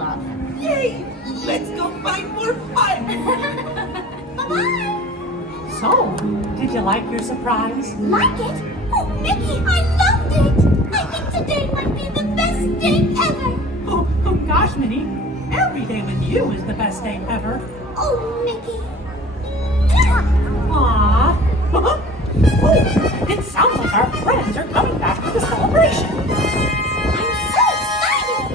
love. Yay! Let's go find more fun! Bye-bye! So, did you like your surprise? Like it? Oh, Mickey, I loved it! I think today might be the best day ever! Oh gosh, Minnie. Every day with you is the best day ever. Oh, Mickey. Aww. Oh, it sounds like our friends are coming back for the celebration. I'm so excited!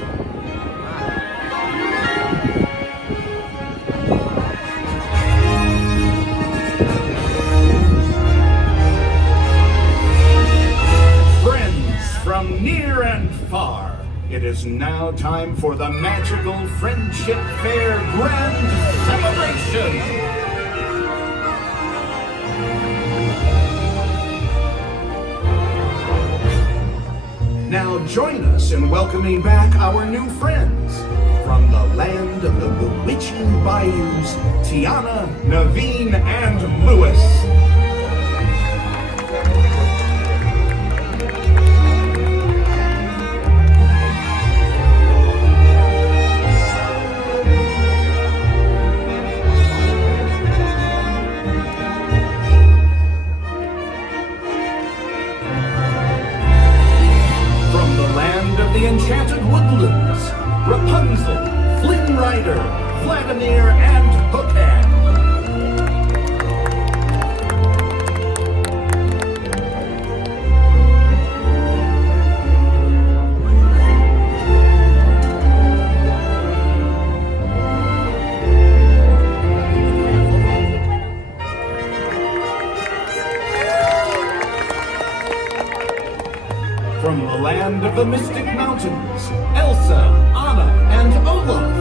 Friends from near and far, it is now time for the magical Friendship Fair Grand Celebration! Now join us in welcoming back our new friends from the land of the bewitching bayous, Tiana, Naveen, and Lewis. The Enchanted Woodlands, Rapunzel, Flynn Rider, Vladimir, and Hookhand. From the land of the Mystic Mountains, Elsa, Anna, and Olaf.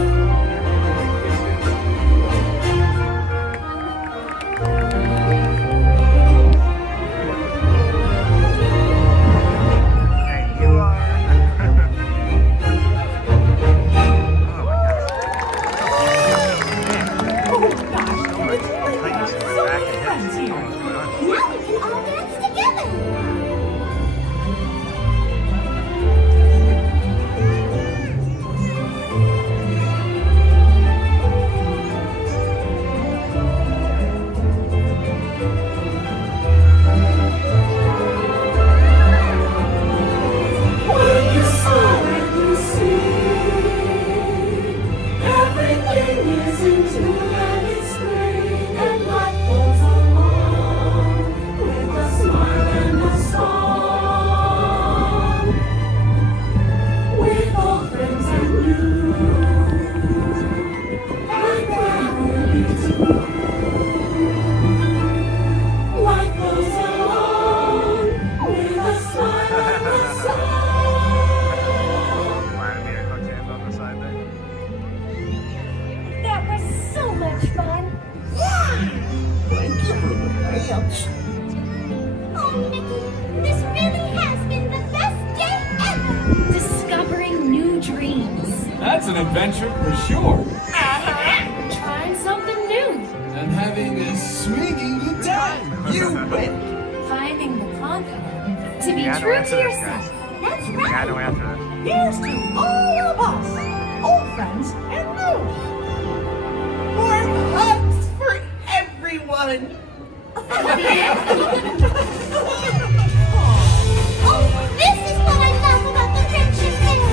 That's an adventure for sure. Trying something new. And having a swinging good time. You win! Finding the confidence to be true to yourself. That's right. Here's to all of us, old friends and new. Warm hugs for everyone! Oh, this is what I love about the Friendship Fair!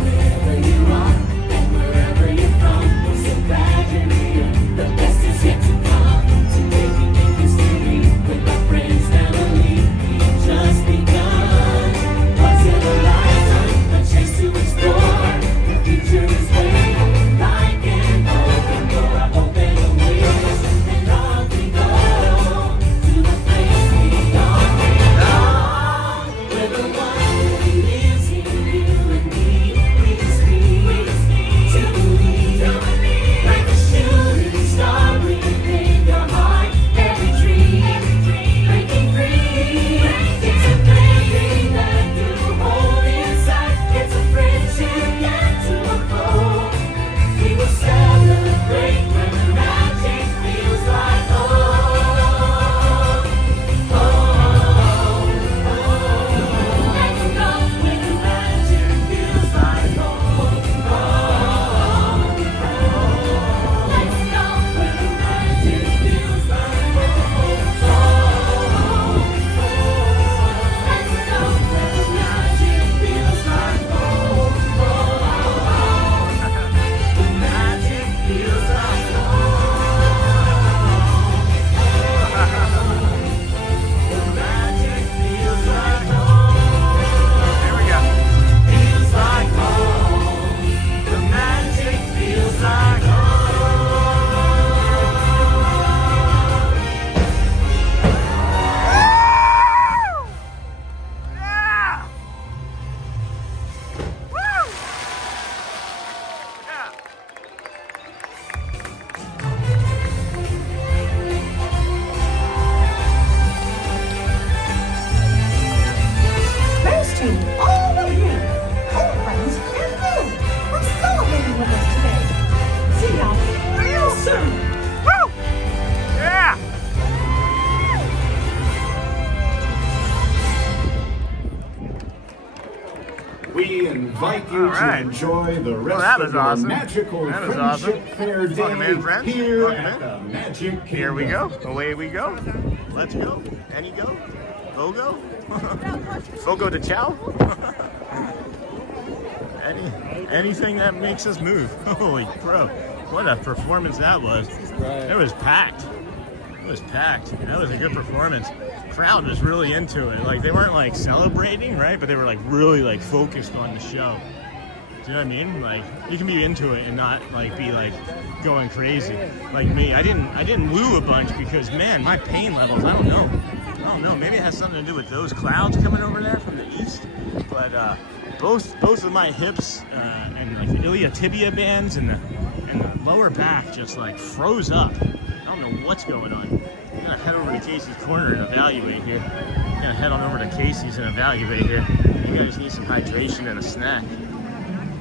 Wherever you are and wherever you're from, we're so glad you're here. The best is yet to come. Today we make history with our friends family. We've just begun. What's We invite you to enjoy the rest that was of your awesome. magical That was Friendship awesome. Fair day Welcome in, friends. here Welcome at in. the Magic Kingdom. Here we go. Away we go. Let's go. Any go? Fogo? Fogo de Chow? Anything that makes us move. Holy bro. What a performance that was. It was packed. It was packed. That was a good performance. Crowd was really into it. Like they weren't like celebrating, right? But they were like really like focused on the show. Do you know what I mean? Like you can be into it and not like be like going crazy. Like me, I didn't woo a bunch because man, my pain levels, I don't know. Maybe it has something to do with those clouds coming over there from the east. But both of my hips and like the iliotibial bands and the lower back just like froze up. I don't know what's going on. I'm gonna head over to Casey's corner and evaluate here. I'm gonna head on over to Casey's and evaluate here. You guys need some hydration and a snack.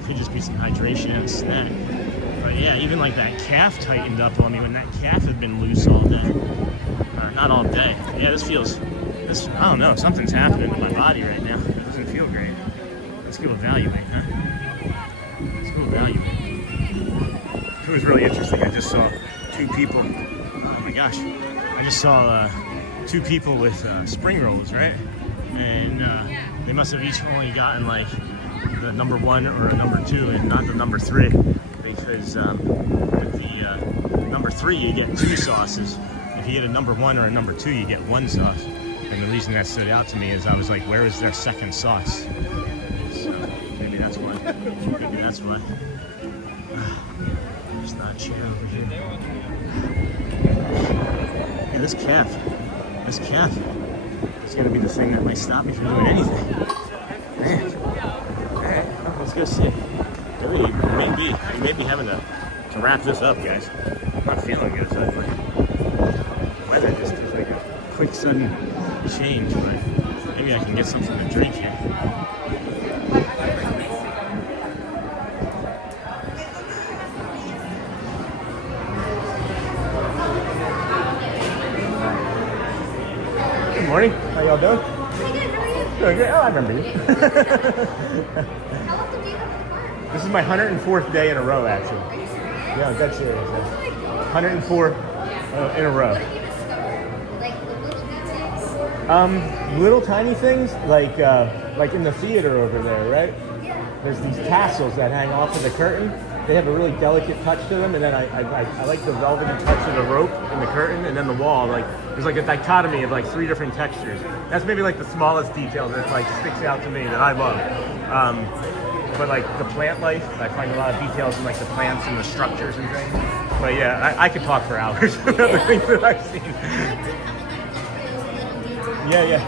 Could just be some hydration and a snack. But yeah, even like that calf tightened up on me when that calf had been loose all day. Or not all day. Yeah, I don't know, something's happening to my body right now. It doesn't feel great. Let's go evaluate, huh? Let's go evaluate. It was really interesting. I just saw two people. Oh my gosh. I just saw two people with spring rolls, right? And they must have each only gotten like the number 1 or a number 2 and not the number 3. Because with the number 3 you get 2 sauces. If you get a number 1 or a number 2 you get 1 sauce. And the reason that stood out to me is I was like, where is their second sauce? So maybe that's why. Maybe that's why. There's not a chair over here. Hey, this calf is gonna be the thing that might stop me from doing anything. Man. Alright, let's go see. We may be having to wrap this up, guys. I'm not feeling good, so weather just is like a quick sudden change, but maybe I can get something to drink here. Good morning. How y'all doing? Pretty good. How are you? Doing great. Oh, I remember you. How often do you come to the park? This is my 104th day in a row, actually. Yeah, that's serious. 104 in a row. What have you discovered? Like the little details? Little tiny things, like in the theater over there, right? Yeah. There's these tassels that hang off of the curtain. They have a really delicate touch to them, and then I like the velvety touch of the rope and the curtain, and then the wall. Like there's like a dichotomy of like 3 different textures. That's maybe like the smallest detail that like sticks out to me that I love. But like the plant life, I find a lot of details in like the plants and the structures and things. But yeah, I could talk for hours about the things that I've seen. Yeah.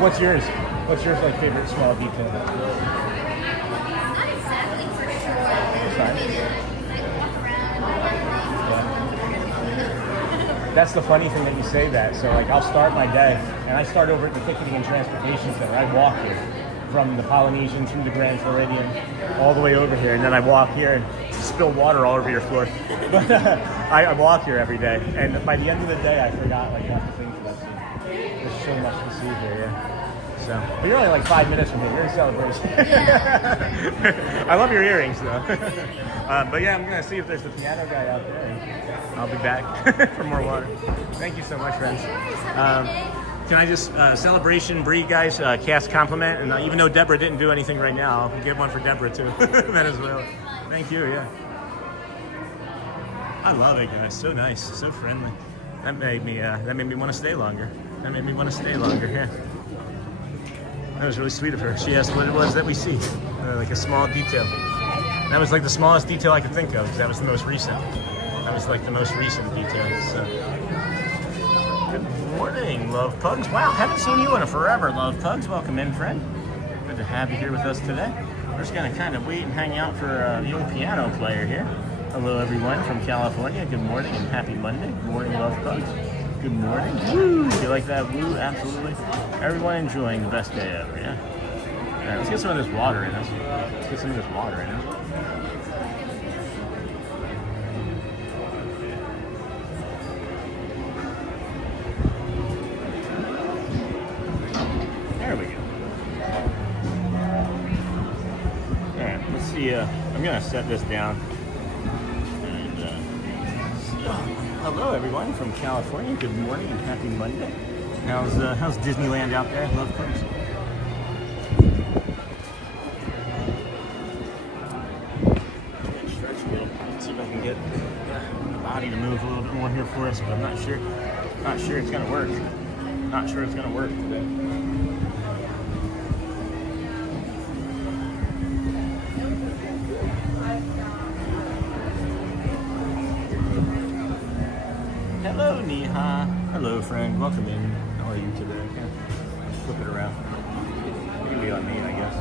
What's yours? What's yours like favorite small detail? Not exactly for sure. That's the funny thing that you say that. So like I'll start my day, and I start over at the Ticketing and Transportation Center. I walk here from the Polynesian through the Grand Floridian all the way over here, and then I walk here and spill water all over your floor. But I walk here every day, and by the end of the day I forgot like half the things that I've seen. There's so much to see here, yeah. So, but you're only like 5 minutes from here. You're in celebration. Yeah. I love your earrings, though. But yeah, I'm gonna see if there's the piano guy out there. And I'll be back for more water. Thank you so much, friends. Can I just celebration, Bree, guys, cast compliment, and even though Deborah didn't do anything right now, I'll give one for Deborah too. Venezuela. Thank you. Yeah. I love it, guys. So nice, so friendly. That made me want to stay longer. Yeah. That was really sweet of her. She asked what it was that we see, like a small detail. That was like the smallest detail I could think of, because that was the most recent. That was like the most recent detail. So. Good morning, Love Pugs. Wow, haven't seen you in forever, Love Pugs. Welcome in, friend. Good to have you here with us today. We're just gonna kind of wait and hang out for the old piano player here. Hello, everyone from California. Good morning and happy Monday. Good morning, Love Pugs. Good morning. Woo! You like that woo? Absolutely. Everyone enjoying the best day ever, yeah? All right, let's get some of this water in us. There we go. see. I'm gonna set this down. And hello, everyone from California. Good morning and happy Monday. How's Disneyland out there? Love place. Stretch a little. See if I can get the body to move a little bit more here for us, but I'm not sure. Not sure it's gonna work. Not sure it's gonna work today. Hello, Neha. Hello, friend. Welcome in. How are you today? Okay. Flip it around. You can be on me, I guess.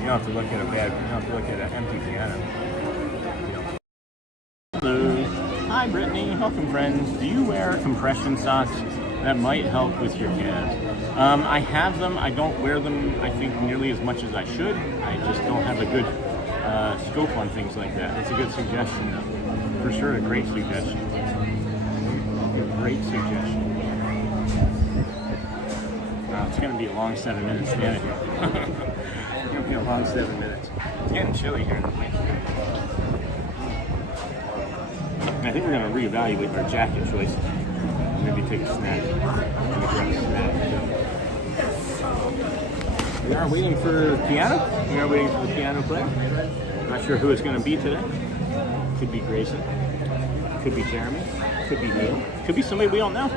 You don't have to look at you don't have to look at an empty piano. Hello. Hi, Brittany. Welcome, friends. Do you wear compression socks? That might help with your calves. I have them. I don't wear them, I think, nearly as much as I should. I just don't have a good scope on things like that. That's a good suggestion, though. For sure, a great suggestion. Great suggestion. It's going to be a long 7 minutes standing here. It's going to be a long 7 minutes. It's getting chilly here in the winter. I think we're going to reevaluate our jacket choice. Maybe take a snack. We are waiting for piano. We are waiting for the piano player. Not sure who it's going to be today. Could be Grayson. Could be Jeremy. Could be Neil. Could be somebody we don't know.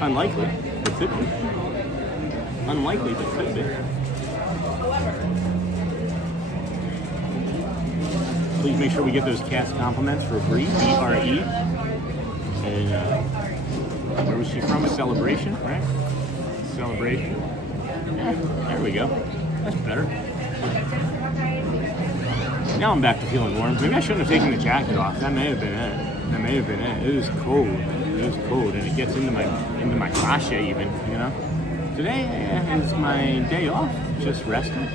Unlikely, but could be. Unlikely, but could be. Please make sure we get those cast compliments for Bree, B-R-E. And where was she from? A Celebration, right? Celebration. Yeah, there we go. That's better. Now I'm back to feeling warm. Maybe I shouldn't have taken the jacket off. That may have been it. That may have been it. It was cold. It was cold, and it gets into my fascia even. You know. Today is my day off. Just resting,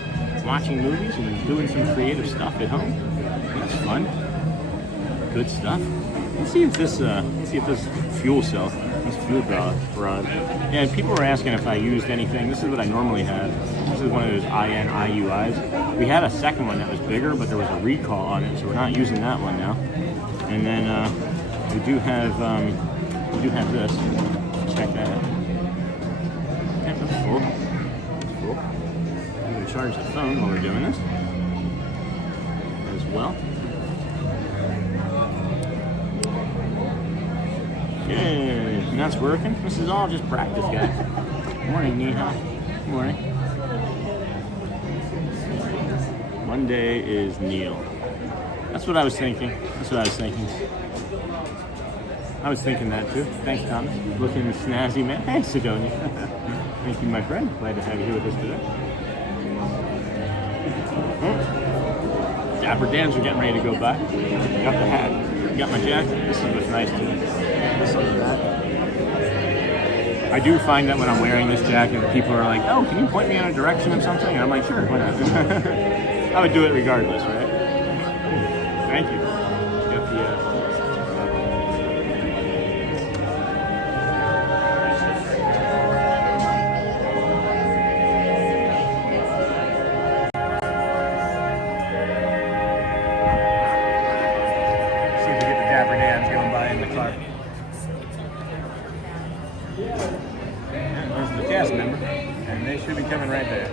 watching movies, and doing some creative stuff at home. That's fun. Good stuff. Let's see if this fuel cell, this fuel rod. Yeah, people were asking if I used anything. This is what I normally have. This is one of those IUIs. We had a second one that was bigger, but there was a recall on it, so we're not using that one now. And then we do have this. Check that out. Okay, that's full. That's full. I'm going to charge the phone while we're doing this as well. Okay, and that's working. This is all just practice, guys. Good morning, Neha. Good morning. Monday is Neil. That's what I was thinking. That's what I was thinking. I was thinking that too. Thanks, Thomas. Looking snazzy, man. Hey, Sidonia. Thank you, my friend. Glad to have you here with us today. Dapper Dans are getting ready to go by. Got the hat. Got my jacket. This is what's nice too. This is that. I do find that when I'm wearing this jacket, people are like, "Oh, can you point me in a direction of something?" And I'm like, "Sure, why not?" I would do it regardless, right? Thank you. Got the see if we get the Dapper Dans going by in the car. Yeah, there's the cast member, and they should be coming right there.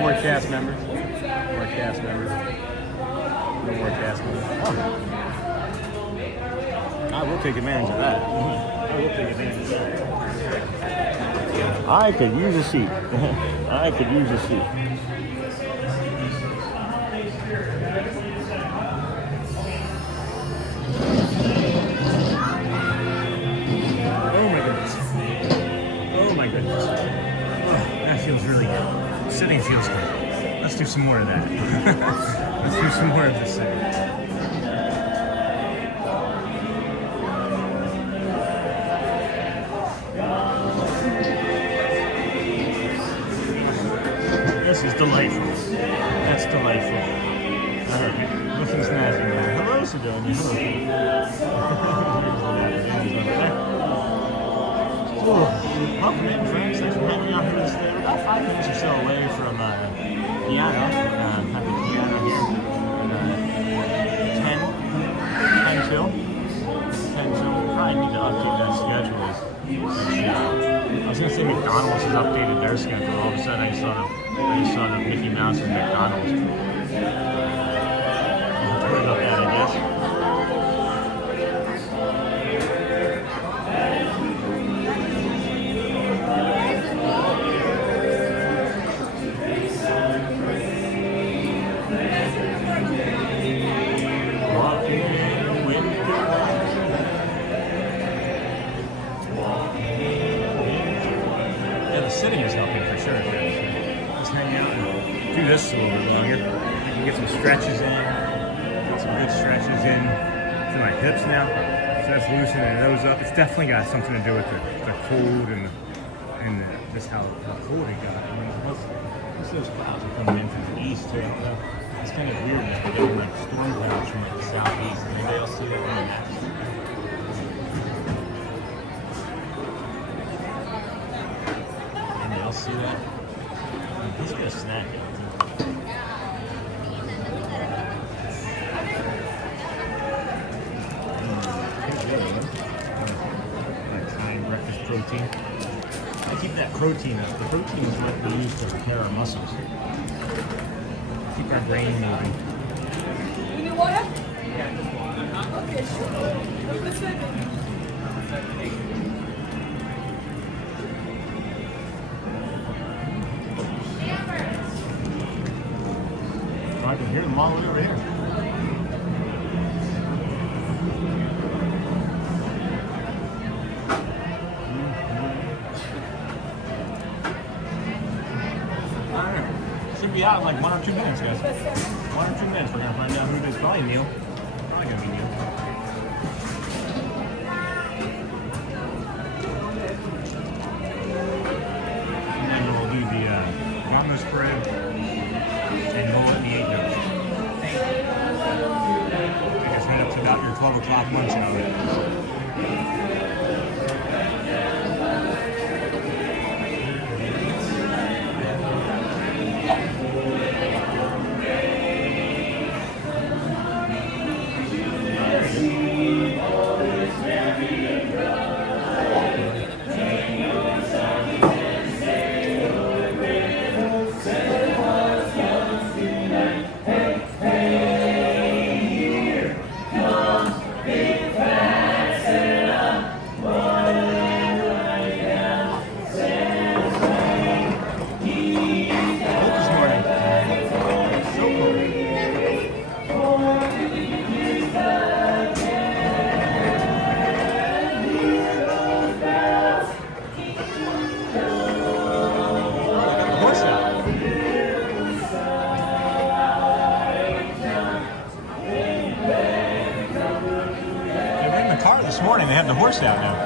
More cast members. More cast members. No more cast members. Oh. I will take advantage of that. I will take advantage of that. I could use a seat. I could use a seat. Oh my goodness. Oh my goodness. Oh, that feels really good. Sitting feels good. Let's do some more of that. Let's do some more of this sitting. This is delightful. That's delightful. Okay, looking snazzy now. Hello, Sidonia. Hello. Welcome in, friends. Thanks for hanging out here with us today. We're about 5 minutes or so away from piano. Have has updated their schedule. All of a sudden, I just saw the Mickey Mouse and McDonald's. I'll have to look at it, I guess. Sitting is helping for sure. Just hang out and do this a little bit longer. I can get some stretches in, get some good stretches in to my hips now. So that's loosening those up. It's definitely got something to do with the cold and just how cold it got. I mean, most of those clouds are coming in from the east too. It's kind of weird that we're getting like storm clouds from like the southeast. Maybe I'll see that on the map. See that? He's got a snack. Italian breakfast protein. I keep that protein up. The protein is what we use to repair our muscles. Keep our brain moving. You need water? Okay, sure. Let's go. I can hear them all over here. Alright. Should be out in like 1 or 2 minutes, guys. 1 or 2 minutes. We're gonna find out who it is. Probably Neil. Probably gonna be Neil. And then we'll do the guacamole spread. And NOLA in the 8 notes. I guess right up to about your 12 o'clock lunch hour. This morning they have the horse out now.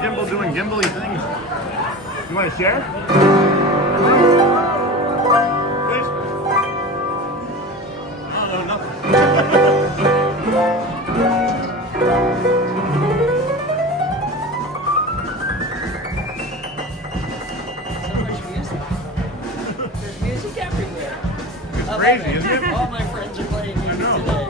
Gimbal doing gimbally things. You want to share? Please? Oh, no, nothing. So much music. There's music everywhere. It's crazy, isn't it? All my friends are playing music today.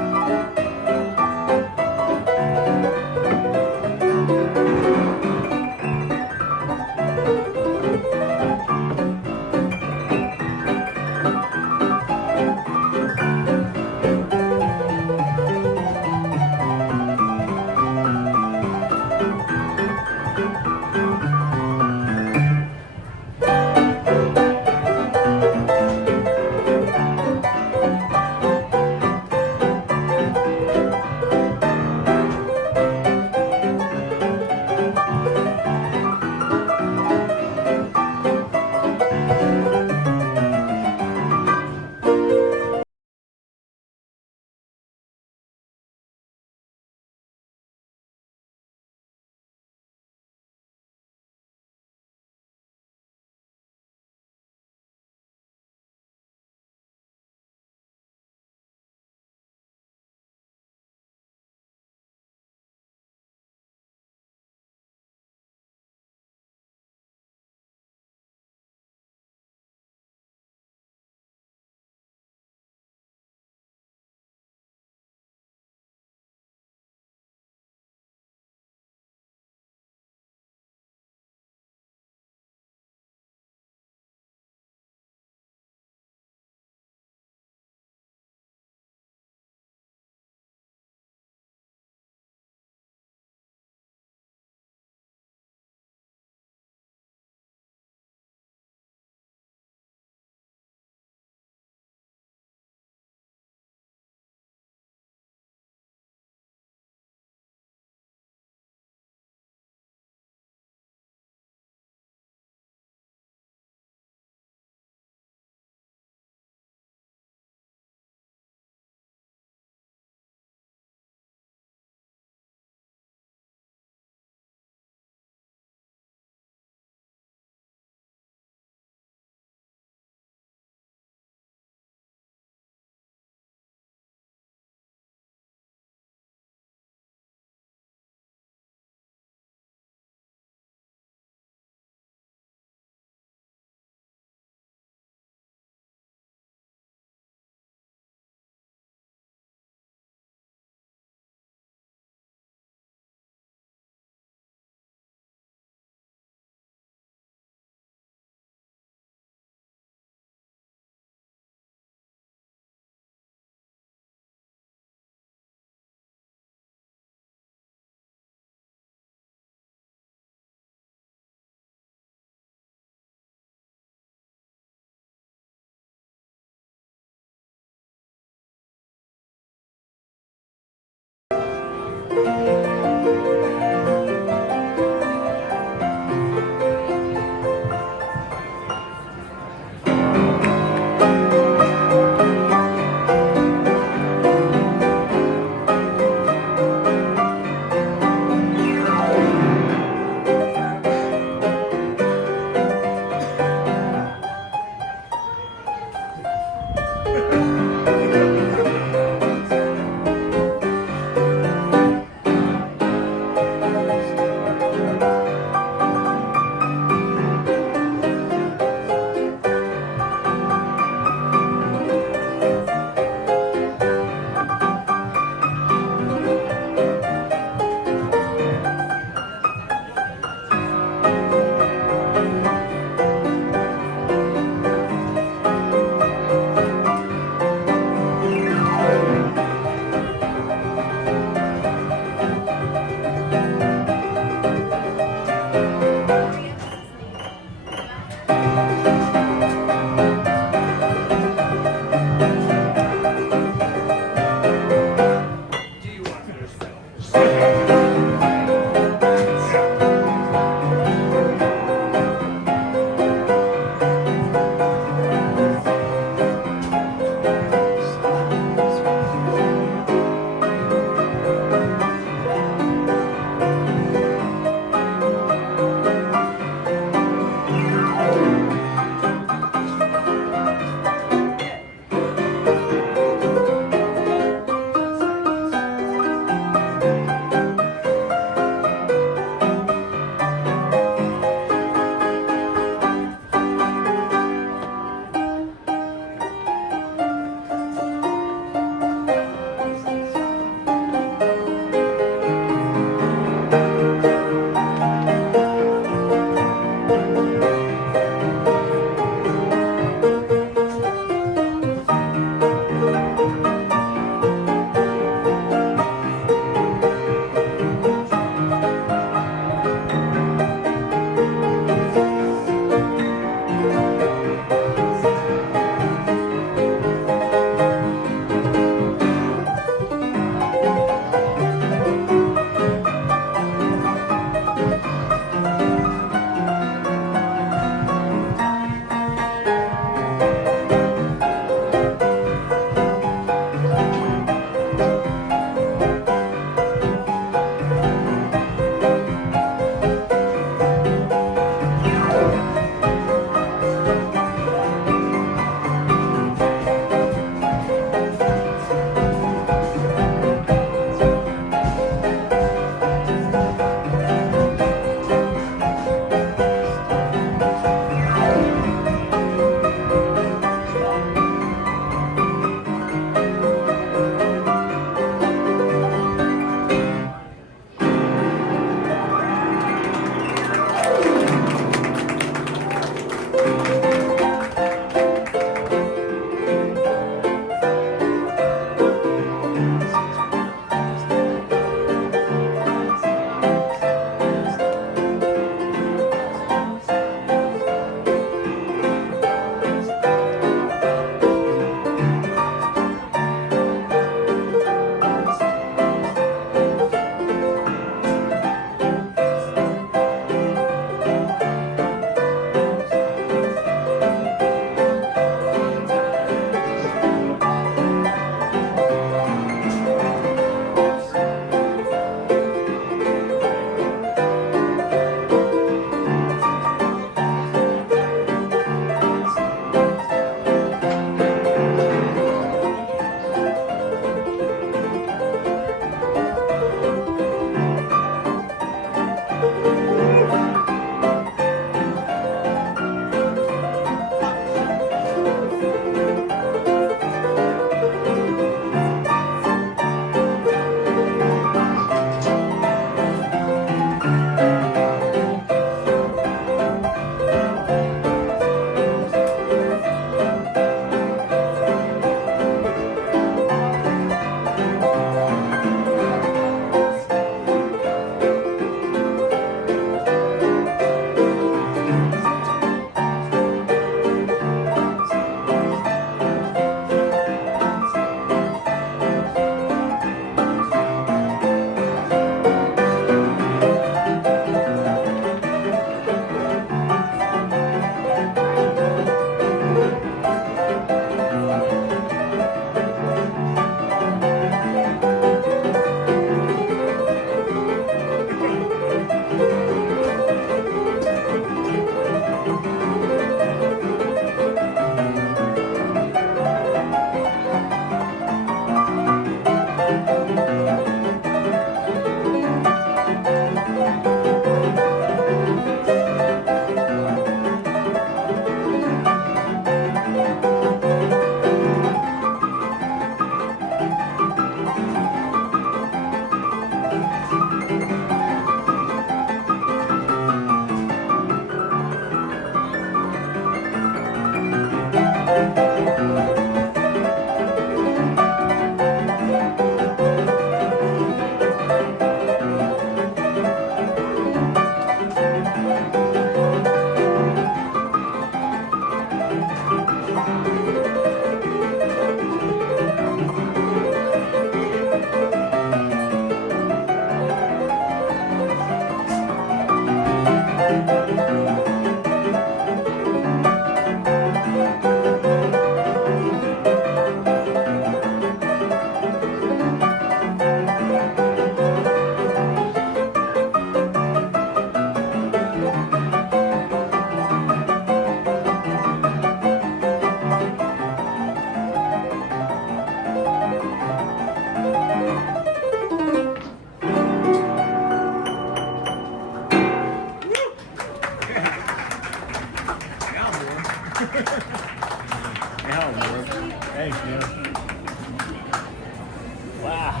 Wow.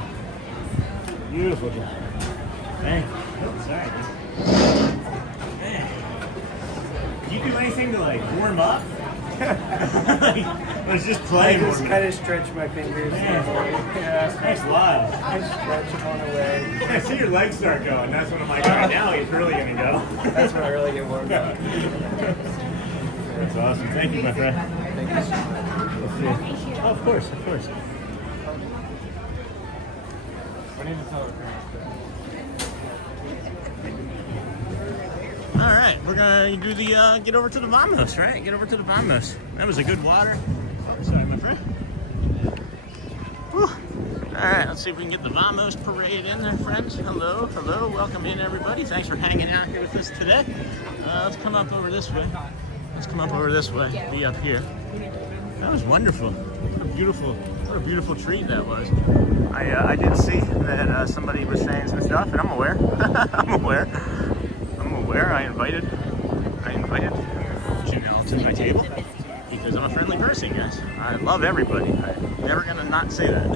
Beautiful job. Thank you. Oh, sorry. Man. Do you do anything to like warm up? Let's just play. I just kind of stretch my fingers. Yeah, thanks a lot. I stretch them on the way. I see your legs start going. That's when I'm like, all right, now he's really gonna go. That's when I really get warmed up. That's awesome. Thank you, my friend. Thank you so much. Oh, of course, of course. My name is Tyler. All right, we're gonna do the get over to the Vamos, right? Get over to the Vamos. That was a good water. Oh, sorry, my friend. Whew. All right, let's see if we can get the Vamos parade in there, friends. Hello, hello, welcome in everybody. Thanks for hanging out here with us today. Let's come up over this way. Let's come up over this way. Be up here. That was wonderful. What a beautiful treat that was. I did see that somebody was saying some stuff, and I'm aware. I'm aware. I invited Janelle to my table because I'm a friendly person, guys. I love everybody. I'm never gonna not say that.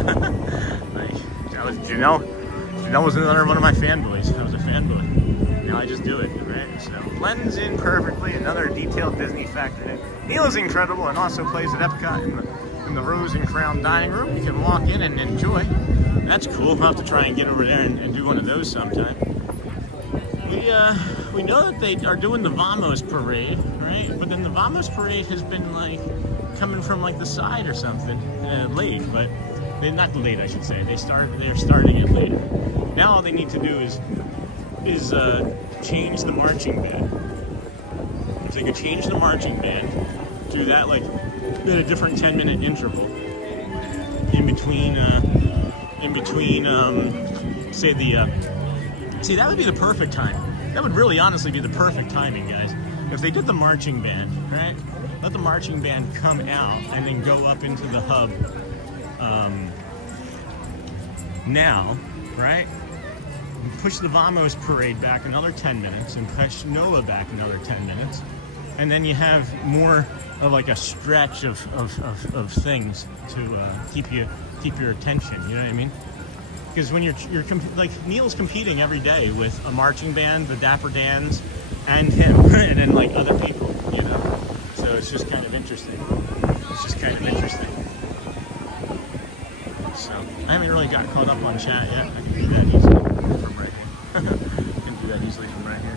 Janelle was another one of my fanboys. I was a fanboy. Now I just do it, right? So blends in perfectly. Another detailed Disney factor in. Neil is incredible and also plays at Epcot in the Rose and Crown dining room. You can walk in and enjoy. That's cool. I'll have to try and get over there and do one of those sometime. We know that they are doing the Vamos parade, right? But then the Vamos parade has been like coming from like the side or something, late. But they're not late, I should say. They're starting it later. Now all they need to do is change the marching band. If they could change the marching band, do that like at a different 10-minute interval in between, say the. See, that would be the perfect time. That would really honestly be the perfect timing, guys. If they did the marching band, right? Let the marching band come out and then go up into the hub now, right? And push the Vamos parade back another 10 minutes and push NOLA back another 10 minutes. And then you have more of like a stretch of things to keep your attention, you know what I mean? Because when you're like Neil's competing every day with a marching band, the Dapper Dans, and him, and then like other people, you know. So it's just kind of interesting. So I haven't really got caught up on chat yet. I can do that easily from right here.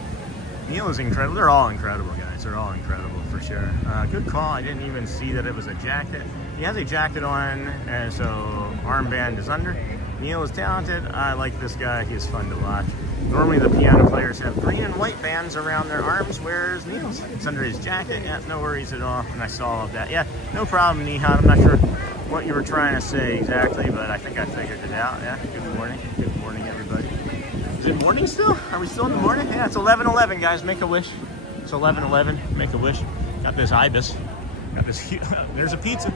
Neil is incredible. They're all incredible, guys. They're all incredible for sure. Good call. I didn't even see that it was a jacket. He has a jacket on, and so armband is under. Neil is talented. I like this guy. He's fun to watch. Normally the piano players have green and white bands around their arms, whereas Neil's, it's under his jacket. Yeah, no worries at all. And I saw all of that. Yeah, no problem, Nihan. I'm not sure what you were trying to say exactly, but I think I figured it out. Yeah, good morning. Good morning, everybody. Is it morning still? Are we still in the morning? Yeah, it's 11:11, guys. Make a wish. It's 11:11. Make a wish. Got this ibis. Got this. There's a pizza.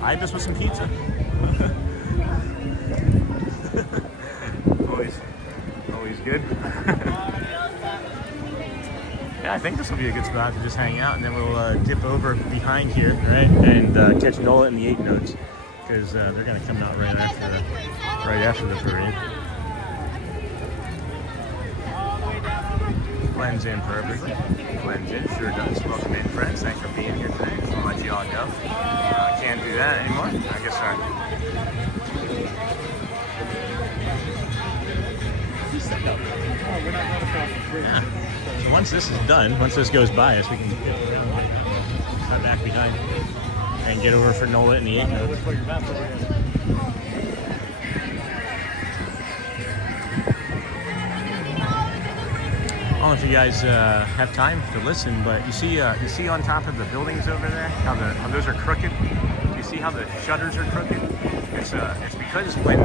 Ibis with some pizza. always good. Yeah, I think this will be a good spot to just hang out, and then we'll dip over behind here, right, and catch NOLA and the 8 notes, because they're going to come out right after the parade. Blends in perfectly. Blends in, sure does. Welcome in, friends. Thanks for being here today. Just want to let you all go. Can't do that anymore. I guess not. Yeah. So once this is done, once this goes by us, we can cut back behind and get over for NOLA and the 8 notes. I don't know if you guys have time to listen, but you see on top of the buildings over there how those are crooked. You see how the shutters are crooked? It's because when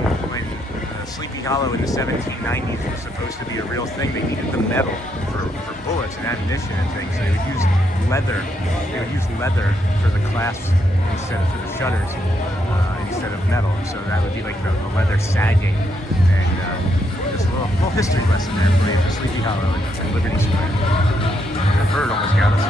Sleepy Hollow in the 1790s was supposed to be a real thing, they needed the metal for bullets and ammunition and things. So they would use leather. They would use leather for the clasps instead of for the shutters instead of metal. So that would be like the leather sagging. And just a little history lesson there for you for Sleepy Hollow and Liberty Square. The bird almost got us.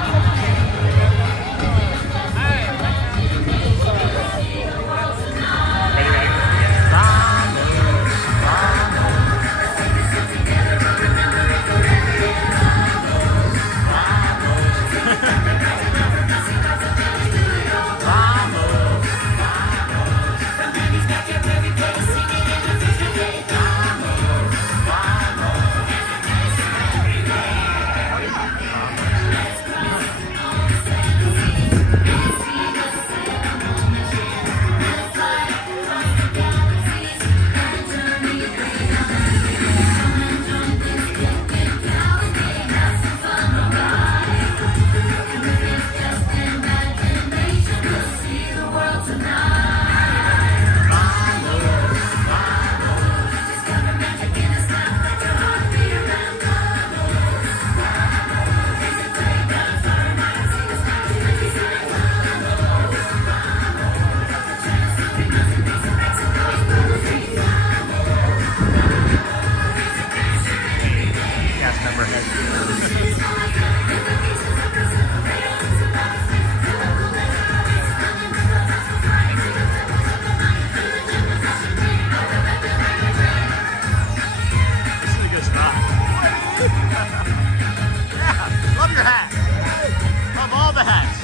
of all the hats.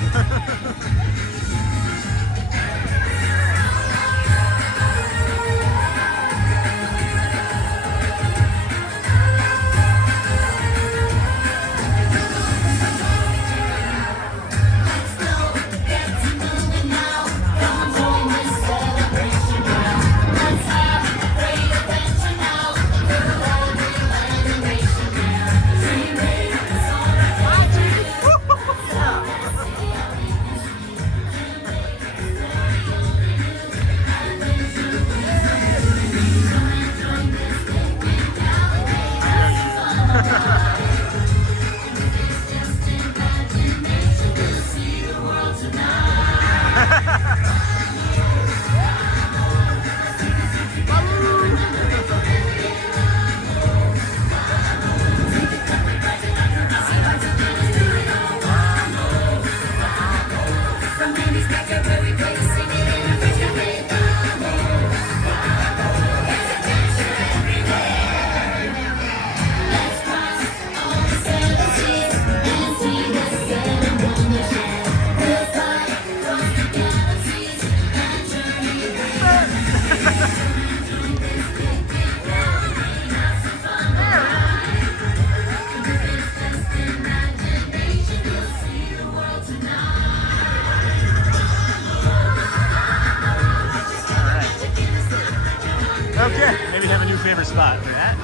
Okay, maybe have a new favorite spot for that.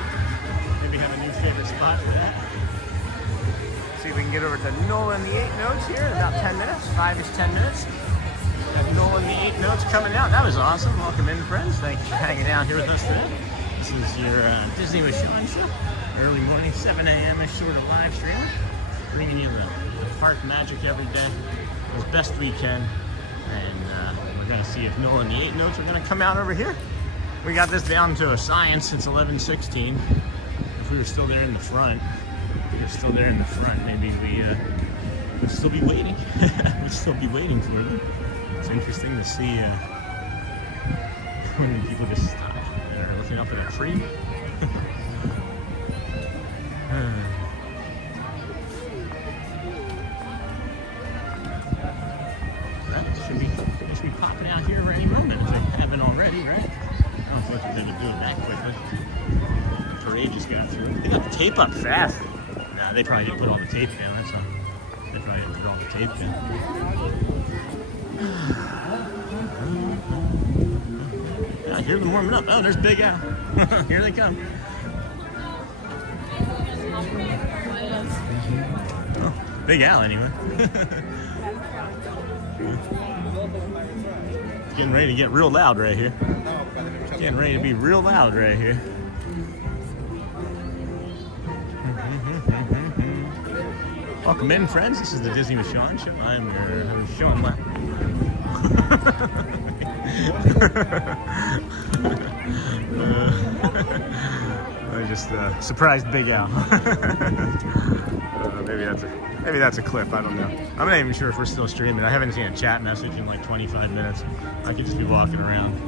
Maybe have a new favorite spot for that. See if we can get over to NOLA and the 8 notes here in about 10 minutes, 5-ish 10 minutes. Got NOLA and the 8 notes coming out. That was awesome. Welcome in, friends. Thanks for hanging out here with us today. This is your Disney with Sean show. Early morning, 7 a.m.-ish sort of live stream. Bringing you the park magic every day as best we can. And we're going to see if NOLA and the 8 notes are going to come out over here. We got this down to a science since 11:16. If we were still there in the front, maybe we'd still be waiting. We'd still be waiting for them. It's interesting to see when people just stop and are looking up at a tree. That should be popping out here any moment if they haven't already, right? I don't think they would do it that quickly. The parade just got through. They got the tape up fast. Nah, they probably didn't put all the tape down, that's all. They probably didn't put all the tape down. I hear them warming up. Oh, there's Big Al. Here they come. Oh, Big Al, anyway. It's getting ready to get real loud right here. Getting ready to be real loud right here. Welcome in, friends. This is the Disney with Sean show. I'm your Sean Walt. I just surprised Big Al. Maybe that's a clip. I don't know. I'm not even sure if we're still streaming. I haven't seen a chat message in like 25 minutes. I could just be walking around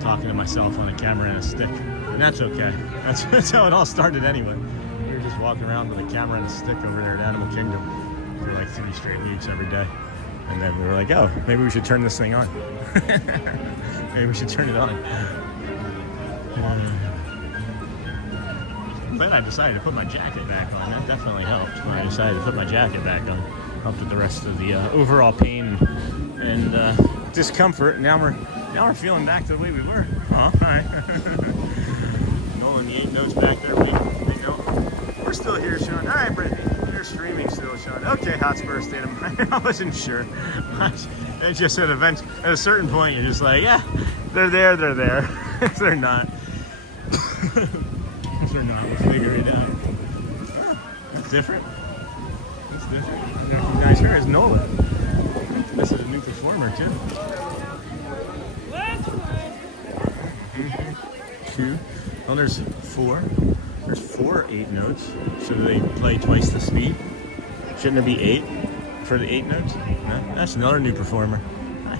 talking to myself on a camera and a stick, and that's okay. That's how it all started anyway. We were just walking around with a camera and a stick over there at Animal Kingdom for like 3 straight weeks every day. And then we were like, oh, maybe we should turn this thing on. Maybe we should turn it on. Then I decided to put my jacket back on. That definitely helped when I decided to put my jacket back on. Helped with the rest of the overall pain and discomfort. Now we're feeling back to the way we were. Oh, hi. NOLA and the 8 notes back there. We know. We're still here, Sean. All right, Brittany. You're streaming still, Sean. Okay, Hotspur State of Mind. I wasn't sure. It's just at a certain point, you're just like, yeah, they're there, they're there. If they're not, if they're not, we'll figure it out. Oh, that's different. That's different. Guys, here is NOLA. This is a new performer, too. Two. Oh, there's 4. There's 4 8 notes. Should they play twice the speed? Shouldn't there be 8 for the 8 notes? No, that's another new performer. Hi.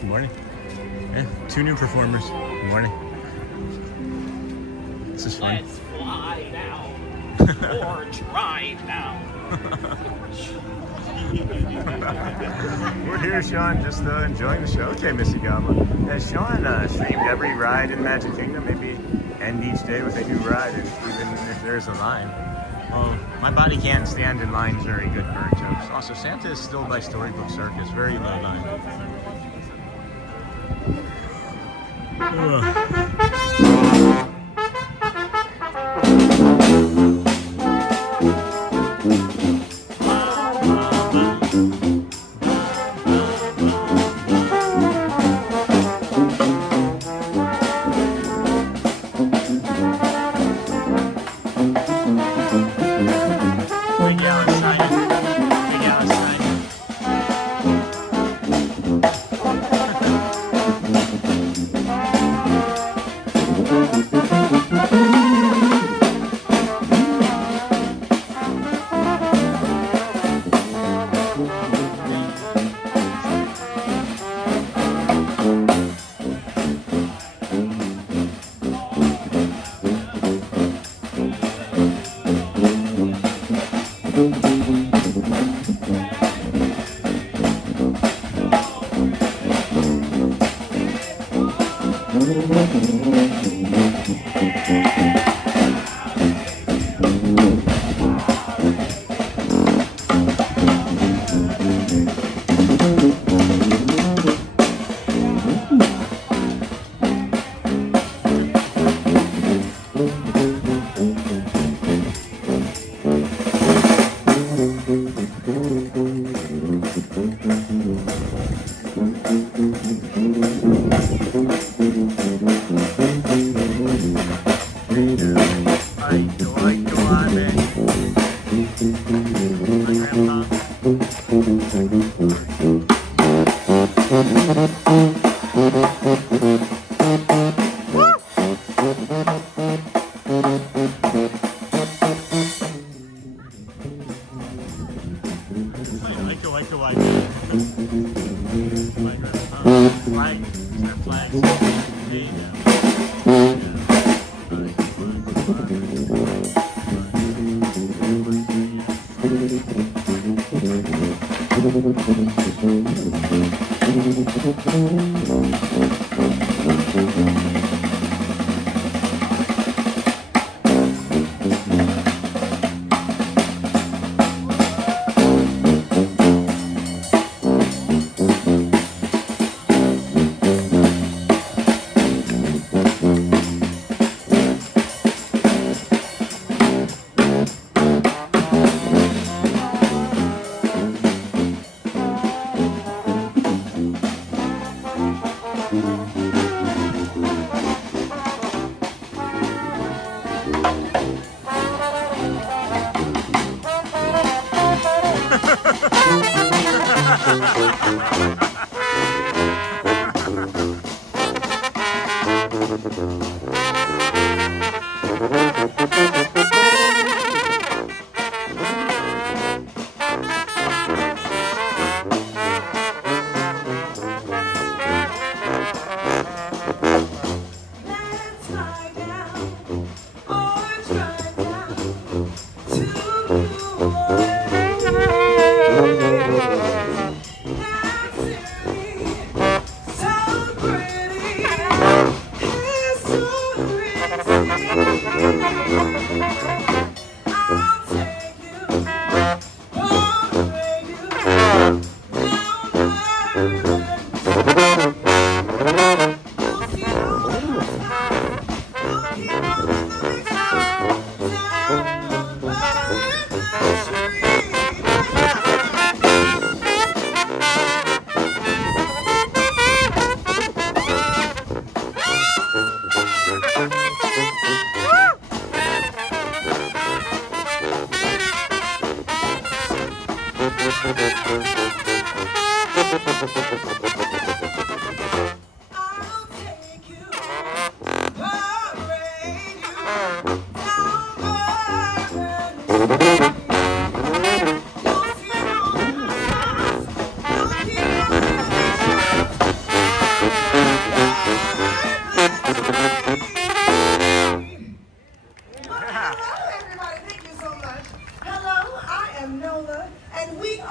Good morning. Yeah, 2 new performers. Good morning. This is fun. Let's fly now. Or drive now. We're here, Sean, just enjoying the show. Okay, Missy Gama. Has Sean streamed every ride in Magic Kingdom? Maybe end each day with a new ride, and even if there's a line. Well, my body can't stand in lines very good for jokes. Also, Santa is still by Storybook Circus, very low line.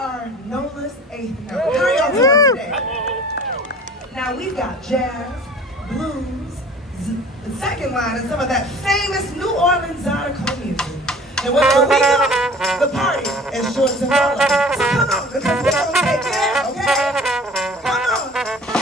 are NOLA's 8th member. How are y'all doing today? Now we've got jazz, blues, the second line is some of that famous New Orleans Zydeco music. And wherever we go, the party is sure to follow. So come on, because we're going to take care, okay? Come on.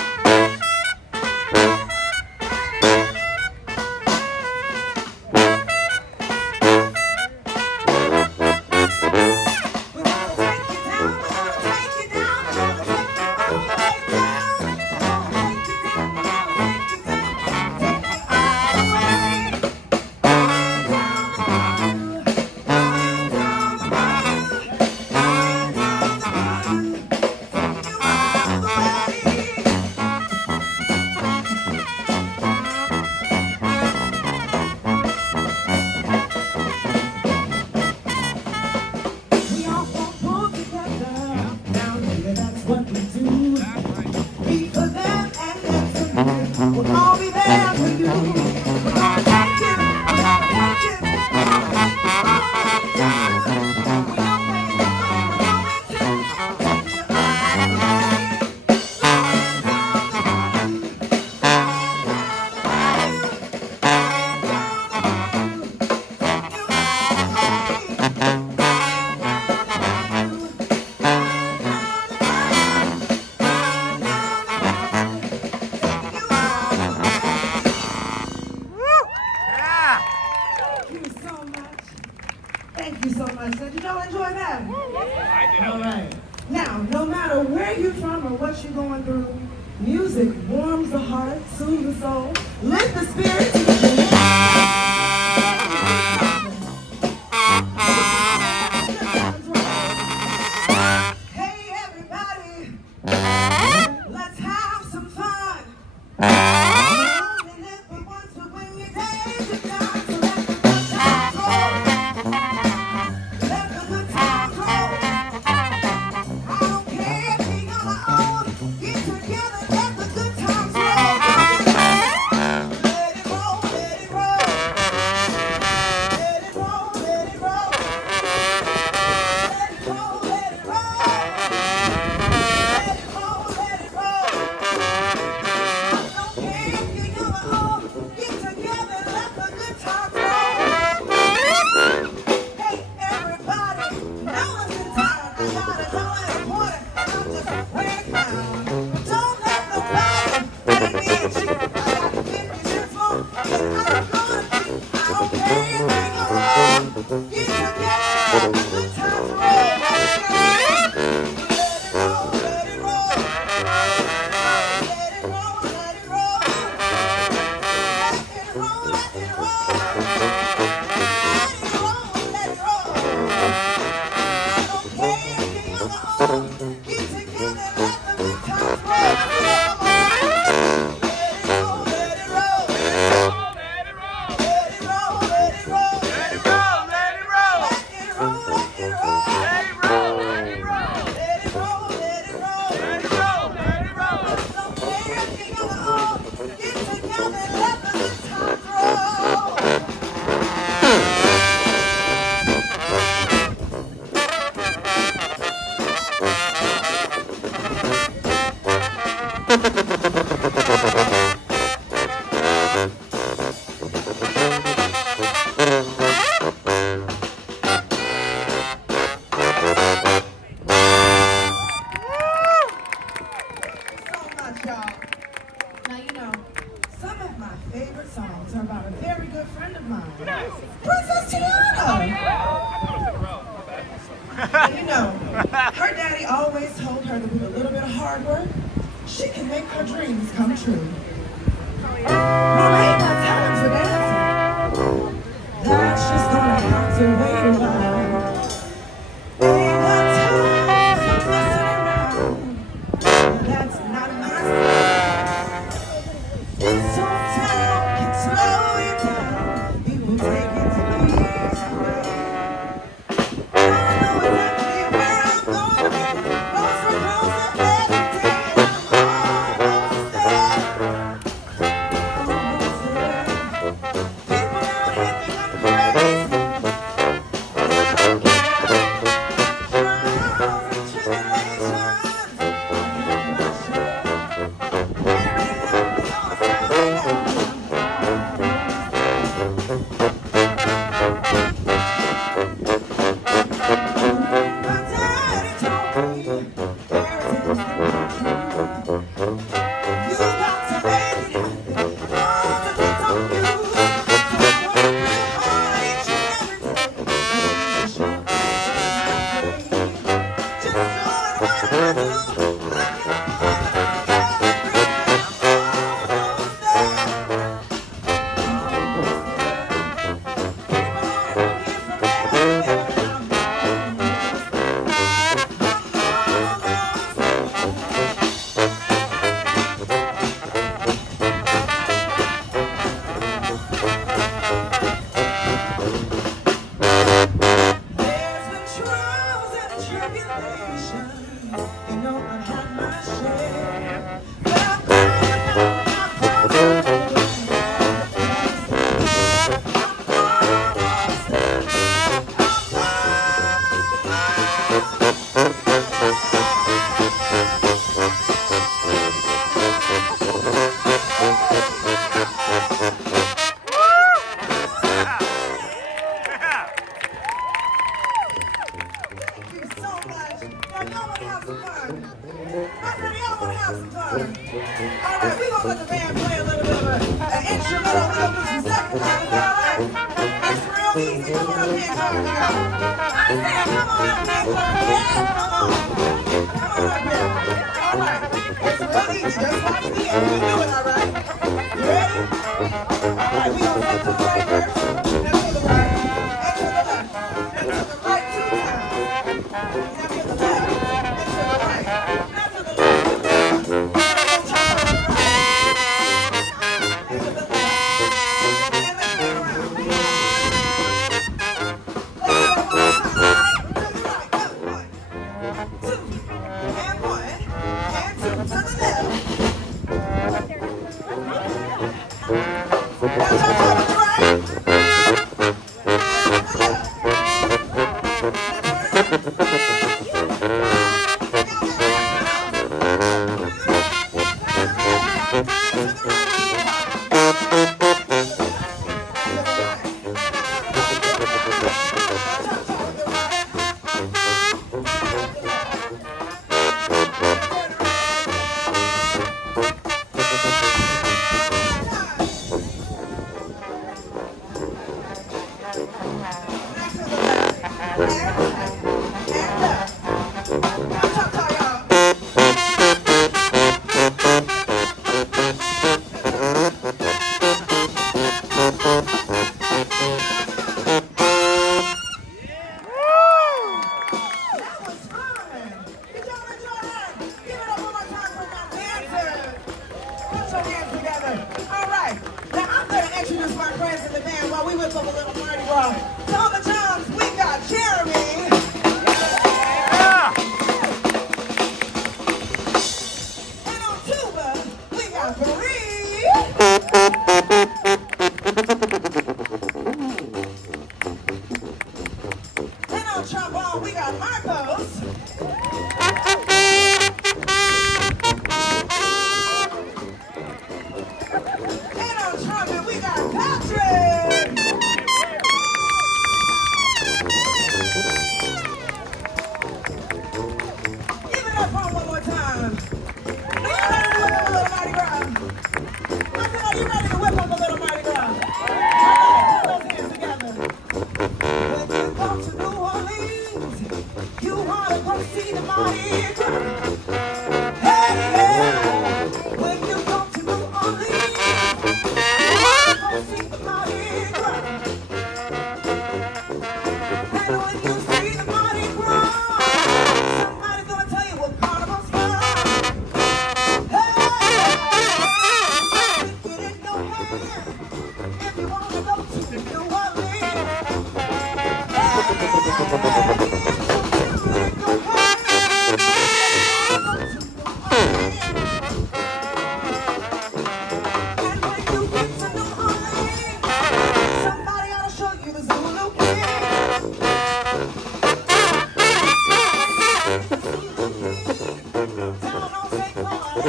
We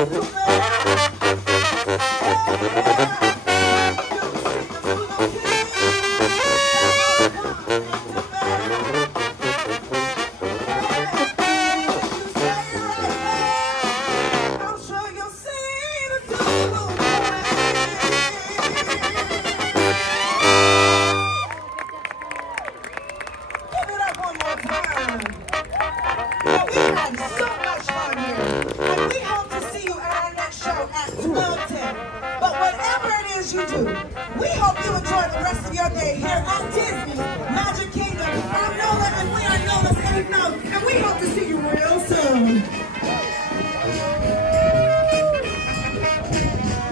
hope you enjoy the rest of your day here at Disney Magic Kingdom. I'm NOLA and we are NOLA's Safe Note, and we hope to see you real soon.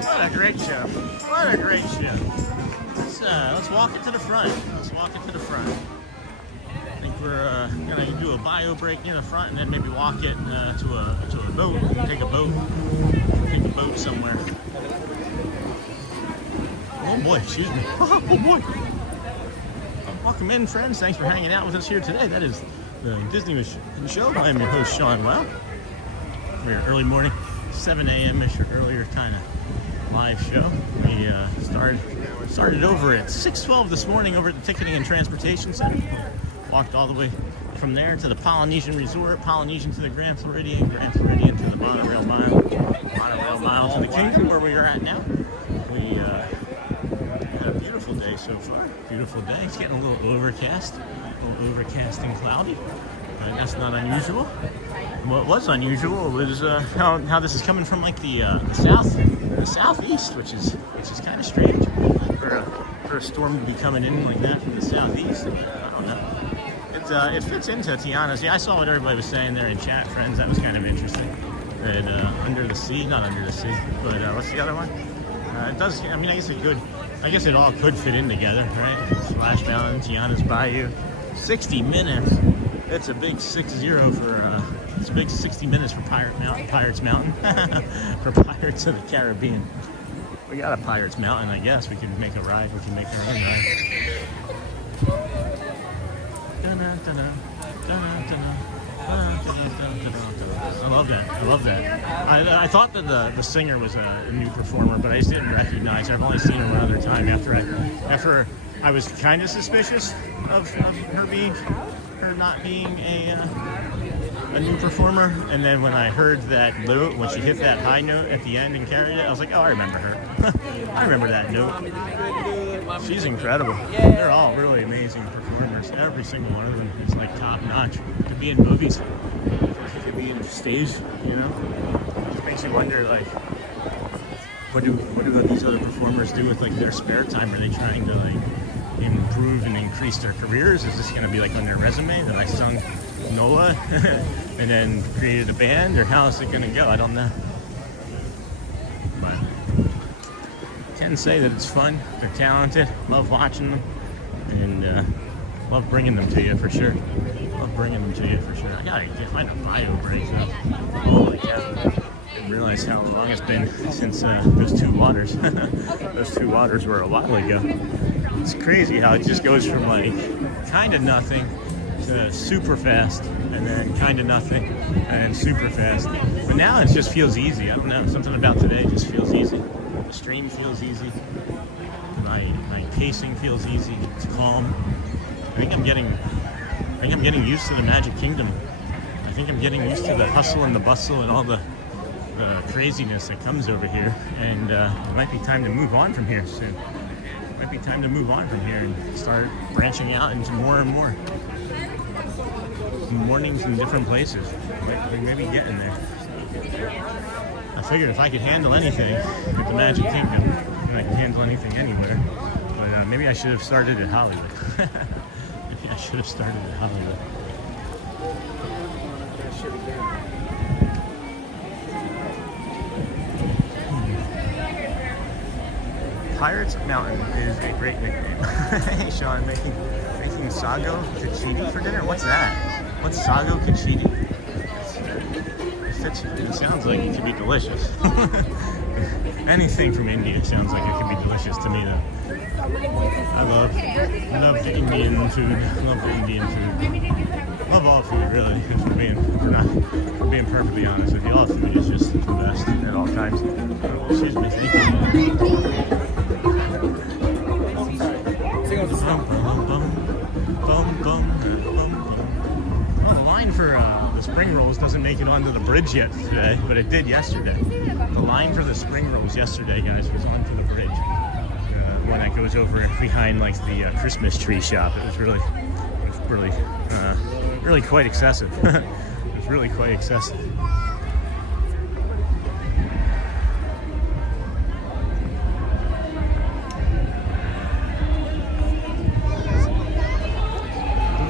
What a great show. What a great show. Let's walk it to the front. Let's walk it to the front. I think we're gonna do a bio break near the front and then maybe walk it to a boat. Take a boat somewhere. Oh boy, excuse me. Oh boy. Welcome in, friends. Thanks for hanging out with us here today. That is the Disney Show. I'm your host, Sean Walt. We're early morning, 7 a.m.-ish or earlier kind of live show. We started over at 6:12 this morning over at the Ticketing and Transportation Center. Walked all the way from there to the Polynesian Resort, Polynesian to the Grand Floridian, Grand Floridian to the Monorail Mile, Monorail Mile to the Kingdom, where we are at now. We had a beautiful day so far. Beautiful day. It's getting a little overcast and cloudy. That's not unusual. What was unusual was how this is coming from like the southeast, which is kind of strange for a storm to be coming in like that from the southeast. I don't know. It fits into Tiana's. Yeah, I saw what everybody was saying there in chat, friends. That was kind of interesting. That under the sea, not under the sea, but what's the other one? It does. I mean, I guess it all could fit in together, right? Splash Mountain, Tiana's Bayou, 60 minutes. It's a big 6-0 for. It's a big 60 minutes for Pirates Mountain, for Pirates of the Caribbean. We got a Pirates Mountain, I guess. We can make a ride. We can make our own ride. I love that. I love that. I thought that the singer was a new performer, but I just didn't recognize her. I've only seen her one other time after I was kind of suspicious of her not being a new performer, and then when I heard that note, when she hit that high note at the end and carried it, I was like, oh, I remember her. I remember that note. She's incredible. They're all really amazing performers. Every single one of them is like top notch. To be in movies, to be in stage, you know, it makes you wonder like, what do these other performers do with like their spare time? Are they trying to like improve and increase their careers? Is this going to be like on their resume that I sung NOLA and then created a band, or how is it going to go? I don't know. But I can say that it's fun. They're talented. Love watching them, and love bringing them to you for sure. Love bringing them to you for sure. I gotta find a bio break. Holy cow! I didn't realize how long it's been since those two waters. Those two waters were a while ago. It's crazy how it just goes from like kind of nothing to super fast, and then kind of nothing, and then super fast. But now it just feels easy. I don't know. Something about today just feels easy. The stream feels easy. My pacing feels easy. It's calm. I think I'm getting used to the Magic Kingdom. I think I'm getting used to the hustle and the bustle and all the craziness that comes over here. And it might be time to move on from here soon. It might be time to move on from here and start branching out into more and more mornings in different places. We may be getting there. I figured if I could handle anything with the Magic Kingdom, then I can handle anything anywhere. But maybe I should have started at Hollywood. Maybe I should have started at Hollywood. Pirates Mountain is a great nickname. Hey Sean, making sago cachiti for dinner? What's that? What's sago cachiti? It sounds like it could be delicious. Anything from India sounds like it could be delicious to me though. I love the Indian food. I love the Indian food. love all food, really. If we're being perfectly honest with you, all food is just the best at all times. Excuse me, thank you. Well, the line for the spring rolls doesn't make it onto the bridge yet today, but it did yesterday. The line for the spring rolls yesterday, guys, was onto the bridge. One that goes over behind like the Christmas tree shop. It was really quite excessive. It was really quite excessive.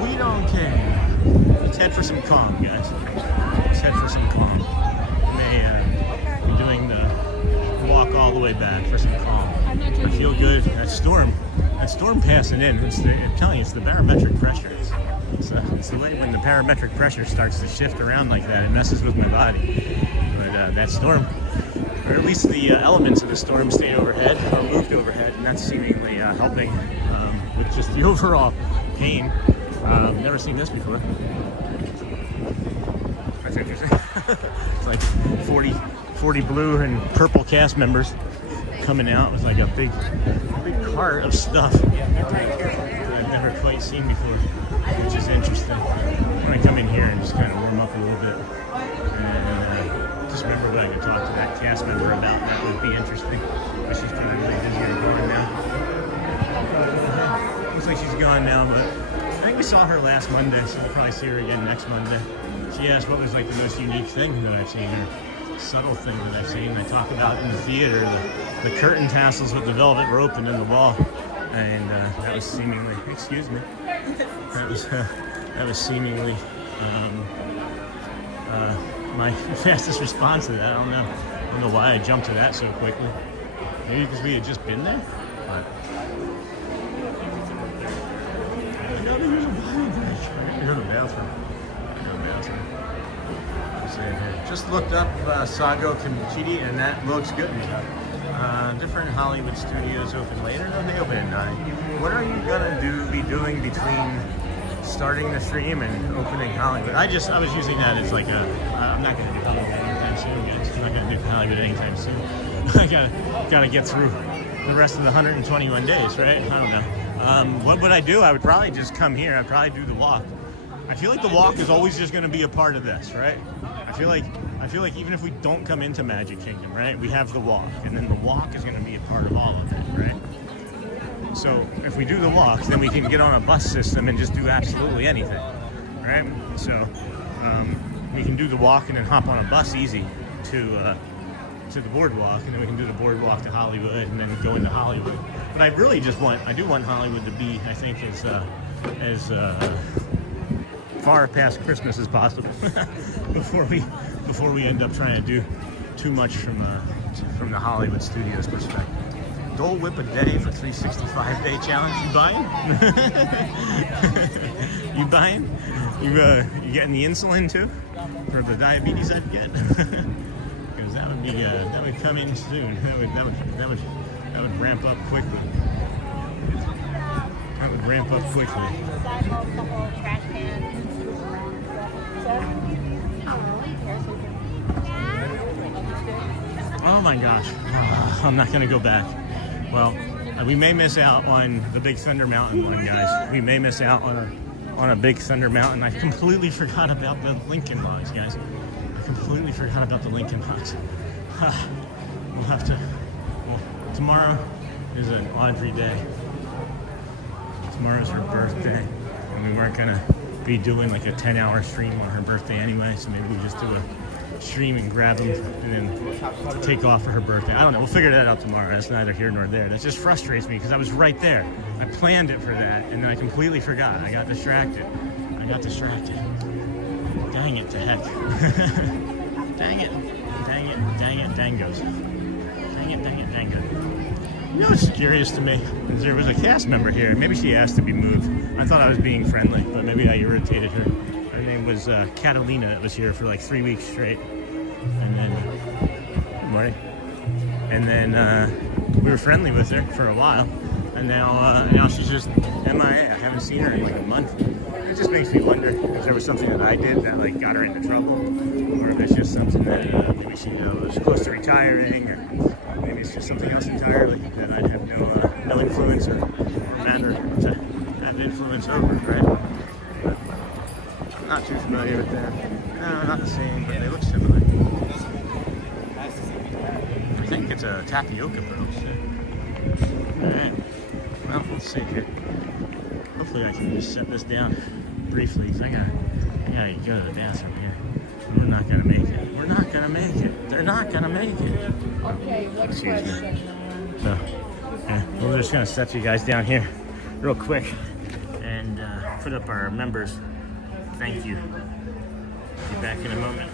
We don't care. Let's head for some calm, guys. Let's head for some calm. We may be doing the walk all the way back for some calm. I feel good. That storm passing in. I'm telling you, it's the barometric pressure. It's the way when the barometric pressure starts to shift around like that, it messes with my body. But that storm, or at least the elements of the storm, stayed overhead or moved overhead, and that's seemingly helping with just the overall pain. Never seen this before. That's interesting. It's like 40 blue and purple cast members coming out with like a big cart of stuff I've never quite seen before, which is interesting. When I come in here and just kind of warm up a little bit and just remember what I could talk to that cast member about, that would be interesting. But she's kind of really busy and gone now. Looks like she's gone now, but I think we saw her last Monday, so we'll probably see her again next Monday. She asked what was like the most unique thing that I've seen, or subtle thing that I've seen. I talk about in the theater the curtain tassels with the velvet rope and then the wall, and that was seemingly, excuse me, that was seemingly my fastest response to that. I don't know why I jumped to that so quickly. Maybe because we had just been there. But I gotta use a body break. Go to the bathroom. Just looked up Sago Kimchidi, and that looks good. Different Hollywood studios open later. No, they open at 9. What are you gonna be doing between starting the stream and opening Hollywood? I was using that as like I'm not gonna do Hollywood anytime soon, guys. I'm not gonna do Hollywood anytime soon. I gotta get through the rest of the 121 days, right? I don't know. What would I do? I would probably just come here. I'd probably do the walk. I feel like the walk is always just going to be a part of this, right? I feel like even if we don't come into Magic Kingdom, right, we have the walk, and then the walk is going to be a part of all of it, right? So if we do the walk, then we can get on a bus system and just do absolutely anything, right? So we can do the walk and then hop on a bus easy to the boardwalk, and then we can do the boardwalk to Hollywood and then go into Hollywood. But I really just want Hollywood to be, I think, as far past Christmas as possible before we end up trying to do too much from the Hollywood studios perspective. Dole Whip a day for 365-day challenge. You buying? You buying? You getting the insulin too for the diabetes I'd get? Because that would come in soon. That would ramp up quickly. That would ramp up quickly. Oh my gosh, I'm not gonna go back. Well, we may miss out on the Big Thunder Mountain one, guys. We may miss out on a Big Thunder Mountain. I completely forgot about the Lincoln Logs, guys. I completely forgot about the Lincoln Logs. We'll have to, tomorrow is an Audrey day. Tomorrow's her birthday, and we weren't gonna be doing like a 10-hour stream on her birthday anyway, so maybe we'll just do a stream and grab them and then take off for her birthday. I don't know, we'll figure that out tomorrow. That's neither here nor there. That just frustrates me because I was right there. I planned it for that, and then I completely forgot. I got distracted. Dang it to heck. Dang it, dangos. Dang it, dango. You know what's curious to me? Is there was a cast member here. Maybe she asked to be moved. I thought I was being friendly, but maybe I irritated her. Her name was Catalina that was here for like 3 weeks straight. And then, good morning. And then we were friendly with her for a while. And now she's just MIA. I haven't seen her in like a month. it just makes me wonder if there was something that I did that like got her into trouble, or if it's just something that maybe she was close to retiring, or maybe it's just something else entirely that I have no influence or matter to have influence over, right? But not too familiar with them. No, not the same, but they look similar. I think it's a tapioca boat. So. Alright, well, let's see here. Hopefully I can just set this down briefly, because I gotta go to the bathroom here. We're not gonna make it. We're not gonna make it. They're not gonna make it. Okay, what question? So, yeah, we're just gonna set you guys down here real quick and put up our members. Thank you. Be back in a moment.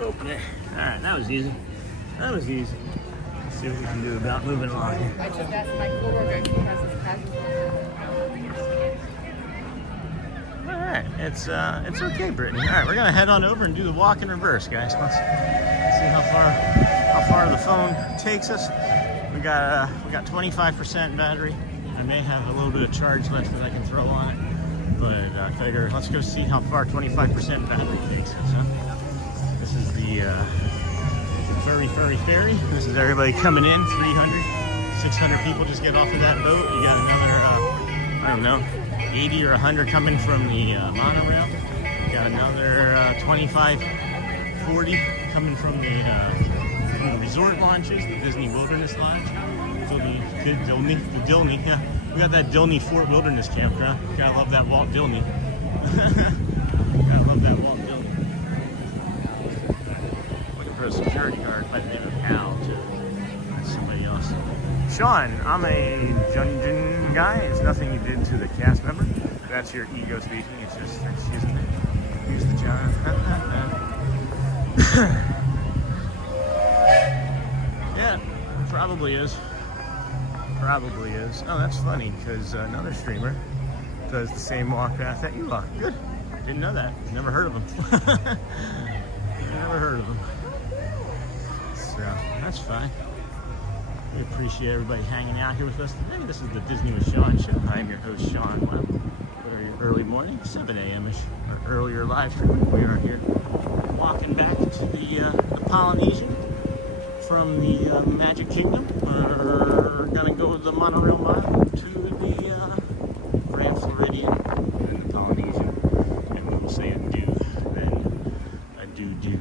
Open it. Alright, that was easy. That was easy. Let's see what we can do about moving along here. I just asked my coworker if he has his passes. Alright, it's okay, Brittany. Alright, we're gonna head on over and do the walk in reverse, guys. Let's see how far the phone takes us. We got 25% battery. I may have a little bit of charge left that I can throw on it. But I figure let's go see how far 25% battery takes us, huh? This is the ferry. This is everybody coming in, 300, 600 people just get off of that boat. You got another, I don't know, 80 or 100 coming from the monorail. You got another 25, 40 coming from the resort launches, the Disney Wilderness Lodge. The Dilney, yeah. We got that Dilney Fort Wilderness Campground. Gotta love that Walt Dilney. Gotta love that Walt Dilney. Looking for a security guard by the name of Al, too. That's somebody else. Sean, I'm a Junjun guy. It's nothing you did to the cast member. That's your ego speaking. It's just excusing it. Use the John. Yeah, probably is. Probably is. Oh, that's funny, because another streamer does the same walk path that you are. Good. Didn't know that. Never heard of him. Never heard of him. So, that's fine. We appreciate everybody hanging out here with us today. This is the Disney with Sean show. I'm your host, Sean. Well, what are your early morning? 7 a.m.-ish, or earlier live stream. We are here walking back to the Polynesian from the Magic Kingdom. We're gonna go with the Monorail mile to the Grand Floridian and the Polynesian, and we will say adieu, then adieu.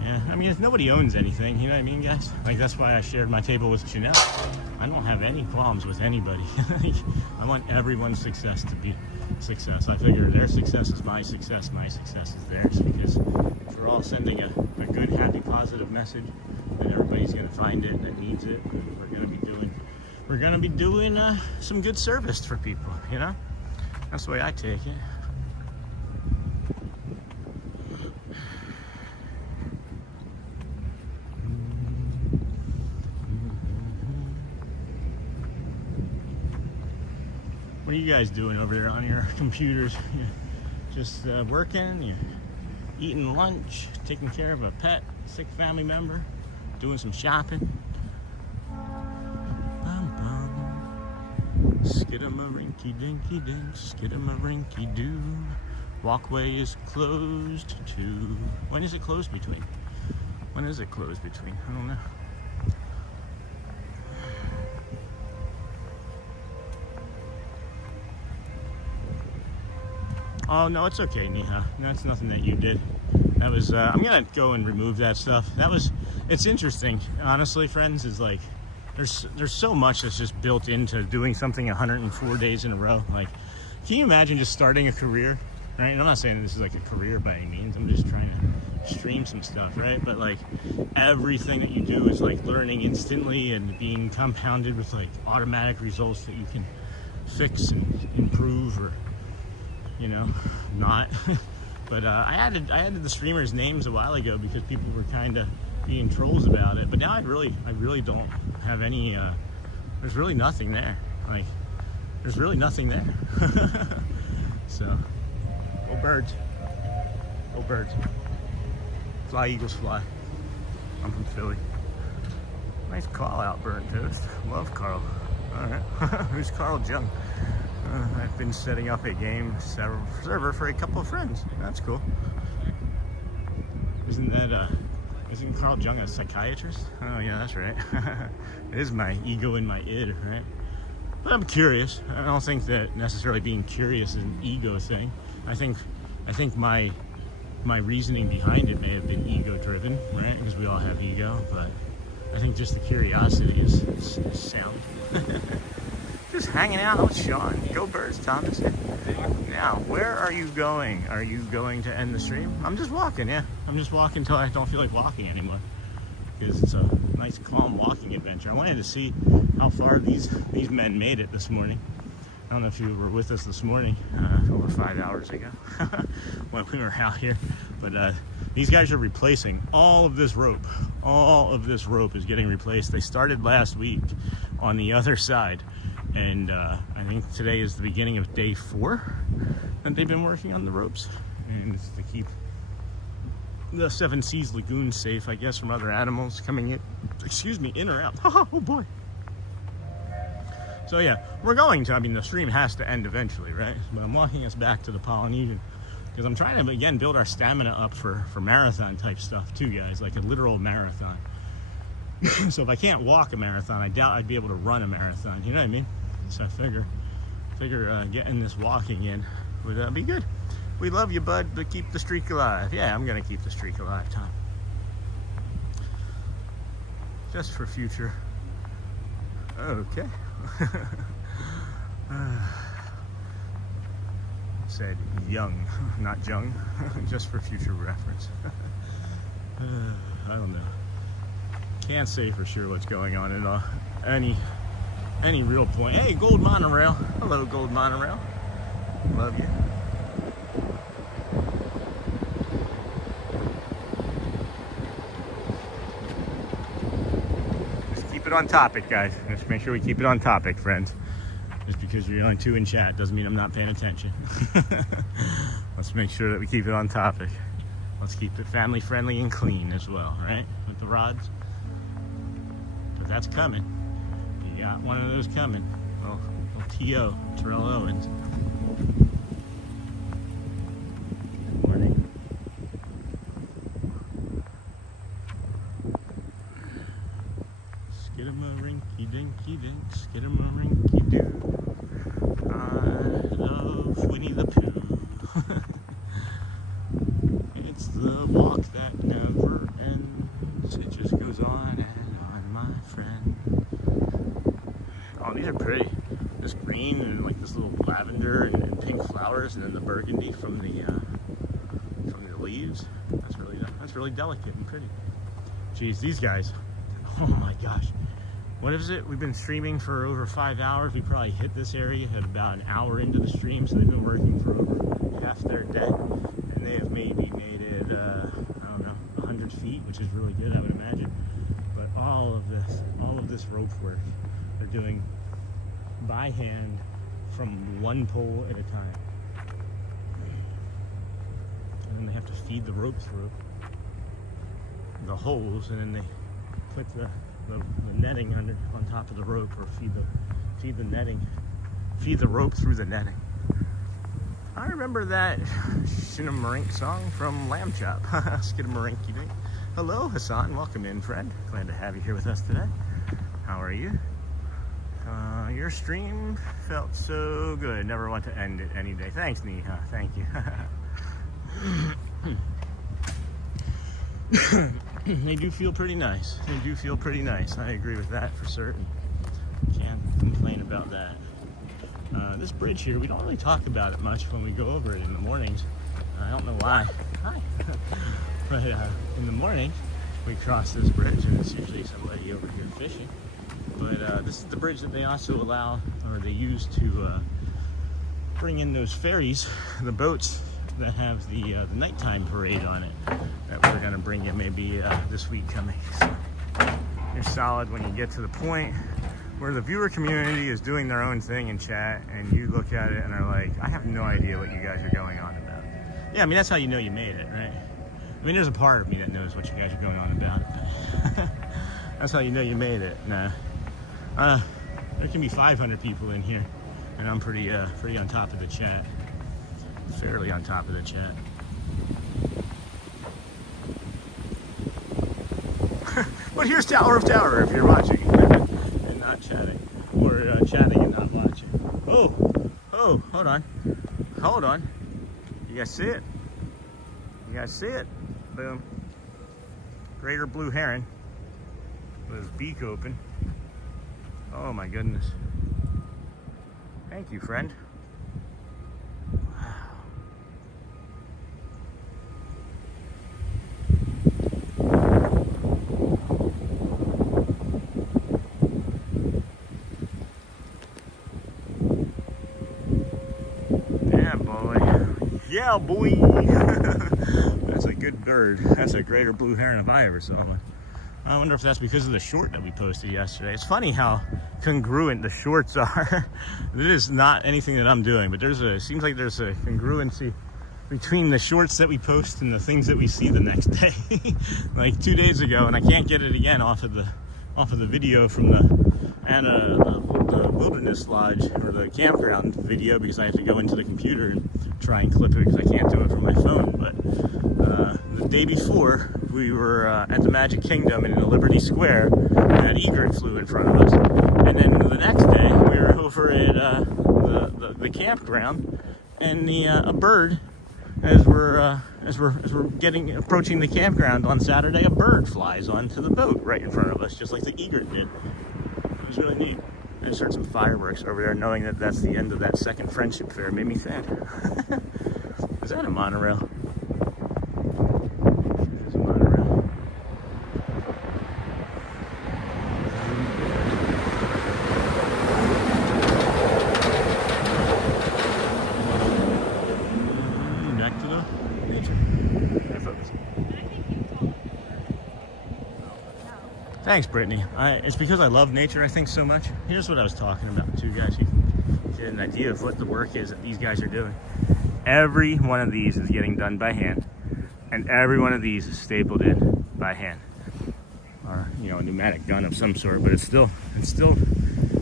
Yeah, I mean, if nobody owns anything, you know what I mean, guys? Like, that's why I shared my table with Chanel. I don't have any qualms with anybody. I want everyone's success to be success. I figure their success is my success is theirs, because if we're all sending a good, happy, positive message, then everybody's going to find it that needs it. We're going to be doing some good service for people, you know? That's the way I take it. What are you guys doing over there on your computers? You're just working, you're eating lunch, taking care of a pet, sick family member, doing some shopping. Skidamarinky dink, skidamarinky doo. Walkway is closed to. When is it closed between? When is it closed between? I don't know. Oh, no, it's okay, Neha. That's nothing that you did. That was, I'm gonna go and remove that stuff. It's interesting, honestly, friends, is like, there's so much that's just built into doing something 104 days in a row. Like, can you imagine just starting a career right? And I'm not saying this is like a career by any means. I'm just trying to stream some stuff, right? But like everything that you do is like learning instantly and being compounded with like automatic results that you can fix and improve, or you know, not. But I added the streamers' names a while ago because people were kind of being trolls about it. But now I really don't have any. There's really nothing there. Like, there's really nothing there. So, go birds. Go birds. Fly, Eagles, fly. I'm from Philly. Nice call out, Burnt Toast. Love Carl. All right. Who's Carl Jung? I've been setting up a game server for a couple of friends. That's cool. Isn't Carl Jung a psychiatrist? Oh yeah, that's right. It is my ego and my id, right? But I'm curious. I don't think that necessarily being curious is an ego thing. I think my reasoning behind it may have been ego driven, right? Because we all have ego, but I think just the curiosity is sound. Just hanging out with Sean. Go birds, Thomas. Now, where are you going? Are you going to end the stream? I'm just walking, yeah. I'm just walking until I don't feel like walking anymore. Because it's a nice, calm walking adventure. I wanted to see how far these men made it this morning. I don't know if you were with us this morning, over 5 hours ago, when we were out here. But these guys are replacing all of this rope. All of this rope is getting replaced. They started last week on the other side. And I think today is the beginning of day 4 that they've been working on the ropes. And it's to keep the 7 Seas lagoon safe, I guess, from other animals coming in, in or out. Oh boy. So yeah, we're going to, I mean, the stream has to end eventually, right? But I'm walking us back to the Polynesian because I'm trying to, again, build our stamina up for marathon type stuff too, guys, like a literal marathon. So if I can't walk a marathon, I doubt I'd be able to run a marathon, you know what I mean? So I figure getting this walking in would be good. We love you, bud, but keep the streak alive. Yeah, I'm gonna keep the streak alive, Tom. Just for future. Okay. Said young, not jung. Just for future reference. I don't know. Can't say for sure what's going on in any real point. Hey, Gold Monorail. Hello, Gold Monorail. Love you. Just keep it on topic, guys. Just make sure we keep it on topic, friends. Just because you're only 2 in chat doesn't mean I'm not paying attention. Let's make sure that we keep it on topic. Let's keep it family friendly and clean as well, right? With the rods. But that's coming. You got one of those coming. Well, T.O. Terrell Owens. Morning. Skidamarinky dinky dink, skidamarinky doo. I love Winnie the Pooh. It's the walk that never ends. It just goes on and on, my friend. Oh, these are pretty. This green and like this little lavender and pink flowers, and then the burgundy from the leaves. That's really delicate and pretty. Geez, these guys. Oh my gosh. What is it? We've been streaming for over 5 hours. We probably hit this area at about an hour into the stream, so they've been working for over half their day. And they have maybe made it, I don't know, 100 feet, which is really good, I would imagine. But all of this rope work, they're doing by hand from one pole at a time. And then they have to feed the rope through the holes, and then they put the netting on top of the rope, or feed the rope through the netting. I remember that Shinnamarink song from Lamb Chop. Skidamarinky dink. Hello, Hassan. Welcome in, friend. Glad to have you here with us today. How are you? Your stream felt so good. Never want to end it any day. Thanks, Neha. Thank you. They do feel pretty nice. They do feel pretty nice. I agree with that for certain. Can't complain about that. This bridge here, we don't really talk about it much when we go over it in the mornings. I don't know why. Hi. But in the morning, we cross this bridge, and it's usually somebody over here fishing. But this is the bridge that they also allow, or they use to bring in those ferries, the boats that have the nighttime parade on it, that we're gonna bring you maybe this week coming. So you're solid when you get to the point where the viewer community is doing their own thing in chat, and you look at it and are like, I have no idea what you guys are going on about. Yeah, I mean, that's how you know you made it, right? I mean, there's a part of me that knows what you guys are going on about. That's how you know you made it. Nah. There can be 500 people in here, and I'm pretty on top of the chat. Fairly on top of the chat. But here's Tower of Tower if you're watching and not chatting, or chatting and not watching. Oh, hold on. You guys see it? Boom. Greater blue heron with his beak open. Oh my goodness. Thank you, friend. Yeah, boy. That's a good bird. That's a greater blue heron if I ever saw one. I wonder if that's because of the short that we posted yesterday. It's funny how congruent the shorts are. It is not anything that I'm doing, but it seems like there's a congruency between the shorts that we post and the things that we see the next day. Like 2 days ago, and I can't get it again off of the video from the Wilderness Lodge, or the campground video, because I have to go into the computer and try and clip it because I can't do it from my phone. But the day before, we were at the Magic Kingdom in Liberty Square, and an egret flew in front of us. And then the next day, we were over at the campground, and a bird, as we're approaching the campground on Saturday, a bird flies onto the boat right in front of us, just like the egret did. It was really neat. I just heard some fireworks over there, knowing that that's the end of that second friendship fair. Made me sad. Is that a monorail? There's a monorail. Back to the nature. There, folks. Thanks, Brittany. It's because I love nature, I think, so much. Here's what I was talking about, too, guys. You can get an idea of what the work is that these guys are doing. Every one of these is getting done by hand, and every one of these is stapled in by hand, or a pneumatic gun of some sort. But it's still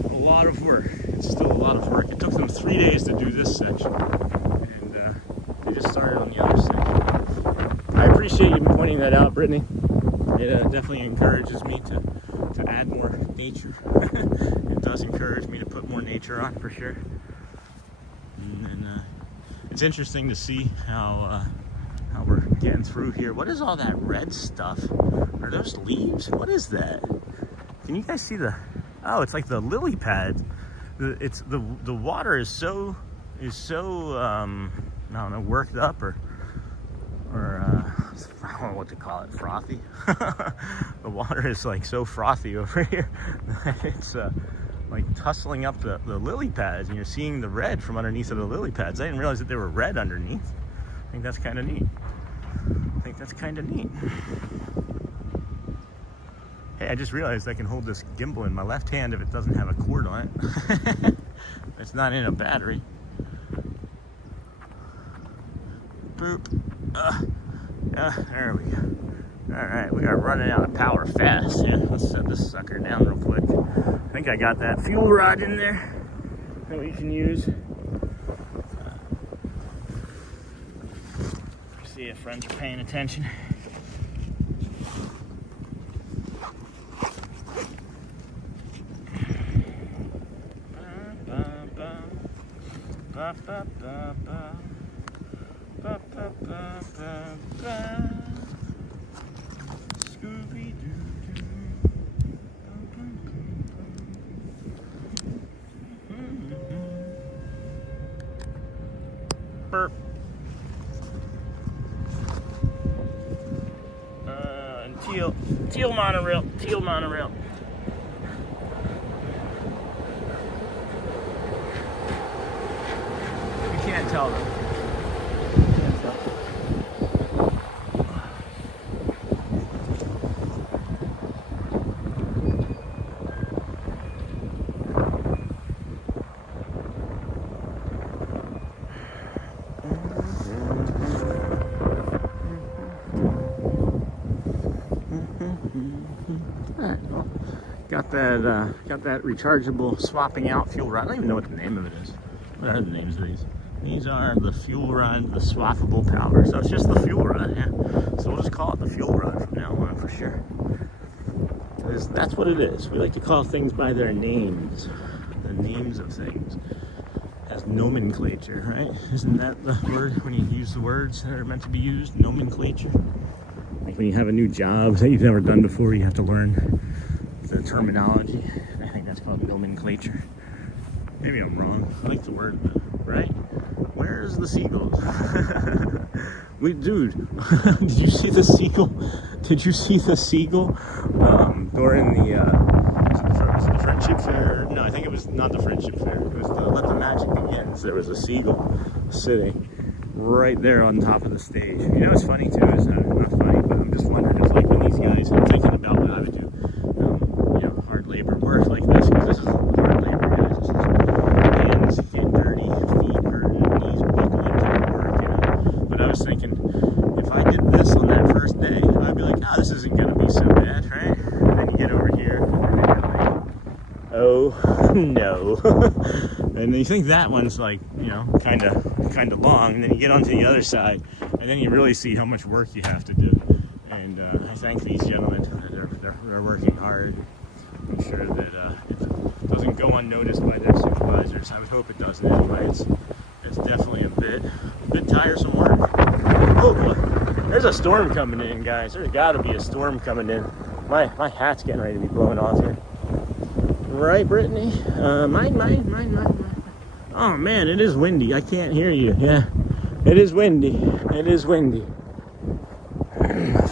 a lot of work. It's still a lot of work. It took them 3 days to do this section, and they just started on the other section. I appreciate you pointing that out, Brittany. It definitely encourages me to add more nature. It does encourage me to put more nature on, for sure. And it's interesting to see how we're getting through here. What is all that red stuff? Are those leaves? What is that? Can you guys see oh, it's like the lily pads. The water is so I don't know, worked up or I don't know what to call it, frothy. The water is like so frothy over here that it's like tussling up the lily pads, and you're seeing the red from underneath of the lily pads. I didn't realize that they were red underneath. I think that's kind of neat. Hey, I just realized I can hold this gimbal in my left hand if it doesn't have a cord on it. It's not in a battery. Boop. There we go. Alright, we are running out of power fast. Yeah, let's set this sucker down real quick. I think I got that fuel rod in there that we can use. See if friends are paying attention. Dapper. And teal monorail. Teal monorail. You can't tell them. Got that rechargeable swapping out fuel rod. I don't even know what the name of it is. What are the names of these? These are the fuel rod, the swappable power. So it's just the fuel rod, yeah. So we'll just call it the fuel rod from now on for sure. Because that's what it is. We like to call things by their names. The names of things. As nomenclature, right? Isn't that the word when you use the words that are meant to be used? Nomenclature. Like when you have a new job that you've never done before, you have to learn the terminology. I think that's called nomenclature. Maybe I'm wrong. I like the word, right? Where's the seagulls? Wait, dude, did you see the seagull? Did you see the seagull during the Friendship Fair? No, I think it was not the Friendship Fair. It was the Let the Magic Begin. So there was a seagull sitting right there on top of the stage. You know what's funny too? It's not funny, but I'm just wondering if like when these guys, I'm thinking about what I would do. Hard labor work like this, because this is hard labor, guys. This is hands getting dirty, feet hurting, knees buckling to work, you know. But I was thinking, if I did this on that first day, I'd be like, oh, this isn't gonna be so bad, right? And then you get over here, and you're like, oh no. And you think that one's like, you know, kind of long, and then you get onto the other side, and then you really see how much work you have to do. And I thank these gentlemen. They're working hard. I'm sure that it doesn't go unnoticed by their supervisors. I would hope it doesn't anyway. It's definitely a bit tiresome work. Oh boy, there's a storm coming in, guys. There's got to be a storm coming in. My hat's getting ready to be blown off here. Right, Brittany? Mine. Oh man, it is windy. I can't hear you. Yeah, it is windy. It is windy.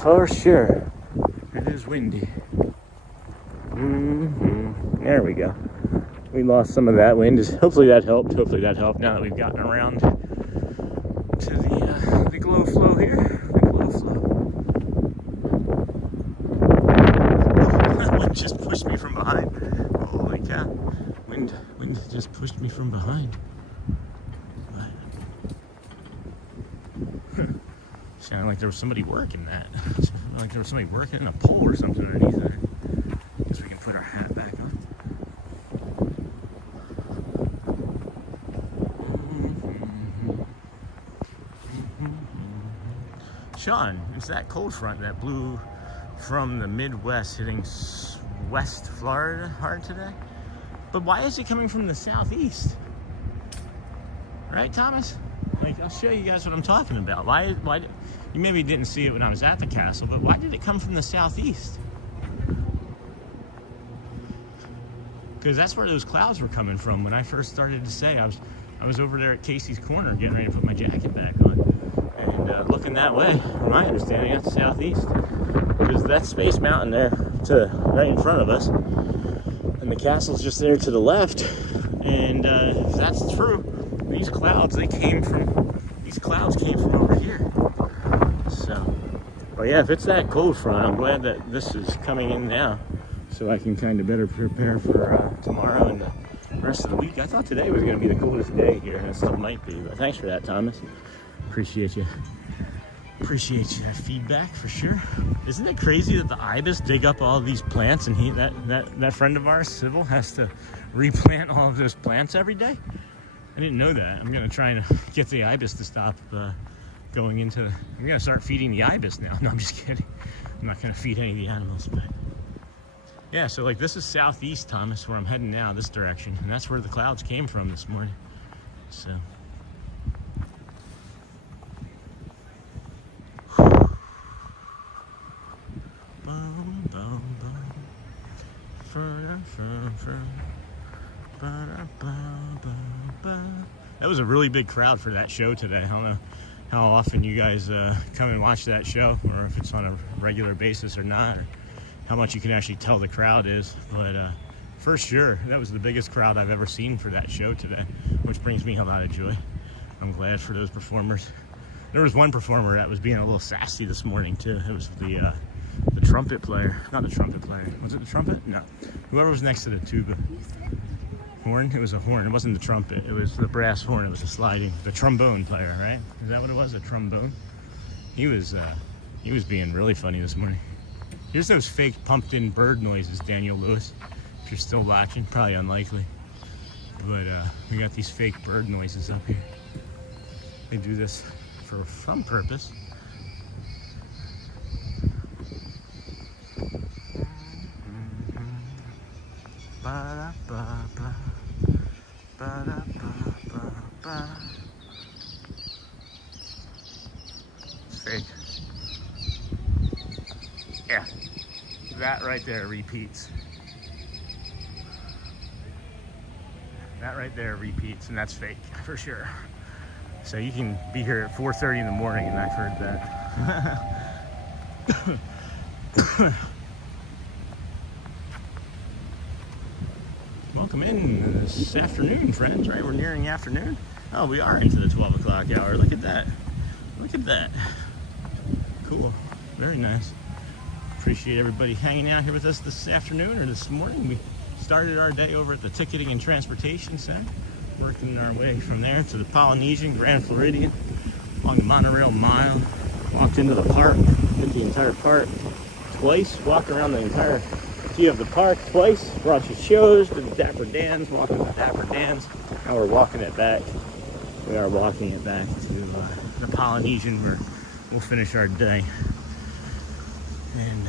For sure. It is windy. There we go. We lost some of that wind. Hopefully that helped. Now that we've gotten around to the glow flow here. The glow flow. That wind just pushed me from behind. Holy cow. Wind just pushed me from behind. Sounded like there was somebody working that. Sounded like there was somebody working in a pole or something underneath there. Guess we can put our hat back on. Sean, it's that cold front that blew from the Midwest hitting West Florida hard today. But why is it coming from the southeast? Right, Thomas? Like, I'll show you guys what I'm talking about. Why you maybe didn't see it when I was at the castle, but why did it come from the southeast? Because that's where those clouds were coming from when I first started to say. I was over there at Casey's Corner getting ready to put my jacket back on. And looking that way, from my understanding, that's the southeast. Because that Space Mountain there right in front of us. And the castle's just there to the left. And if that's true, these clouds came from over here. So, but yeah, if it's that cold front, I'm glad that this is coming in now, so I can kind of better prepare for tomorrow and the rest of the week. I thought today was going to be the coolest day here, and it still might be. But thanks for that, Thomas. Appreciate you. Appreciate your feedback for sure. Isn't it crazy that the ibis dig up all these plants, and that friend of ours, Sybil, has to replant all of those plants every day? I didn't know that. I'm gonna try to get the ibis to stop going into. I'm gonna start feeding the ibis now. No, I'm just kidding. I'm not gonna feed any of the animals, but yeah. So like this is southeast, Thomas, where I'm heading now, this direction, and that's where the clouds came from this morning. So. Boom, boom, boom. That was a really big crowd for that show today. I don't know how often you guys come and watch that show, or if it's on a regular basis or not, or how much you can actually tell the crowd is. But for sure, that was the biggest crowd I've ever seen for that show today, which brings me a lot of joy. I'm glad for those performers. There was one performer that was being a little sassy this morning too. It was the trumpet player. Not the trumpet player. Was it the trumpet? No. Whoever was next to the tuba. Horn? It was a horn. It wasn't the trumpet. It was the brass horn. It was a sliding. The trombone player, right? Is that what it was? A trombone? He was being really funny this morning. Here's those fake pumped-in bird noises, Daniel Lewis. If you're still watching, probably unlikely. But we got these fake bird noises up here. They do this for some purpose. Ba-da-ba-ba. Ba-da-ba-ba-ba. It's fake. Yeah, that right there repeats. That right there repeats, and that's fake for sure. So you can be here at 4:30 in the morning, and I've heard that. Welcome in this afternoon, friends, right? We're nearing afternoon. Oh, we are into the 12 o'clock hour. Look at that. Look at that. Cool. Very nice. Appreciate everybody hanging out here with us this afternoon or this morning. We started our day over at the Ticketing and Transportation Center, working our way from there to the Polynesian Grand Floridian along the Monorail mile. Walked into the park, did the entire park twice, walked around the entire view of the park twice, brought you shows, did the Dapper Dans, walked with the Dapper Dans. Now we're walking it back. We are walking it back to the Polynesian where we'll finish our day and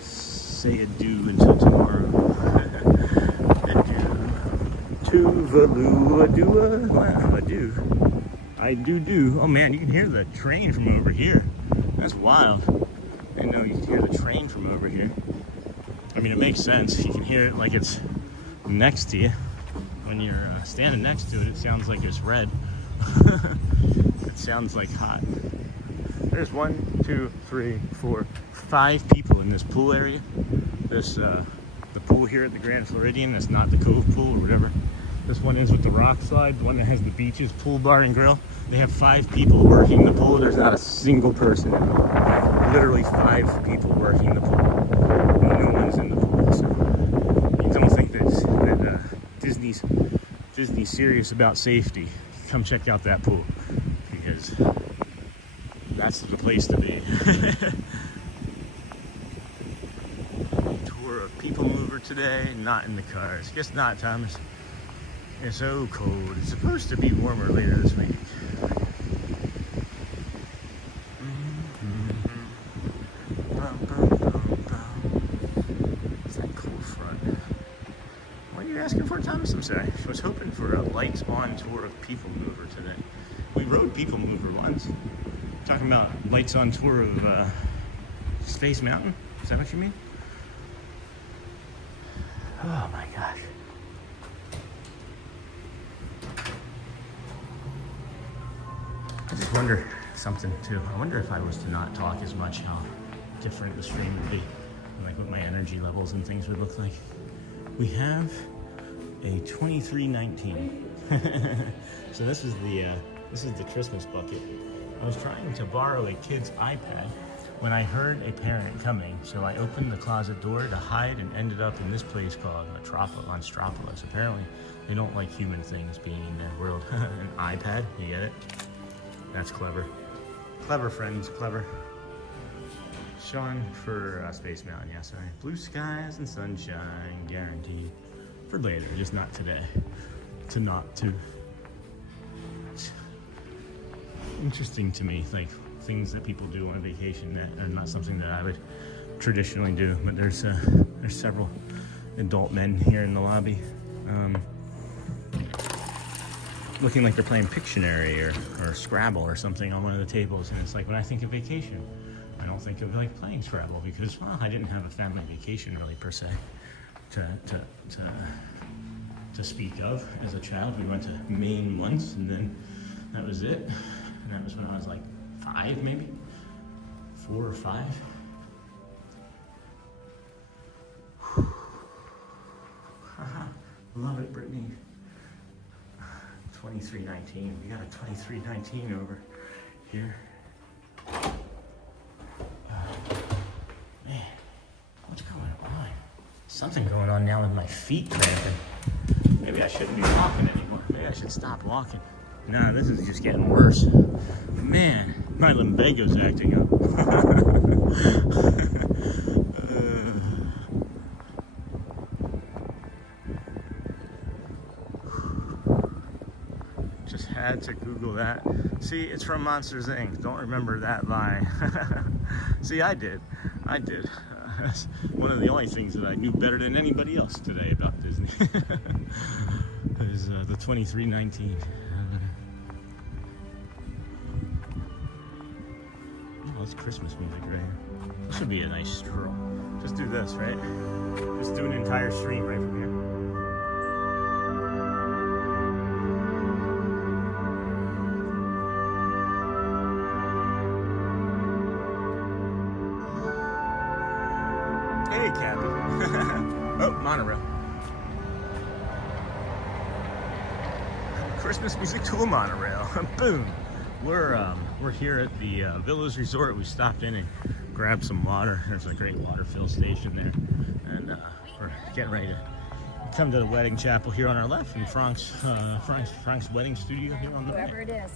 say adieu until tomorrow. Adieu. Tuvalu, adieu. Wow, adieu. I do. Oh man, you can hear the train from over here. That's wild. I didn't know you could hear the train from over here. I mean, it makes sense. You can hear it like it's next to you. When you're standing next to it, it sounds like it's red. It sounds like hot. There's 1, 2, 3, 4, 5 people in this pool area. This the pool here at the Grand Floridian. That's not the Cove pool or whatever. This one is with the rock slide. The one that has the beaches, pool, bar, and grill. They have 5 people working the pool. There's not a single person in the pool. Literally 5 people working the pool. No one's in the pool. So you don't think that Disney's serious about safety? Come check out that pool because that's the place to be. Tour of People Mover today, not in the cars. Guess not, Thomas. It's so cold. It's supposed to be warmer later this week. It's that cool front. What are you asking for, Thomas? I'm sorry. I was hoping for a lights-on tour of People Mover today. We rode People Mover once. Talking about lights-on tour of Space Mountain? Is that what you mean? Oh my gosh. I just wonder something too. I wonder if I was to not talk as much, how different the stream would be, and like what my energy levels and things would look like. We have a 2319. So this is the Christmas bucket. I was trying to borrow a kid's iPad when I heard a parent coming, so I opened the closet door to hide and ended up in this place called Metropolis. Apparently, they don't like human things being in their world. An iPad, you get it? That's clever. Clever, friends, clever. Sean for Space Mountain, yeah, sorry. Blue skies and sunshine, guaranteed. For later, just not today. It's interesting to me, like things that people do on vacation that are not something that I would traditionally do. But there's several adult men here in the lobby. Looking like they're playing Pictionary or Scrabble or something on one of the tables, and it's like when I think of vacation, I don't think of like playing Scrabble because, well, I didn't have a family vacation really per se to to speak of as a child. We went to Maine once, and then that was it. And that was when I was like 5, maybe 4 or 5. Love it, Brittany. 2319. We got a 2319 over here. Man, what's going on? Something going on now with my feet cramping. Maybe I shouldn't be walking anymore. Maybe I should stop walking. No, this is just getting worse. Man, my lumbago's acting up. Just had to Google that. See, it's from Monsters Inc. Don't remember that line. See, I did. That's one of the only things that I knew better than anybody else today about Disney. Is the 2319. Oh, it's Christmas music right here. This would be a nice stroll. Just do this, right? Just do an entire stream right from here. Hey, Cappy. Oh, monorail. Christmas music to a monorail. Boom. We're here at the Villas Resort. We stopped in and grabbed some water. There's a great water fill station there, and we're getting ready to come to the wedding chapel here on our left, and Frank's wedding studio here on the right. Whoever it is.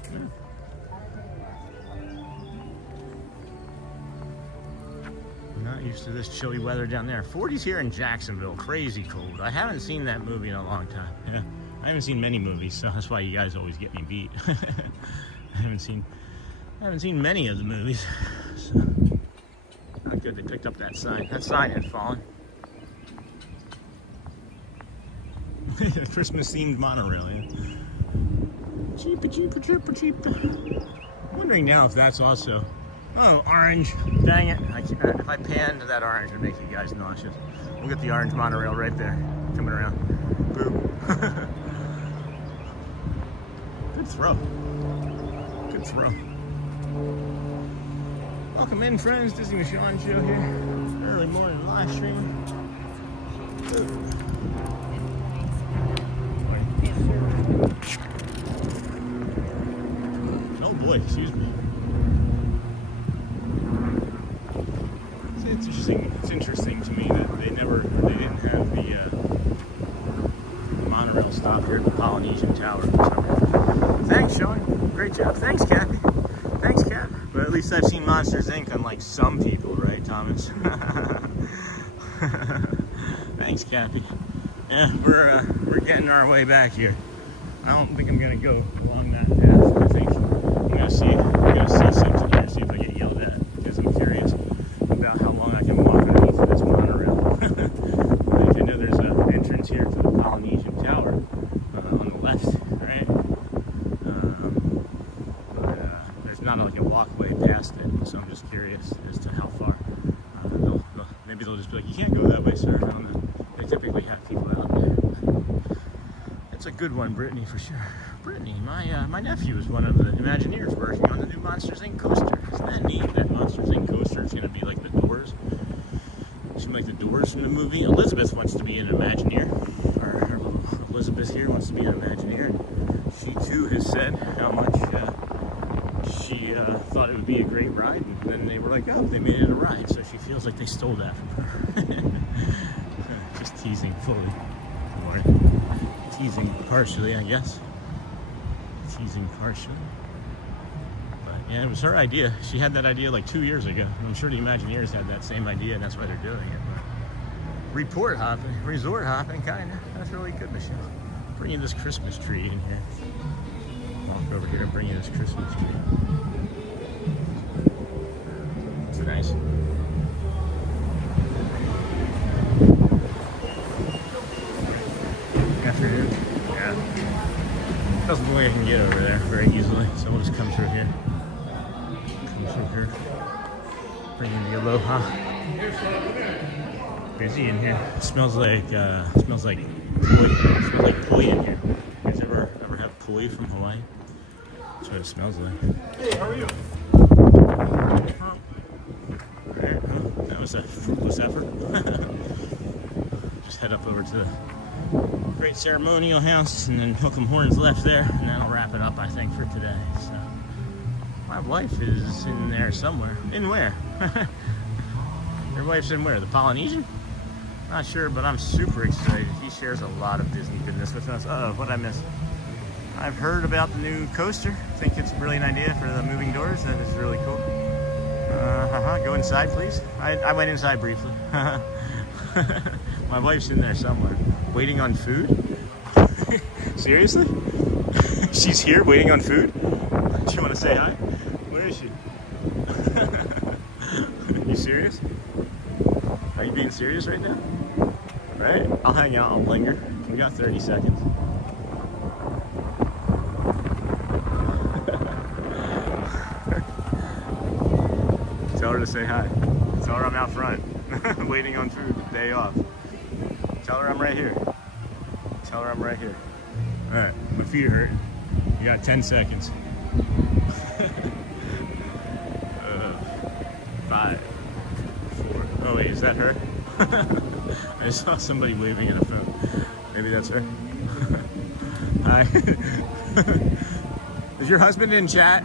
Not used to this chilly weather down there. 40s here in Jacksonville, crazy cold. I haven't seen that movie in a long time. Yeah, I haven't seen many movies, so that's why you guys always get me beat. I haven't seen many of the movies. So, not good they picked up that sign. That sign had fallen. Christmas themed monorail, yeah. Cheap. Wondering now if that's also. Oh, orange. Dang it. If I pan to that orange, it'd make you guys nauseous. We'll get the orange monorail right there. Coming around. Boom. Good throw. Good throw. Welcome in, friends. Disney Michon show here. Early morning live stream. Oh boy, excuse me. It's interesting to me that they didn't have the monorail stop here at the Polynesian Tower for some reason. Thanks, Sean. Great job. Thanks, Kathy. Thanks, Kat. But at least I've seen Monsters Inc. unlike some people, right, Thomas? Thanks, Kathy. Yeah, we're getting our way back here. I don't think I'm gonna go along that path. I think I'm gonna see something here, see if I get yelled at, because I'm curious about how long I can walk underneath of this monorail. I know there's an entrance here to the Polynesian Tower on the left, right? But there's not like a walkway past it, so I'm just curious as to how far. Maybe they'll just be like, you can't go that way, sir. I don't know. They typically have people out there. It's a good one, Brittany, for sure. Brittany, my nephew is one of the Imagineers working on the new Monsters Inc. coaster. Isn't that neat? That Monsters Inc. coaster is going to be like the Doors. It should be like the Doors from the movie. Elizabeth wants to be an Imagineer. Or Elizabeth here wants to be an Imagineer. And she too has said how much she thought it would be a great ride. And then they were like, oh, they made it a ride. So she feels like they stole that from her. Just teasing fully. Or teasing partially, I guess. Teasing partially. But yeah, it was her idea. She had that idea like 2 years ago. I'm sure the Imagineers had that same idea, and that's why they're doing it. But resort hopping, kind of. That's really good, Michelle. Bring you this Christmas tree in here. Walk over here and bring you this Christmas tree. It's nice. Afternoon. Yeah. Doesn't look like I can get over there very easily, so we'll just come through here. Bring in the Aloha. Busy in here. It smells like poi in here. You guys ever have poi from Hawaii? That's what it smells like. Hey, how are you? Alright, well, that was a fruitless effort. Just head up over to the Great Ceremonial House and then hook 'em horns left there, and that'll wrap it up, I think, for today. So my wife is in there somewhere. In where? Your wife's in where? The Polynesian? Not sure, but I'm super excited. He shares a lot of Disney goodness with us. Uh-oh, what'd I miss? I've heard about the new coaster. I think it's a brilliant idea for the moving doors. That is really cool. Go inside, please. I went inside briefly. My wife's in there somewhere. Waiting on food? Seriously? She's here waiting on food? Do you want to say hi? Where is she? You serious? Are you being serious right now? Right? I'll hang out, I'll linger. We got 30 seconds. Tell her to say hi. Tell her I'm out front, waiting on food, day off. Tell her I'm right here. Tell her I'm right here. All right, my feet hurt. You got 10 seconds. 5, 4. Oh wait, is that her? I saw somebody waving at a phone. Maybe that's her. Hi. Is your husband in chat?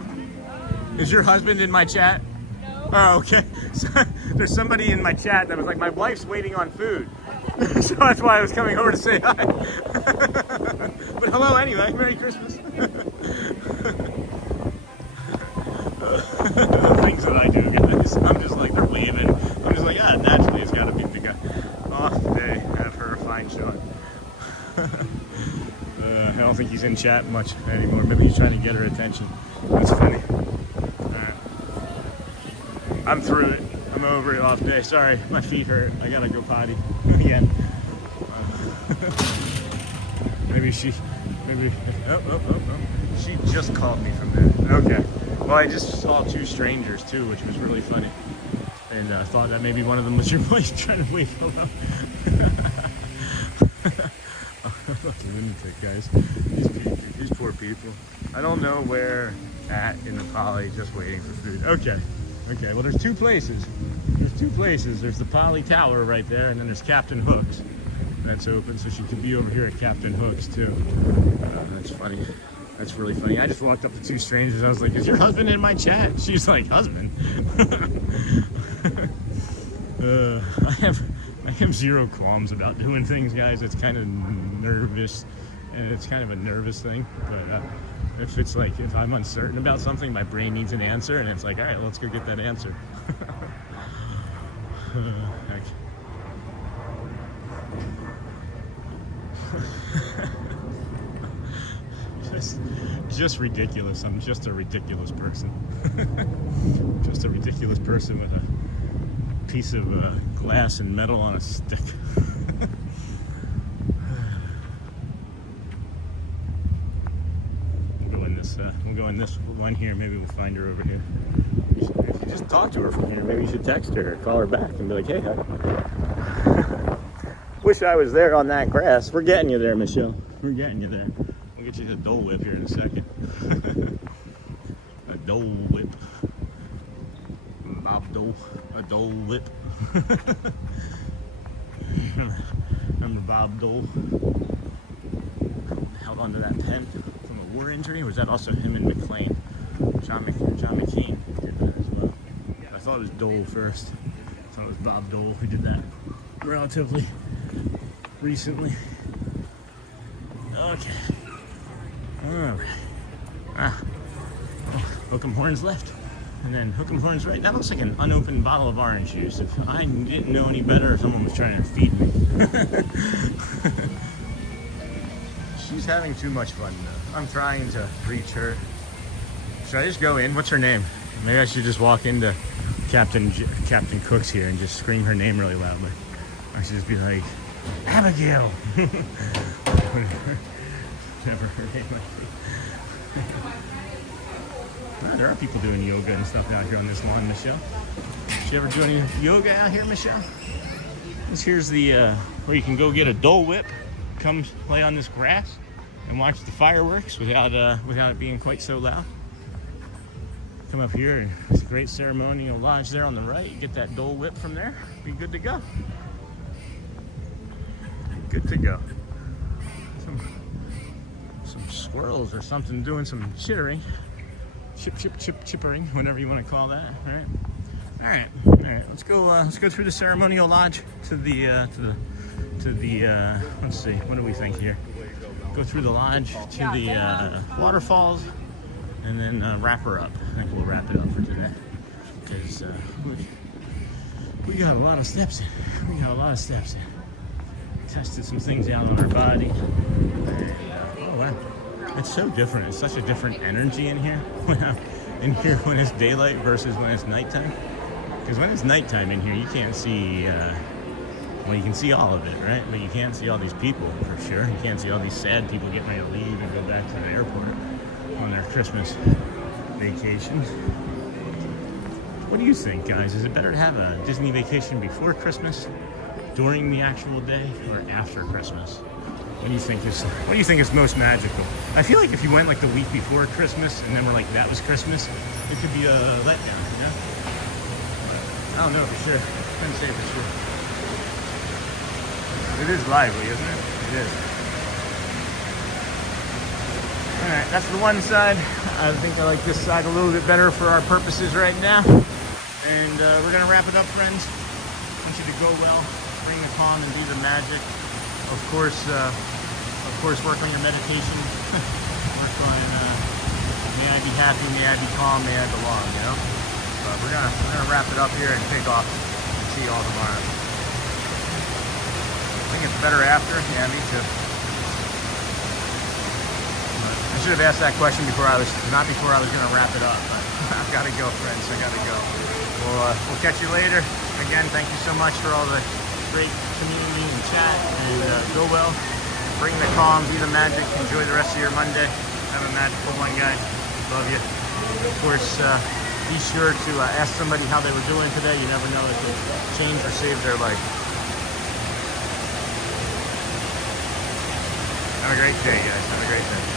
Is your husband in my chat? No. Oh, okay. So, there's somebody in my chat that was like, my wife's waiting on food. So that's why I was coming over to say hi. But hello anyway. Merry Christmas. The things that I do, guys. I'm just like, they're waving. I'm just like, naturally it's got to be the guy. Off day. Have her a fine shot. I don't think he's in chat much anymore. Maybe he's trying to get her attention. That's funny. Alright. I'm through it. I'm over it, off day. Sorry, my feet hurt. I gotta go potty again. Maybe. Oh. She just called me from there. Okay. Well, I just saw 2 strangers too, which was really funny. And thought that maybe one of them was your wife trying to wave hello. Fucking lunatic, guys. These poor people. I don't know where at in the Poly, just waiting for food. Okay. Well, there's 2 places. There's the Poly Tower right there, and then there's Captain Hook's. That's open, so she could be over here at Captain Hook's too. That's funny. That's really funny. I just walked up to 2 strangers. I was like, is your husband in my chat? She's like, husband? I have 0 qualms about doing things, guys. It's kind of nervous, and it's kind of a nervous thing. But if it's like, if I'm uncertain about something, my brain needs an answer, and it's like, all right, let's go get that answer. Just ridiculous. I'm just a ridiculous person. Just a ridiculous person with a piece of glass and metal on a stick. We'll go in this one here. Maybe we'll find her over here. If you just talk to her from here, maybe you should text her or call her back and be like, hey, hi. Wish I was there on that grass. We're getting you there, Michelle. We're getting you there. We'll get you the Dole Whip here in a second. A Dole Whip. Bob Dole. A Dole Whip. Remember Bob Dole? Held onto that pen from a war injury, or was that also him and McClane? John McCain did that as well. I thought it was Dole first. I thought it was Bob Dole who did that relatively recently. Okay. Alright. Hook 'em horns left. And then hook 'em horns right. That looks like an unopened bottle of orange juice. If I didn't know any better, someone was trying to feed me. She's having too much fun though. I'm trying to reach her. Should I just go in? What's her name? Maybe I should just walk into Captain Cook's here and just scream her name really loudly. I should just be like, Abigail! Never her name might be. There are people doing yoga and stuff out here on this lawn, Michelle. Did you ever do any yoga out here, Michelle? Here's the, where you can go get a Dole Whip, come play on this grass. and watch the fireworks without it being quite so loud. Come up here, and there's a great ceremonial lodge there on the right. You get that Dole Whip from there, be good to go. Good to go. Some squirrels or something doing some chittering. Chippering, whatever you want to call that, all right. Let's go through the ceremonial lodge to the let's see, what do we think here? Go through the lodge to the waterfalls, and then wrap her up. I think we'll wrap it up for today, because we got a lot of steps in. Tested some things out on our body. Oh wow, it's so different. It's such a different energy in here. When it's daylight versus when it's nighttime. Because when it's nighttime in here, you can't see. Well, you can see all of it, right? But you can't see all these people for sure. You can't see all these sad people getting ready to leave and go back to the airport on their Christmas vacation. What do you think, guys? Is it better to have a Disney vacation before Christmas, during the actual day, or after Christmas? What do you think is most magical? I feel like if you went like the week before Christmas and then we're like, that was Christmas, it could be a letdown, you know? I don't know for sure. I couldn't say for sure. It is lively, isn't it? It is. Alright, that's the one side. I think I like this side a little bit better for our purposes right now. And we're going to wrap it up, friends. I want you to go well, bring the calm and do the magic. Of course, work on your meditation. Work on, may I be happy, may I be calm, may I belong, you know? But we're gonna wrap it up here and take off and see you all tomorrow. I think it's better after. Yeah, me too. But I should have asked that question not before I was gonna wrap it up, but I've gotta go, friends, I gotta go. We'll catch you later. Again, thank you so much for all the great community and chat, and go well, bring the calm, be the magic, enjoy the rest of your Monday. Have a magical one, guys. Love you. Of course, be sure to ask somebody how they were doing today. You never know if it changed or saved their life. Have a great day, guys. Have a great day.